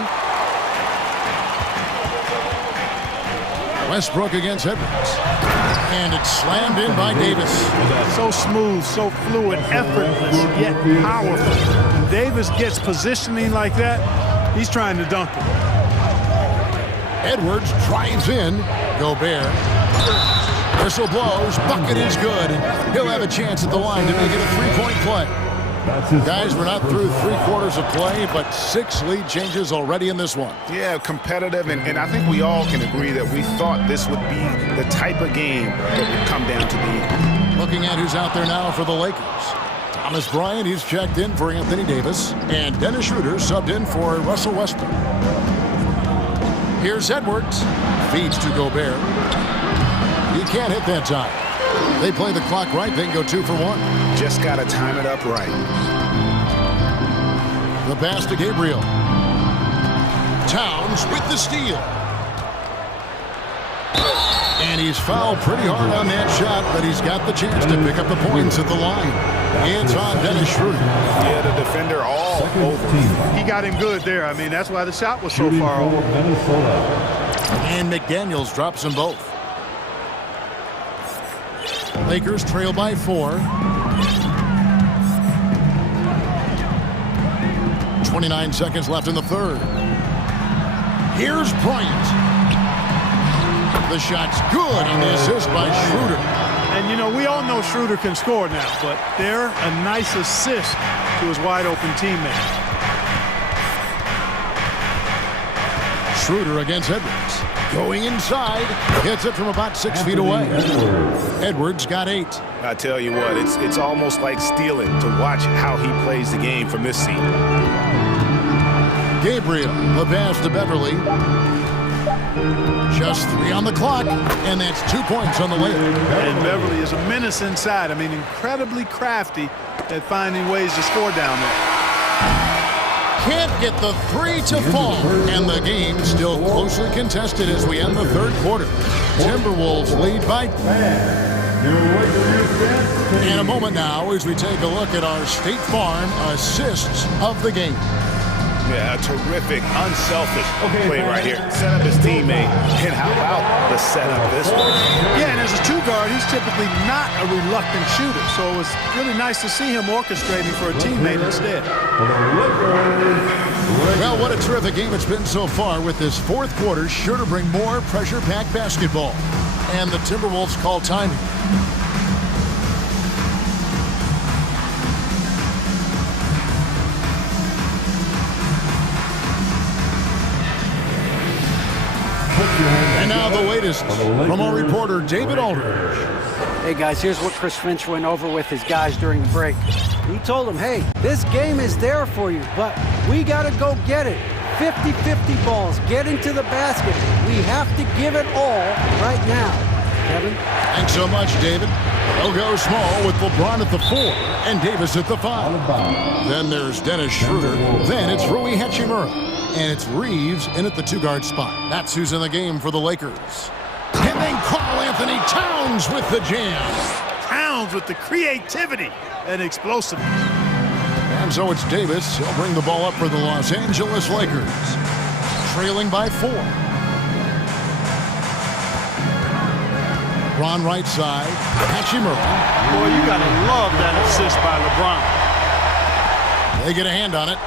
Westbrook against Edwards. And it's slammed in by Davis. So smooth, so fluid, effortless, yet powerful. When Davis gets positioning like that, he's trying to dunk it. Edwards drives in. Gobert. Whistle blows. Bucket is good. He'll have a chance at the line to make it a three-point play. Guys, we're not through 3/4 of play, but 6 lead changes already in this one. Yeah, competitive, and I think we all can agree that we thought this would be the type of game that would come down to the end. Looking at who's out there now for the Lakers. Thomas Bryant, he's checked in for Anthony Davis, and Dennis Schroeder subbed in for Russell Westbrook. Here's Edwards. Feeds to Gobert. He can't hit that time. They play the clock right, they can go 2 for 1. Just got to time it up right. The pass to Gabriel. Towns with the steal. And he's fouled pretty hard on that shot, but he's got the chance to pick up the points at the line. It's on Dennis Schroeder. Yeah, the defender all over. He got him good there. I mean, that's why the shot was so far off. And McDaniels drops them both. Lakers trail by 4. 29 seconds left in the third. Here's Bryant. The shot's good, and the assist by Schroeder. And, you know, we all know Schroeder can score now, but they're a nice assist to his wide-open teammate. Schroeder against Edwards. Going inside. Hits it from about 6 feet away. Edwards got 8. I tell you what, it's almost like stealing to watch how he plays the game from this seat. Gabriel, the pass to Beverly. Just 3 on the clock, and that's 2 points on the layup. And Beverly is a menace inside. I mean, incredibly crafty at finding ways to score down there. Can't get the 3 to fall, and the game still closely contested as we end the third quarter. Timberwolves lead by 10. In a moment now, as we take a look at our State Farm assists of the game. Yeah, a terrific, unselfish play right here. Set up his teammate, and how about the setup this one? Yeah, and as a 2-guard, he's typically not a reluctant shooter, so it's really nice to see him orchestrating for a teammate instead. Well, what a terrific game it's been so far, with this fourth quarter sure to bring more pressure-packed basketball. And the Timberwolves call timing. And now the latest from our reporter, David Aldridge. Hey, guys, here's what Chris Finch went over with his guys during the break. He told them, hey, this game is there for you, but we got to go get it. 50-50 balls, get into the basket. We have to give it all right now. Kevin? Thanks so much, David. They'll go small with LeBron at the 4 and Davis at the 5. Then there's Dennis Schroeder. Then it's Rui Hachimura. And it's Reeves in at the 2-guard spot. That's who's in the game for the Lakers. And then Karl Anthony Towns with the jam. Towns with the creativity and explosiveness. And so it's Davis. He'll bring the ball up for the Los Angeles Lakers. Trailing by 4. Ron right side. Hachimura. Boy, you got to love that assist by LeBron. They get a hand on it.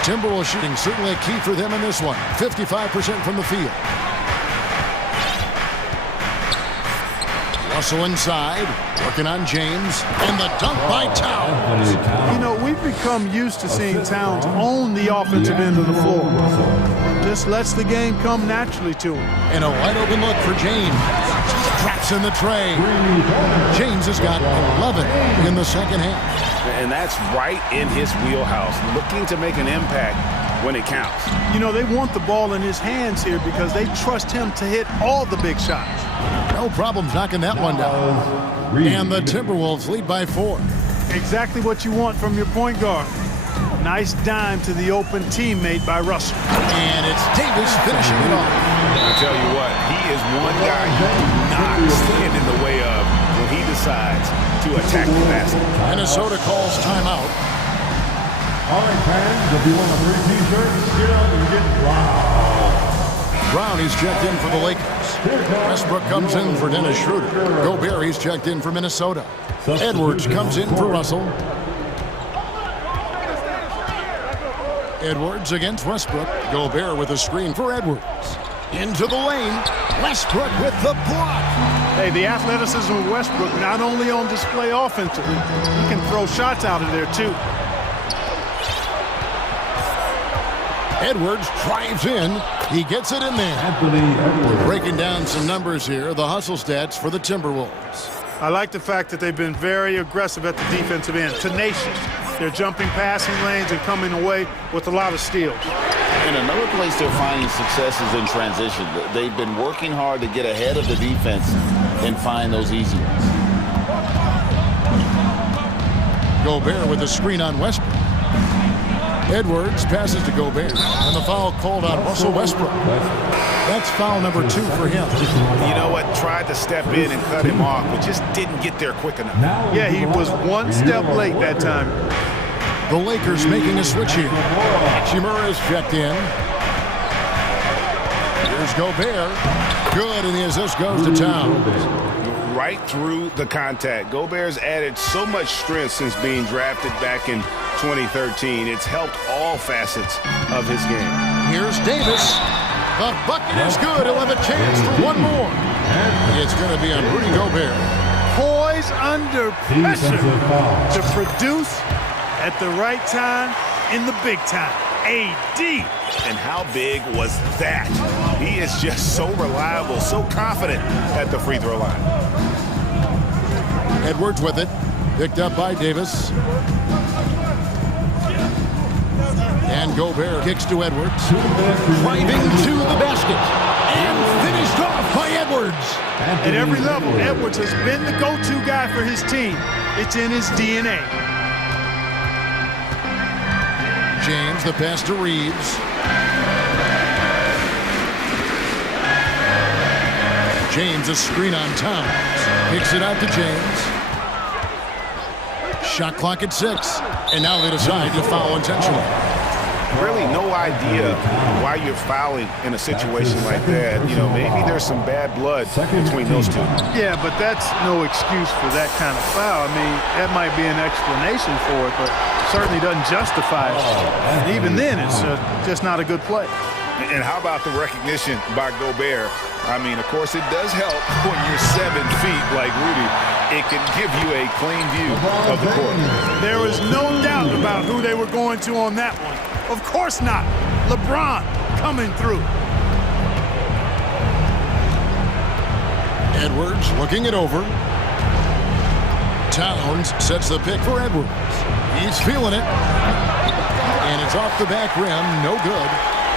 Timberwolves shooting certainly a key for them in this one. 55% from the field. Russell inside, working on James, and the dunk by Towns. You know, we've become used to seeing Towns own the offensive end of the floor. Just lets the game come naturally to him. And a wide open look for James. Drops in the tray. James has got 11 in the second half. And that's right in his wheelhouse, looking to make an impact when it counts. You know, they want the ball in his hands here because they trust him to hit all the big shots. No problems knocking that one down. And the Timberwolves lead by 4. Exactly what you want from your point guard. Nice dime to the open teammate by Russell. And it's Davis finishing it off. I tell you what, he is one guy you do not stand in the way of when he decides to attack the basket. Minnesota calls timeout. All right, fans, if you want a free t-shirt, get up and get loud. Brownie's checked in for the Lakers. Westbrook comes in for Dennis Schroeder. Gobert, he's checked in for Minnesota. Edwards comes in for Russell. Edwards against Westbrook. Gobert with a screen for Edwards. Into the lane. Westbrook with the block. Hey, the athleticism of Westbrook not only on display offensively, he can throw shots out of there too. Edwards drives in. He gets it in there. We're breaking down some numbers here. The hustle stats for the Timberwolves. I like the fact that they've been very aggressive at the defensive end. Tenacious. They're jumping passing lanes and coming away with a lot of steals. And another place they're finding success is in transition. They've been working hard to get ahead of the defense and find those easy ones. Gobert with a screen on Westbrook. Edwards passes to Gobert, and the foul called on Russell Westbrook. That's foul number 2 for him. You know what? Tried to step in and cut him off, but just didn't get there quick enough. Yeah, he was one step late that time. The Lakers making a switch here. Hachimura is checked in. Here's Gobert. Good, and the assist goes to Towns. Right through the contact. Gobert's added so much strength since being drafted back in 2013. It's helped all facets of his game. Here's Davis. The bucket is good. He'll have a chance for one more. It's going to be on Rudy Gobert. Poise under pressure to produce at the right time in the big time. AD. And how big was that? He is just so reliable, so confident at the free throw line. Edwards with it. Picked up by Davis. And Gobert kicks to Edwards. Driving to the basket. And finished off by Edwards. At every level, Edwards has been the go-to guy for his team. It's in his DNA. James, the pass to Reeves. James, a screen on Towns. Kicks it out to James. Shot clock at 6. And now they decide to foul intentionally. Really no idea why you're fouling in a situation like that. You know, maybe there's some bad blood between those two. Yeah, but that's no excuse for that kind of foul. I mean, that might be an explanation for it, but certainly doesn't justify it. And even then, it's just not a good play. And how about the recognition by Gobert? I mean, of course, it does help when you're 7 feet like Rudy. It can give you a clean view of the court. There was no doubt about who they were going to on that one. Of course not. LeBron coming through. Edwards looking it over. Towns sets the pick for Edwards. He's feeling it. And it's off the back rim. No good.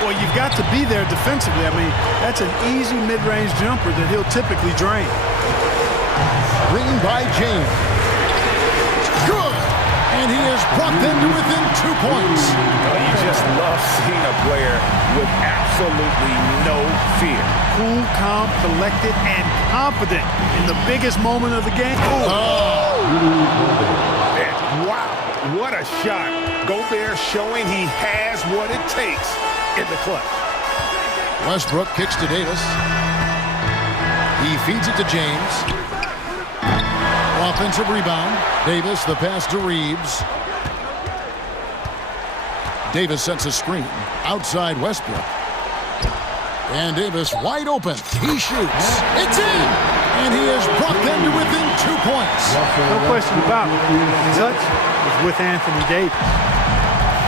Well, you've got to be there defensively. I mean, that's an easy mid-range jumper that he'll typically drain. Screen by James. Good. And he has brought them to within 2 points. You just love seeing a player with absolutely no fear. Cool, calm, collected, and confident in the biggest moment of the game. Wow, what a shot. Gobert showing he has what it takes in the clutch. Westbrook kicks to Davis. He feeds it to James. Offensive rebound. Davis, the pass to Reeves. Davis sets a screen. Outside Westbrook. And Davis wide open. He shoots. It's in! And he has brought them to within 2 points. No question about it. The touch is with Anthony Davis.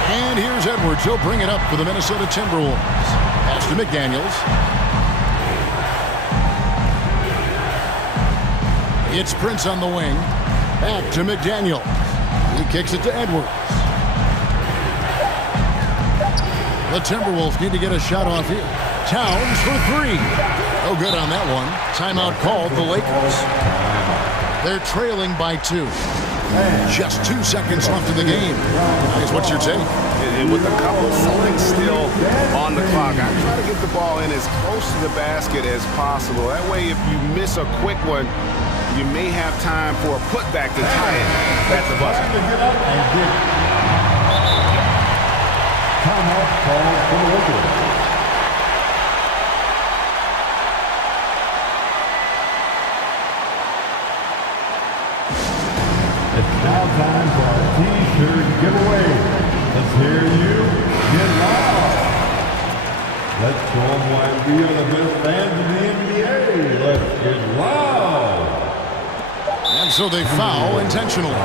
And here's Edwards. He'll bring it up for the Minnesota Timberwolves. Pass to McDaniels. It's Prince on the wing. Back to McDaniels. He kicks it to Edwards. The Timberwolves need to get a shot off here. Towns for 3. No good on that one. Timeout called the Lakers. They're trailing by 2. Just 2 seconds left in the game. Guys, what's your take? And with a couple seconds still on the clock, I try to get the ball in as close to the basket as possible. That way, if you miss a quick one, you may have time for a putback to tie it at the buzzer. Timeout called for the Lakers. It's now time for our T-shirt giveaway. Let's hear you get loud. Let's show them why we are the best fans in the NBA. Let's get loud. And so they foul intentionally.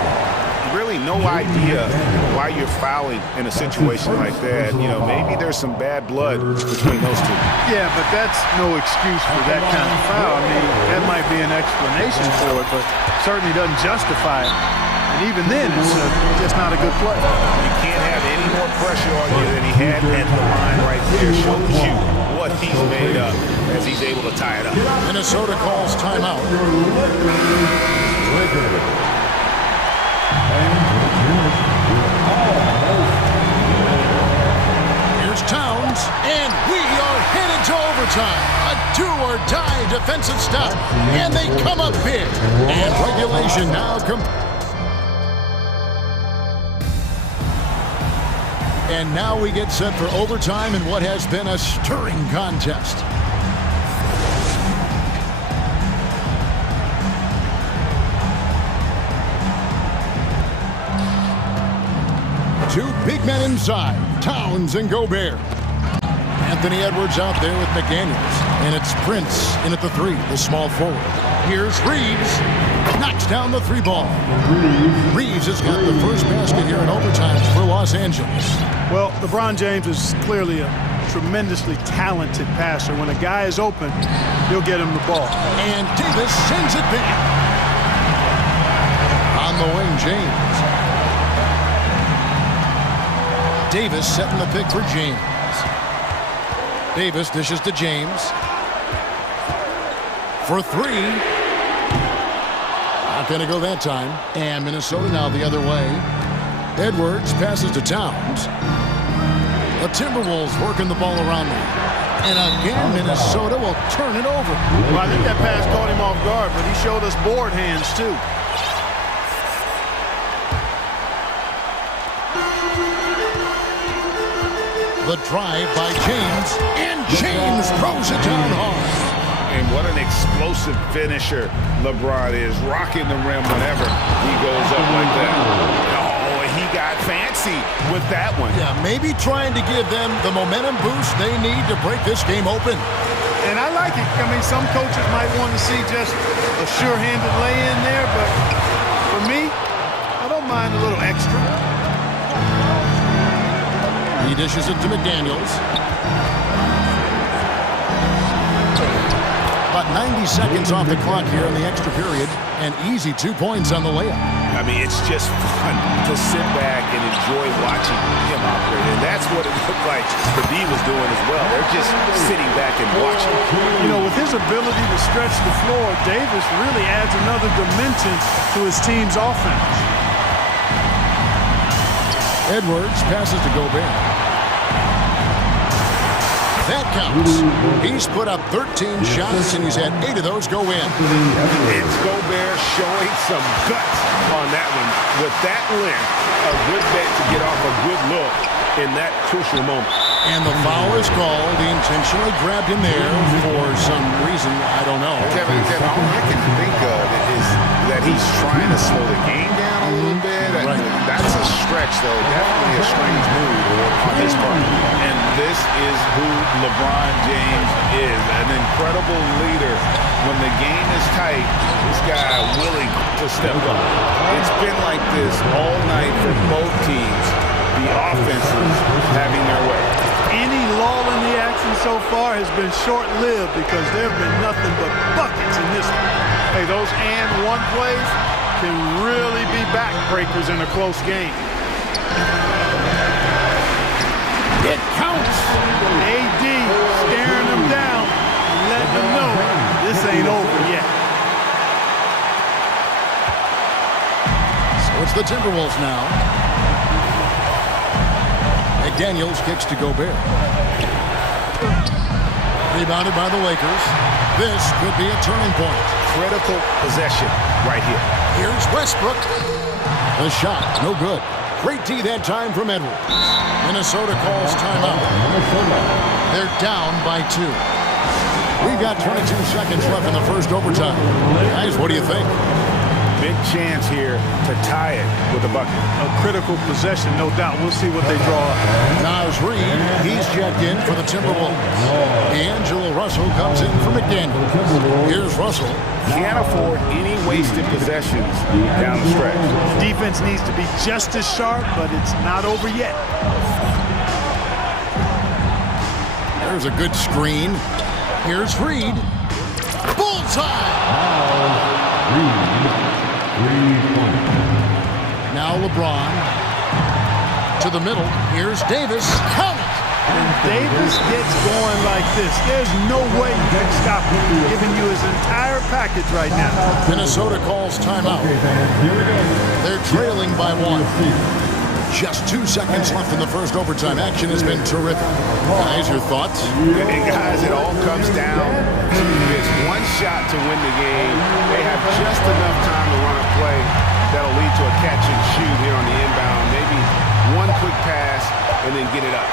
Really no idea why you're fouling in a situation like that. You know, maybe there's some bad blood between those two. Yeah, but that's no excuse for that kind of foul. I mean, that might be an explanation for it, but certainly doesn't justify it. And even then, it's just not a good play. You can't have any more pressure on you than he had at the line right there. Shows you what he's made of as he's able to tie it up. Minnesota calls timeout. defensive stop, and they come up big. And regulation now And now we get set for overtime in what has been a stirring contest. Two big men inside, Towns and Gobert. Anthony Edwards out there with McDaniels. And it's Prince in at the three, the small forward. Here's Reeves. Knocks down the three ball. Reeves has got the first basket here in overtime for Los Angeles. Well, LeBron James is clearly a tremendously talented passer. When a guy is open, he'll get him the ball. And Davis sends it back. On the wing, James. Davis setting the pick for James. Davis dishes to James. For three. Not going to go that time. And Minnesota now the other way. Edwards passes to Towns. The Timberwolves working the ball around them. And again, Minnesota will turn it over. Well, I think that pass caught him off guard, but he showed us board hands, too. The drive by James, and James throws it down hard. And what an explosive finisher LeBron is, rocking the rim whenever he goes up like that. Oh, he got fancy with that one. Yeah, maybe trying to give them the momentum boost they need to break this game open. And I like it. I mean, some coaches might want to see just a sure-handed lay-in there, but for me, I don't mind a little extra. He dishes it to McDaniels. About 90 seconds off the clock here in the extra period, and easy 2 points on the layup. I mean, it's just fun to sit back and enjoy watching him operate, and that's what it looked like the D was doing as well. They're just sitting back and watching. You know, with his ability to stretch the floor, Davis really adds another dimension to his team's offense. Edwards passes to Gobert. That counts. He's put up 13 shots, and he's had 8 of those go in. It's Gobert showing some guts on that one. With that length, a good bet to get off a good look in that crucial moment. And the foul is called. He intentionally grabbed him there for some reason, I don't know. Kevin, all I can think of is that he's trying to slow the game down a little bit. Right. That's a stretch, though. Definitely a strange move on his part. And this is who LeBron James is, an incredible leader. When the game is tight, this guy willing to step up. It's been like this all night for both teams. The offenses having their way. Any lull in the action so far has been short-lived because there have been nothing but buckets in this one. Hey, those and one plays can really be backbreakers in a close game. It counts. AD staring them down and letting them know this ain't over yet. So it's the Timberwolves now. McDaniels kicks to Gobert. Rebounded by the Lakers. This could be a turning point. Critical possession right here. Here's Westbrook. The shot, no good. Great D that time from Edwards. Minnesota calls timeout. They're down by 2. We've got 22 seconds left in the first overtime. Guys, what do you think? Big chance here to tie it with a bucket. A critical possession, no doubt. We'll see what they draw up. Naz Reid, he's checked in for the Timberwolves. Angelo Russell comes in for McDaniels. Here's Russell. Can't afford any wasted possessions down the stretch. Defense needs to be just as sharp, but it's not over yet. There's a good screen. Here's Reid. Bullseye! Now LeBron to the middle. Here's Davis. Count it! When Davis gets going like this, there's no way you can stop him. He's giving you his entire package right now. Minnesota calls timeout. They're trailing by 1. Just 2 seconds left in the first overtime. Action has been terrific. Guys, your thoughts? And guys, it all comes down to this one shot to win the game. They have just enough time to run a play that'll lead to a catch and shoot here on the inbound. Maybe one quick pass and then get it up.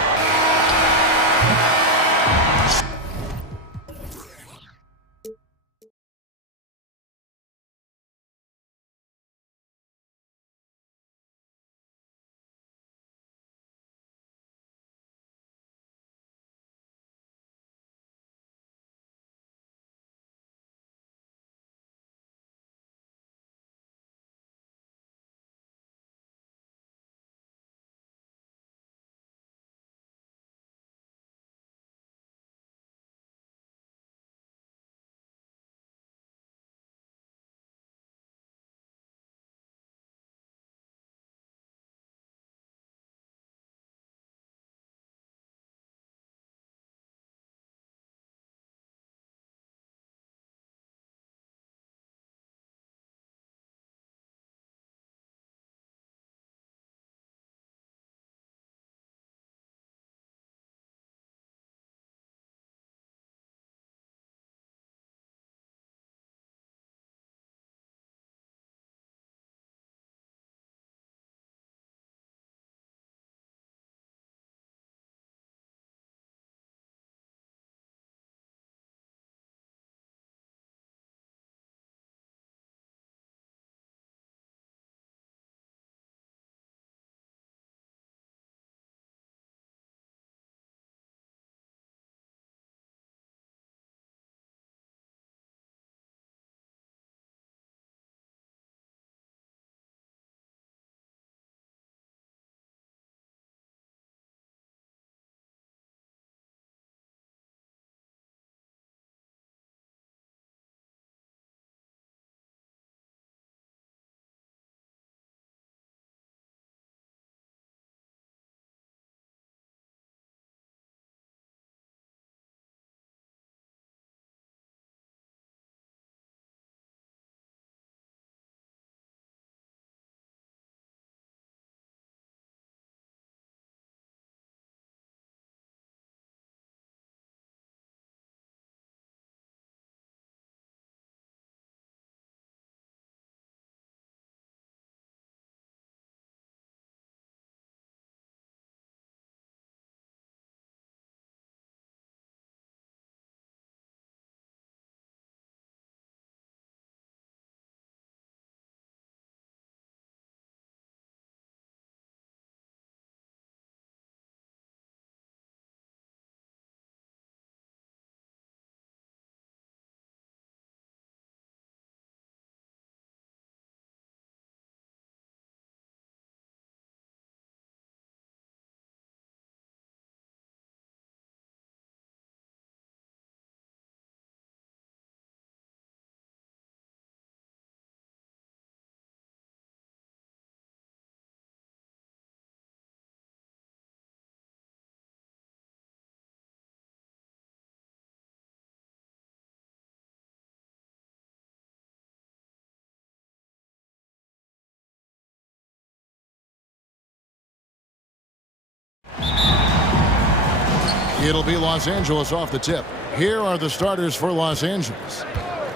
It'll be Los Angeles off the tip. Here are the starters for Los Angeles.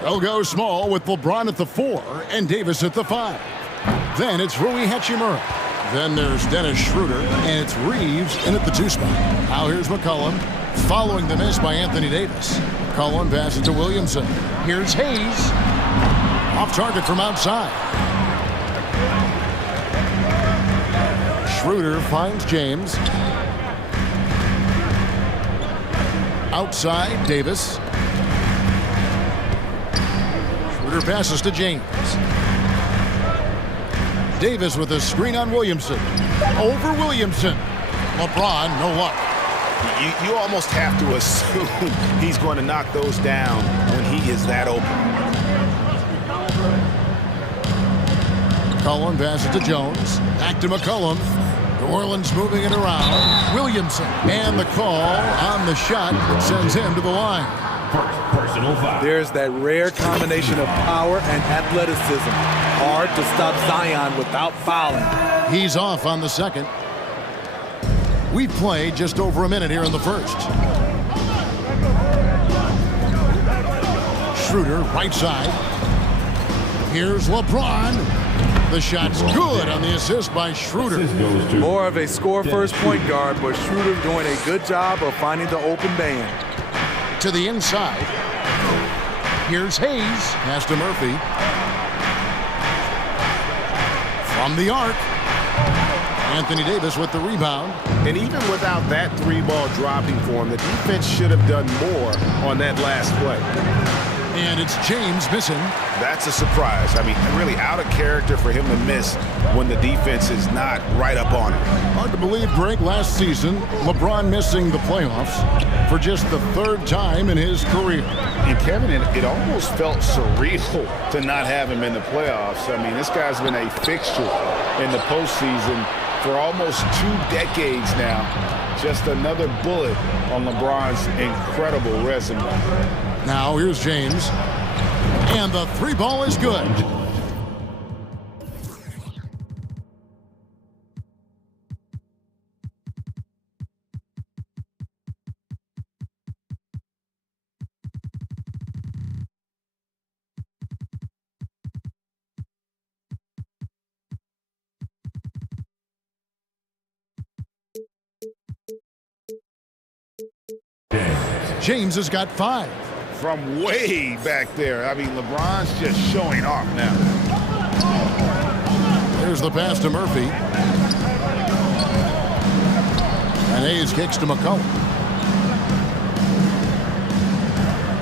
They'll go small with LeBron at the 4 and Davis at the 5. Then it's Rui Hachimura. Then there's Dennis Schroeder, and it's Reeves in at the 2 spot. Now here's McCollum, following the miss by Anthony Davis. McCollum passes to Williamson. Here's Hayes. Off target from outside. Schroeder finds James. Outside, Davis. Schroeder passes to James. Davis with a screen on Williamson. Over Williamson. LeBron, no luck. You almost have to assume he's going to knock those down when he is that open. McCollum passes to Jones. Back to McCollum. New Orleans moving it around. Williamson. And the call on the shot that sends him to the line. Personal foul. There's that rare combination of power and athleticism. Hard to stop Zion without fouling. He's off on the second. We've played just over a minute here in the first. Schroeder, right side. Here's LeBron. The shot's good on the assist by Schroeder. More of a score-first point guard, but Schroeder doing a good job of finding the open man. To the inside. Here's Hayes. Pass to Murphy. From the arc. Anthony Davis with the rebound. And even without that three-ball dropping for him, the defense should have done more on that last play. And it's James missing. That's a surprise. I mean, really out of character for him to miss when the defense is not right up on him. Hard to believe, Greg, last season, LeBron missing the playoffs for just the third time in his career. And Kevin, it almost felt surreal to not have him in the playoffs. I mean, this guy's been a fixture in the postseason for almost 2 decades now. Just another bullet on LeBron's incredible resume. Now here's James. And the three ball is good. James has got 5. From way back there. I mean, LeBron's just showing off now. There's the pass to Murphy. And Hayes kicks to McCollum.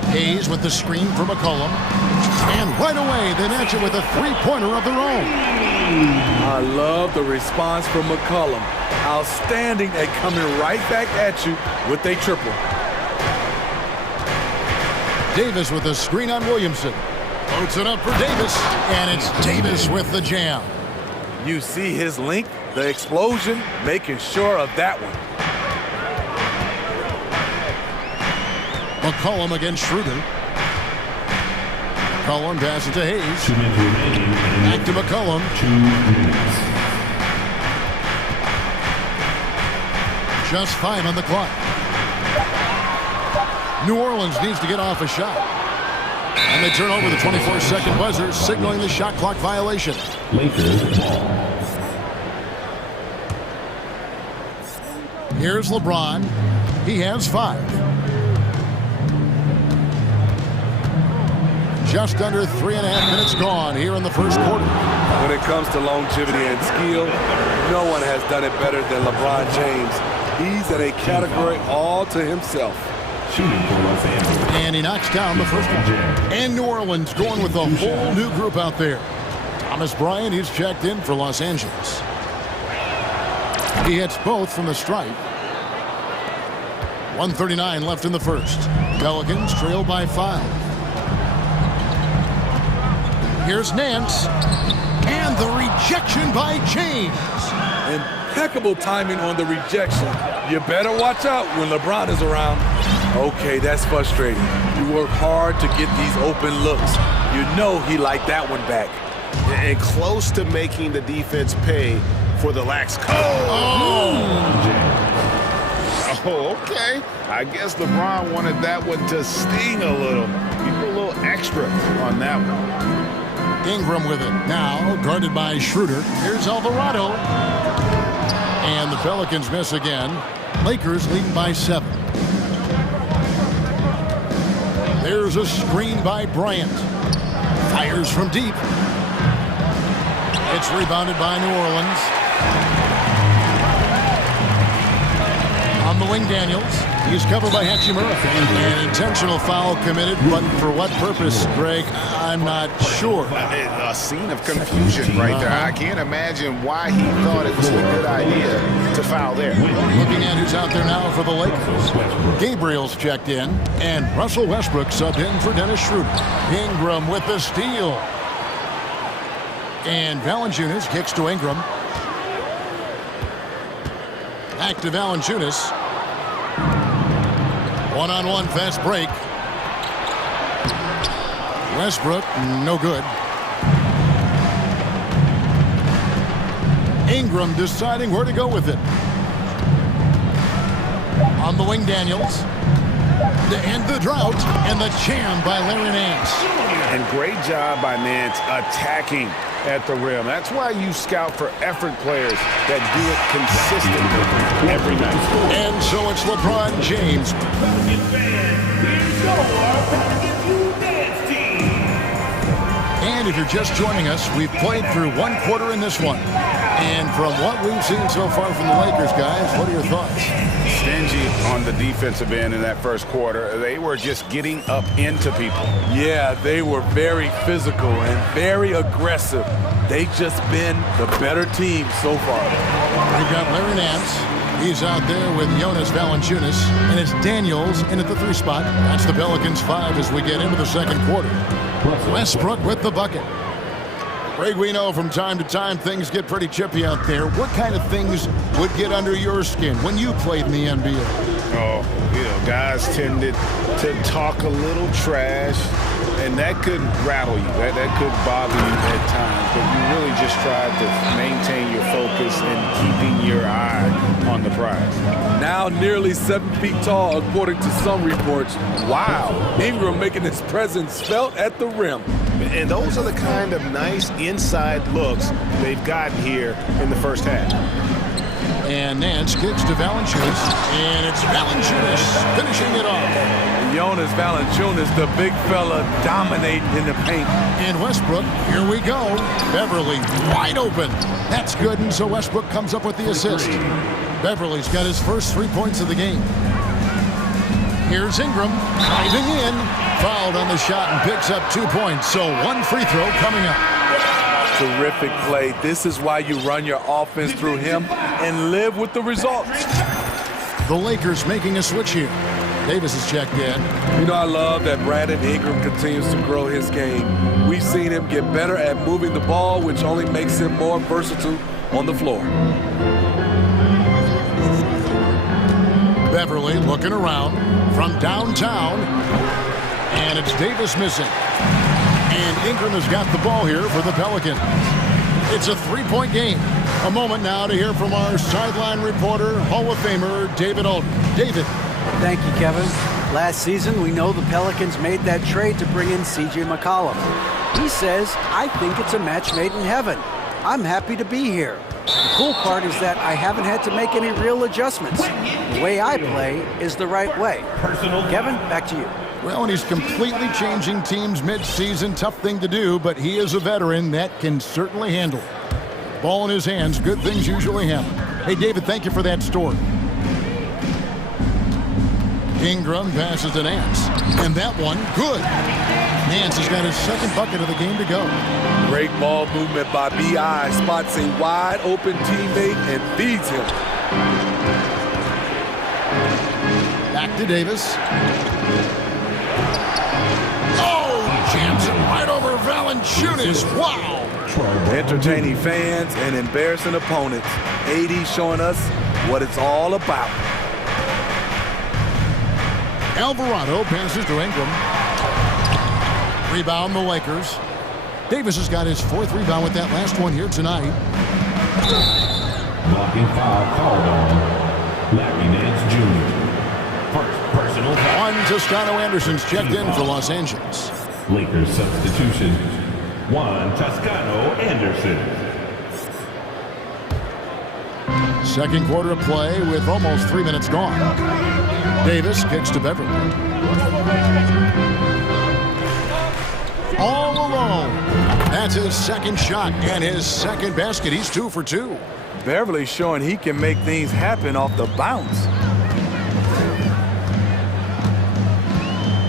Hayes with the screen for McCollum. And right away, they match it with a three-pointer of their own. I love the response from McCollum. Outstanding at coming right back at you with a triple. Davis with a screen on Williamson. Loads it up for Davis. And it's Davis with the jam. You see his length, the explosion, making sure of that one. McCollum against Schroeder. McCollum passes to Hayes. Back to McCollum. 2 minutes. Just 5 on the clock. New Orleans needs to get off a shot. And they turn over the 24-second buzzer, signaling the shot clock violation. Lakers ball. Here's LeBron. He has 5. Just under 3.5 minutes gone here in the first quarter. When it comes to longevity and skill, no one has done it better than LeBron James. He's in a category all to himself. And he knocks down the first one. And New Orleans going with a whole new group out there. Thomas Bryant, he's checked in for Los Angeles. He hits both from the stripe. 1:39 left in the first. Pelicans trail by 5. Here's Nance. And the rejection by James. Impeccable timing on the rejection. You better watch out when LeBron is around. Okay, that's frustrating. You work hard to get these open looks. You know he liked that one back. And close to making the defense pay for the lax call. Oh, okay. I guess LeBron wanted that one to sting a little. Give him a little extra on that one. Ingram with it. Now guarded by Schroeder. Here's Alvarado. And the Pelicans miss again. Lakers leading by 7. There's a screen by Bryant. Fires from deep. It's rebounded by New Orleans. On the wing, Daniels. He's covered by Hachimura. An intentional foul committed, but for what purpose, Greg, I'm not sure. A scene of confusion right there. I can't imagine why he thought it was a good idea to foul there. Looking at who's out there now for the Lakers. Gabriel's checked in, and Russell Westbrook subbed in for Dennis Schroeder. Ingram with the steal. And Valanciunas kicks to Ingram. Back to Valanciunas. One-on-one fast break. Westbrook, no good. Ingram deciding where to go with it. On the wing, Daniels. To end the drought, and the jam by Larry Nance. And great job by Nance attacking at the rim. That's why you scout for effort players that do it consistently every night. And so it's LeBron James. And if you're just joining us, we've played through one quarter in this one. And from what we've seen so far from the Lakers, guys, what are your thoughts? Stingy on the defensive end in that first quarter. They were just getting up into people. Yeah, they were very physical and very aggressive. They've just been the better team so far. We've got Larry Nance. He's out there with Jonas Valanciunas, and it's Daniels in at the 3 spot. That's the Pelicans 5 as we get into the second quarter. Westbrook with the bucket. Greg, we know from time to time things get pretty chippy out there. What kind of things would get under your skin when you played in the NBA? Oh, guys tended to talk a little trash, and that could rattle you. That could bother you at times, but you really just tried to maintain your focus and keeping your eye on the prize. Now nearly 7 feet tall, according to some reports. Wow, Ingram making his presence felt at the rim. And those are the kind of nice inside looks they've gotten here in the first half. And Nance kicks to Valanciunas, and it's Valanciunas finishing it off. Jonas Valanciunas, the big fella, dominating in the paint. And Westbrook, here we go. Beverly wide open. That's good, and so Westbrook comes up with the assist. Beverly's got his first 3 points of the game. Here's Ingram driving in, fouled on the shot and picks up 2 points. So 1 free throw coming up. Terrific play. This is why you run your offense through him and live with the results. The Lakers making a switch here. Davis is checked in. I love that Brandon Ingram continues to grow his game. We've seen him get better at moving the ball, which only makes him more versatile on the floor. Beverly looking around from downtown, and it's Davis missing. And Ingram has got the ball here for the Pelicans. It's a 3-point game. A moment now to hear from our sideline reporter, Hall of Famer David Alden. David. Thank you, Kevin. Last season, we know the Pelicans made that trade to bring in C.J. McCollum. He says, I think it's a match made in heaven. I'm happy to be here. The cool part is that I haven't had to make any real adjustments. The way I play is the right way. Kevin, back to you. Well, and he's completely changing teams mid-season. Tough thing to do, but he is a veteran that can certainly handle it. Ball in his hands, good things usually happen. Hey, David, thank you for that story. Ingram passes to Nance, and that one, good. Nance has got his second bucket of the game to go. Great ball movement by B.I. Spots a wide open teammate and feeds him. Back to Davis. Jams it right over Valanciunas. Wow. Entertaining fans and embarrassing opponents. AD showing us what it's all about. Alvarado passes to Ingram. Rebound the Lakers. Davis has got his 4th rebound with that last one here tonight. Blocking foul called on Larry Nance Jr. First personal foul. One Toscano Anderson's checked in for Los Angeles. Lakers substitution, Juan Toscano Anderson. Second quarter of play with almost 3 minutes gone. Davis kicks to Beverly. All alone. That's his second shot and his second basket. He's 2 for 2. Beverly showing he can make things happen off the bounce.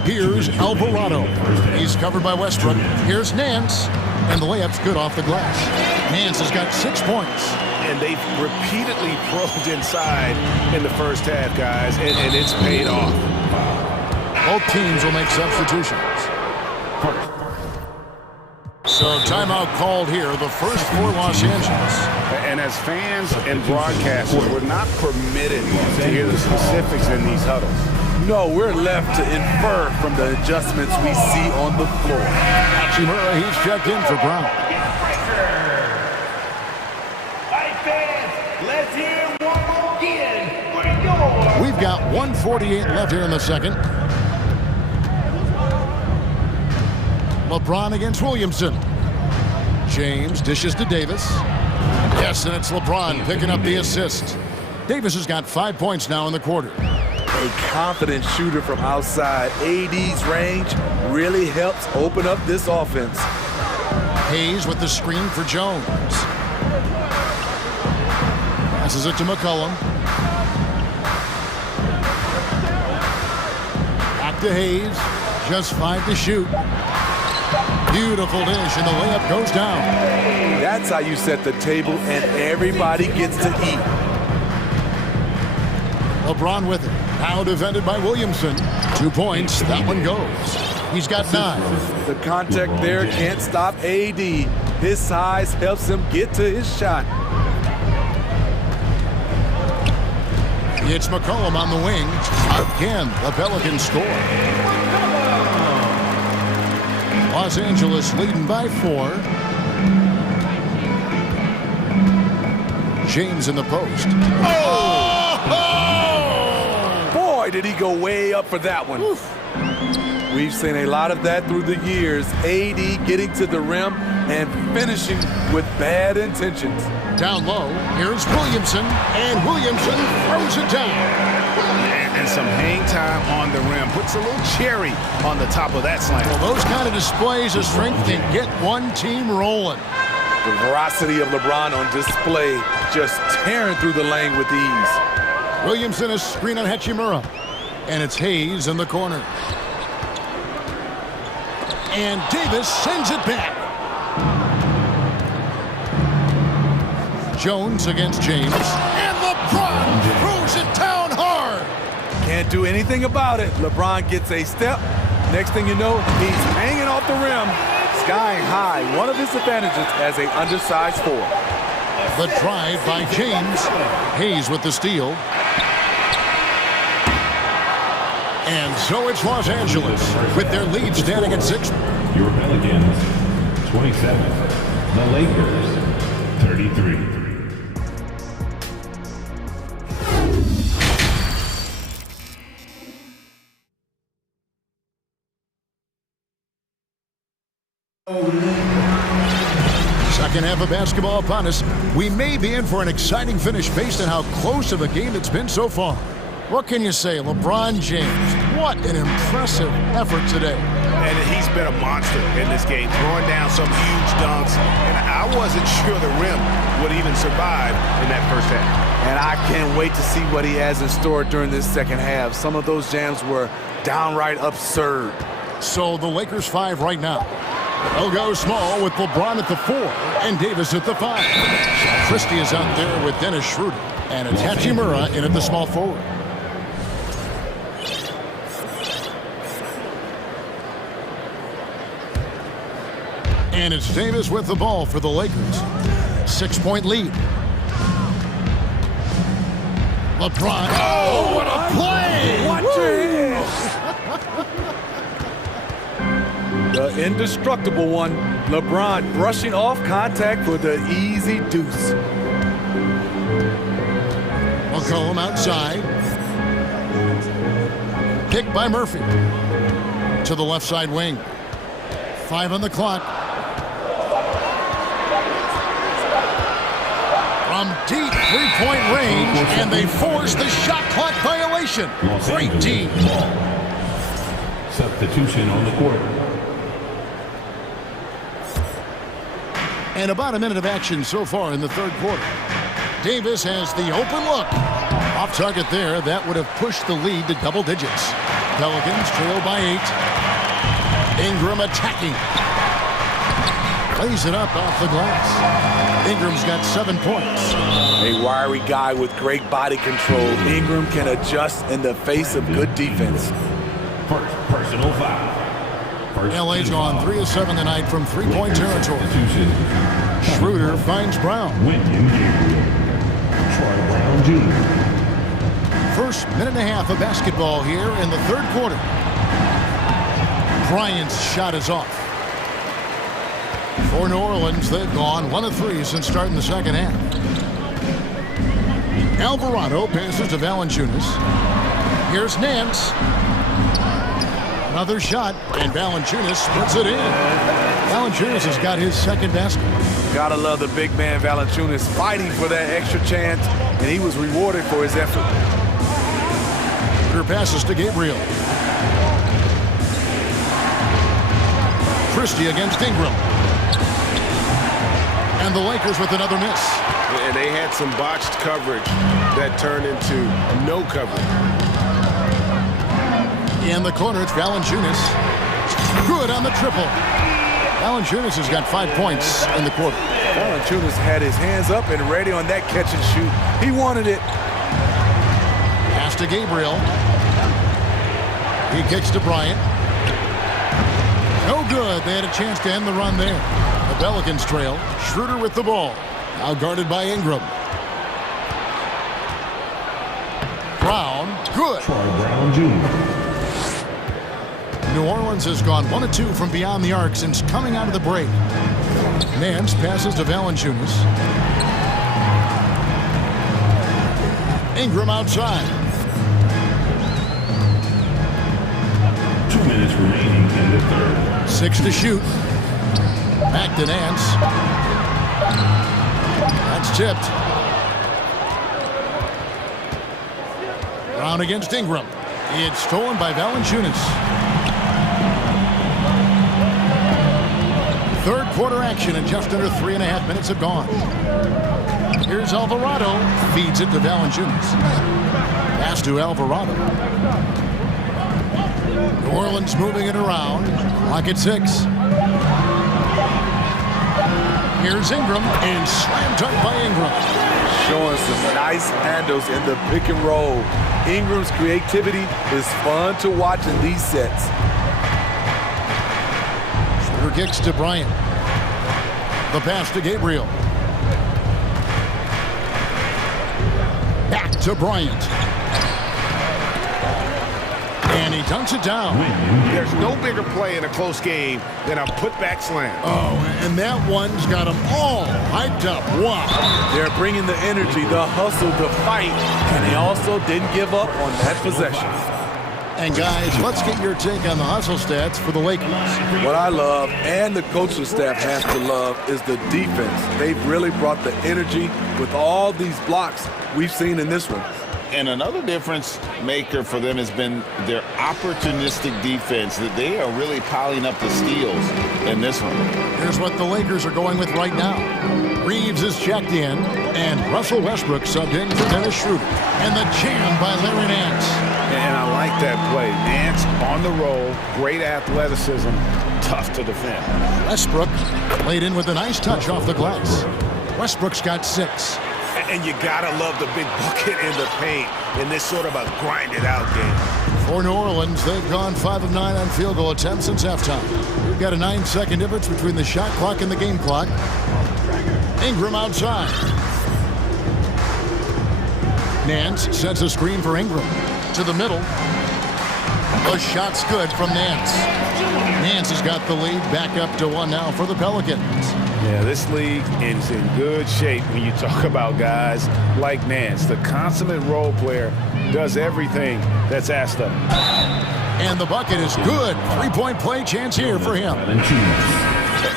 Here's Alvarado. He's covered by Westbrook. Here's Nance. And the layup's good off the glass. Nance has got 6 points. And they've repeatedly probed inside in the first half, guys, and it's paid off. Both teams will make substitutions. So timeout called here, the first for Los Angeles. And as fans and broadcasters, we're not permitted to hear the specifics in these huddles. No, we're left to infer from the adjustments we see on the floor. Hachimura, he's checked in for Brown. fans, let's hear one more again for your... We've got 1:48 left here in the second. LeBron against Williamson. James dishes to Davis. Yes, and it's LeBron picking up the assist. Davis has got 5 points now in the quarter. A confident shooter from outside AD's range really helps open up this offense. Hayes with the screen for Jones. Passes it to McCollum. Back to Hayes. Just 5 to shoot. Beautiful dish, and the layup goes down. That's how you set the table, and everybody gets to eat. LeBron with it. Now defended by Williamson. 2 points. That one goes. He's got 9. The contact there can't stop AD. His size helps him get to his shot. It's McCollum on the wing. Again, the Pelicans score. Los Angeles leading by 4. James in the post. Boy, did he go way up for that one. Oof. We've seen a lot of that through the years. AD getting to the rim and finishing with bad intentions. Down low, here's Williamson, and Williamson throws it down. And some hang time on the rim. Puts a little cherry on the top of that slam. Well, those kind of displays of strength can get one team rolling. The veracity of LeBron on display, just tearing through the lane with ease. Williamson is screen on Hachimura, and it's Hayes in the corner. And Davis sends it back. Jones against James, and LeBron throws it down hard. Can't do anything about it. LeBron gets a step. Next thing you know, he's hanging off the rim, skying high. One of his advantages as an undersized 4. The drive by James. Hayes with the steal. And so it's Los Angeles with their lead standing at 6. Your Pelicans, 27. The Lakers, 33. Second half of basketball upon us. We may be in for an exciting finish based on how close of a game it's been so far. What can you say? LeBron James, what an impressive effort today. And he's been a monster in this game, throwing down some huge dunks. And I wasn't sure the rim would even survive in that first half. And I can't wait to see what he has in store during this second half. Some of those jams were downright absurd. So the Lakers 5 right now. They'll go small with LeBron at the 4 and Davis at the 5. Christie is out there with Dennis Schroeder. And it's Hachimura in at the small forward. And it's Davis with the ball for the Lakers. 6-point lead. LeBron. Oh, what a play! Watch your hands. The indestructible one. LeBron brushing off contact for the easy deuce. McCollum outside. Pick by Murphy. To the left side wing. 5 on the clock. From deep three-point range, and they force the shot clock violation. Great team. Substitution on the court. And about a minute of action so far in the third quarter. Davis has the open look. Off target there. That would have pushed the lead to double digits. Pelicans trail by 8. Ingram attacking. Lays it up off the glass. Ingram's got 7 points. A wiry guy with great body control. Ingram can adjust in the face of good defense. First personal foul. LA's gone 3 of 7 tonight from three-point territory. Schroeder finds Brown. Troy Brown Jr. First minute and a half of basketball here in the third quarter. Bryant's shot is off. For New Orleans, they've gone 1 of 3 since starting the second half. Alvarado passes to Valanciunas. Here's Nance. Another shot, and Valanciunas puts it in. Valanciunas has got his second basket. Gotta love the big man Valanciunas fighting for that extra chance, and he was rewarded for his effort. Her passes to Gabriel. Christie against Ingram. And the Lakers with another miss. And they had some botched coverage that turned into no coverage. In the corner, it's Valanciunas. Good on the triple. Valanciunas has got 5 points in the quarter. Valanciunas had his hands up and ready on that catch and shoot. He wanted it. Pass to Gabriel. He kicks to Bryant. No good. They had a chance to end the run there. The Pelicans trail. Schroeder with the ball. Now guarded by Ingram. Brown. Good. Brown Jr. New Orleans has gone 1 of 2 from beyond the arc since coming out of the break. Nance passes to Valanciunas. Ingram outside. 2 minutes remaining in the third. 6 to shoot. Back to Nance. That's tipped. Brown against Ingram. It's stolen by Valanciunas. Third quarter action, and just under 3.5 minutes have gone. Here's Alvarado. Feeds it to Valanciunas. Pass to Alvarado. New Orleans moving it around. Clock at 6. Here's Ingram, and slam dunk by Ingram. Showing some nice handles in the pick and roll. Ingram's creativity is fun to watch in these sets. Schroeder kicks to Bryant. The pass to Gabriel. Back to Bryant. And he dunks it down. There's no bigger play in a close game than a putback slam. Oh, and that one's got them all hyped up. Wow. They're bringing the energy, the hustle, the fight, and they also didn't give up on that possession. And guys, let's get your take on the hustle stats for the Lakers. What I love, and the coaching staff has to love, is the defense. They've really brought the energy with all these blocks we've seen in this one. And another difference maker for them has been their opportunistic defense, that they are really piling up the steals in this one. Here's what the Lakers are going with right now. Reeves is checked in, and Russell Westbrook subbed in for Dennis Schroeder. And the jam by Larry Nance. And I like that play. Nance on the roll, great athleticism, tough to defend. Westbrook laid in with a nice touch off the glass. Westbrook's got 6. And you gotta love the big bucket in the paint in this sort of a grinded-out game. For New Orleans, they've gone 5 of 9 on field goal attempts since halftime. We've got a 9-second difference between the shot clock and the game clock. Ingram outside. Nance sets a screen for Ingram. To the middle. The shot's good from Nance. Nance has got the lead back up to 1 now for the Pelicans. Yeah, this league is in good shape when you talk about guys like Nance. The consummate role player does everything that's asked of him. And the bucket is good. 3-point play chance here for him.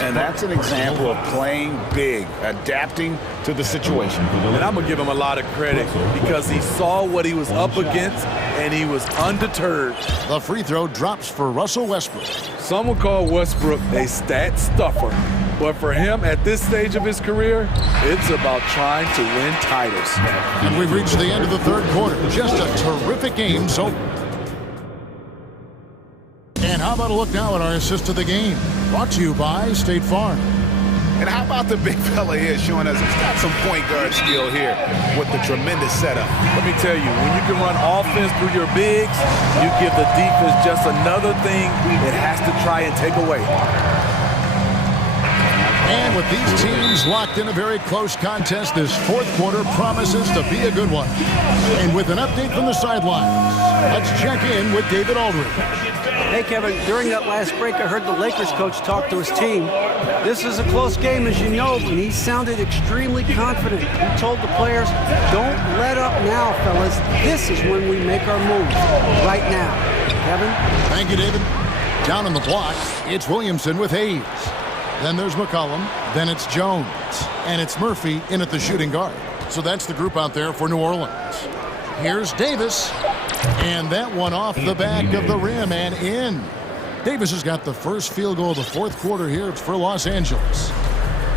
And that's an example of playing big, adapting to the situation. And I'm going to give him a lot of credit because he saw what he was up against and he was undeterred. The free throw drops for Russell Westbrook. Some would call Westbrook a stat stuffer. But for him, at this stage of his career, it's about trying to win titles. And we've reached the end of the third quarter. Just a terrific game. So, and how about a look now at our assist of the game? Brought to you by State Farm. And how about the big fella here showing us he's got some point guard skill here with the tremendous setup. Let me tell you, when you can run offense through your bigs, you give the defense just another thing it has to try and take away. And with these teams locked in a very close contest, this fourth quarter promises to be a good one. And with an update from the sidelines, let's check in with David Aldridge. Hey, Kevin, during that last break, I heard the Lakers coach talk to his team. This is a close game, as you know, and he sounded extremely confident. He told the players, don't let up now, fellas. This is when we make our moves, right now. Kevin? Thank you, David. Down on the block, it's Williamson with Hayes. Then there's McCollum. Then it's Jones. And it's Murphy in at the shooting guard. So that's the group out there for New Orleans. Here's Davis. And that one off the back of the rim and in. Davis has got the first field goal of the fourth quarter here. It's for Los Angeles.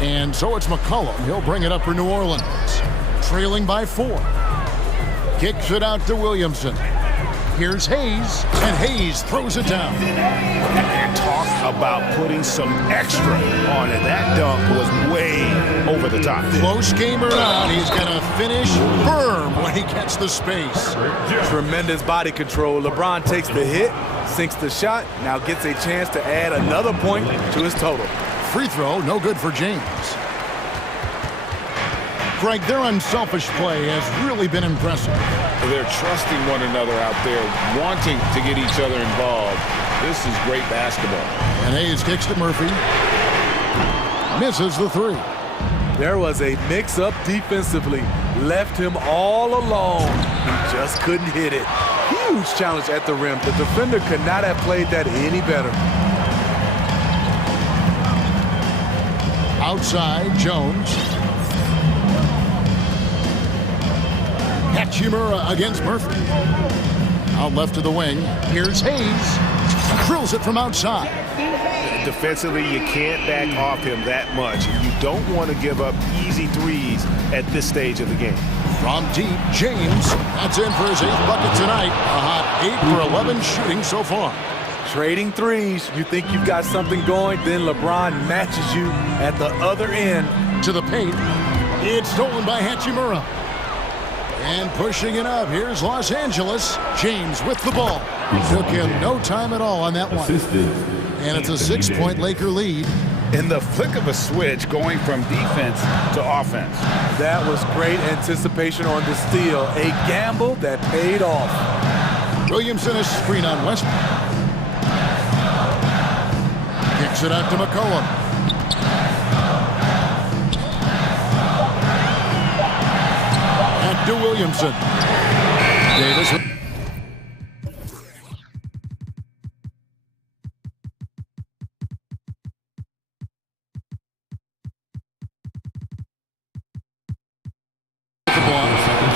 And so it's McCollum. He'll bring it up for New Orleans. Trailing by 4. Kicks it out to Williamson. Here's Hayes, and Hayes throws it down. And talk about putting some extra on it. That dunk was way over the top. Close game or not, he's going to finish firm when he gets the space. Tremendous body control. LeBron takes the hit, sinks the shot, now gets a chance to add another point to his total. Free throw, no good for James. Greg, their unselfish play has really been impressive. They're trusting one another out there, wanting to get each other involved. This is great basketball. And Hayes kicks to Murphy. Misses the 3. There was a mix-up defensively. Left him all alone. He just couldn't hit it. Huge challenge at the rim. The defender could not have played that any better. Outside, Jones. Hachimura against Murphy. Out left to the wing. Here's Hayes. Drills it from outside. Defensively, you can't back off him that much. You don't want to give up easy threes at this stage of the game. From deep, James. That's in for his 8th bucket tonight. A hot 8 for 11 shooting so far. Trading threes. You think you've got something going, then LeBron matches you at the other end. To the paint. It's stolen by Hachimura. And pushing it up, here's Los Angeles. James with the ball. Took him no time at all on that one. And it's a 6-point Laker lead. In the flick of a switch, going from defense to offense. That was great anticipation on the steal. A gamble that paid off. Williamson is screen on Westbrook. Kicks it out to McCollum. To Williamson. Davis.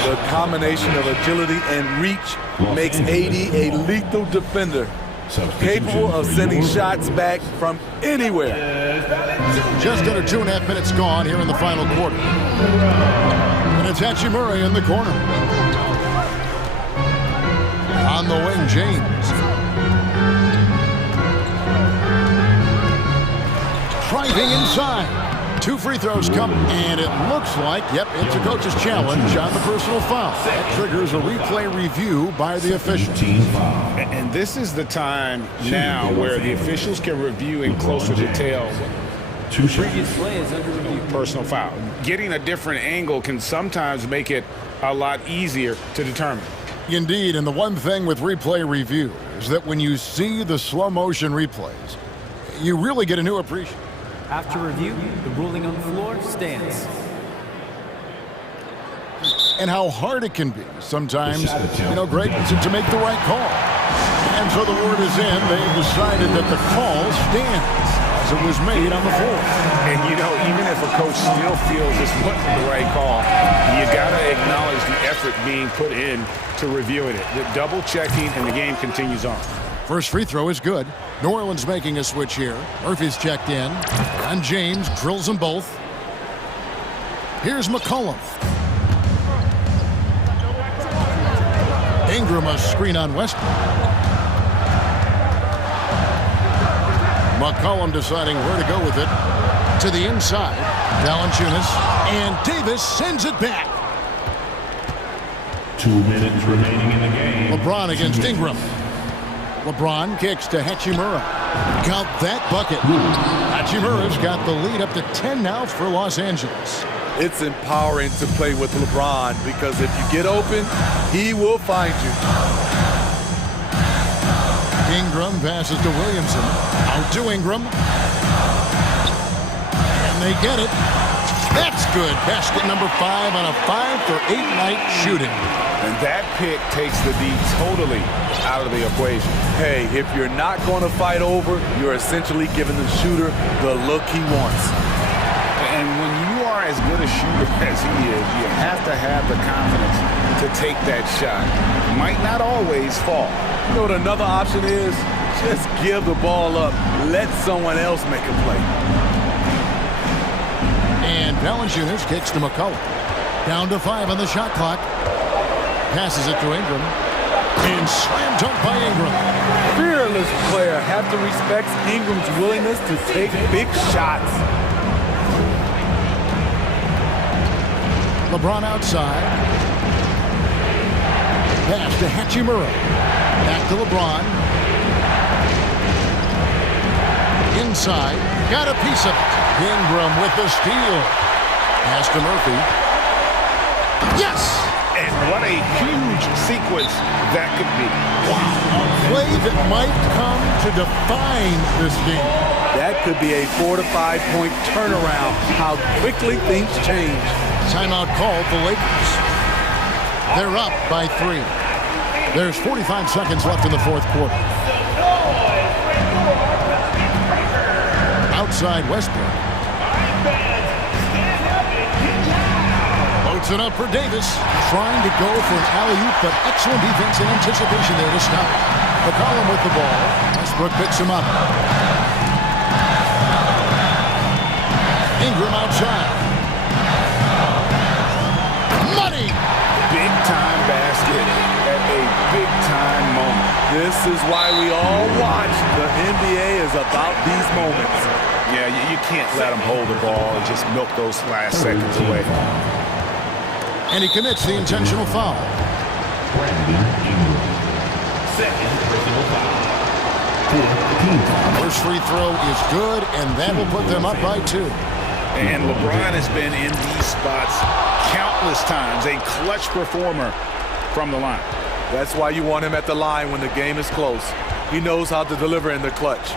The combination of agility and reach makes AD a lethal defender, capable of sending shots back from anywhere. Just under 2.5 minutes gone here in the final quarter. And it's Hachimura in the corner. On the wing, James. Driving inside. 2 free throws come, and it looks like, yep, it's a coach's challenge on the personal foul. That triggers a replay review by the official. And this is the time now where the officials can review in closer detail. Previous play is under review. Personal foul. Getting a different angle can sometimes make it a lot easier to determine. Indeed, and the one thing with replay review is that when you see the slow motion replays, you really get a new appreciation. After review, the ruling on the floor stands. And how hard it can be sometimes, Greg, to make the right call. And so the word is in. They've decided that the call stands. It was made on the floor. And even if a coach still feels this wasn't the right call, you got to acknowledge the effort being put in to reviewing it. The double checking, and the game continues on. First free throw is good. New Orleans making a switch here. Murphy's checked in. And James drills them both. Here's McCollum. Ingram a screen on Westbrook. McCollum deciding where to go with it. To the inside. Valanciunas. And Davis sends it back. 2 minutes remaining in the game. LeBron against Ingram. LeBron kicks to Hachimura. Count that bucket. Hachimura's got the lead up to 10 now for Los Angeles. It's empowering to play with LeBron because if you get open, he will find you. Ingram passes to Williamson. Out to Ingram. And they get it. That's good. Basket number 5 on a 5-for-8 night shooting. And that pick takes the D totally out of the equation. Hey, if you're not going to fight over, you're essentially giving the shooter the look he wants. And when you are as good a shooter as he is, you have to have the confidence to take that shot. Might not always fall. You know what another option is? Just give the ball up. Let someone else make a play. And Valanciunas kicks to McCullough. Down to 5 on the shot clock. Passes it to Ingram. And slam dunk by Ingram. Fearless player. Have to respect Ingram's willingness to take big shots. LeBron outside. Pass to Hachimura. Back to LeBron. Inside. Got a piece of it. Ingram with the steal. Pass to Murphy. Yes! And what a huge sequence that could be. Wow. A play that might come to define this game. That could be a 4 to 5 point turnaround. How quickly things change. Timeout called the Lakers. They're up by 3. There's 45 seconds left in the fourth quarter. Outside Westbrook. Loads it up for Davis. Trying to go for an alley-oop, but excellent defense and anticipation there to stop it. McCollum with the ball. Westbrook picks him up. Ingram outside. Money! Big-time basket at a big-time moment. This is why we all watch. The NBA is about these moments. Yeah, you can't let them hold the ball and just milk those last seconds away. And he commits the intentional foul. Second personal foul. Fourth team foul. First free throw is good, and that will put them up by 2. And LeBron has been in these spots countless times, a clutch performer from the line. That's why you want him at the line when the game is close. He knows how to deliver in the clutch.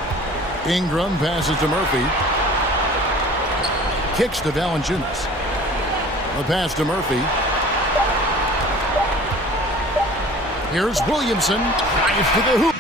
Ingram passes to Murphy. Kicks to Valanciunas. The pass to Murphy. Here's Williamson. Drives to the hoop.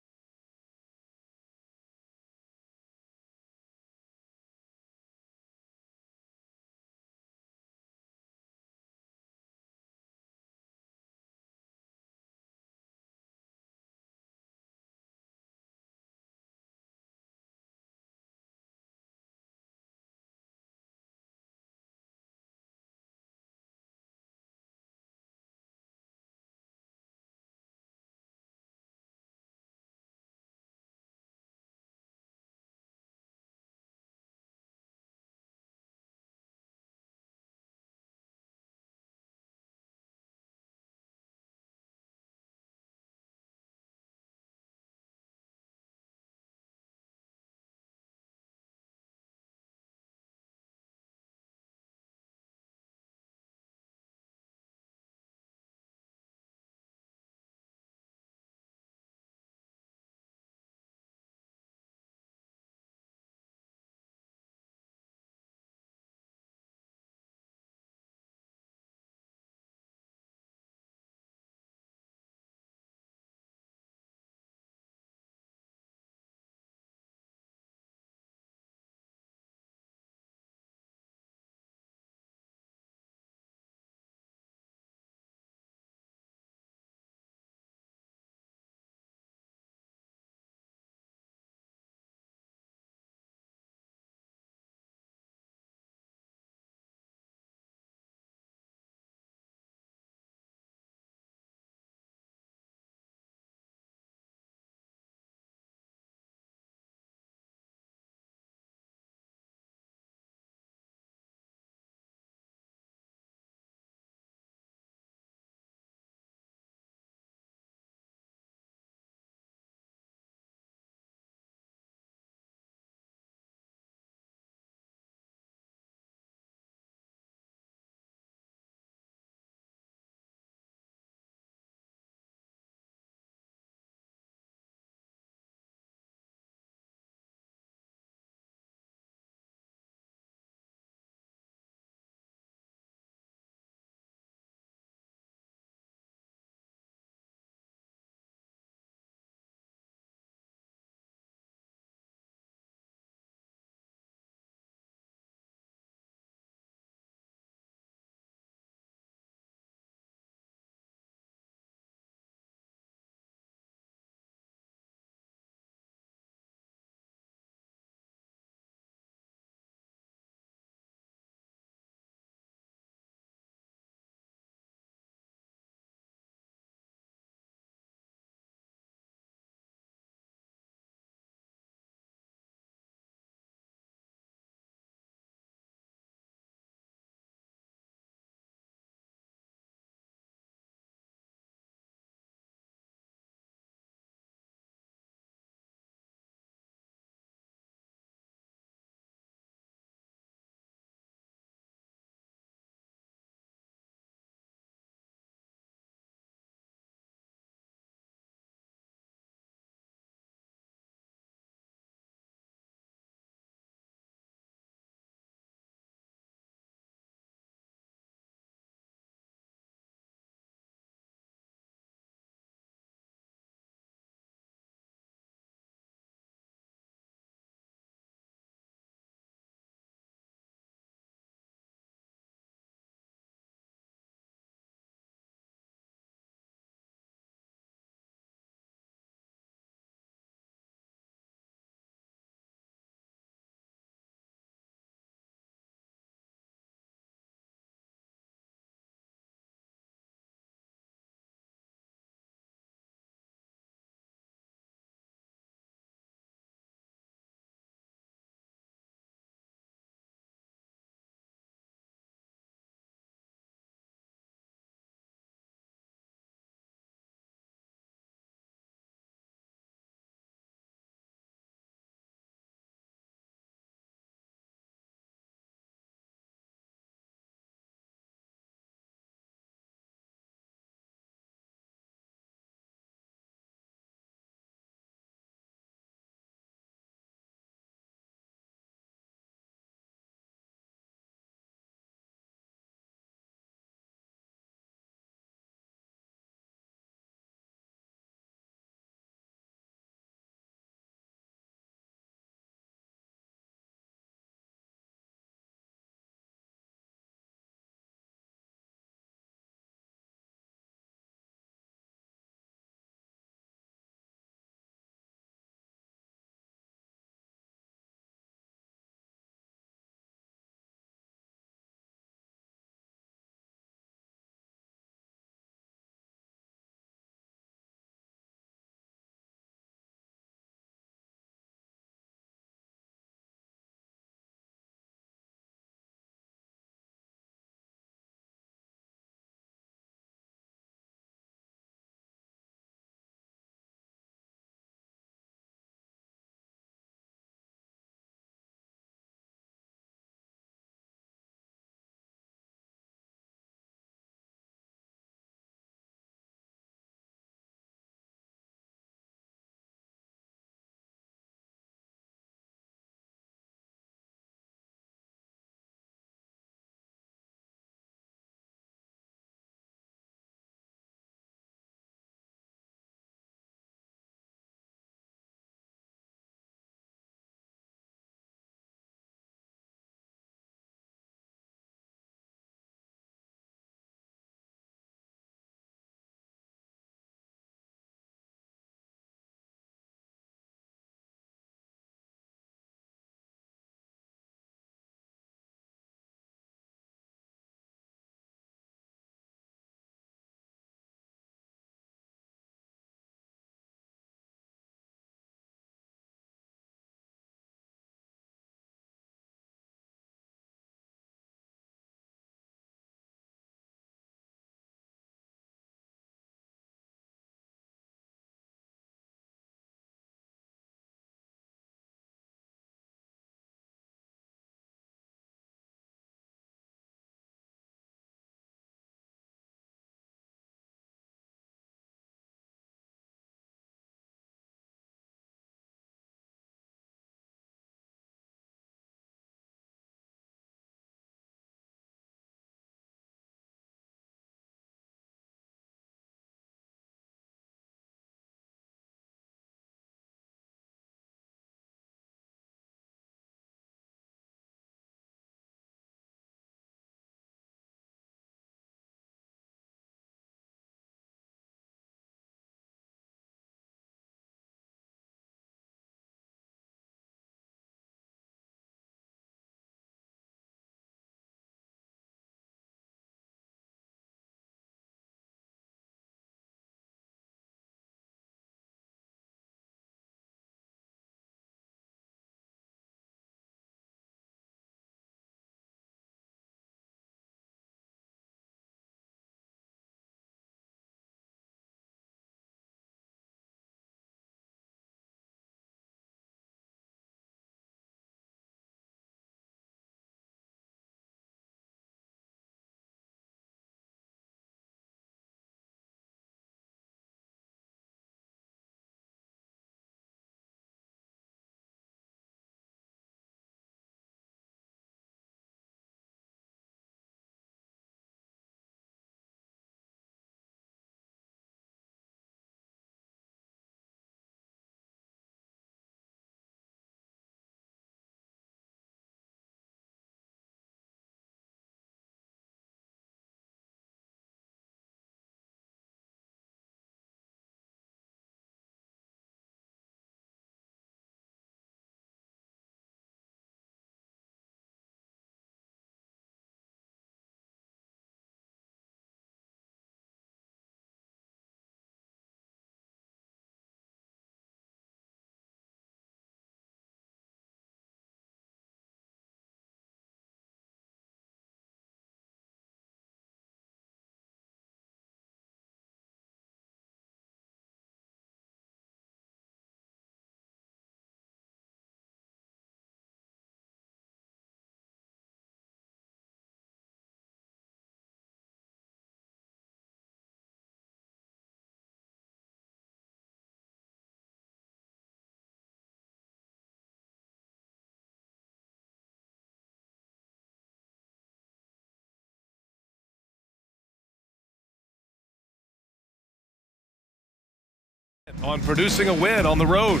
on producing a win on the road.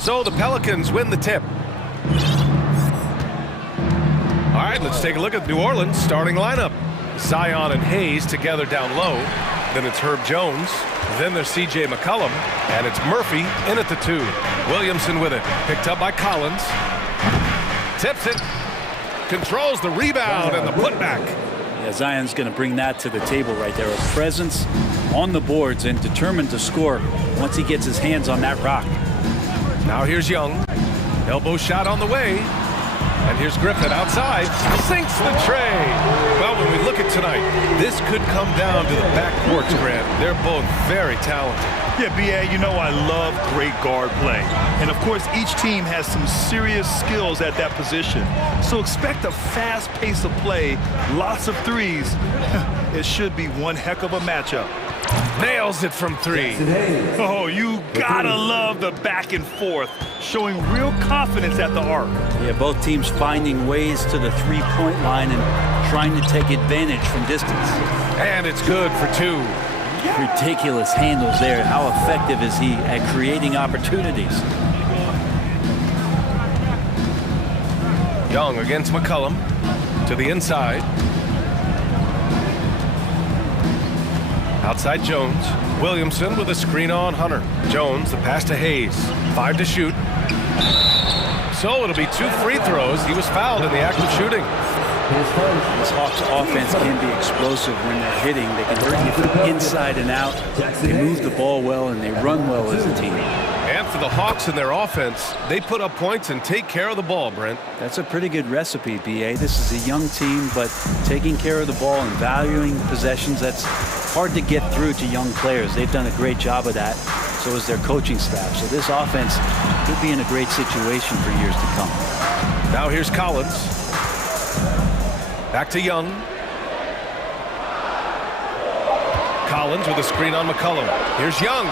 So the Pelicans win the tip. All right, let's take a look at New Orleans' starting lineup. Zion and Hayes together down low. Then it's Herb Jones. Then there's C.J. McCollum. And it's Murphy in at the 2. Williamson with it. Picked up by Collins. Tips it. Controls the rebound and the putback. Yeah, Zion's going to bring that to the table right there. A presence on the boards and determined to score once he gets his hands on that rock. Now here's Young. Elbow shot on the way. And here's Griffin outside. Sinks the tray. Well, when we look at tonight, this could come down to the backcourts, Grant. They're both very talented. Yeah, B.A., you know I love great guard play. And, of course, each team has some serious skills at that position. So expect a fast pace of play, lots of threes. It should be one heck of a matchup. Nails it from 3. Oh, you gotta love the back and forth, showing real confidence at the arc. Yeah, both teams finding ways to the three-point line and trying to take advantage from distance. And it's good for 2. Ridiculous handles there. How effective is he at creating opportunities? Young against McCollum to the inside. Outside Jones. Williamson with a screen on Hunter. Jones, the pass to Hayes. 5 to shoot. So it'll be 2 free throws. He was fouled in the act of shooting. This Hawks offense can be explosive when they're hitting. They can hurt you from inside and out. They move the ball well and they run well as a team. And for the Hawks in their offense, they put up points and take care of the ball, Brent. That's a pretty good recipe, B.A. This is a young team, but taking care of the ball and valuing possessions, that's hard to get through to young players. They've done a great job of that. So is their coaching staff. So this offense could be in a great situation for years to come. Now here's Collins. Back to Young. Collins with a screen on McCollum. Here's Young.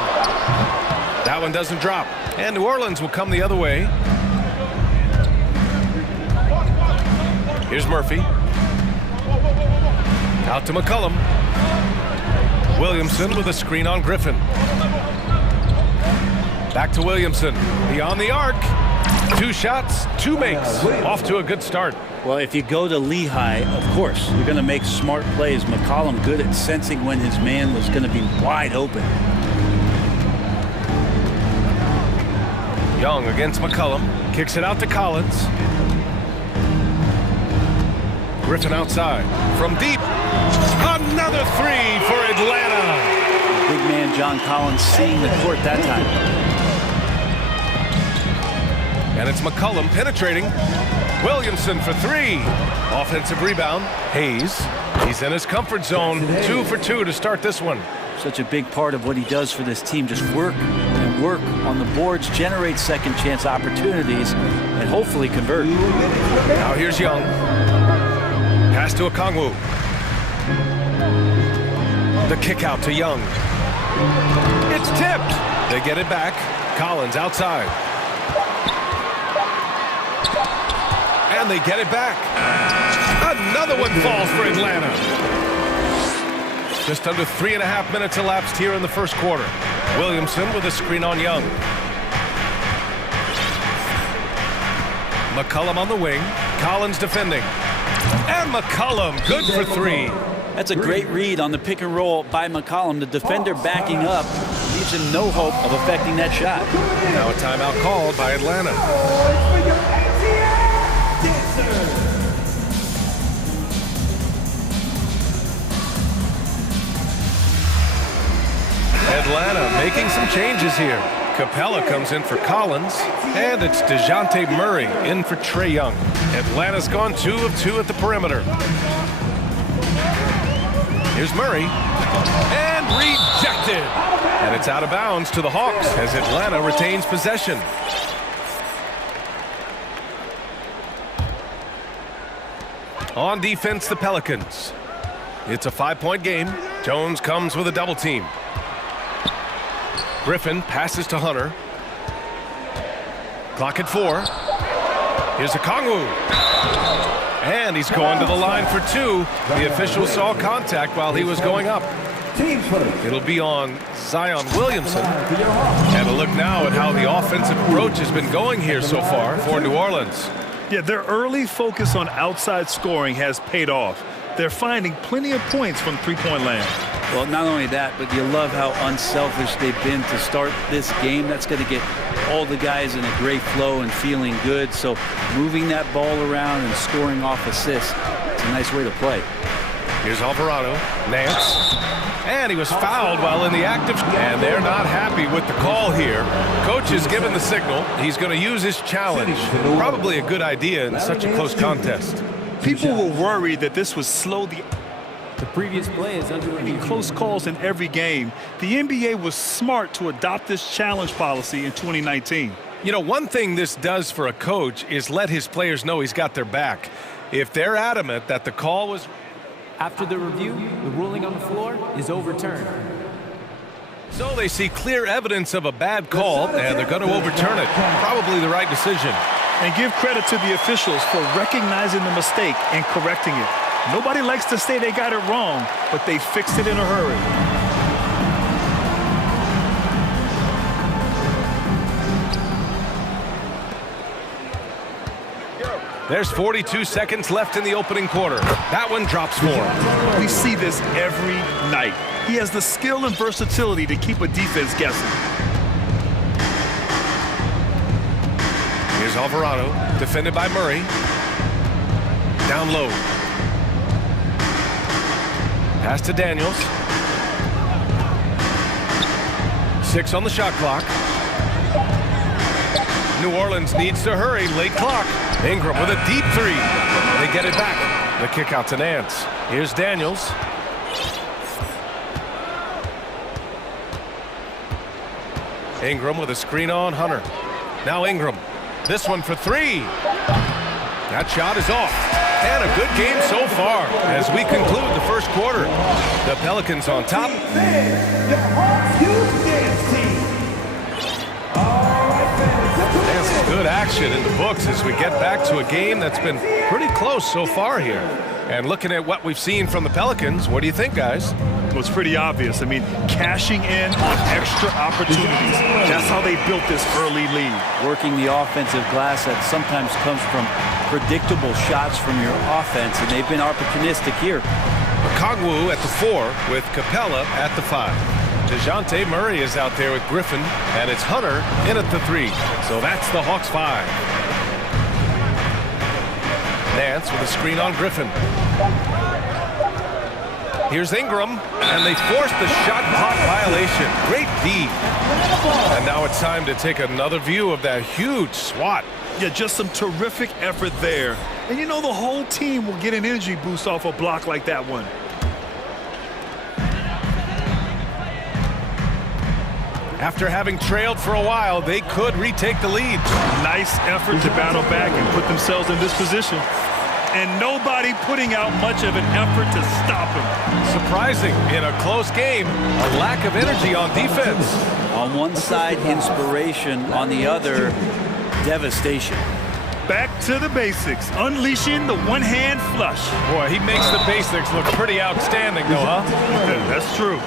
That one doesn't drop. And New Orleans will come the other way. Here's Murphy. Out to McCollum. Williamson with a screen on Griffin. Back to Williamson. Beyond the arc. 2 shots, 2 makes. Off to a good start. Well, if you go to Lehigh, of course, you're going to make smart plays. McCollum good at sensing when his man was going to be wide open. Young against McCollum. Kicks it out to Collins. Griffin outside. From deep. Another 3 for Atlanta. Big man John Collins seeing the court that time. And it's McCollum penetrating. Williamson for 3. Offensive rebound. Hayes. He's in his comfort zone. 2 for 2 to start this one. Such a big part of what he does for this team. Just work and work on the boards, generate second chance opportunities, and hopefully convert. Now here's Young. Pass to Okongwu. The kick out to Young. It's tipped. They get it back. Collins outside. And they get it back. Another one falls for Atlanta. Just under 3.5 minutes elapsed here in the first quarter. Williamson with a screen on Young. McCollum on the wing. Collins defending. And McCollum good for 3. That's a great read on the pick and roll by McCollum. The defender backing up leaves him no hope of affecting that shot. Now a timeout called by Atlanta. Atlanta making some changes here. Capella comes in for Collins, and it's DeJounte Murray in for Trae Young. Atlanta's gone 2 of 2 at the perimeter. Here's Murray, and rejected. And it's out of bounds to the Hawks as Atlanta retains possession. On defense, the Pelicans. It's a 5-point game. Jones comes with a double team. Griffin passes to Hunter. Clock at 4. Here's Okongwu. And he's going to the line for 2. The official saw contact while he was going up. teams first. It'll be on Zion Williamson. And a look now at how the offensive approach has been going here so far for New Orleans. Yeah, their early focus on outside scoring has paid off. They're finding plenty of points from three-point land. Well, not only that, but you love how unselfish they've been to start this game. That's going to get all the guys in a great flow and feeling good. So moving that ball around and scoring off assists, it's a nice way to play. Here's Alvarado, Nance, and he was fouled while in the active. And they're not happy with the call here. Coach has given the signal. He's going to use his challenge. Probably a good idea in such a close contest. People were worried that this would slow the previous play is under review. Close calls in every game. The NBA was smart to adopt this challenge policy in 2019. You know, one thing this does for a coach is let his players know he's got their back. If they're adamant that the call was... After the review, the ruling on the floor is overturned. So they see clear evidence of a bad call, and they're going to overturn it. Probably the right decision. And give credit to the officials for recognizing the mistake and correcting it. Nobody likes to say they got it wrong, but they fixed it in a hurry. There's 42 seconds left in the opening quarter. That one drops for him. We see this every night. He has the skill and versatility to keep a defense guessing. Here's Alvarado, defended by Murray. Down low. Pass to Daniels. 6 on the shot clock. New Orleans needs to hurry. Late clock. Ingram with a deep three. They get it back. The kick out to Nance. Here's Daniels. Ingram with a screen on Hunter. Now Ingram. This one for 3. That shot is off. And a good game so far as we conclude the first quarter. The Pelicans on top. There's good action in the books as we get back to a game that's been pretty close so far here. And looking at what we've seen from the Pelicans, what do you think, guys? Well, it's pretty obvious. I mean, cashing in on extra opportunities. That's how they built this early lead. Working the offensive glass that sometimes comes from predictable shots from your offense, and they've been opportunistic here. Okongwu at the 4 with Capella at the 5. DeJounte Murray is out there with Griffin, and it's Hunter in at the 3. So that's the Hawks 5. Nance with a screen on Griffin. Here's Ingram, and they force the shot clock violation. Great D. And now it's time to take another view of that huge swat. Yeah, just some terrific effort there. And you know the whole team will get an energy boost off a block like that one. After having trailed for a while, they could retake the lead. Nice effort to battle back and put themselves in this position. And nobody putting out much of an effort to stop him. Surprising in a close game, a lack of energy on defense. On one side, inspiration. On the other, devastation. Back to the basics, unleashing the one-hand flush. Boy, he makes the basics look pretty outstanding, though, huh? That's true.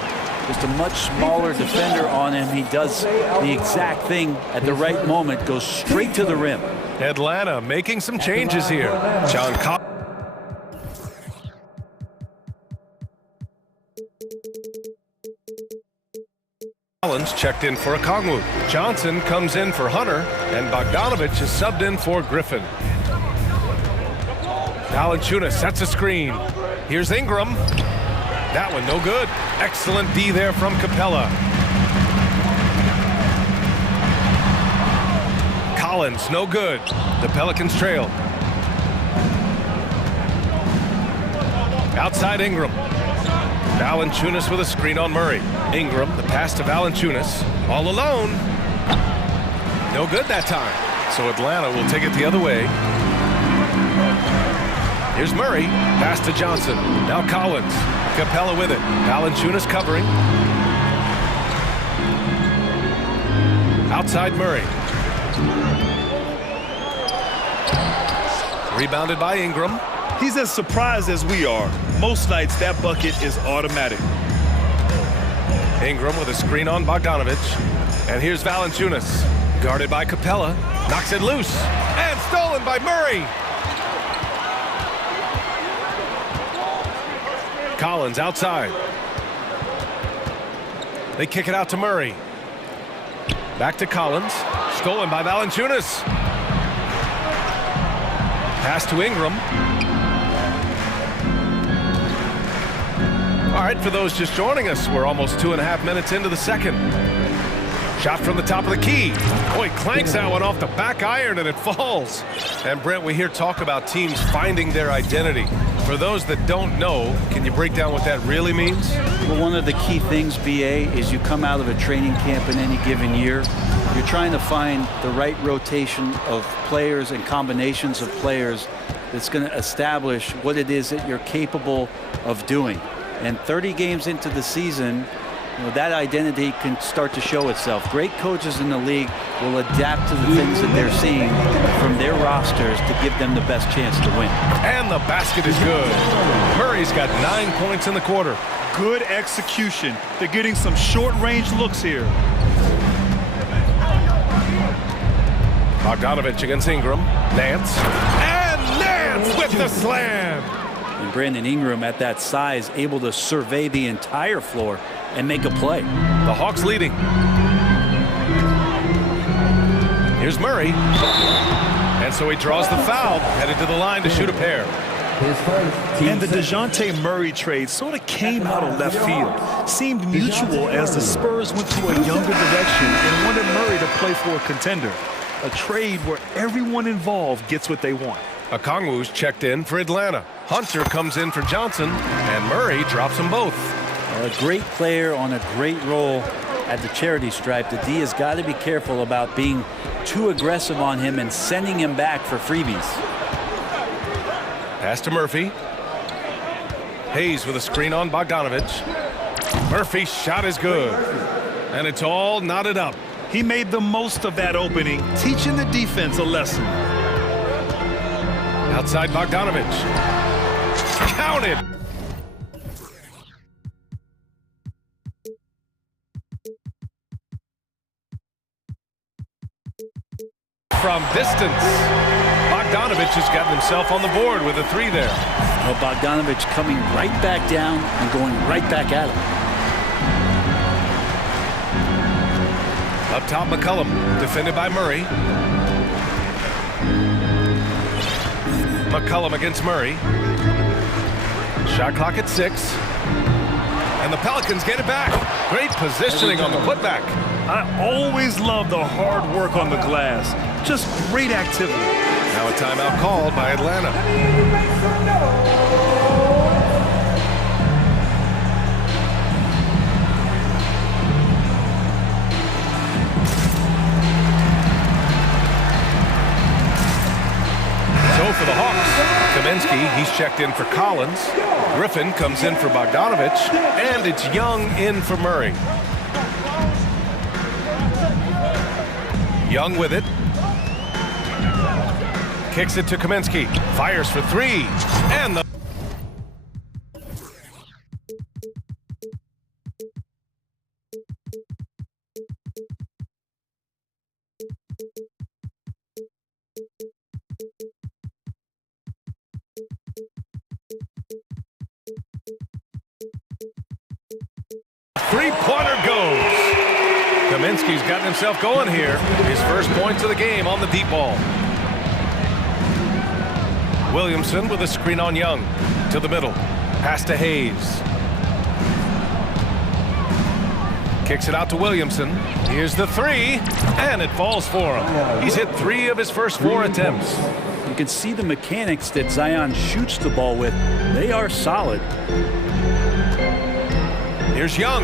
Just a much smaller defender on him. He does the exact thing at the right moment, goes straight to the rim. Atlanta making some changes here. John Collins checked in for Okongwu. Johnson comes in for Hunter, and Bogdanovich is subbed in for Griffin. Valanciunas sets a screen. Here's Ingram. That one no good. Excellent D there from Capella. Collins, no good. The Pelicans trail. Outside Ingram. Valanciunas with a screen on Murray. Ingram, the pass to Valanciunas. All alone. No good that time. So Atlanta will take it the other way. Here's Murray. Pass to Johnson. Now Collins. Capella with it. Valanciunas covering. Outside Murray. Rebounded by Ingram. He's as surprised as we are. Most nights, that bucket is automatic. Ingram with a screen on Bogdanovich. And here's Valanciunas. Guarded by Capella. Knocks it loose. And stolen by Murray. Collins outside. They kick it out to Murray. Back to Collins. Stolen by Valanciunas. Pass to Ingram. All right, for those just joining us, we're almost 2.5 minutes into the second. Shot from the top of the key. Boy, clanks that one off the back iron and it falls. And Brent, we hear talk about teams finding their identity. For those that don't know, can you break down what that really means? Well, one of the key things, BA, is you come out of a training camp in any given year. You're trying to find the right rotation of players and combinations of players that's going to establish what it is that you're capable of doing. And 30 games into the season, that identity can start to show itself. Great coaches in the league will adapt to the things that they're seeing from their rosters to give them the best chance to win. And the basket is good. Murray's got 9 points in the quarter. Good execution. They're getting some short-range looks here. Bogdanovich against Ingram. Nance. And Nance with the slam. And Brandon Ingram at that size able to survey the entire floor and make a play. The Hawks leading. Here's Murray. And so he draws the foul, headed to the line to shoot a pair. And the DeJounte Murray trade sort of came out of left field. Seemed mutual as the Spurs went to a younger direction and wanted Murray to play for a contender. A trade where everyone involved gets what they want. Okongwu's checked in for Atlanta. Hunter comes in for Johnson, and Murray drops them both. A great player on a great role at the charity stripe. The D has got to be careful about being too aggressive on him and sending him back for freebies. Pass to Murphy. Hayes with a screen on Bogdanovich. Murphy's shot is good. And it's all knotted up. He made the most of that opening, teaching the defense a lesson. Outside Bogdanovich. Counted. From distance. Bogdanovich has gotten himself on the board with a 3 there. Well, Bogdanovich coming right back down and going right back at him. Up top, McCollum, defended by Murray. McCollum against Murray. Shot clock at 6. And the Pelicans get it back. Great positioning on the putback. I always love the hard work on the glass. Just great activity. Now a timeout called by Atlanta. So for the Hawks, Kaminsky, he's checked in for Collins. Griffin comes in for Bogdanovich. And it's Young in for Murray. Young with it. Kicks it to Kaminsky. Fires for 3. And the... Three-pointer goes. Kaminsky's gotten himself going here. His first points of the game on the deep ball. Williamson with a screen on Young. To the middle. Pass to Hayes. Kicks it out to Williamson. Here's the 3. And it falls for him. He's hit 3 of his first 4 attempts. You can see the mechanics that Zion shoots the ball with. They are solid. Here's Young.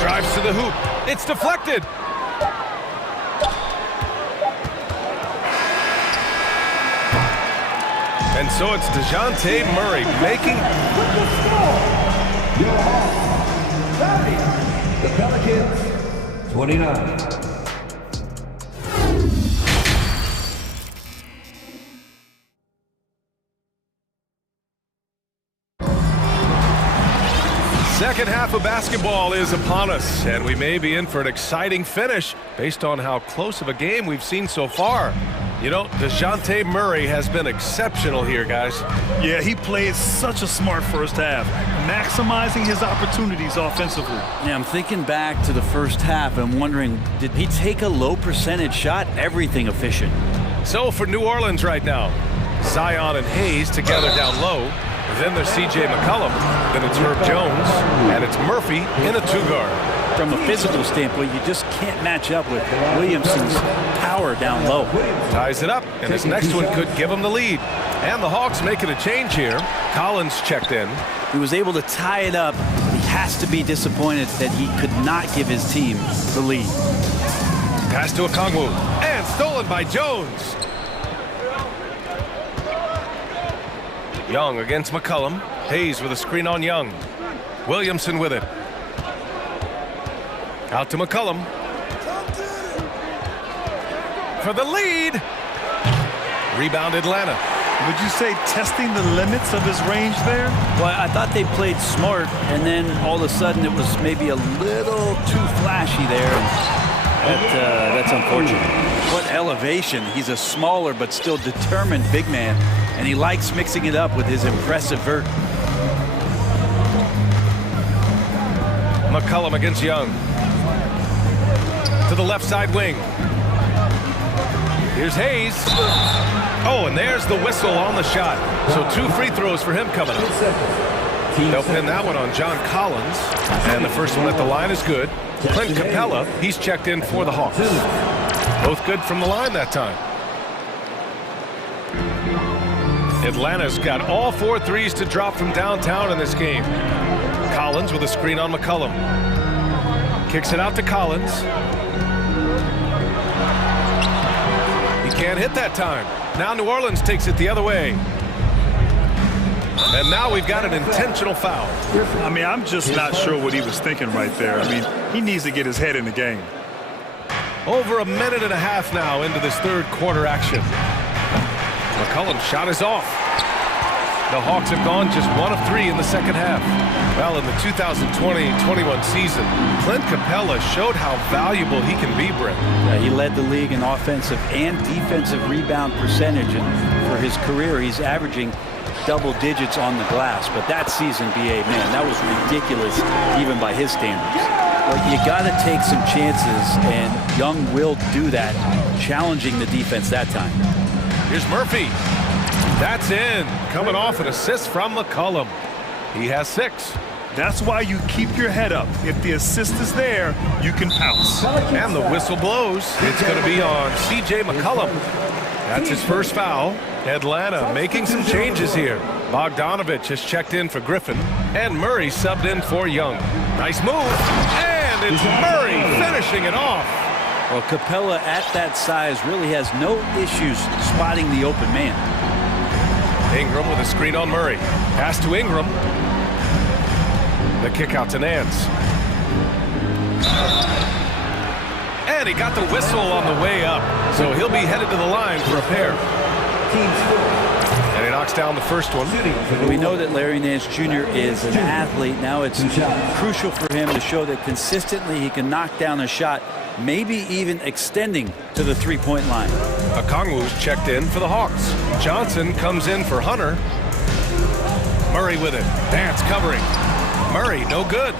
Drives to the hoop. It's deflected. And so it's DeJounte Murray making... The Pelicans, 29. Second half of basketball is upon us, and we may be in for an exciting finish based on how close of a game we've seen so far. You know, DeJounte Murray has been exceptional here, guys. Yeah, he played such a smart first half, maximizing his opportunities offensively. Yeah, I'm thinking back to the first half and wondering, did he take a low percentage shot? Everything efficient. So for New Orleans right now, Zion and Hayes together down low. Then there's C.J. McCollum. Then it's Herb Jones. And it's Murphy in a two-guard. From a physical standpoint, you just can't match up with Williamson's power down low. Ties it up, and this next one could give him the lead. And the Hawks making a change here. Collins checked in. He was able to tie it up. He has to be disappointed that he could not give his team the lead. Pass to Okongwu, and stolen by Jones. Young against McCollum. Hayes with a screen on Young. Williamson with it. Out to McCollum. For the lead. Rebound Atlanta. Would you say testing the limits of his range there? Well, I thought they played smart, and then all of a sudden it was maybe a little too flashy there. That's unfortunate. What elevation. He's a smaller but still determined big man, and he likes mixing it up with his impressive vert. McCollum against Young. To the left side wing. Here's Hayes. Oh, and there's the whistle on the shot. So 2 free throws for him coming up. They'll pin that one on John Collins. And the first one at the line is good. Clint Capella, he's checked in for the Hawks. Both good from the line that time. Atlanta's got all 4 threes to drop from downtown in this game. Collins with a screen on McCollum. Kicks it out to Collins. He can't hit that time. Now New Orleans takes it the other way. And now we've got an intentional foul. I mean, I'm just not sure what he was thinking right there. I mean, he needs to get his head in the game. Over a minute and a half now into this third quarter action. McCollum's shot is off. The Hawks have gone just 1 of 3 in the second half. Well, in the 2020-21 season, Clint Capella showed how valuable he can be, Brent. Yeah, he led the league in offensive and defensive rebound percentage, and for his career, he's averaging double digits on the glass. But that season, B.A., man, that was ridiculous, even by his standards. But you got to take some chances, and Young will do that, challenging the defense that time. Here's Murphy. That's in. Coming off an assist from McCollum. He has 6. That's why you keep your head up. If the assist is there, you can pounce. And the whistle blows. It's going to be on C.J. McCollum. That's his first foul. Atlanta making some changes here. Bogdanovich has checked in for Griffin, and Murray subbed in for Young. Nice move, and it's Murray finishing it off. Well, Capella at that size really has no issues spotting the open man. Ingram with a screen on Murray. Pass to Ingram. The kick out to Nance. And he got the whistle on the way up, so he'll be headed to the line for a pair. And he knocks down the first one. We know that Larry Nance Jr. is an athlete. Now it's crucial for him to show that consistently he can knock down a shot, maybe even extending to the three-point line. Okongwu's checked in for the Hawks. Johnson comes in for Hunter. Murray with it. Nance covering. Murray, no good.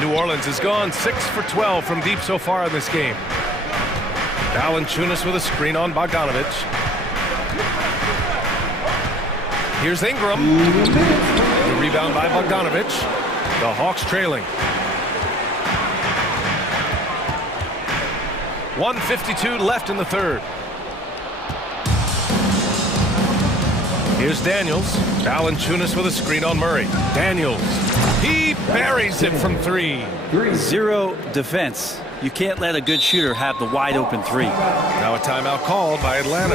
New Orleans has gone 6 for 12 from deep so far in this game. Valanciunas with a screen on Bogdanovich. Here's Ingram. The rebound by Bogdanovich. The Hawks trailing. 1:52 left in the third. Here's Daniels. Valanciunas with a screen on Murray. Daniels. He buries it from 3. Zero defense. You can't let a good shooter have the wide open 3. Now a timeout called by Atlanta.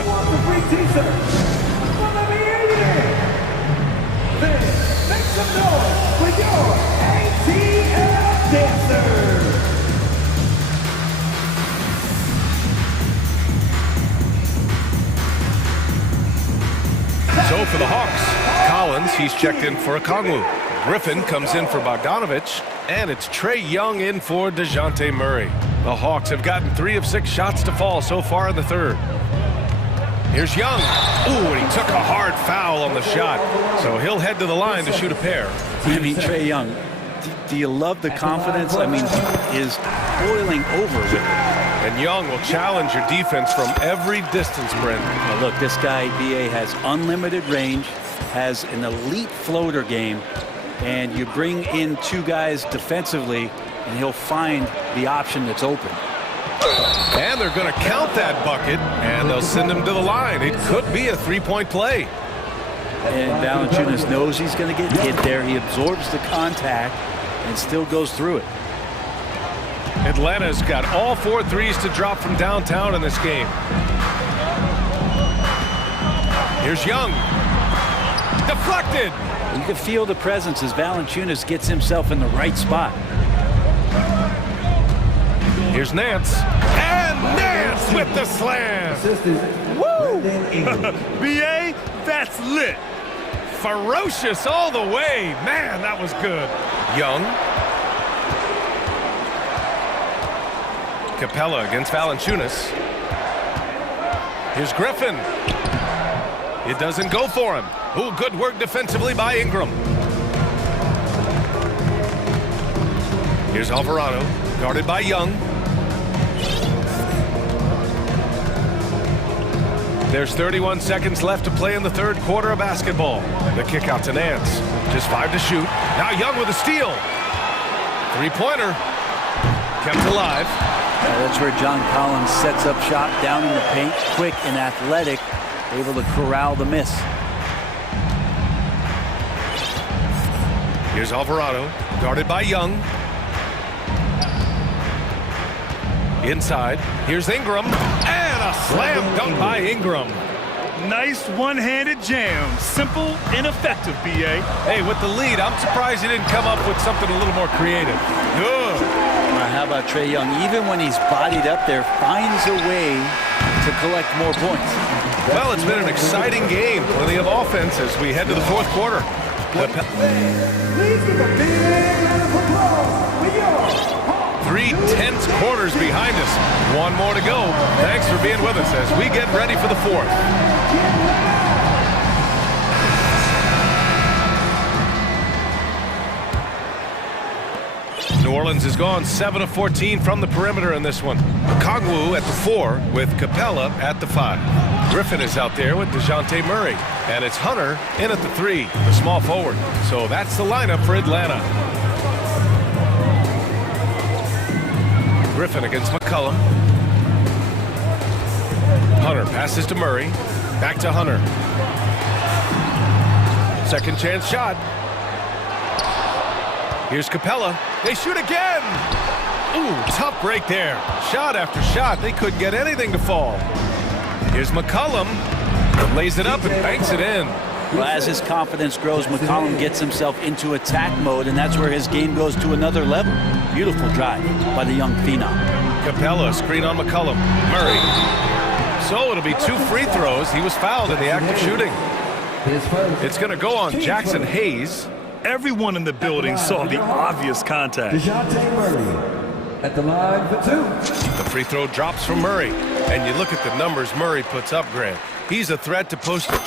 Make some noise with your ATL dancer. So for the Hawks, Collins, he's checked in for Okongwu. Griffin comes in for Bogdanovich, and it's Trae Young in for DeJounte Murray. The Hawks have gotten 3 of 6 shots to fall so far in the third. Here's Young. Ooh, and he took a hard foul on the shot, so he'll head to the line to shoot a pair. I mean, Trae Young, do you love the confidence? I mean, he is boiling over with it. And Young will challenge your defense from every distance, Brent. Now look, this guy, B.A., has unlimited range, has an elite floater game, and you bring in 2 guys defensively, and he'll find the option that's open. And they're going to count that bucket, and they'll send him to the line. It could be a 3-point play. And Valanciunas knows he's going to get hit there. He absorbs the contact and still goes through it. Atlanta's got all 4 threes to drop from downtown in this game. Here's Young. Deflected. You can feel the presence as Valanciunas gets himself in the right spot. Here's Nance. And Nance with the slam. Woo! B.A., that's lit. Ferocious all the way. Man, that was good. Young. Capella against Valanciunas. Here's Griffin. It doesn't go for him. Ooh, good work defensively by Ingram. Here's Alvarado, guarded by Young. There's 31 seconds left to play in the third quarter of basketball. The kick out to Nance. Just 5 to shoot. Now Young with a steal. 3-pointer. Kept alive. That's where John Collins sets up shop down in the paint, quick and athletic, able to corral the miss. Here's Alvarado, guarded by Young. Inside, here's Ingram, and a slam dunk by Ingram. Nice one-handed jam. Simple and effective, B.A. Hey, with the lead, I'm surprised he didn't come up with something a little more creative. Good. How about Trae Young? Even when he's bodied up there, finds a way to collect more points. Well, it's been an exciting game. Plenty of offense as we head to the fourth quarter. Please give a big round of applause for yours. 3 tense quarters behind us. 1 more to go. Thanks for being with us as we get ready for the fourth. New Orleans has gone 7 of 14 from the perimeter in this one. Kongwu at the 4 with Capella at the 5. Griffin is out there with DeJounte Murray. And it's Hunter in at the 3, the small forward. So that's the lineup for Atlanta. Griffin against McCollum. Hunter passes to Murray. Back to Hunter. Second chance shot. Here's Capella. They shoot again. Ooh, tough break there. Shot after shot. They couldn't get anything to fall. Here's McCollum. Lays it up and banks it in. Well, as his confidence grows, McCollum gets himself into attack mode, and that's where his game goes to another level. Beautiful drive by the young phenom. Capella, screen on McCollum. Murray. So it'll be 2 free throws. He was fouled in the act of shooting. It's going to go on Jackson Hayes. Everyone in the building saw the obvious contact. DeJounte Murray at the line for 2. The free throw drops from Murray. And you look at the numbers Murray puts up, Grant. He's a threat to post a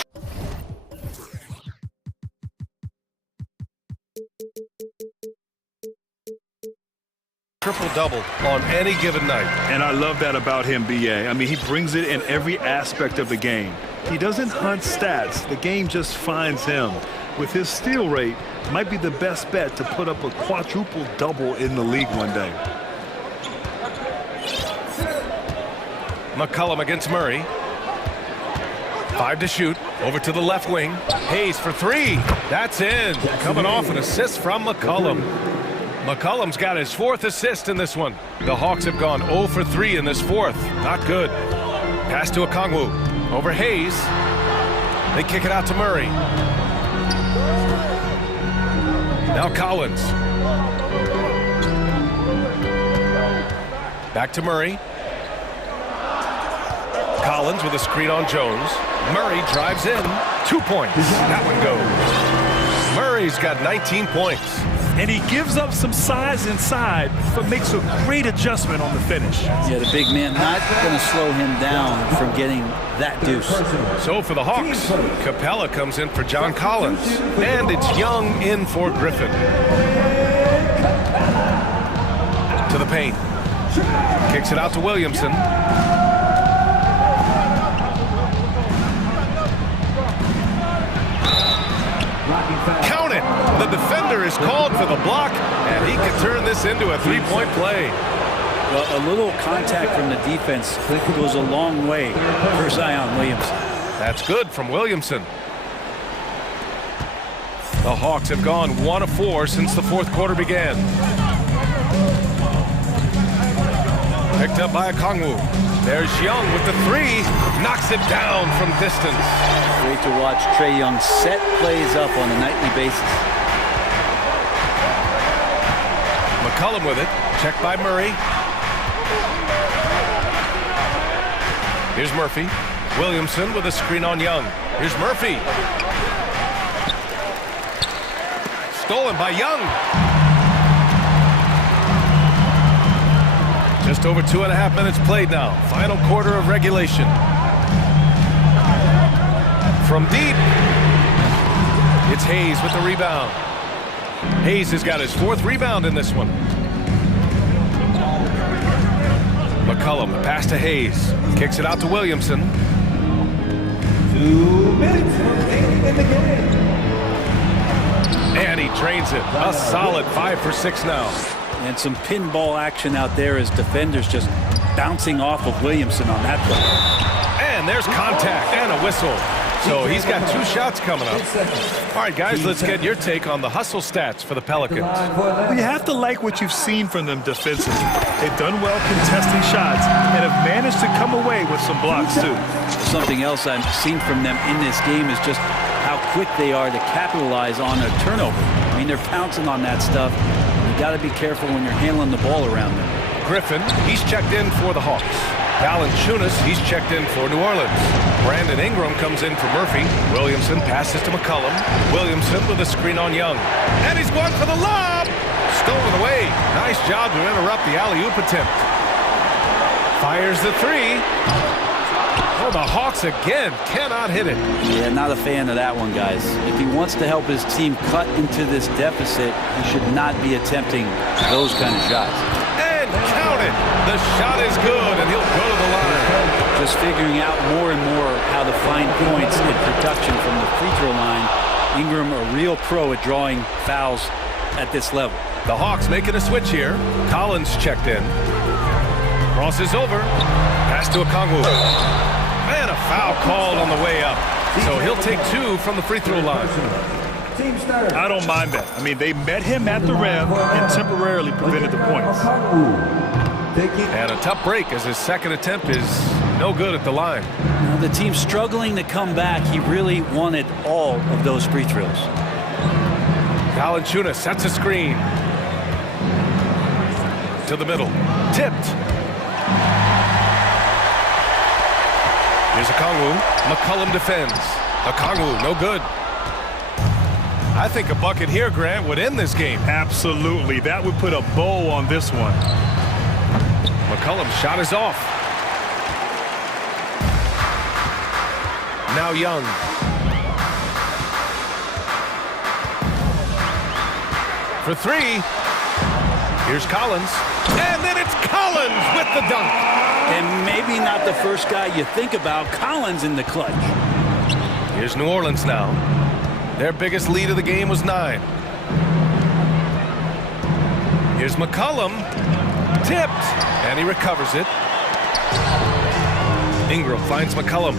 triple-double on any given night. And I love that about him, B.A. I mean, he brings it in every aspect of the game. He doesn't hunt stats. The game just finds him. With his steal rate, might be the best bet to put up a quadruple-double in the league one day. McCollum against Murray. 5 to shoot. Over to the left wing. Hayes for 3. That's in. Coming off an assist from McCollum. McCollum's got his 4th assist in this one. The Hawks have gone 0 for 3 in this 4th. Not good. Pass to Okongwu. Over Hayes. They kick it out to Murray. Now Collins. Back to Murray. Collins with a screen on Jones. Murray drives in. 2 points. That one goes. Murray Murray's got 19 points. And he gives up some size inside, but makes a great adjustment on the finish. Yeah, the big man not going to slow him down from getting that deuce. So for the Hawks, Capella comes in for John Collins. And it's Young in for Griffin. To the paint. Kicks it out to Williamson. Count it! The defender is called for the block, and he can turn this into a three-point play. Well, a little contact from the defense goes a long way for Zion Williamson. That's good from Williamson. The Hawks have gone 1 of 4 since the fourth quarter began. Picked up by Okongwu. There's Young with the three. Knocks it down from distance. Great to watch Trae Young set plays up on a nightly basis. McCollum with it. Checked by Murray. Here's Murphy. Williamson with a screen on Young. Here's Murphy. Stolen by Young. Just over 2.5 minutes played now. Final quarter of regulation. From deep, it's Hayes with the rebound. Hayes has got his 4th rebound in this one. McCollum, the pass to Hayes. Kicks it out to Williamson. 2 minutes remaining in the game. And he drains it. A solid 5 for 6 now. And some pinball action out there as defenders just bouncing off of Williamson on that play. And there's contact and a whistle. So he's got 2 shots coming up. All right, guys, let's get your take on the hustle stats for the Pelicans. Well, you have to like what you've seen from them defensively. They've done well contesting shots and have managed to come away with some blocks, too. Something else I've seen from them in this game is just how quick they are to capitalize on a turnover. I mean, they're pouncing on that stuff. You got to be careful when you're handling the ball around them. Griffin, he's checked in for the Hawks. Valanciunas, he's checked in for New Orleans. Brandon Ingram comes in for Murphy. Williamson passes to McCollum. Williamson with a screen on Young. And he's going for the lob! Stolen away. Nice job to interrupt the alley-oop attempt. Fires the three. Oh, the Hawks again cannot hit it. Yeah, not a fan of that one, guys. If he wants to help his team cut into this deficit, he should not be attempting those kind of shots. And count it. The shot is good, and he'll go to the line. Just figuring out more and more how to find points in production from the free throw line. Ingram, a real pro at drawing fouls at this level. The Hawks making a switch here. Collins checked in. Crosses over. Pass to Okongwu. And a foul called on the way up. So he'll take 2 from the free throw line. I don't mind that. I mean, they met him at the rim and temporarily prevented the points. And a tough break as his second attempt is no good at the line. Now, the team's struggling to come back. He really wanted all of those free throws. Valanciunas sets a screen. To the middle. Tipped. Here's Okongwu. McCollum defends. Okongwu, no good. I think a bucket here, Grant, would end this game. Absolutely. That would put a bow on this one. McCollum's shot is off. Now Young. For 3. Here's Collins. And then it's Collins with the dunk. And maybe not the first guy you think about. Collins in the clutch. Here's New Orleans now. Their biggest lead of the game was 9. Here's McCollum. Tipped. And he recovers it. Ingram finds McCollum.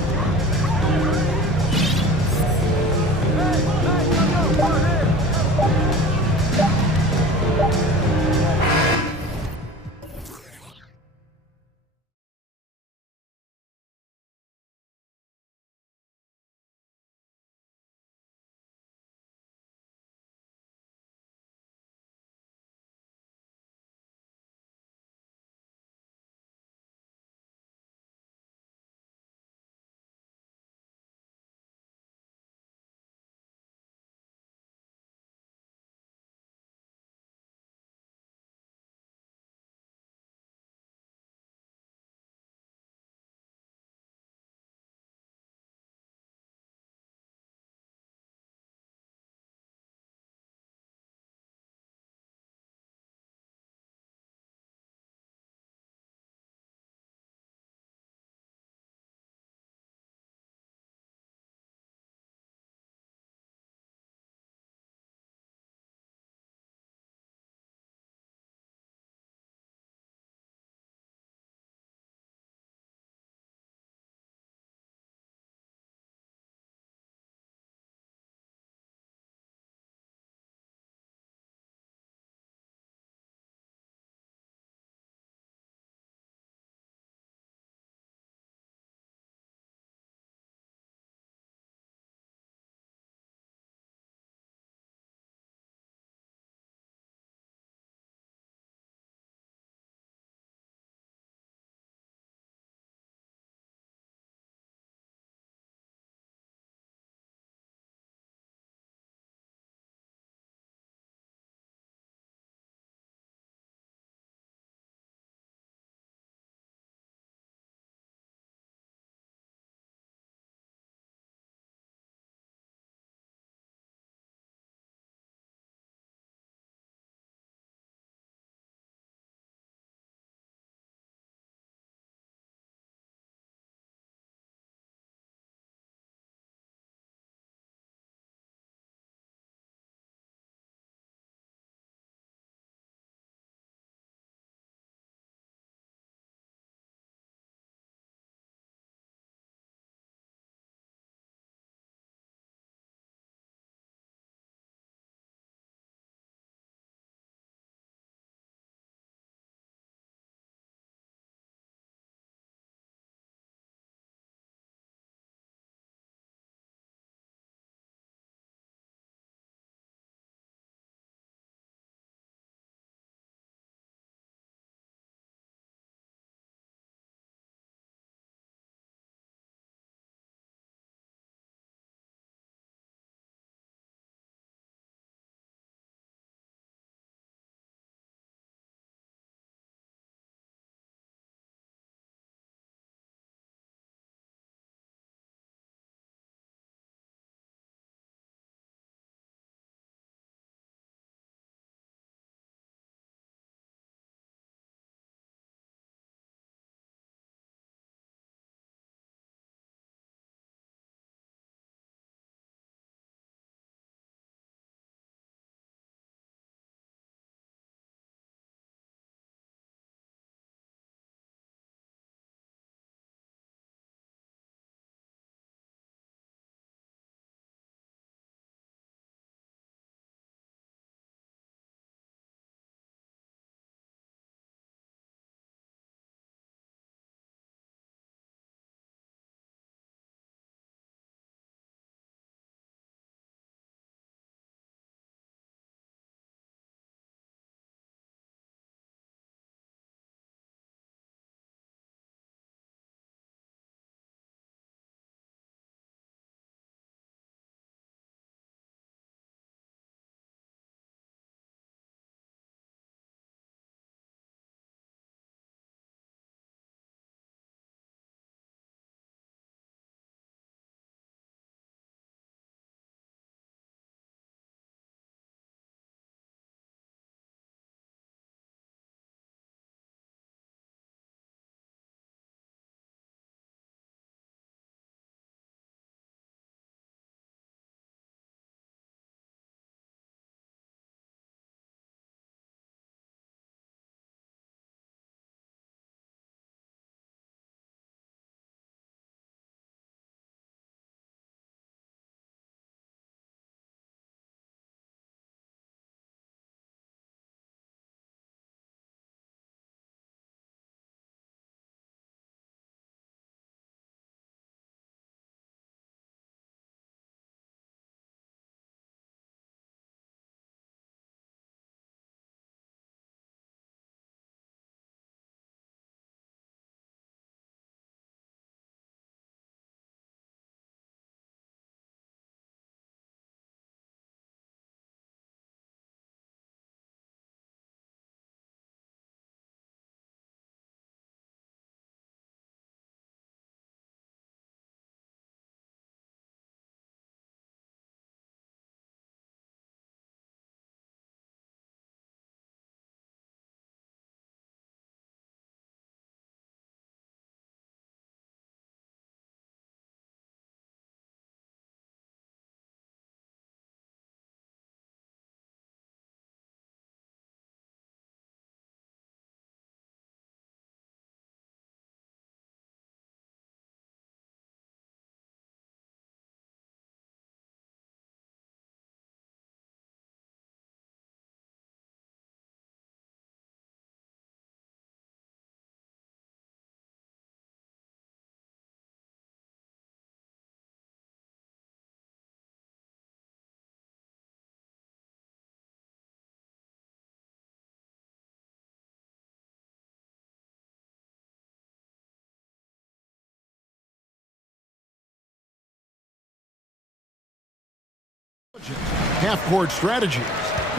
half-court strategies.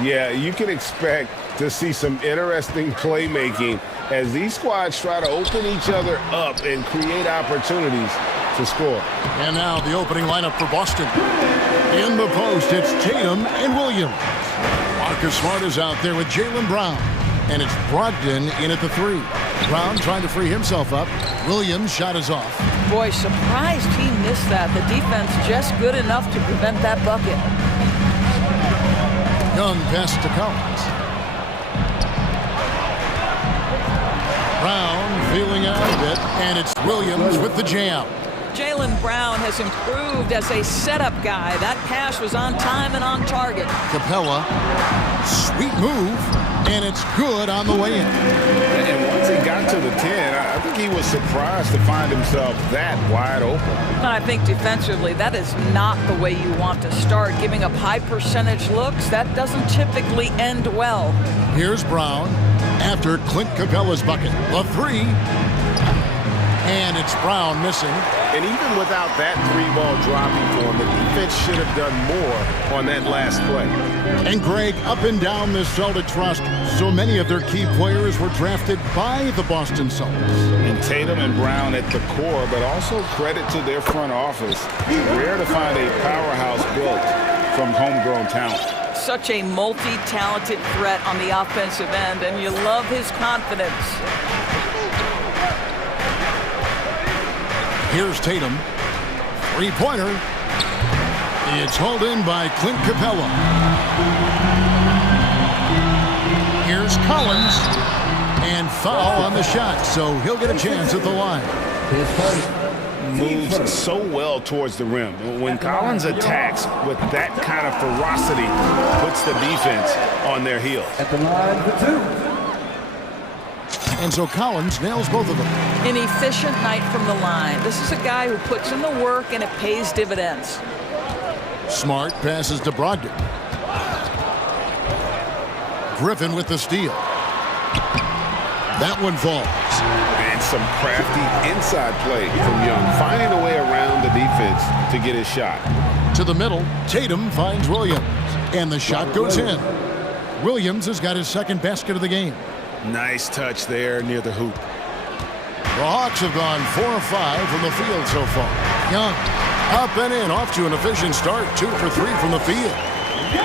Yeah, you can expect to see some interesting playmaking as these squads try to open each other up and create opportunities to score. And now the opening lineup for Boston. In the post, it's Tatum and Williams. Marcus Smart is out there with Jaylen Brown. And it's Brogdon in at the 3. Brown trying to free himself up. Williams' shot is off. Boy, surprised he missed that. The defense just good enough to prevent that bucket. Young pass to Collins. Brown feeling out a bit, and it's Williams with the jam. Jaylen Brown has improved as a setup guy. That pass was on time and on target. Capella, sweet move, and it's good on the way in. And once he got to the 10, I think he was surprised to find himself that wide open. And I think defensively, that is not the way you want to start. Giving up high percentage looks, that doesn't typically end well. Here's Brown after Clint Capella's bucket. The 3. And it's Brown missing. And even without that 3-ball dropping for him, the defense should have done more on that last play. And Greg, up and down this Celtics roster, so many of their key players were drafted by the Boston Celtics. And Tatum and Brown at the core, but also credit to their front office. Rare to find a powerhouse built from homegrown talent. Such a multi-talented threat on the offensive end, and you love his confidence. Here's Tatum. 3-pointer. It's hauled in by Clint Capella. Here's Collins. And foul on the shot, so he'll get a chance at the line. Moves so well towards the rim. When Collins attacks with that kind of ferocity, puts the defense on their heels. At the line for 2. And so Collins nails both of them. An efficient night from the line. This is a guy who puts in the work and it pays dividends. Smart passes to Brogdon. Griffin with the steal. That one falls. And some crafty inside play from Young, finding a way around the defense to get his shot. To the middle, Tatum finds Williams. And the shot goes in. Williams has got his second basket of the game. Nice touch there near the hoop. The Hawks have gone 4 of 5 from the field so far. Young, up and in, off to an efficient start. 2 for 3 from the field.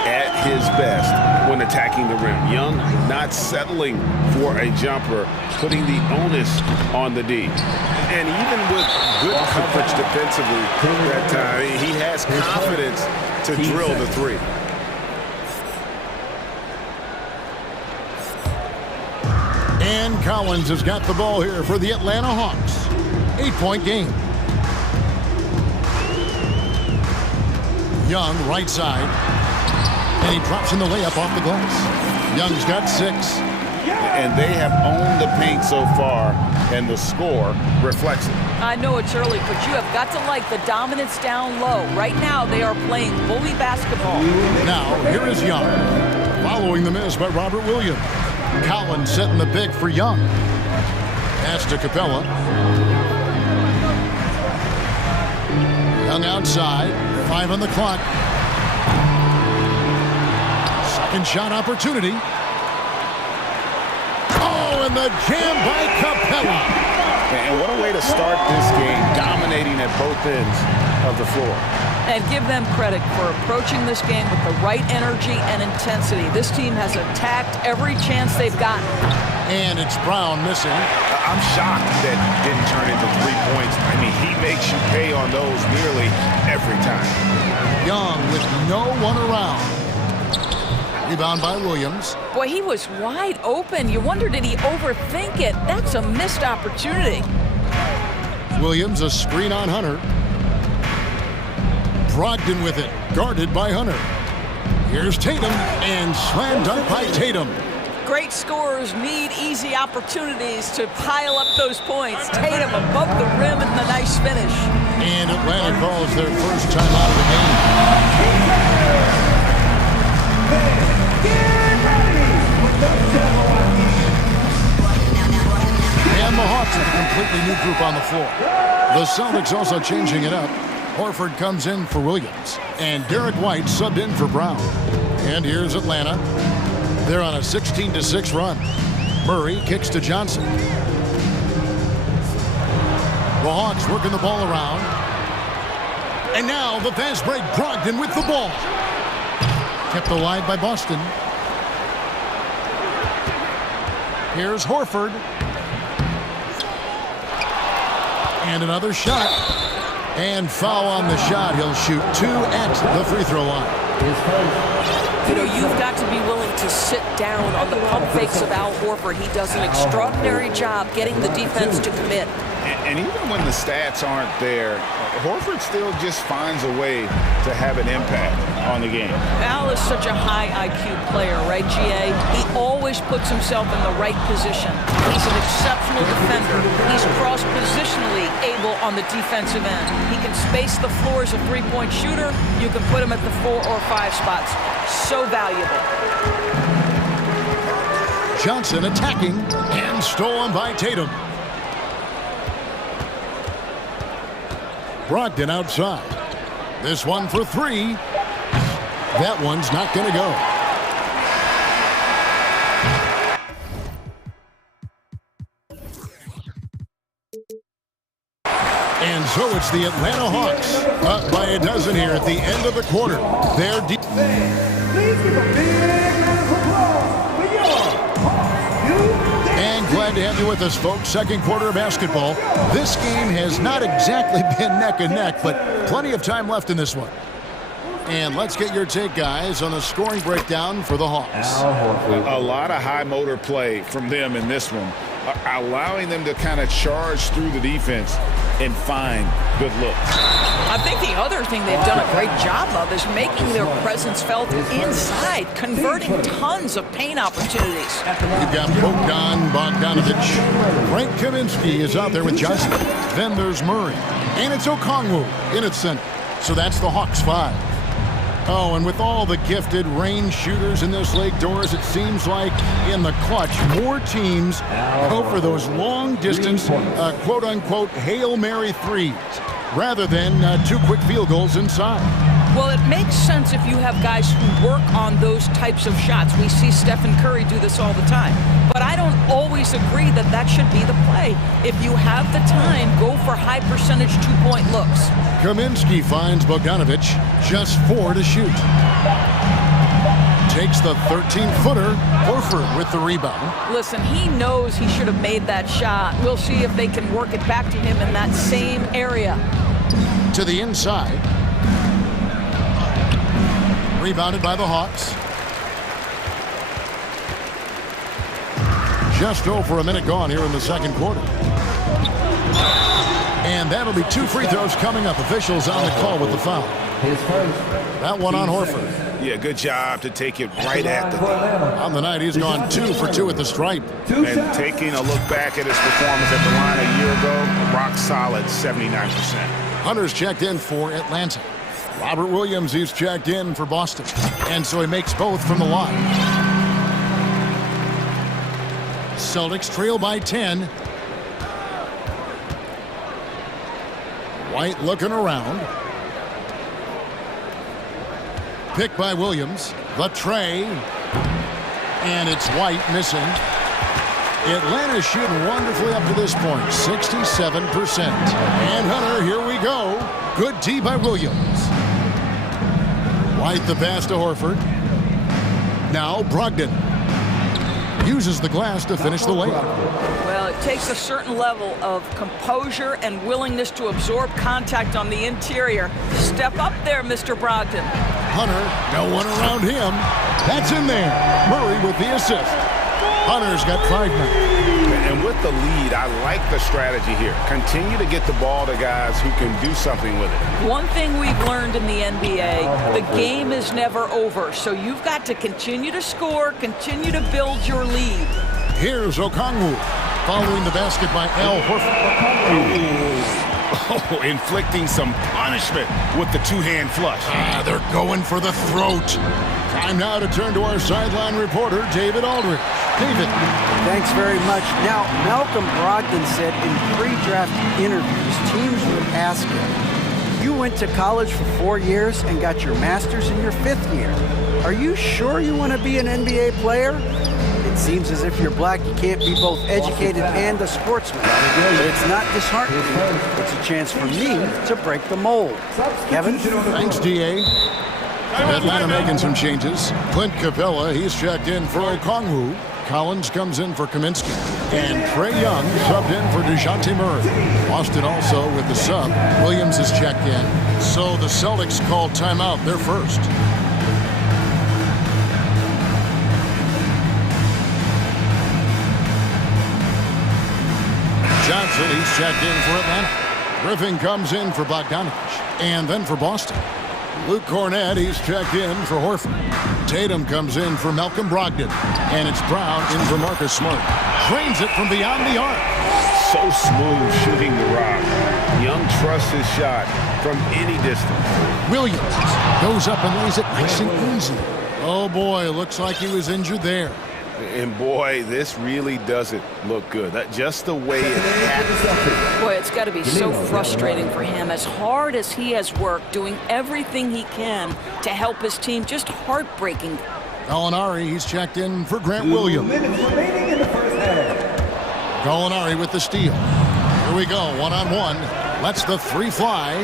At his best when attacking the rim. Young not settling for a jumper, putting the onus on the D. And even with good coverage defensively that time, he has confidence to drill the 3. And Collins has got the ball here for the Atlanta Hawks. 8-point game. Young, right side. And he drops in the layup off the glass. Young's got 6. And they have owned the paint so far, and the score reflects it. I know it's early, but you have got to like the dominance down low. Right now, they are playing bully basketball. Now, here is Young, following the miss by Robert Williams. Collins setting the big for Young. Pass to Capella. Young outside. 5 on the clock. Second shot opportunity. Oh, and the jam by Capella. And what a way to start this game, dominating at both ends of the floor. And give them credit for approaching this game with the right energy and intensity. This team has attacked every chance they've gotten. And it's Brown missing. I'm shocked that didn't turn into 3 points. I mean, he makes you pay on those nearly every time. Young with no one around. Rebound by Williams. Boy, he was wide open. You wonder, did he overthink it? That's a missed opportunity. Williams, a screen on Hunter. Brogdon with it, guarded by Hunter. Here's Tatum, and slam dunk by Tatum. Great scorers need easy opportunities to pile up those points. Tatum above the rim and the nice finish. And Atlanta calls their first time out of the game. And the Hawks with a completely new group on the floor. The Celtics also changing it up. Horford comes in for Williams. And Derek White subbed in for Brown. And here's Atlanta. They're on a 16-6 run. Murray kicks to Johnson. The Hawks working the ball around. And now the fast break. Brogdon with the ball. Kept alive by Boston. Here's Horford. And another shot. And foul on the shot. He'll shoot 2 at the free throw line. You know, you've got to be willing to sit down on the pump fakes of Al Horford. He does an extraordinary job getting the defense to commit. And even when the stats aren't there, Horford still just finds a way to have an impact on the game. Al is such a high IQ player, right, GA? He always puts himself in the right position. He's an exceptional defender. He's cross-positionally able on the defensive end. He can space the floor as a three-point shooter. You can put him at the 4 or 5 spots. So valuable. Johnson attacking and stolen by Tatum. Brogdon outside. This one for 3. That one's not going to go. And so it's the Atlanta Hawks up by a dozen here at the end of the quarter. They're deep. Please give a big round of applause for your And glad to have you with us, folks. Second quarter of basketball. This game has not exactly been neck and neck, but plenty of time left in this one. And let's get your take, guys, on the scoring breakdown for the Hawks. A lot of high motor play from them in this one, allowing them to kind of charge through the defense and find good looks. I think the other thing they've done a great job of is making their presence felt inside, converting tons of paint opportunities. You've got Bogdanovich. Frank Kaminsky is out there with Johnson. Then there's Murray. And it's Okongwu in its center. So that's the Hawks 5. Oh, and with all the gifted range shooters in this league, Doris, it seems like in the clutch, more teams go for those long-distance, quote-unquote, Hail Mary threes, rather than 2 quick field goals inside. Well, it makes sense if you have guys who work on those types of shots. We see Stephen Curry do this all the time. But I don't always agree that that should be the play. If you have the time, go for high-percentage 2-point looks. Kaminsky finds Bogdanovich, just 4 to shoot. Takes the 13-footer, Horford with the rebound. Listen, he knows he should have made that shot. We'll see if they can work it back to him in that same area. To the inside. Rebounded by the Hawks. Just over a minute gone here in the second quarter. And that'll be 2 free throws coming up. Officials on the call with the foul. That one on Horford. Yeah, good job to take it right at the line. On the night, he's gone 2 for 2 at the stripe. And taking a look back at his performance at the line a year ago, rock solid, 79%. Hunter's checked in for Atlanta. Robert Williams, he's checked in for Boston. And so he makes both from the line. Celtics trail by 10. White looking around. Pick by Williams. The tray. And it's White missing. Atlanta shooting wonderfully up to this point. 67%. And Hunter, here we go. Good D by Williams. White the pass to Horford. Now Brogdon uses the glass to finish the layup. Well, it takes a certain level of composure and willingness to absorb contact on the interior. Step up there, Mr. Brogdon. Hunter, no one around him. That's in there. Murray with the assist. Hunter's got 5 now. And with the lead, I like the strategy here. Continue to get the ball to guys who can do something with it. One thing we've learned in the NBA, the game is never over. So you've got to continue to score, continue to build your lead. Here's Okongwu following the basket by Al Horford. Oh, inflicting some punishment with the 2-hand flush. They're going for the throat. Time now to turn to our sideline reporter, David Aldridge. David. Thanks very much. Now, Malcolm Brogdon said in pre-draft interviews, teams would ask him, You went to college for 4 years and got your master's in your 5th year. Are you sure you want to be an NBA player? It seems as if you're black, you can't be both educated and a sportsman. But it's not disheartening. It's a chance for me to break the mold. Kevin? Thanks, D.A. Atlanta making some changes. Clint Capella, he's checked in for Okongwu. Collins comes in for Kaminsky. And Trae Young subbed in for DeJounte Murray. Boston also with the sub. Williams is checked in. So the Celtics called timeout. They're first. Johnson, he's checked in for Atlanta. Griffin comes in for Bogdanovich. And then for Boston. Luke Cornett, he's checked in for Horford. Tatum comes in for Malcolm Brogdon. And it's Brown in for Marcus Smart. Drains it from beyond the arc. So smooth shooting the rock. Young trusts his shot from any distance. Williams goes up and lays it nice and easy. Oh boy, looks like he was injured there. And boy, this really doesn't look good. Just the way it happened. Boy, it's got to be so frustrating for him. As hard as he has worked, doing everything he can to help his team, just heartbreaking. Gallinari, he's checked in for Grant Williams. Gallinari with the steal. Here we go, one-on-one. Lets the three fly.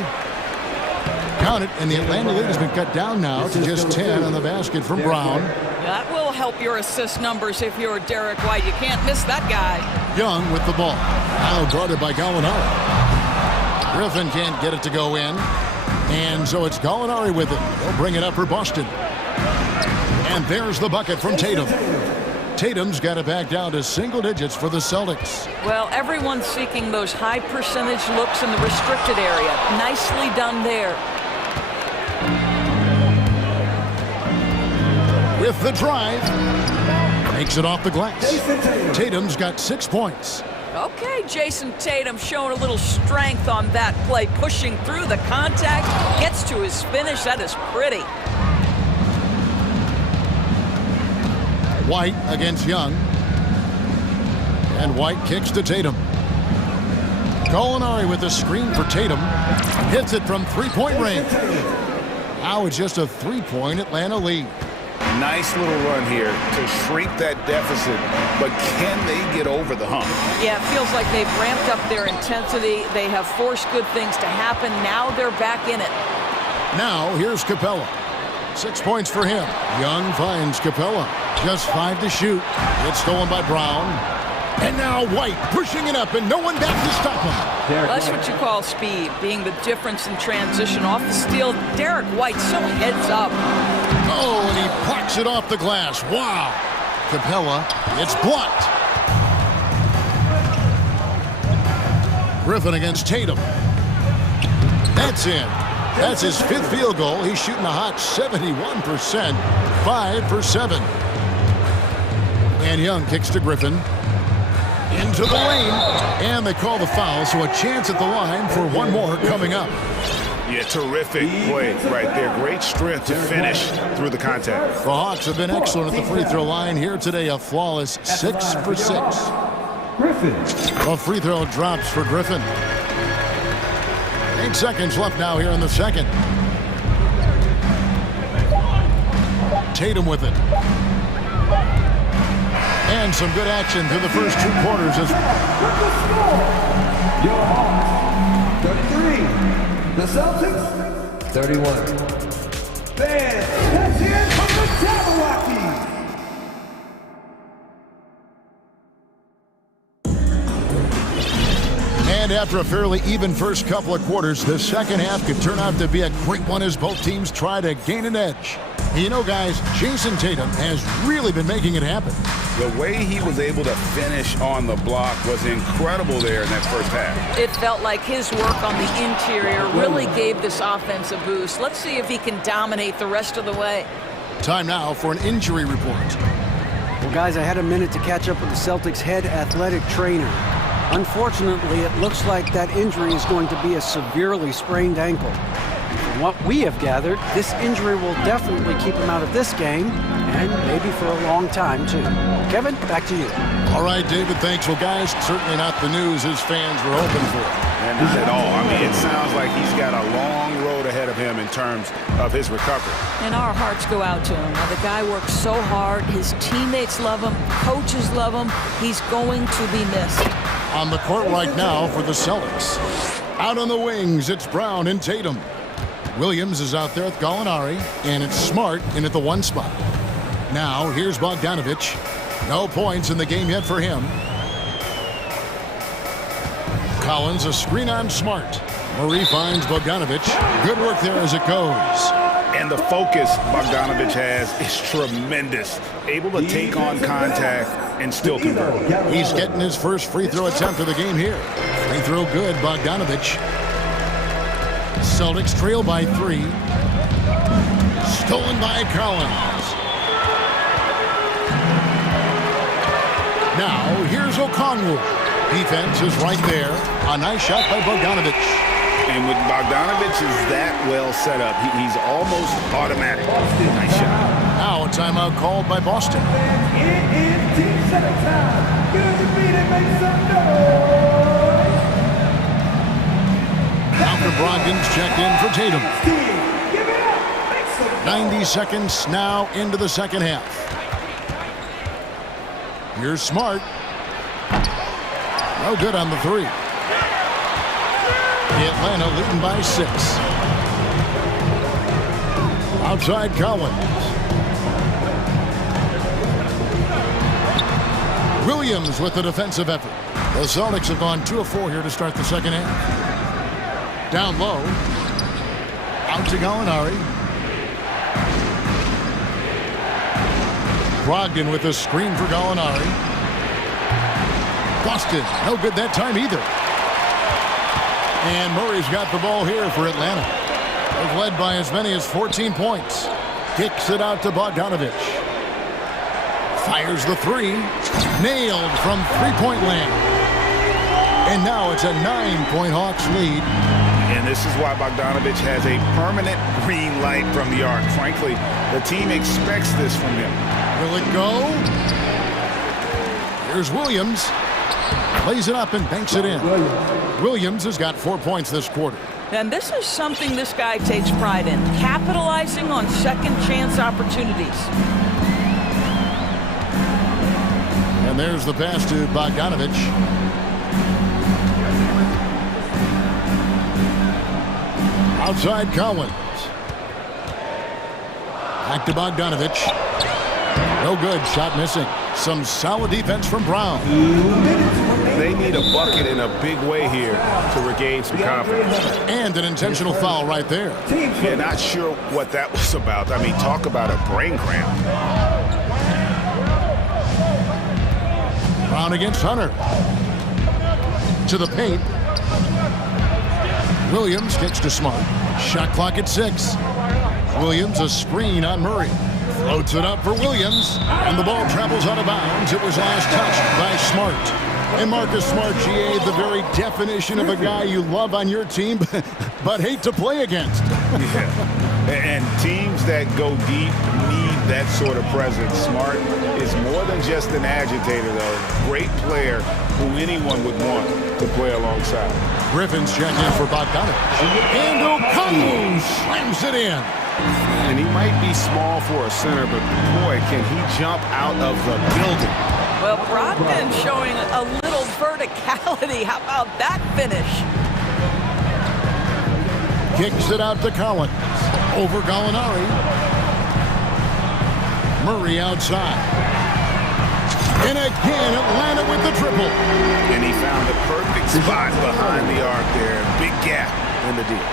Count it, and the Atlanta lead has been cut down now to just 10 on the basket from Brown. That will help your assist numbers if you're Derek White. You can't miss that guy. Young with the ball. Now guarded by Gallinari. Griffin can't get it to go in. And so it's Gallinari with it. They'll bring it up for Boston. And there's the bucket from Tatum. Tatum's got it back down to single digits for the Celtics. Well, everyone's seeking those high percentage looks in the restricted area. Nicely done there. With the drive, makes it off the glass. Tatum's got 6 points. Okay, Jason Tatum showing a little strength on that play, pushing through the contact, gets to his finish. That is pretty. White against Young. And White kicks to Tatum. Gallinari with the screen for Tatum. Hits it from three-point range. Now it's just a three-point Atlanta lead. Nice little run here to shrink that deficit, but can they get over the hump? Yeah, it feels like they've ramped up their intensity. They have forced good things to happen. Now they're back in it. Now here's Capella. 6 points for him. Young finds Capella. Just 5 to shoot. It's stolen by Brown. And now White pushing it up and no one back to stop him. That's what you call speed, being the difference in transition. Off the steal, Derek White so heads up. Oh, and he blocks it off the glass. Wow. Capella, it's blocked. Griffin against Tatum. That's in. That's his 5th field goal. He's shooting a hot 71%. 5 for 7. And Young kicks to Griffin. Into the lane. And they call the foul, so a chance at the line for one more coming up. Yeah, terrific play right there. Great strength to finish through the contact. The Hawks have been excellent at the free throw line here today. A flawless 6 for 6. Griffin. A free throw drops for Griffin. 8 seconds left now here in the second. Tatum with it. And some good action through the first 2 quarters. Your Hawks, 33. The Celtics, 31. Fans, let's hear it from the Jabberwocky. And after a fairly even first couple of quarters, the second half could turn out to be a great one as both teams try to gain an edge. You know, guys, Jason Tatum has really been making it happen. The way he was able to finish on the block was incredible there in that first half. It felt like his work on the interior really gave this offense a boost. Let's see if he can dominate the rest of the way. Time now for an injury report. Well, guys, I had a minute to catch up with the Celtics' head athletic trainer. Unfortunately, it looks like that injury is going to be a severely sprained ankle. From what we have gathered, this injury will definitely keep him out of this game, and maybe for a long time, too. Kevin, back to you. All right, David, thanks. Well, guys, certainly not the news his fans were hoping for. And not at all. I mean, it sounds like he's got a long road ahead of him in terms of his recovery. And our hearts go out to him. Now, the guy works so hard. His teammates love him. Coaches love him. He's going to be missed. On the court right now for the Celtics. Out on the wings, it's Brown and Tatum. Williams is out there with Gallinari, and it's Smart in at the 1 spot. Now, here's Bogdanovich. No points in the game yet for him. Collins, a screen on Smart. Murray finds Bogdanovich. Good work there as it goes. And the focus Bogdanovich has is tremendous. Able to take on contact and still convert. He's getting his first free throw attempt of the game here. Free throw good, Bogdanovich. Celtics trail by 3. Stolen by Collins. Now, here's O'Connell. Defense is right there. A nice shot by Bogdanovich. And with Bogdanovich is that well set up, he's almost automatic. Nice shot. Now a timeout called by Boston. It is team center time. Good to beat it, make some noise. Malcolm Brogdon's checked in for Tatum. Give it up. Make some 90 seconds now into the second half. Here's Smart. No good on the 3. Atlanta leading by 6. Outside Collins. Williams with the defensive effort. The Celtics have gone 2 of 4 here to start the second half. Down low. Out to Gallinari. Brogdon with a screen for Gallinari. Boston, no good that time either. And Murray's got the ball here for Atlanta. They've led by as many as 14 points. Kicks it out to Bogdanovich. Fires the 3. Nailed from three-point land. And now it's a 9-point Hawks lead. And this is why Bogdanovich has a permanent green light from the arc. Frankly, the team expects this from him. Will it go? Here's Williams. Lays it up and banks it in. Williams has got 4 points this quarter. And this is something this guy takes pride in, capitalizing on second chance opportunities. And there's the pass to Bogdanovich. Outside Collins. Back to Bogdanovich. No good. Shot missing. Some solid defense from Brown. They need a bucket in a big way here to regain some confidence. And an intentional foul right there. Yeah, not sure what that was about. I mean, talk about a brain cramp. Brown against Hunter. To the paint. Williams kicks to Smart. Shot clock at 6. Williams a screen on Murray. Floats it up for Williams. And the ball travels out of bounds. It was last touched by Smart. And Marcus Smart, GA, the very definition of a guy you love on your team, but hate to play against. Yeah. And teams that go deep need that sort of presence. Smart is more than just an agitator, though. Great player who anyone would want to play alongside. Griffin's checked in for Bogdanovich. And O'Connell slams it in. And he might be small for a center, but boy, can he jump out of the building. Well, Brogdon showing a little verticality. How about that finish? Kicks it out to Collins. Over Gallinari. Murray outside. And again, Atlanta with the triple. And he found the perfect spot behind the arc there. Big gap in the deal.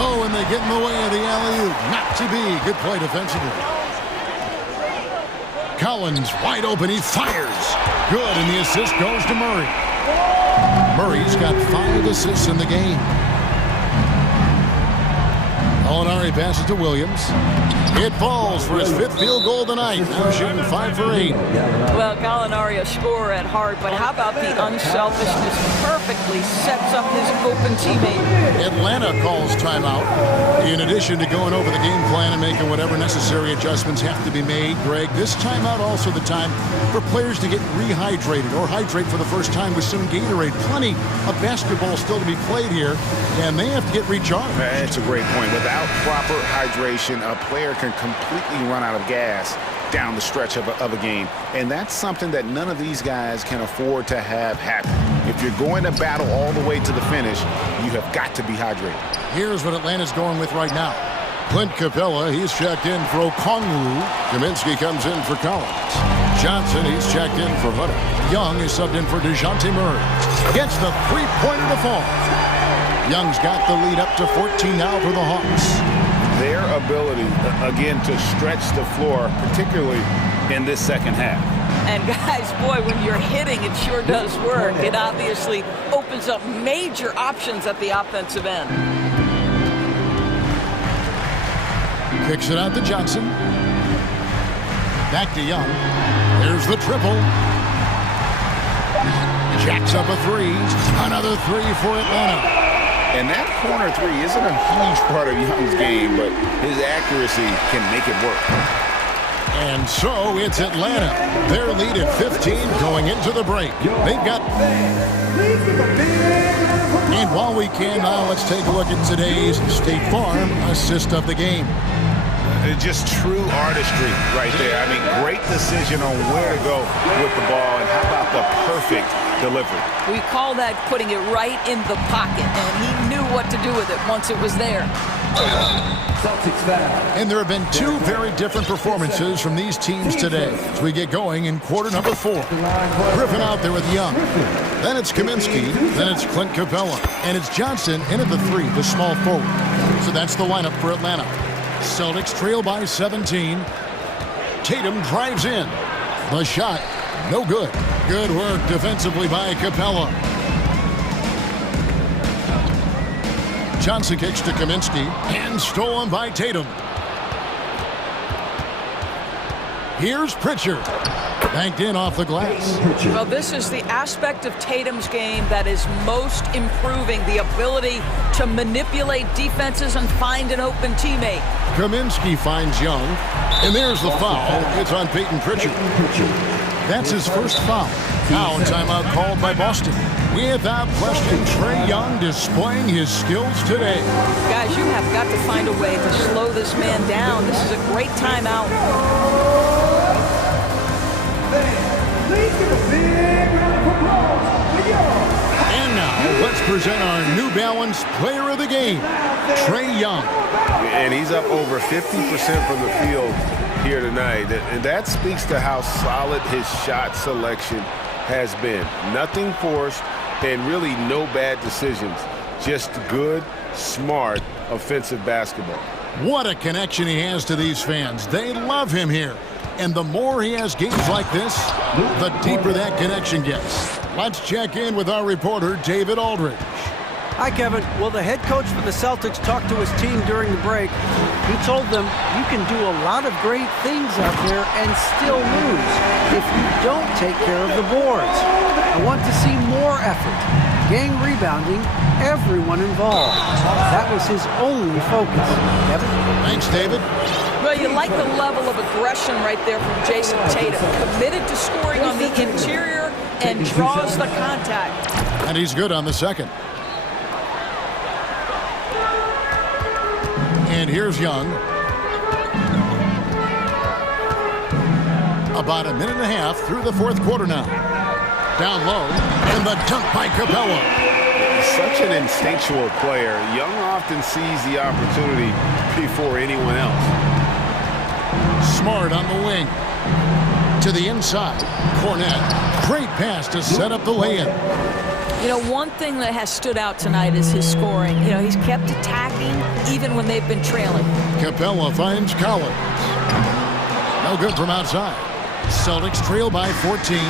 Oh, and they get in the way of the alley-oop. Not to be. Good play defensively. Collins wide open. He fires. Good, and the assist goes to Murray. Murray's got 5 assists in the game. Gallinari passes to Williams. It falls for his 5th field goal tonight. Now shooting 5 for 8. Well, Gallinari a scorer at heart, but how about the unselfishness? Perfectly sets up his open teammate. Atlanta calls timeout. In addition to going over the game plan and making whatever necessary adjustments have to be made, Greg, this timeout also the time for players to get rehydrated or hydrate for the first time with some Gatorade. Plenty of basketball still to be played here, and they have to get recharged. That's a great point. Without proper hydration, a player can completely run out of gas down the stretch of a game. And that's something that none of these guys can afford to have happen. If you're going to battle all the way to the finish, you have got to be hydrated. Here's what Atlanta's going with right now. Clint Capella, he's checked in for Okongwu. Kaminsky comes in for Collins. Johnson, he's checked in for Hutter. Young is subbed in for DeJounte Murray. Gets the three-pointer to fall. Young's got the lead up to 14 now for the Hawks. Their ability, again, to stretch the floor, particularly in this second half. And guys, boy, when you're hitting, it sure does work. It obviously opens up major options at the offensive end. Kicks it out to Johnson. Back to Young. There's the triple. Jacks up a three. Another three for Atlanta. And that corner three isn't a huge part of Young's game, but his accuracy can make it work. And so it's Atlanta. Their lead at 15 going into the break. They've got... And while we can now, let's take a look at today's State Farm assist of the game. Just true artistry right there. I mean, great decision on where to go with the ball, and how about the perfect delivery. We call that putting it right in the pocket, and he knew what to do with it once it was there. And there have been two very different performances from these teams today as we get going in quarter number 4. Griffin out there with Young. Then it's Kaminsky. Then it's Clint Capella. And it's Johnson in at the 3, the small forward. So that's the lineup for Atlanta. Celtics trail by 17. Tatum drives in. The shot, no good. Good work defensively by Capella. Johnson kicks to Kaminsky and stolen by Tatum. Here's Pritchard. Banked in off the glass. Well, this is the aspect of Tatum's game that is most improving, the ability to manipulate defenses and find an open teammate. Kaminsky finds Young, and there's the foul. It's on Peyton Pritchard. That's his first foul. Now a timeout called by Boston. Without question, Trae Young displaying his skills today. Guys, you have got to find a way to slow this man down. This is a great timeout. And now, let's present our New Balance Player of the Game, Trae Young. And he's up over 50% from the field here tonight. And that speaks to how solid his shot selection has been. Nothing forced and really no bad decisions. Just good, smart, offensive basketball. What a connection he has to these fans. They love him here. And the more he has games like this, the deeper that connection gets. Let's check in with our reporter, David Aldridge. Hi, Kevin. Well, the head coach for the Celtics talked to his team during the break. He told them you can do a lot of great things out there and still lose if you don't take care of the boards. I want to see more effort, gang rebounding, everyone involved. That was his only focus. Kevin? Thanks, David. Well, you like the level of aggression right there from Jason Tatum. Committed to scoring on the interior and draws the contact. And he's good on the second. And here's Young. About a minute and a half through the fourth quarter now. Down low, and the dunk by Capella. Such an instinctual player. Young often sees the opportunity before anyone else. Smart on the wing. To the inside. Cornette. Great pass to set up the lay-in. You know, one thing that has stood out tonight is his scoring. You know, he's kept attacking even when they've been trailing. Capella finds Collins. No good from outside. Celtics trail by 14.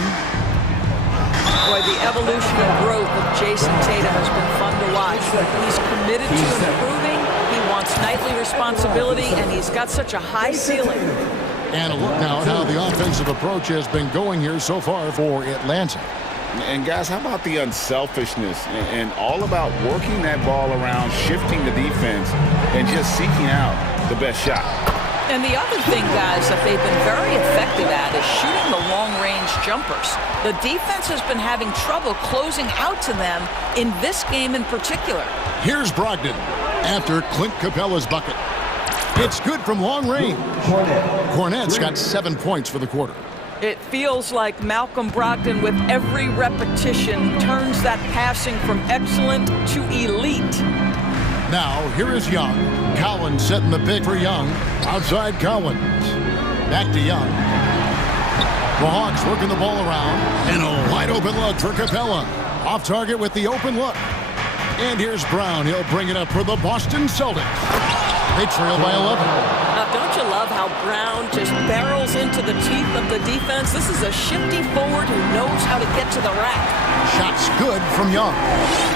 Boy, the evolution and growth of Jason Tatum has been fun to watch. He's committed to improving. He wants nightly responsibility, and he's got such a high ceiling. And a look now at how the offensive approach has been going here so far for Atlanta. And guys, how about the unselfishness and all about working that ball around, shifting the defense, and just seeking out the best shot? And the other thing, guys, that they've been very effective at is shooting the long-range jumpers. The defense has been having trouble closing out to them in this game in particular. Here's Brogdon after Clint Capella's bucket. It's good from long range. Cornette's got 7 points for the quarter. It feels like Malcolm Brogdon, with every repetition, turns that passing from excellent to elite. Now, here is Young. Collins setting the pick for Young. Outside Collins. Back to Young. The Hawks working the ball around. And a wide open look for Capella. Off target with the open look. And here's Brown. He'll bring it up for the Boston Celtics. They trail by 11. Now, don't you love how Brown just barrels into the teeth of the defense? This is a shifty forward who knows how to get to the rack. Shots good from Young.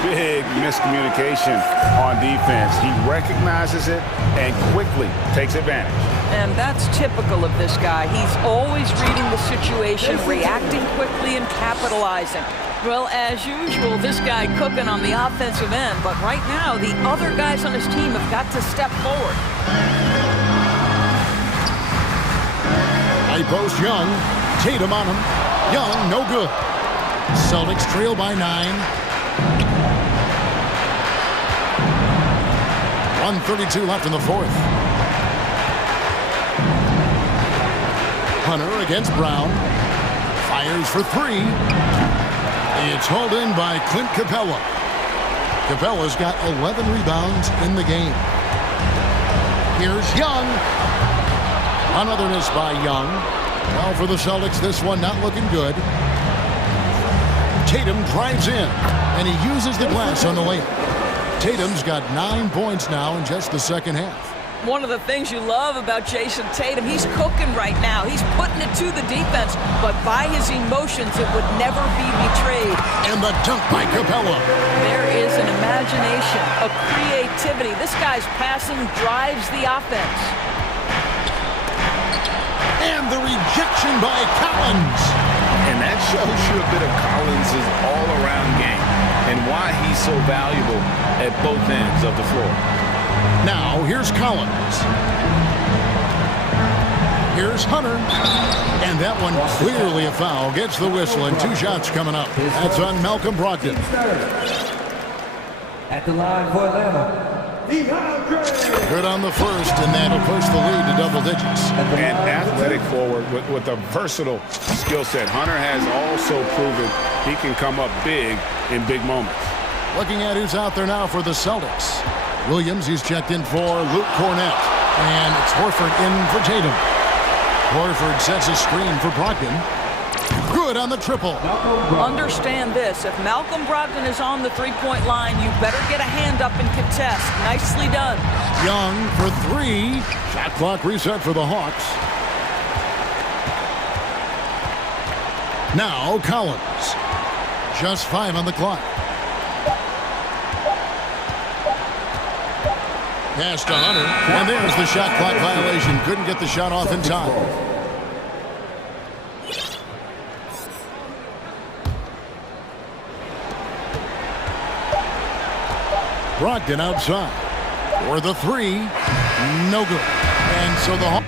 Big miscommunication on defense. He recognizes it and quickly takes advantage. And that's typical of this guy. He's always reading the situation, reacting quickly, and capitalizing. Well, as usual, this guy cooking on the offensive end, but right now, the other guys on his team have got to step forward. High post Young. Tatum on him. Young, no good. Celtics trail by 9. 1:32 left in the fourth. Hunter against Brown. Fires for 3. It's hauled in by Clint Capella. Capella's got 11 rebounds in the game. Here's Young. Another miss by Young. Well, for the Celtics, this one not looking good. Tatum drives in, and he uses the glass on the layup. Tatum's got 9 points now in just the second half. One of the things you love about Jason Tatum, he's cooking right now. He's putting it to the defense, but by his emotions, it would never be betrayed. And the dunk by Capella. There is an imagination, a creativity. This guy's passing drives the offense. And the rejection by Collins. And that shows you a bit of Collins' all-around game and why he's so valuable at both ends of the floor. Now, here's Collins. Here's Hunter. And that one clearly a foul. Gets the whistle, and 2 shots coming up. That's on Malcolm Brogdon. At the line for Atlanta, good on the first, and that'll push the lead to double digits. An athletic forward with a versatile skill set. Hunter has also proven he can come up big in big moments. Looking at who's out there now for the Celtics. Williams, he's checked in for Luke Cornett. And it's Horford in for Tatum. Horford sets a screen for Brogdon. Good on the triple. Understand this. If Malcolm Brogdon is on the three-point line, you better get a hand up and contest. Nicely done. Young for 3. Shot clock reset for the Hawks. Now Collins. Just 5 on the clock. Pass to Hunter. And there's the shot clock violation. Couldn't get the shot off in time. Brogdon outside for the 3. No good. And so the Hawks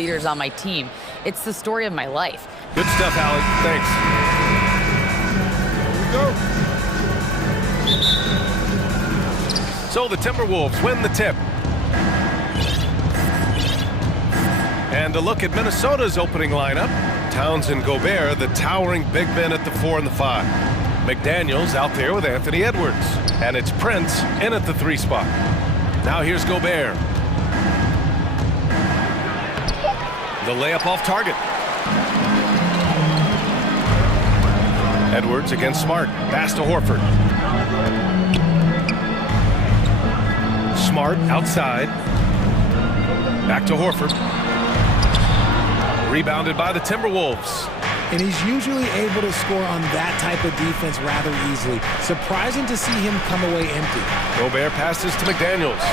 leaders on my team. It's the story of my life. Good stuff, Allie. Thanks. Here we go. So the Timberwolves win the tip. And a look at Minnesota's opening lineup. Towns and Gobert, the towering big men at the 4 and the 5. McDaniels out there with Anthony Edwards. And it's Prince in at the 3 spot. Now here's Gobert. The layup off target. Edwards against Smart. Pass to Horford. Smart outside. Back to Horford. Rebounded by the Timberwolves. And he's usually able to score on that type of defense rather easily. Surprising to see him come away empty. Gobert passes to McDaniels.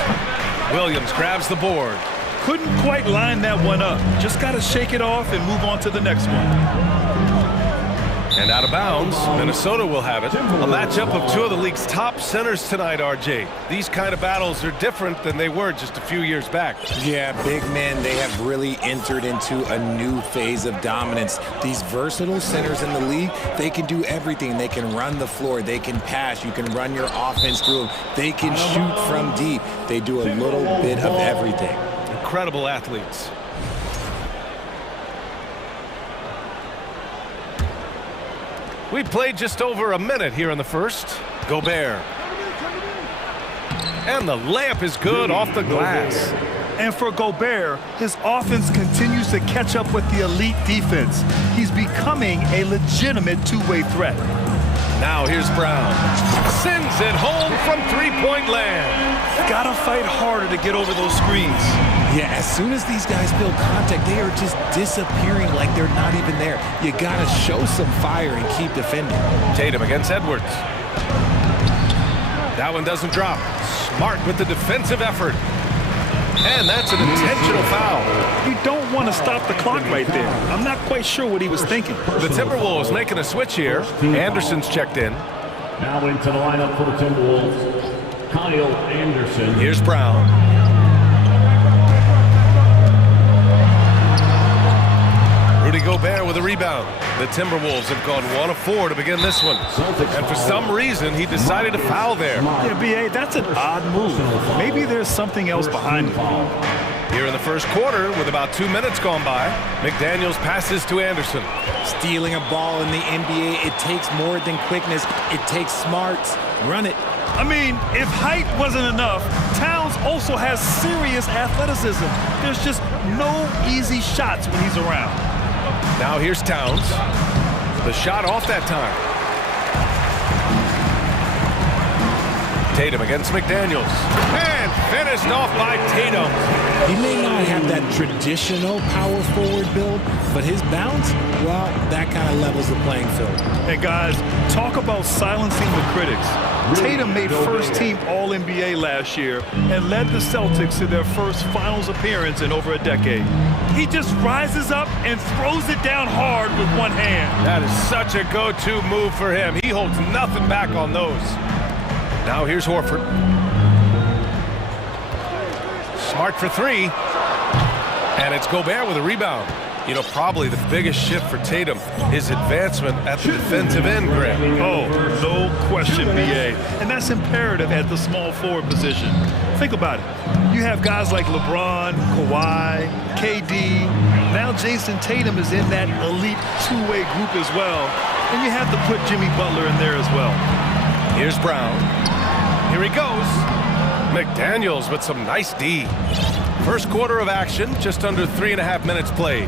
Williams grabs the board. Couldn't quite line that one up. Just got to shake it off and move on to the next one. And out of bounds, Minnesota will have it. A matchup of 2 of the league's top centers tonight, RJ. These kind of battles are different than they were just a few years back. Yeah, big men, they have really entered into a new phase of dominance. These versatile centers in the league, they can do everything. They can run the floor, they can pass, you can run your offense through them. They can shoot from deep. They do a little bit of everything. Incredible athletes. We played just over a minute here in the first. Gobert. And the layup is good off the glass. And for Gobert, his offense continues to catch up with the elite defense. He's becoming a legitimate two-way threat. Now here's Brown. Sends it home from three-point land. Gotta fight harder to get over those screens. Yeah, as soon as these guys build contact, they are just disappearing like they're not even there. You gotta show some fire and keep defending. Tatum against Edwards. That one doesn't drop. Smart with the defensive effort. And that's an intentional foul. You don't want to stop the clock right there. I'm not quite sure what he was thinking. The Timberwolves making a switch here. Anderson's checked in. Now into the lineup for the Timberwolves, Kyle Anderson. Here's Brown. Rudy Gobert with a rebound. The Timberwolves have gone 1 of 4 to begin this one. And for some reason, he decided to foul there. Yeah, B.A., that's an odd move. Maybe there's something else behind it. Here in the first quarter, with about 2 minutes gone by, McDaniels passes to Anderson. Stealing a ball in the NBA, it takes more than quickness. It takes smarts. Run it. I mean, if height wasn't enough, Towns also has serious athleticism. There's just no easy shots when he's around. Now here's Towns. The shot off that time. Tatum against McDaniels. And finished off by Tatum. He may not have that traditional power forward build, but his bounce, well, that kind of levels the playing field. Hey, guys, talk about silencing the critics. Tatum made first-team All-NBA last year and led the Celtics to their first finals appearance in over a decade. He just rises up and throws it down hard with one hand. That is such a go-to move for him. He holds nothing back on those. Now here's Horford. Smart for 3. And it's Gobert with a rebound. You know, probably the biggest shift for Tatum, his advancement at the defensive end, Graham. Oh, no question, B.A. And that's imperative at the small forward position. Think about it. You have guys like LeBron, Kawhi, KD. Now Jason Tatum is in that elite two-way group as well. And you have to put Jimmy Butler in there as well. Here's Brown. Here he goes. McDaniels with some nice D. First quarter of action, just under 3.5 minutes played.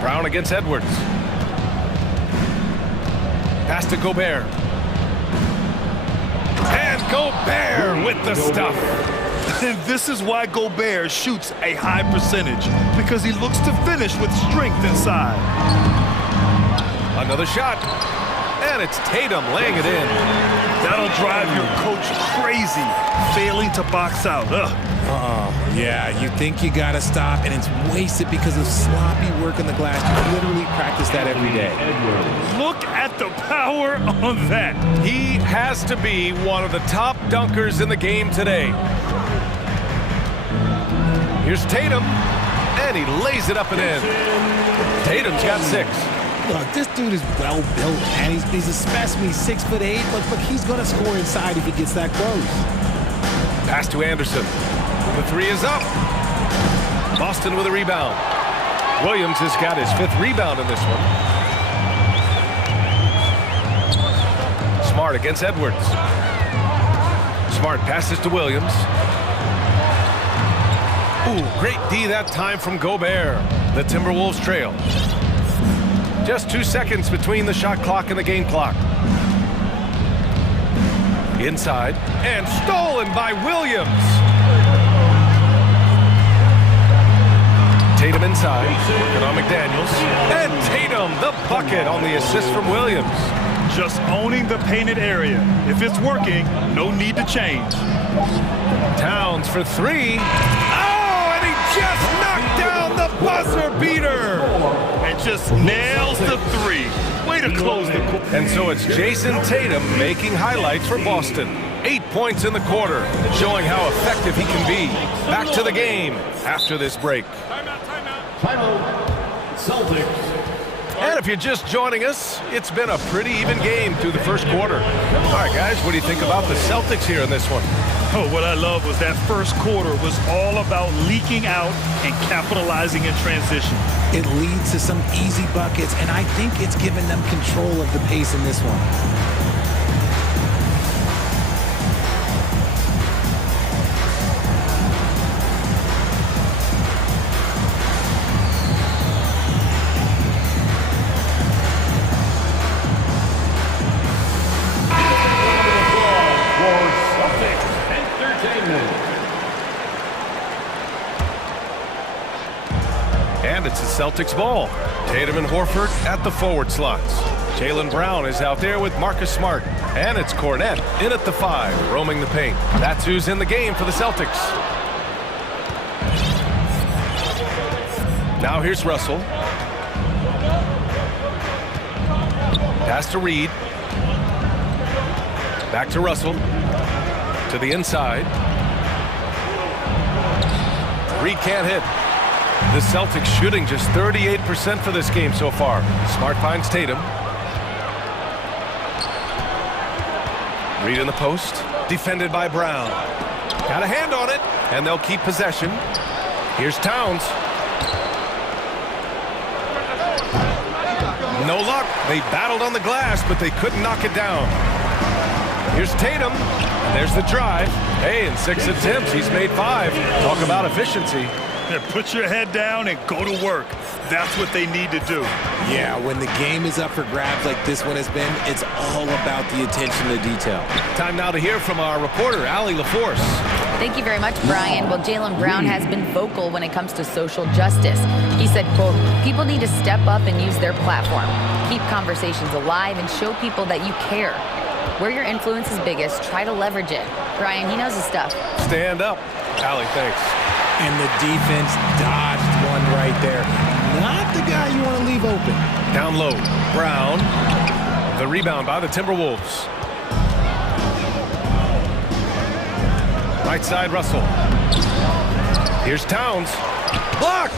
Brown against Edwards. Pass to Gobert. And Gobert with the stuff. And this is why Gobert shoots a high percentage, because he looks to finish with strength inside. Another shot. And it's Tatum laying it in. That'll drive your coach crazy, failing to box out. Yeah, you think you gotta stop, and it's wasted because of sloppy work in the glass. You literally practice that every day. Look at the power on that. He has to be one of the top dunkers in the game today. Here's Tatum, and he lays it up and in. Tatum's got 6. Look, this dude is well built, and he's a specimen. He's 6'8". Look, he's going to score inside if he gets that close. Pass to Anderson. The 3 is up. Boston with a rebound. Williams has got his 5th rebound in this one. Smart against Edwards. Smart passes to Williams. Ooh, great D that time from Gobert. The Timberwolves trail. Just 2 seconds between the shot clock and the game clock. Inside, and stolen by Williams. Tatum inside, working on McDaniels. And Tatum, the bucket on the assist from Williams. Just owning the painted area. If it's working, no need to change. Towns for 3. Oh, and he just knocked down the buzzer beater. And just nails the 3. Way to close the quarter. And so it's Jason Tatum making highlights for Boston. 8 points in the quarter, showing how effective he can be. Back to the game after this break. Celtics. And if you're just joining us, it's been a pretty even game through the first quarter. All right, guys, what do you think about the Celtics here in this one? Oh, what I love was that first quarter was all about leaking out and capitalizing in transition. It leads to some easy buckets, and I think it's given them control of the pace in this one. And it's the Celtics ball. Tatum and Horford at the forward slots. Jaylen Brown is out there with Marcus Smart. And it's Cornette in at the 5, roaming the paint. That's who's in the game for the Celtics. Now here's Russell. Pass to Reed. Back to Russell. To the inside. Reed can't hit. The Celtics shooting just 38% for this game so far. Smart finds Tatum. Reed in the post. Defended by Brown. Got a hand on it, and they'll keep possession. Here's Towns. No luck. They battled on the glass, but they couldn't knock it down. Here's Tatum. And there's the drive. Hey, in 6 attempts, he's made 5. Talk about efficiency. Put your head down and go to work. That's what they need to do. Yeah, when the game is up for grabs like this one has been, it's all about the attention to detail. Time now to hear from our reporter, Allie LaForce. Thank you very much, Brian. Well, Jaylen Brown has been vocal when it comes to social justice. He said, quote, people need to step up and use their platform. Keep conversations alive and show people that you care. Where your influence is biggest, try to leverage it. Brian, he knows his stuff. Stand up. Allie, thanks. And the defense dodged one right there. Not the guy you want to leave open. Down low, Brown. The rebound by the Timberwolves. Right side, Russell. Here's Towns. Blocked!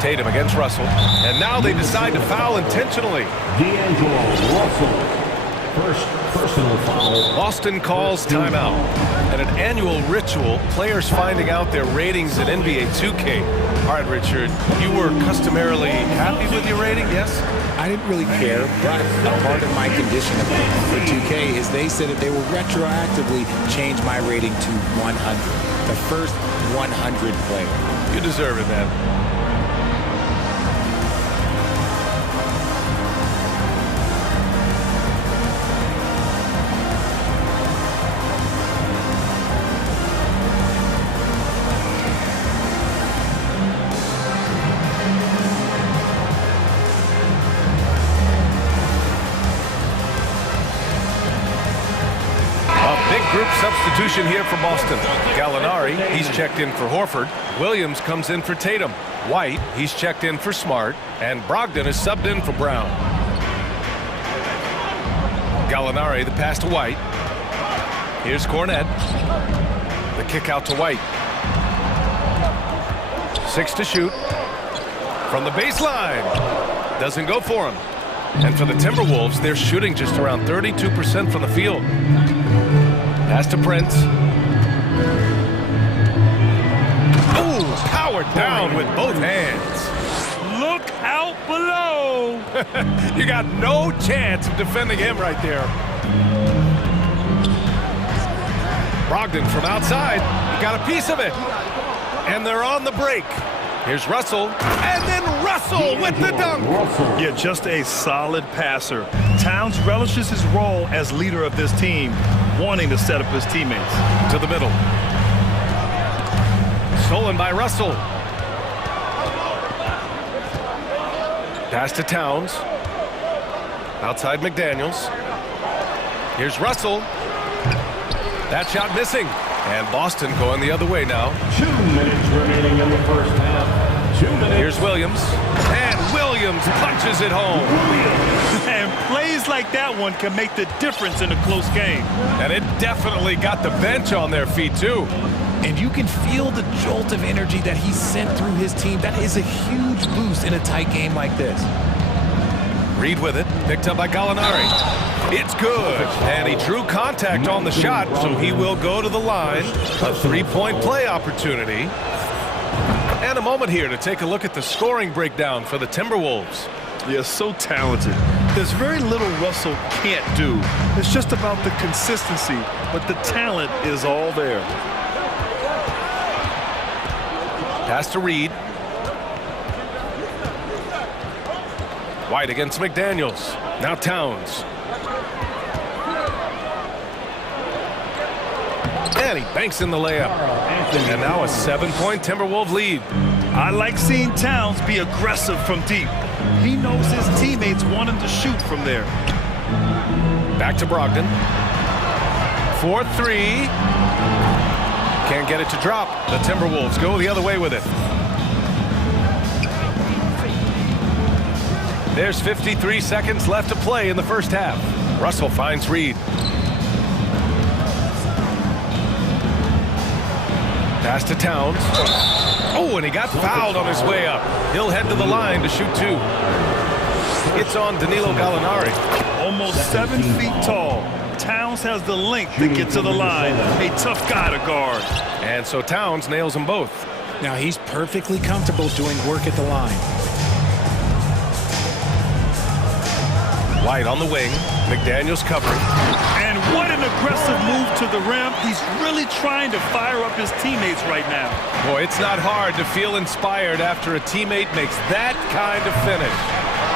Tatum against Russell. And now they decide to foul intentionally. D'Angelo Russell. First personal foul. Boston calls timeout. At an annual ritual, players finding out their ratings at NBA 2K. All right, Richard, you were customarily happy with your rating, yes? I didn't really care, but part of my condition for 2K is they said that they will retroactively change my rating to 100. The first 100 player. You deserve it, man. Group substitution here for Boston. Gallinari, he's checked in for Horford. Williams comes in for Tatum. White, he's checked in for Smart. And Brogdon is subbed in for Brown. Gallinari, the pass to White. Here's Cornette. The kick out to White. 6 to shoot. From the baseline. Doesn't go for him. And for the Timberwolves, they're shooting just around 32% from the field. Pass to Prince. Oh, powered down with both hands. Look out below. You got no chance of defending him right there. Brogdon from outside. He got a piece of it. And they're on the break. Here's Russell. And then Russell with the dunk. Yeah, just a solid passer. Towns relishes his role as leader of this team, wanting to set up his teammates. To the middle. Stolen by Russell. Pass to Towns. Outside McDaniels. Here's Russell. That shot missing. And Boston going the other way now. 2 minutes remaining in the first half. 2 minutes. Here's Williams. And Williams punches it home. And plays like that one can make the difference in a close game. And it definitely got the bench on their feet, too. And you can feel the jolt of energy that he sent through his team. That is a huge boost in a tight game like this. Reed with it. Picked up by Gallinari. It's good. And he drew contact on the shot, so he will go to the line. A three-point play opportunity. And a moment here to take a look at the scoring breakdown for the Timberwolves. Yeah, so talented. There's very little Russell can't do. It's just about the consistency, but the talent is all there. Pass to Reed. White against McDaniels. Now Towns. And he banks in the layup. And now a 7-point Timberwolves lead. I like seeing Towns be aggressive from deep. He knows his teammates want him to shoot from there. Back to Brogdon. 4-3. Can't get it to drop. The Timberwolves go the other way with it. There's 53 seconds left to play in the first half. Russell finds Reed. Pass to Towns. Oh, and he got fouled on his way up. He'll head to the line to shoot 2. It's on Danilo Gallinari. Almost 7 feet tall. Towns has the length to get to the line. A tough guy to guard. And so Towns nails them both. Now he's perfectly comfortable doing work at the line. White on the wing. McDaniels covering. And what an aggressive move to the rim. He's really trying to fire up his teammates right now. Boy, it's not hard to feel inspired after a teammate makes that kind of finish.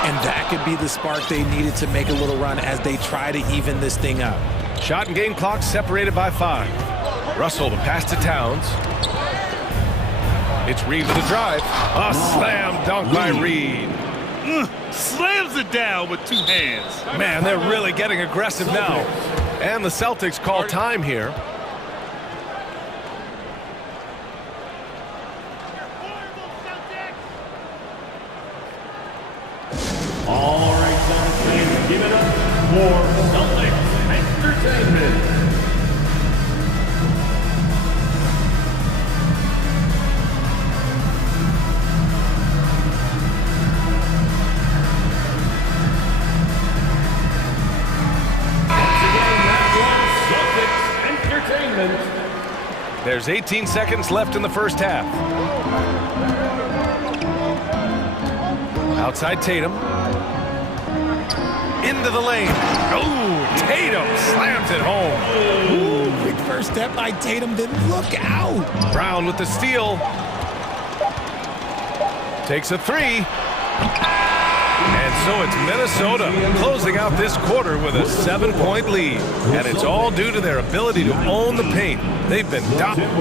And that could be the spark they needed to make a little run as they try to even this thing up. Shot and game clock separated by 5. Russell the pass to Towns. It's Reed with a drive. A slam dunk by Reed. Slams it down with 2 hands. Man, they're really getting aggressive now. And the Celtics call time here. All right, Celtics fans, give it up for Celtics Entertainment. There's 18 seconds left in the first half. Outside Tatum. Into the lane. Oh, Tatum slams it home. Ooh, quick first step by Tatum, then look out. Brown with the steal. Takes a 3. And so it's Minnesota closing out this quarter with a 7-point lead. And it's all due to their ability to own the paint. They've been dominant.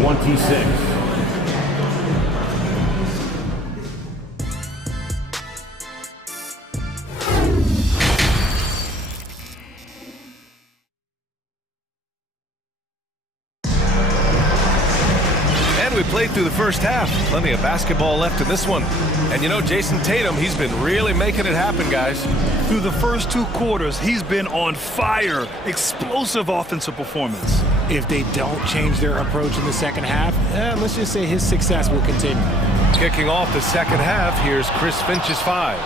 26. And we play played through the first half. Plenty of basketball left in this one. And you know, Jason Tatum, he's been really making it happen, guys. Through the first 2 quarters, he's been on fire. Explosive offensive performance. If they don't change their approach in the second half, let's just say his success will continue. Kicking off the second half, here's Chris Finch's 5.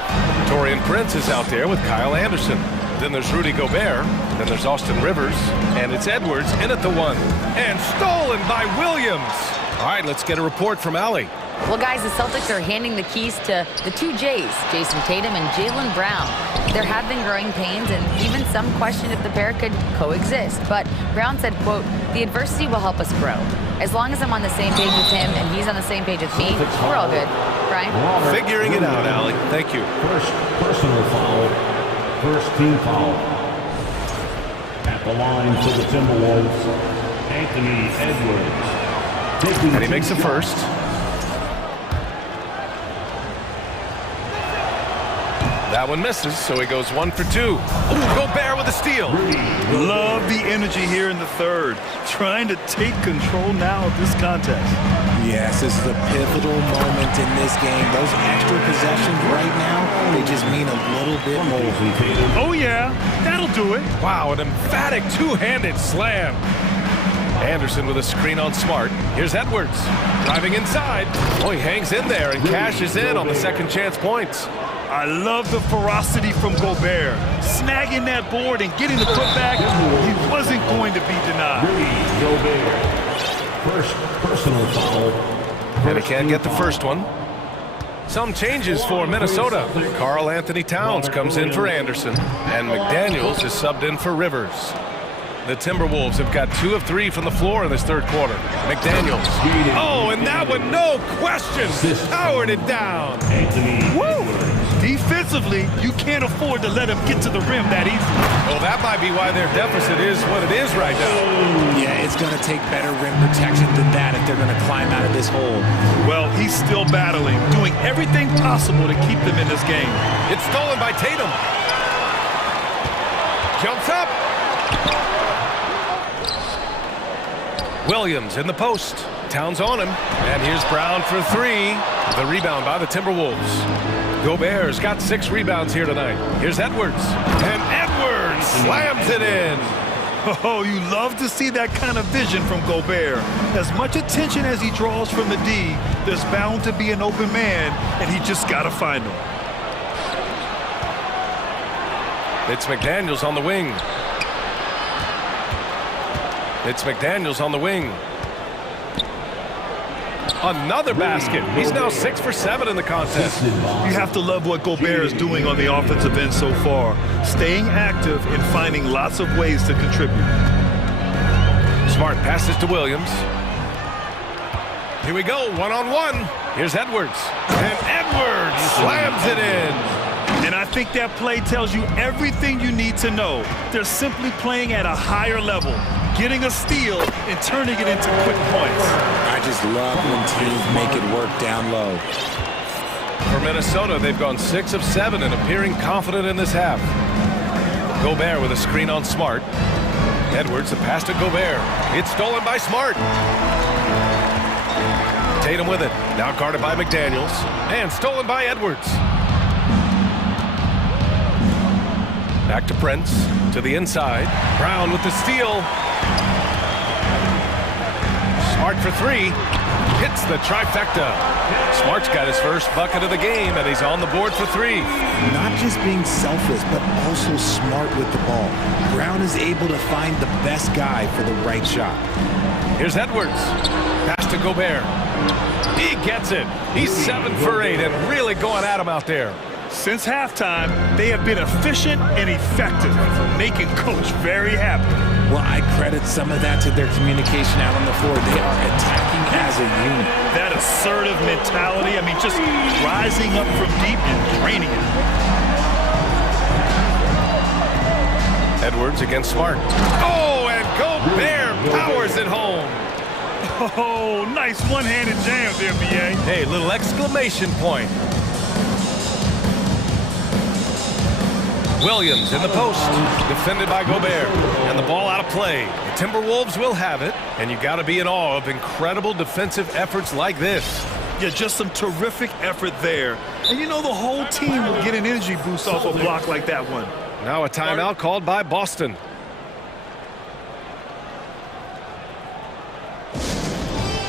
Torian Prince is out there with Kyle Anderson. Then there's Rudy Gobert. Then there's Austin Rivers. And it's Edwards in at the 1. And stolen by Williams. All right, let's get a report from Allie. Well, guys, the Celtics are handing the keys to the 2 J's, Jason Tatum and Jaylen Brown. There have been growing pains, and even some question if the pair could coexist. But Brown said, quote, "The adversity will help us grow. As long as I'm on the same page with him and he's on the same page with me, we're all good." Brian? Figuring it out, Allie. Thank you. First personal foul. First team foul. At the line for the Timberwolves, Anthony Edwards. And he makes the first. That one misses, so he goes 1 for 2. Ooh, Gobert with a steal. Love the energy here in the third. Trying to take control now of this contest. Yes, this is a pivotal moment in this game. Those extra possessions right now, they just mean a little bit more. Oh, yeah. That'll do it. Wow, an emphatic 2-handed slam. Anderson with a screen on Smart. Here's Edwards driving inside. Oh, he hangs in there and cashes in on the second chance points. I love the ferocity from Gobert. Snagging that board and getting the putback, he wasn't going to be denied. Gobert. First personal foul. And he can't get the first one. Some changes for Minnesota. Karl Anthony Towns comes in for Anderson, and McDaniels is subbed in for Rivers. The Timberwolves have got 2 of 3 from the floor in this third quarter. McDaniels. Oh, and that one, no question, powered it down. Woo! Defensively, you can't afford to let him get to the rim that easily. Well, that might be why their deficit is what it is right now. Yeah, it's going to take better rim protection than that if they're going to climb out of this hole. Well, he's still battling, doing everything possible to keep them in this game. It's stolen by Tatum. Jumps up. Williams in the post. Towns on him. And here's Brown for 3. The rebound by the Timberwolves. Gobert's got 6 rebounds here tonight. Here's Edwards. And Edwards slams it in. Oh, you love to see that kind of vision from Gobert. As much attention as he draws from the D, there's bound to be an open man, and he just got to find him. It's McDaniels on the wing. It's McDaniels on the wing. Another basket. He's now 6 for 7 in the contest. You have to love what Gobert is doing on the offensive end so far. Staying active and finding lots of ways to contribute. Smart passes to Williams. Here we go, 1-on-1. Here's Edwards. And Edwards slams it in. And I think that play tells you everything you need to know. They're simply playing at a higher level, getting a steal and turning it into quick points. I just love when teams make it work down low. For Minnesota, they've gone 6 of 7 and appearing confident in this half. Gobert with a screen on Smart. Edwards, the pass to Gobert. It's stolen by Smart. Tatum with it. Now guarded by McDaniels. And stolen by Edwards. Back to Prince, to the inside. Brown with the steal. Smart for 3. Hits the trifecta. Smart's got his first bucket of the game, and he's on the board for 3. Not just being selfless, but also smart with the ball. Brown is able to find the best guy for the right shot. Here's Edwards. Pass to Gobert. He gets it. He's 7 for 8 and really going at him out there. Since halftime, they have been efficient and effective, making Coach very happy. Well, I credit some of that to their communication out on the floor. They are attacking as a unit. That assertive mentality, I mean, just rising up from deep and draining it. Edwards against Smart. Oh, and Gobert powers it home. Oh, nice one-handed jam there, B.A. Hey, little exclamation point. Williams in the post, defended by Gobert, and the ball out of play. The Timberwolves will have it, and you got to be in awe of incredible defensive efforts like this. Yeah, just some terrific effort there. And you know the whole team will get an energy boost off a block like that one. Now a timeout called by Boston.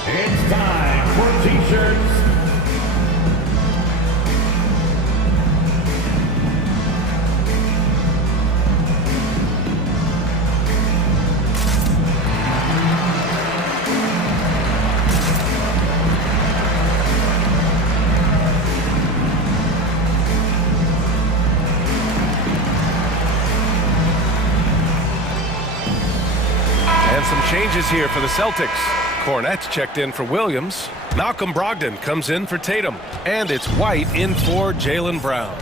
It's time for T-shirts. Changes here for the Celtics. Cornette's checked in for Williams. Malcolm Brogdon comes in for Tatum. And it's White in for Jaylen Brown.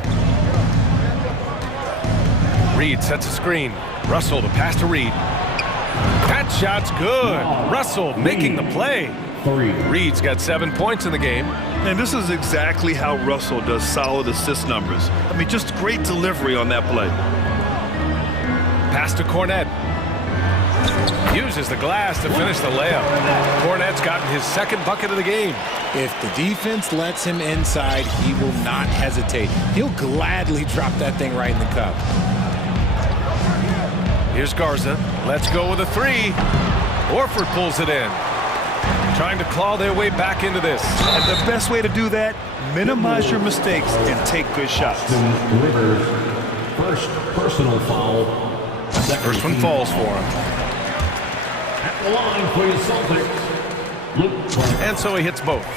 Reed sets a screen. Russell to pass to Reed. That shot's good. Russell making the play. Reed's got 7 points in the game. And this is exactly how Russell does solid assist numbers. I mean, just great delivery on that play. Pass to Cornette. Uses the glass to finish the layup. Cornette's gotten his second bucket of the game. If the defense lets him inside, he will not hesitate. He'll gladly drop that thing right in the cup. Here's Garza. Let's go with a three. Horford pulls it in. Trying to claw their way back into this. And the best way to do that, minimize your mistakes and take good shots. First personal foul. First one falls for him. At the line for your Celtics. And so he hits both.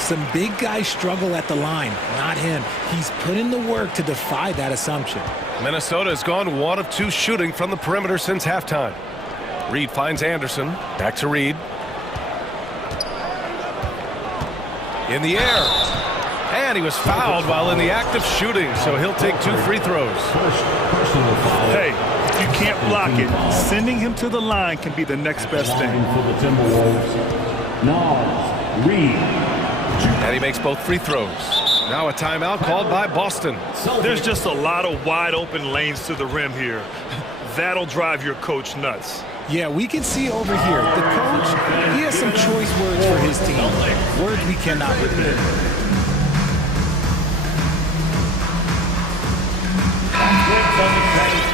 Some big guys struggle at the line, not him. He's put in the work to defy that assumption. Minnesota has gone 1 of 2 shooting from the perimeter since halftime. Reed finds Anderson. Back to Reed. In the air. And he was fouled while in the act of shooting, so he'll take 2 free throws. Hey, if you can't block it, sending him to the line can be the next best thing. For the Timberwolves, Reed. And he makes both free throws. Now a timeout called by Boston. There's just a lot of wide open lanes to the rim here. That'll drive your coach nuts. Yeah, we can see over here, the coach, he has some choice words for his team. Words we cannot repeat.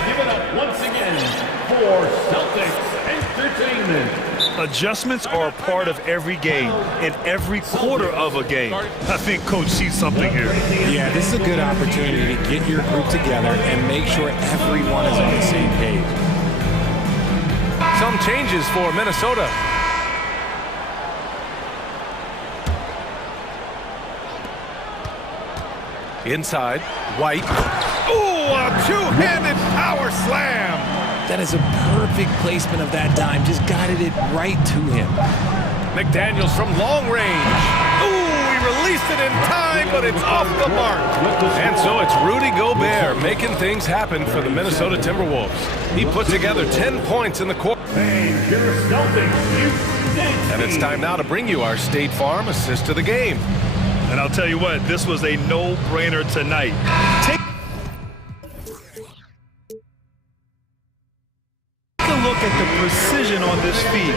Give it up once again for Celtics Entertainment. Adjustments are a part of every game and every quarter of a game. I think Coach sees something here. Yeah, this is a good opportunity to get your group together and make sure everyone is on the same page. Some changes for Minnesota. Inside, White. Ooh, a two-handed power slam. That is a perfect placement of that dime. Just guided it right to him. McDaniels from long range. Ooh, he released it in time, but it's off the mark. And so it's Rudy Gobert making things happen for the Minnesota Timberwolves. He put together 10 points in the quarter. And it's time now to bring you our State Farm assist of the game. And I'll tell you what, this was a no-brainer tonight. Take a look at the precision on this feed.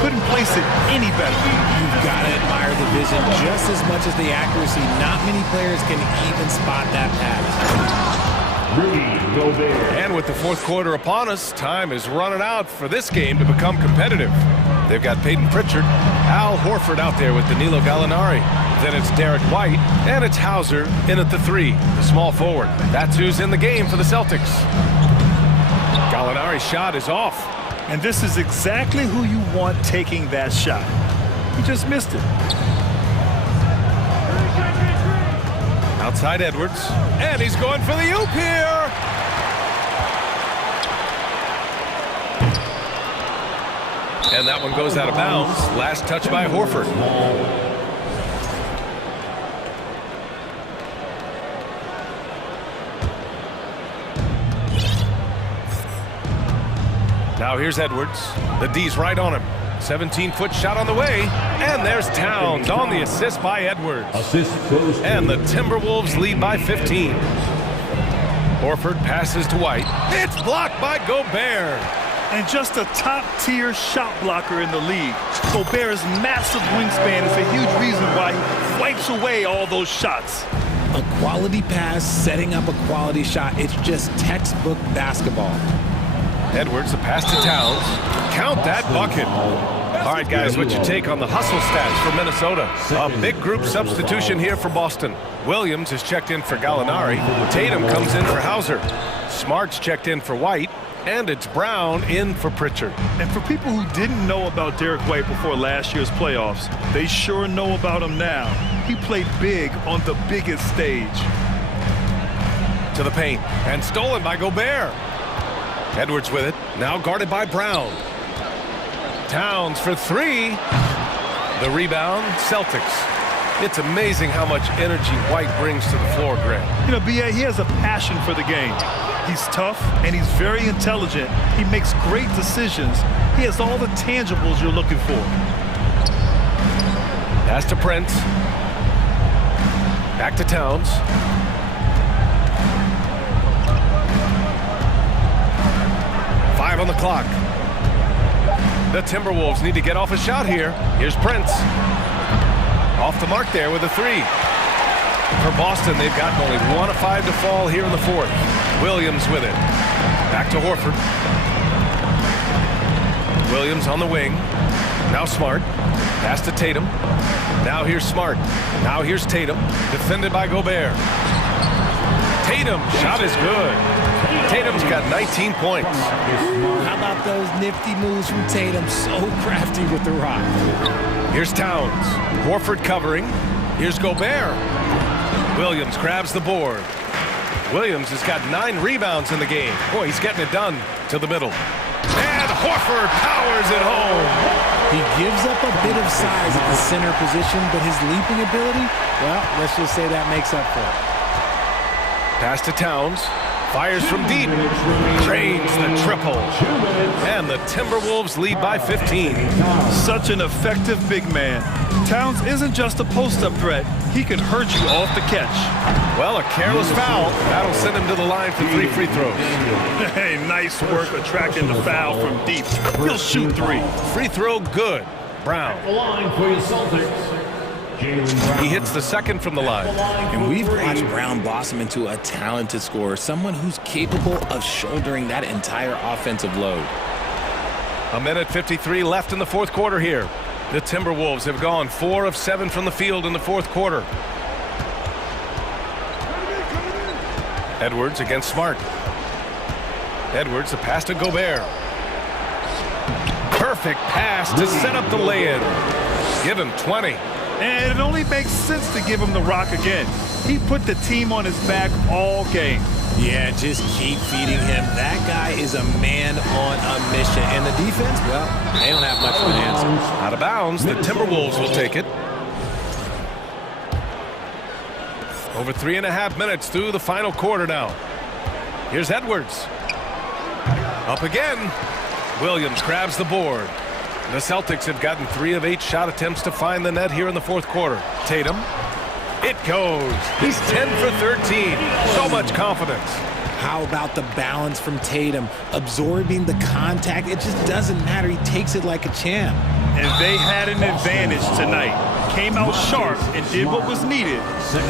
Couldn't place it any better. You've got to admire the vision just as much as the accuracy. Not many players can even spot that pass. Rudy Gobert. And with the fourth quarter upon us, time is running out for this game to become competitive. They've got Peyton Pritchard, Al Horford out there with Danilo Gallinari. Then it's Derek White, and it's Hauser in at the 3, the small forward. That's who's in the game for the Celtics. Gallinari's shot is off. And this is exactly who you want taking that shot. He just missed it. Outside Edwards, and he's going for the oop here. And that one goes out of bounds. Last touch by Horford. Now here's Edwards. The D's right on him. 17-foot shot on the way. And there's Towns on the assist by Edwards. And the Timberwolves lead by 15. Horford passes to White. It's blocked by Gobert. And just a top-tier shot blocker in the league. Gobert's massive wingspan is a huge reason why he wipes away all those shots. A quality pass, setting up a quality shot. It's just textbook basketball. Edwards, the pass to Towns. Count that bucket. All right, guys, what's your take on the hustle stats for Minnesota? A big group substitution here for Boston. Williams is checked in for Gallinari. Tatum comes in for Hauser. Smart's checked in for White. And it's Brown in for Pritchard. And for people who didn't know about Derek White before last year's playoffs, they sure know about him now. He played big on the biggest stage. To the paint, and stolen by Gobert. Edwards with it, now guarded by Brown. Towns for three. The rebound, Celtics. It's amazing how much energy White brings to the floor, Greg. You know, B.A., he has a passion for the game. He's tough, and he's very intelligent. He makes great decisions. He has all the tangibles you're looking for. Pass to Prince. Back to Towns. Five on the clock. The Timberwolves need to get off a shot here. Here's Prince. Off the mark there with a three. For Boston, they've gotten only 1 of 5 to fall here in the fourth. Williams with it. Back to Horford. Williams on the wing. Now Smart. Pass to Tatum. Now here's Smart. Now here's Tatum. Defended by Gobert. Tatum, shot is good. Tatum's got 19 points. How about those nifty moves from Tatum? So crafty with the rock. Here's Towns. Horford covering. Here's Gobert. Williams grabs the board. Williams has got 9 rebounds in the game. Boy, he's getting it done to the middle. And Horford powers it home. He gives up a bit of size at the center position, but his leaping ability, well, let's just say that makes up for it. Pass to Towns. Fires from deep. Drains the triple. And the Timberwolves lead by 15. Such an effective big man. Towns isn't just a post-up threat. He can hurt you off the catch. Well, a careless foul. That'll send him to the line for 3 free throws. Hey, nice work attracting the foul from deep. He'll shoot 3. Free throw good. Brown. The line for your Celtics. He hits the second from the line. And we've watched Brown blossom into a talented scorer, someone who's capable of shouldering that entire offensive load. 1:53 left in the fourth quarter here. The Timberwolves have gone 4 of 7 from the field in the fourth quarter. Edwards against Smart. Edwards, a pass to Gobert. Perfect pass to set up the lay-in. Give him 20. And it only makes sense to give him the rock again. He put the team on his back all game. Yeah, just keep feeding him. That guy is a man on a mission. And the defense, well, they don't have much of an answer. Out of bounds, the Timberwolves will take it. Over 3.5 minutes through the final quarter now. Here's Edwards. Up again. Williams grabs the board. The Celtics have gotten 3 of 8 shot attempts to find the net here in the fourth quarter. Tatum. It goes. He's 10 for 13. So much confidence. How about the balance from Tatum? Absorbing the contact. It just doesn't matter. He takes it like a champ. And they had an advantage tonight. Came out sharp and did what was needed.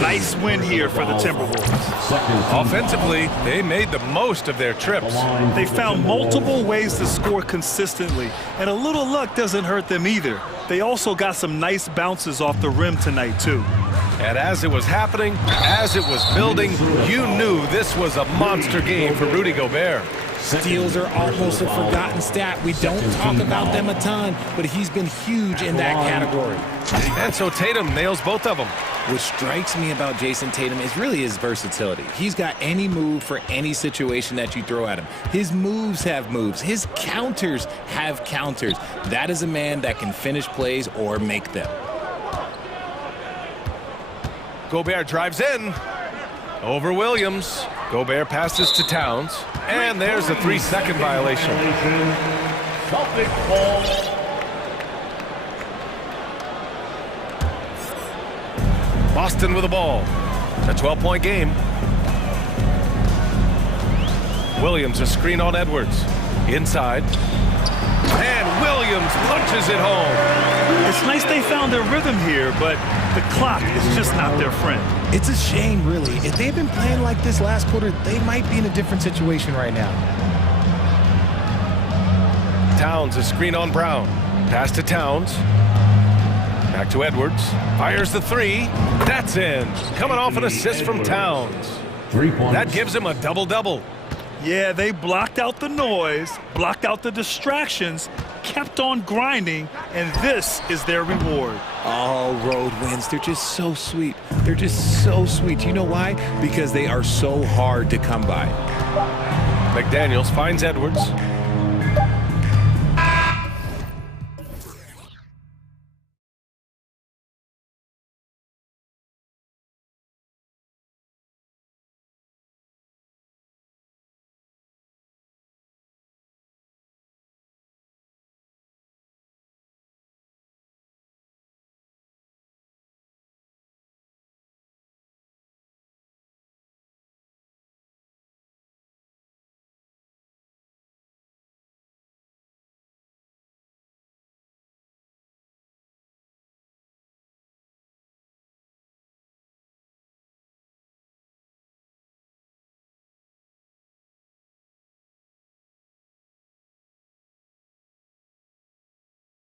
Nice win here for the Timberwolves. Offensively, they made the most of their trips. They found multiple ways to score consistently, and a little luck doesn't hurt them either. They also got some nice bounces off the rim tonight, too. And as it was happening, as it was building, you knew this was a monster game for Rudy Gobert. Steals are almost a forgotten stat. We don't talk about them a ton, but he's been huge in that category. And so Tatum nails both of them. What strikes me about Jason Tatum is really his versatility. He's got any move for any situation that you throw at him. His moves have moves. His counters have counters. That is a man that can finish plays or make them. Gobert drives in. Over Williams. Gobert passes to Towns. And there's a 3-second violation. Celtic ball. Boston with the ball. A 12-point game. Williams a screen on Edwards. Inside. And Williams punches it home. It's nice they found their rhythm here, but the clock is just not their friend. It's a shame, really. If they'd been playing like this last quarter, they might be in a different situation right now. Towns a screen on Brown. Pass to Towns. Back to Edwards. Fires the three. That's in. Coming off an assist from Towns. 3 points. That gives him a double-double. Yeah, they blocked out the noise, blocked out the distractions, kept on grinding, and this is their reward. All road wins. They're just so sweet. They're just so sweet. You know why? Because they are so hard to come by. McDaniels finds Edwards.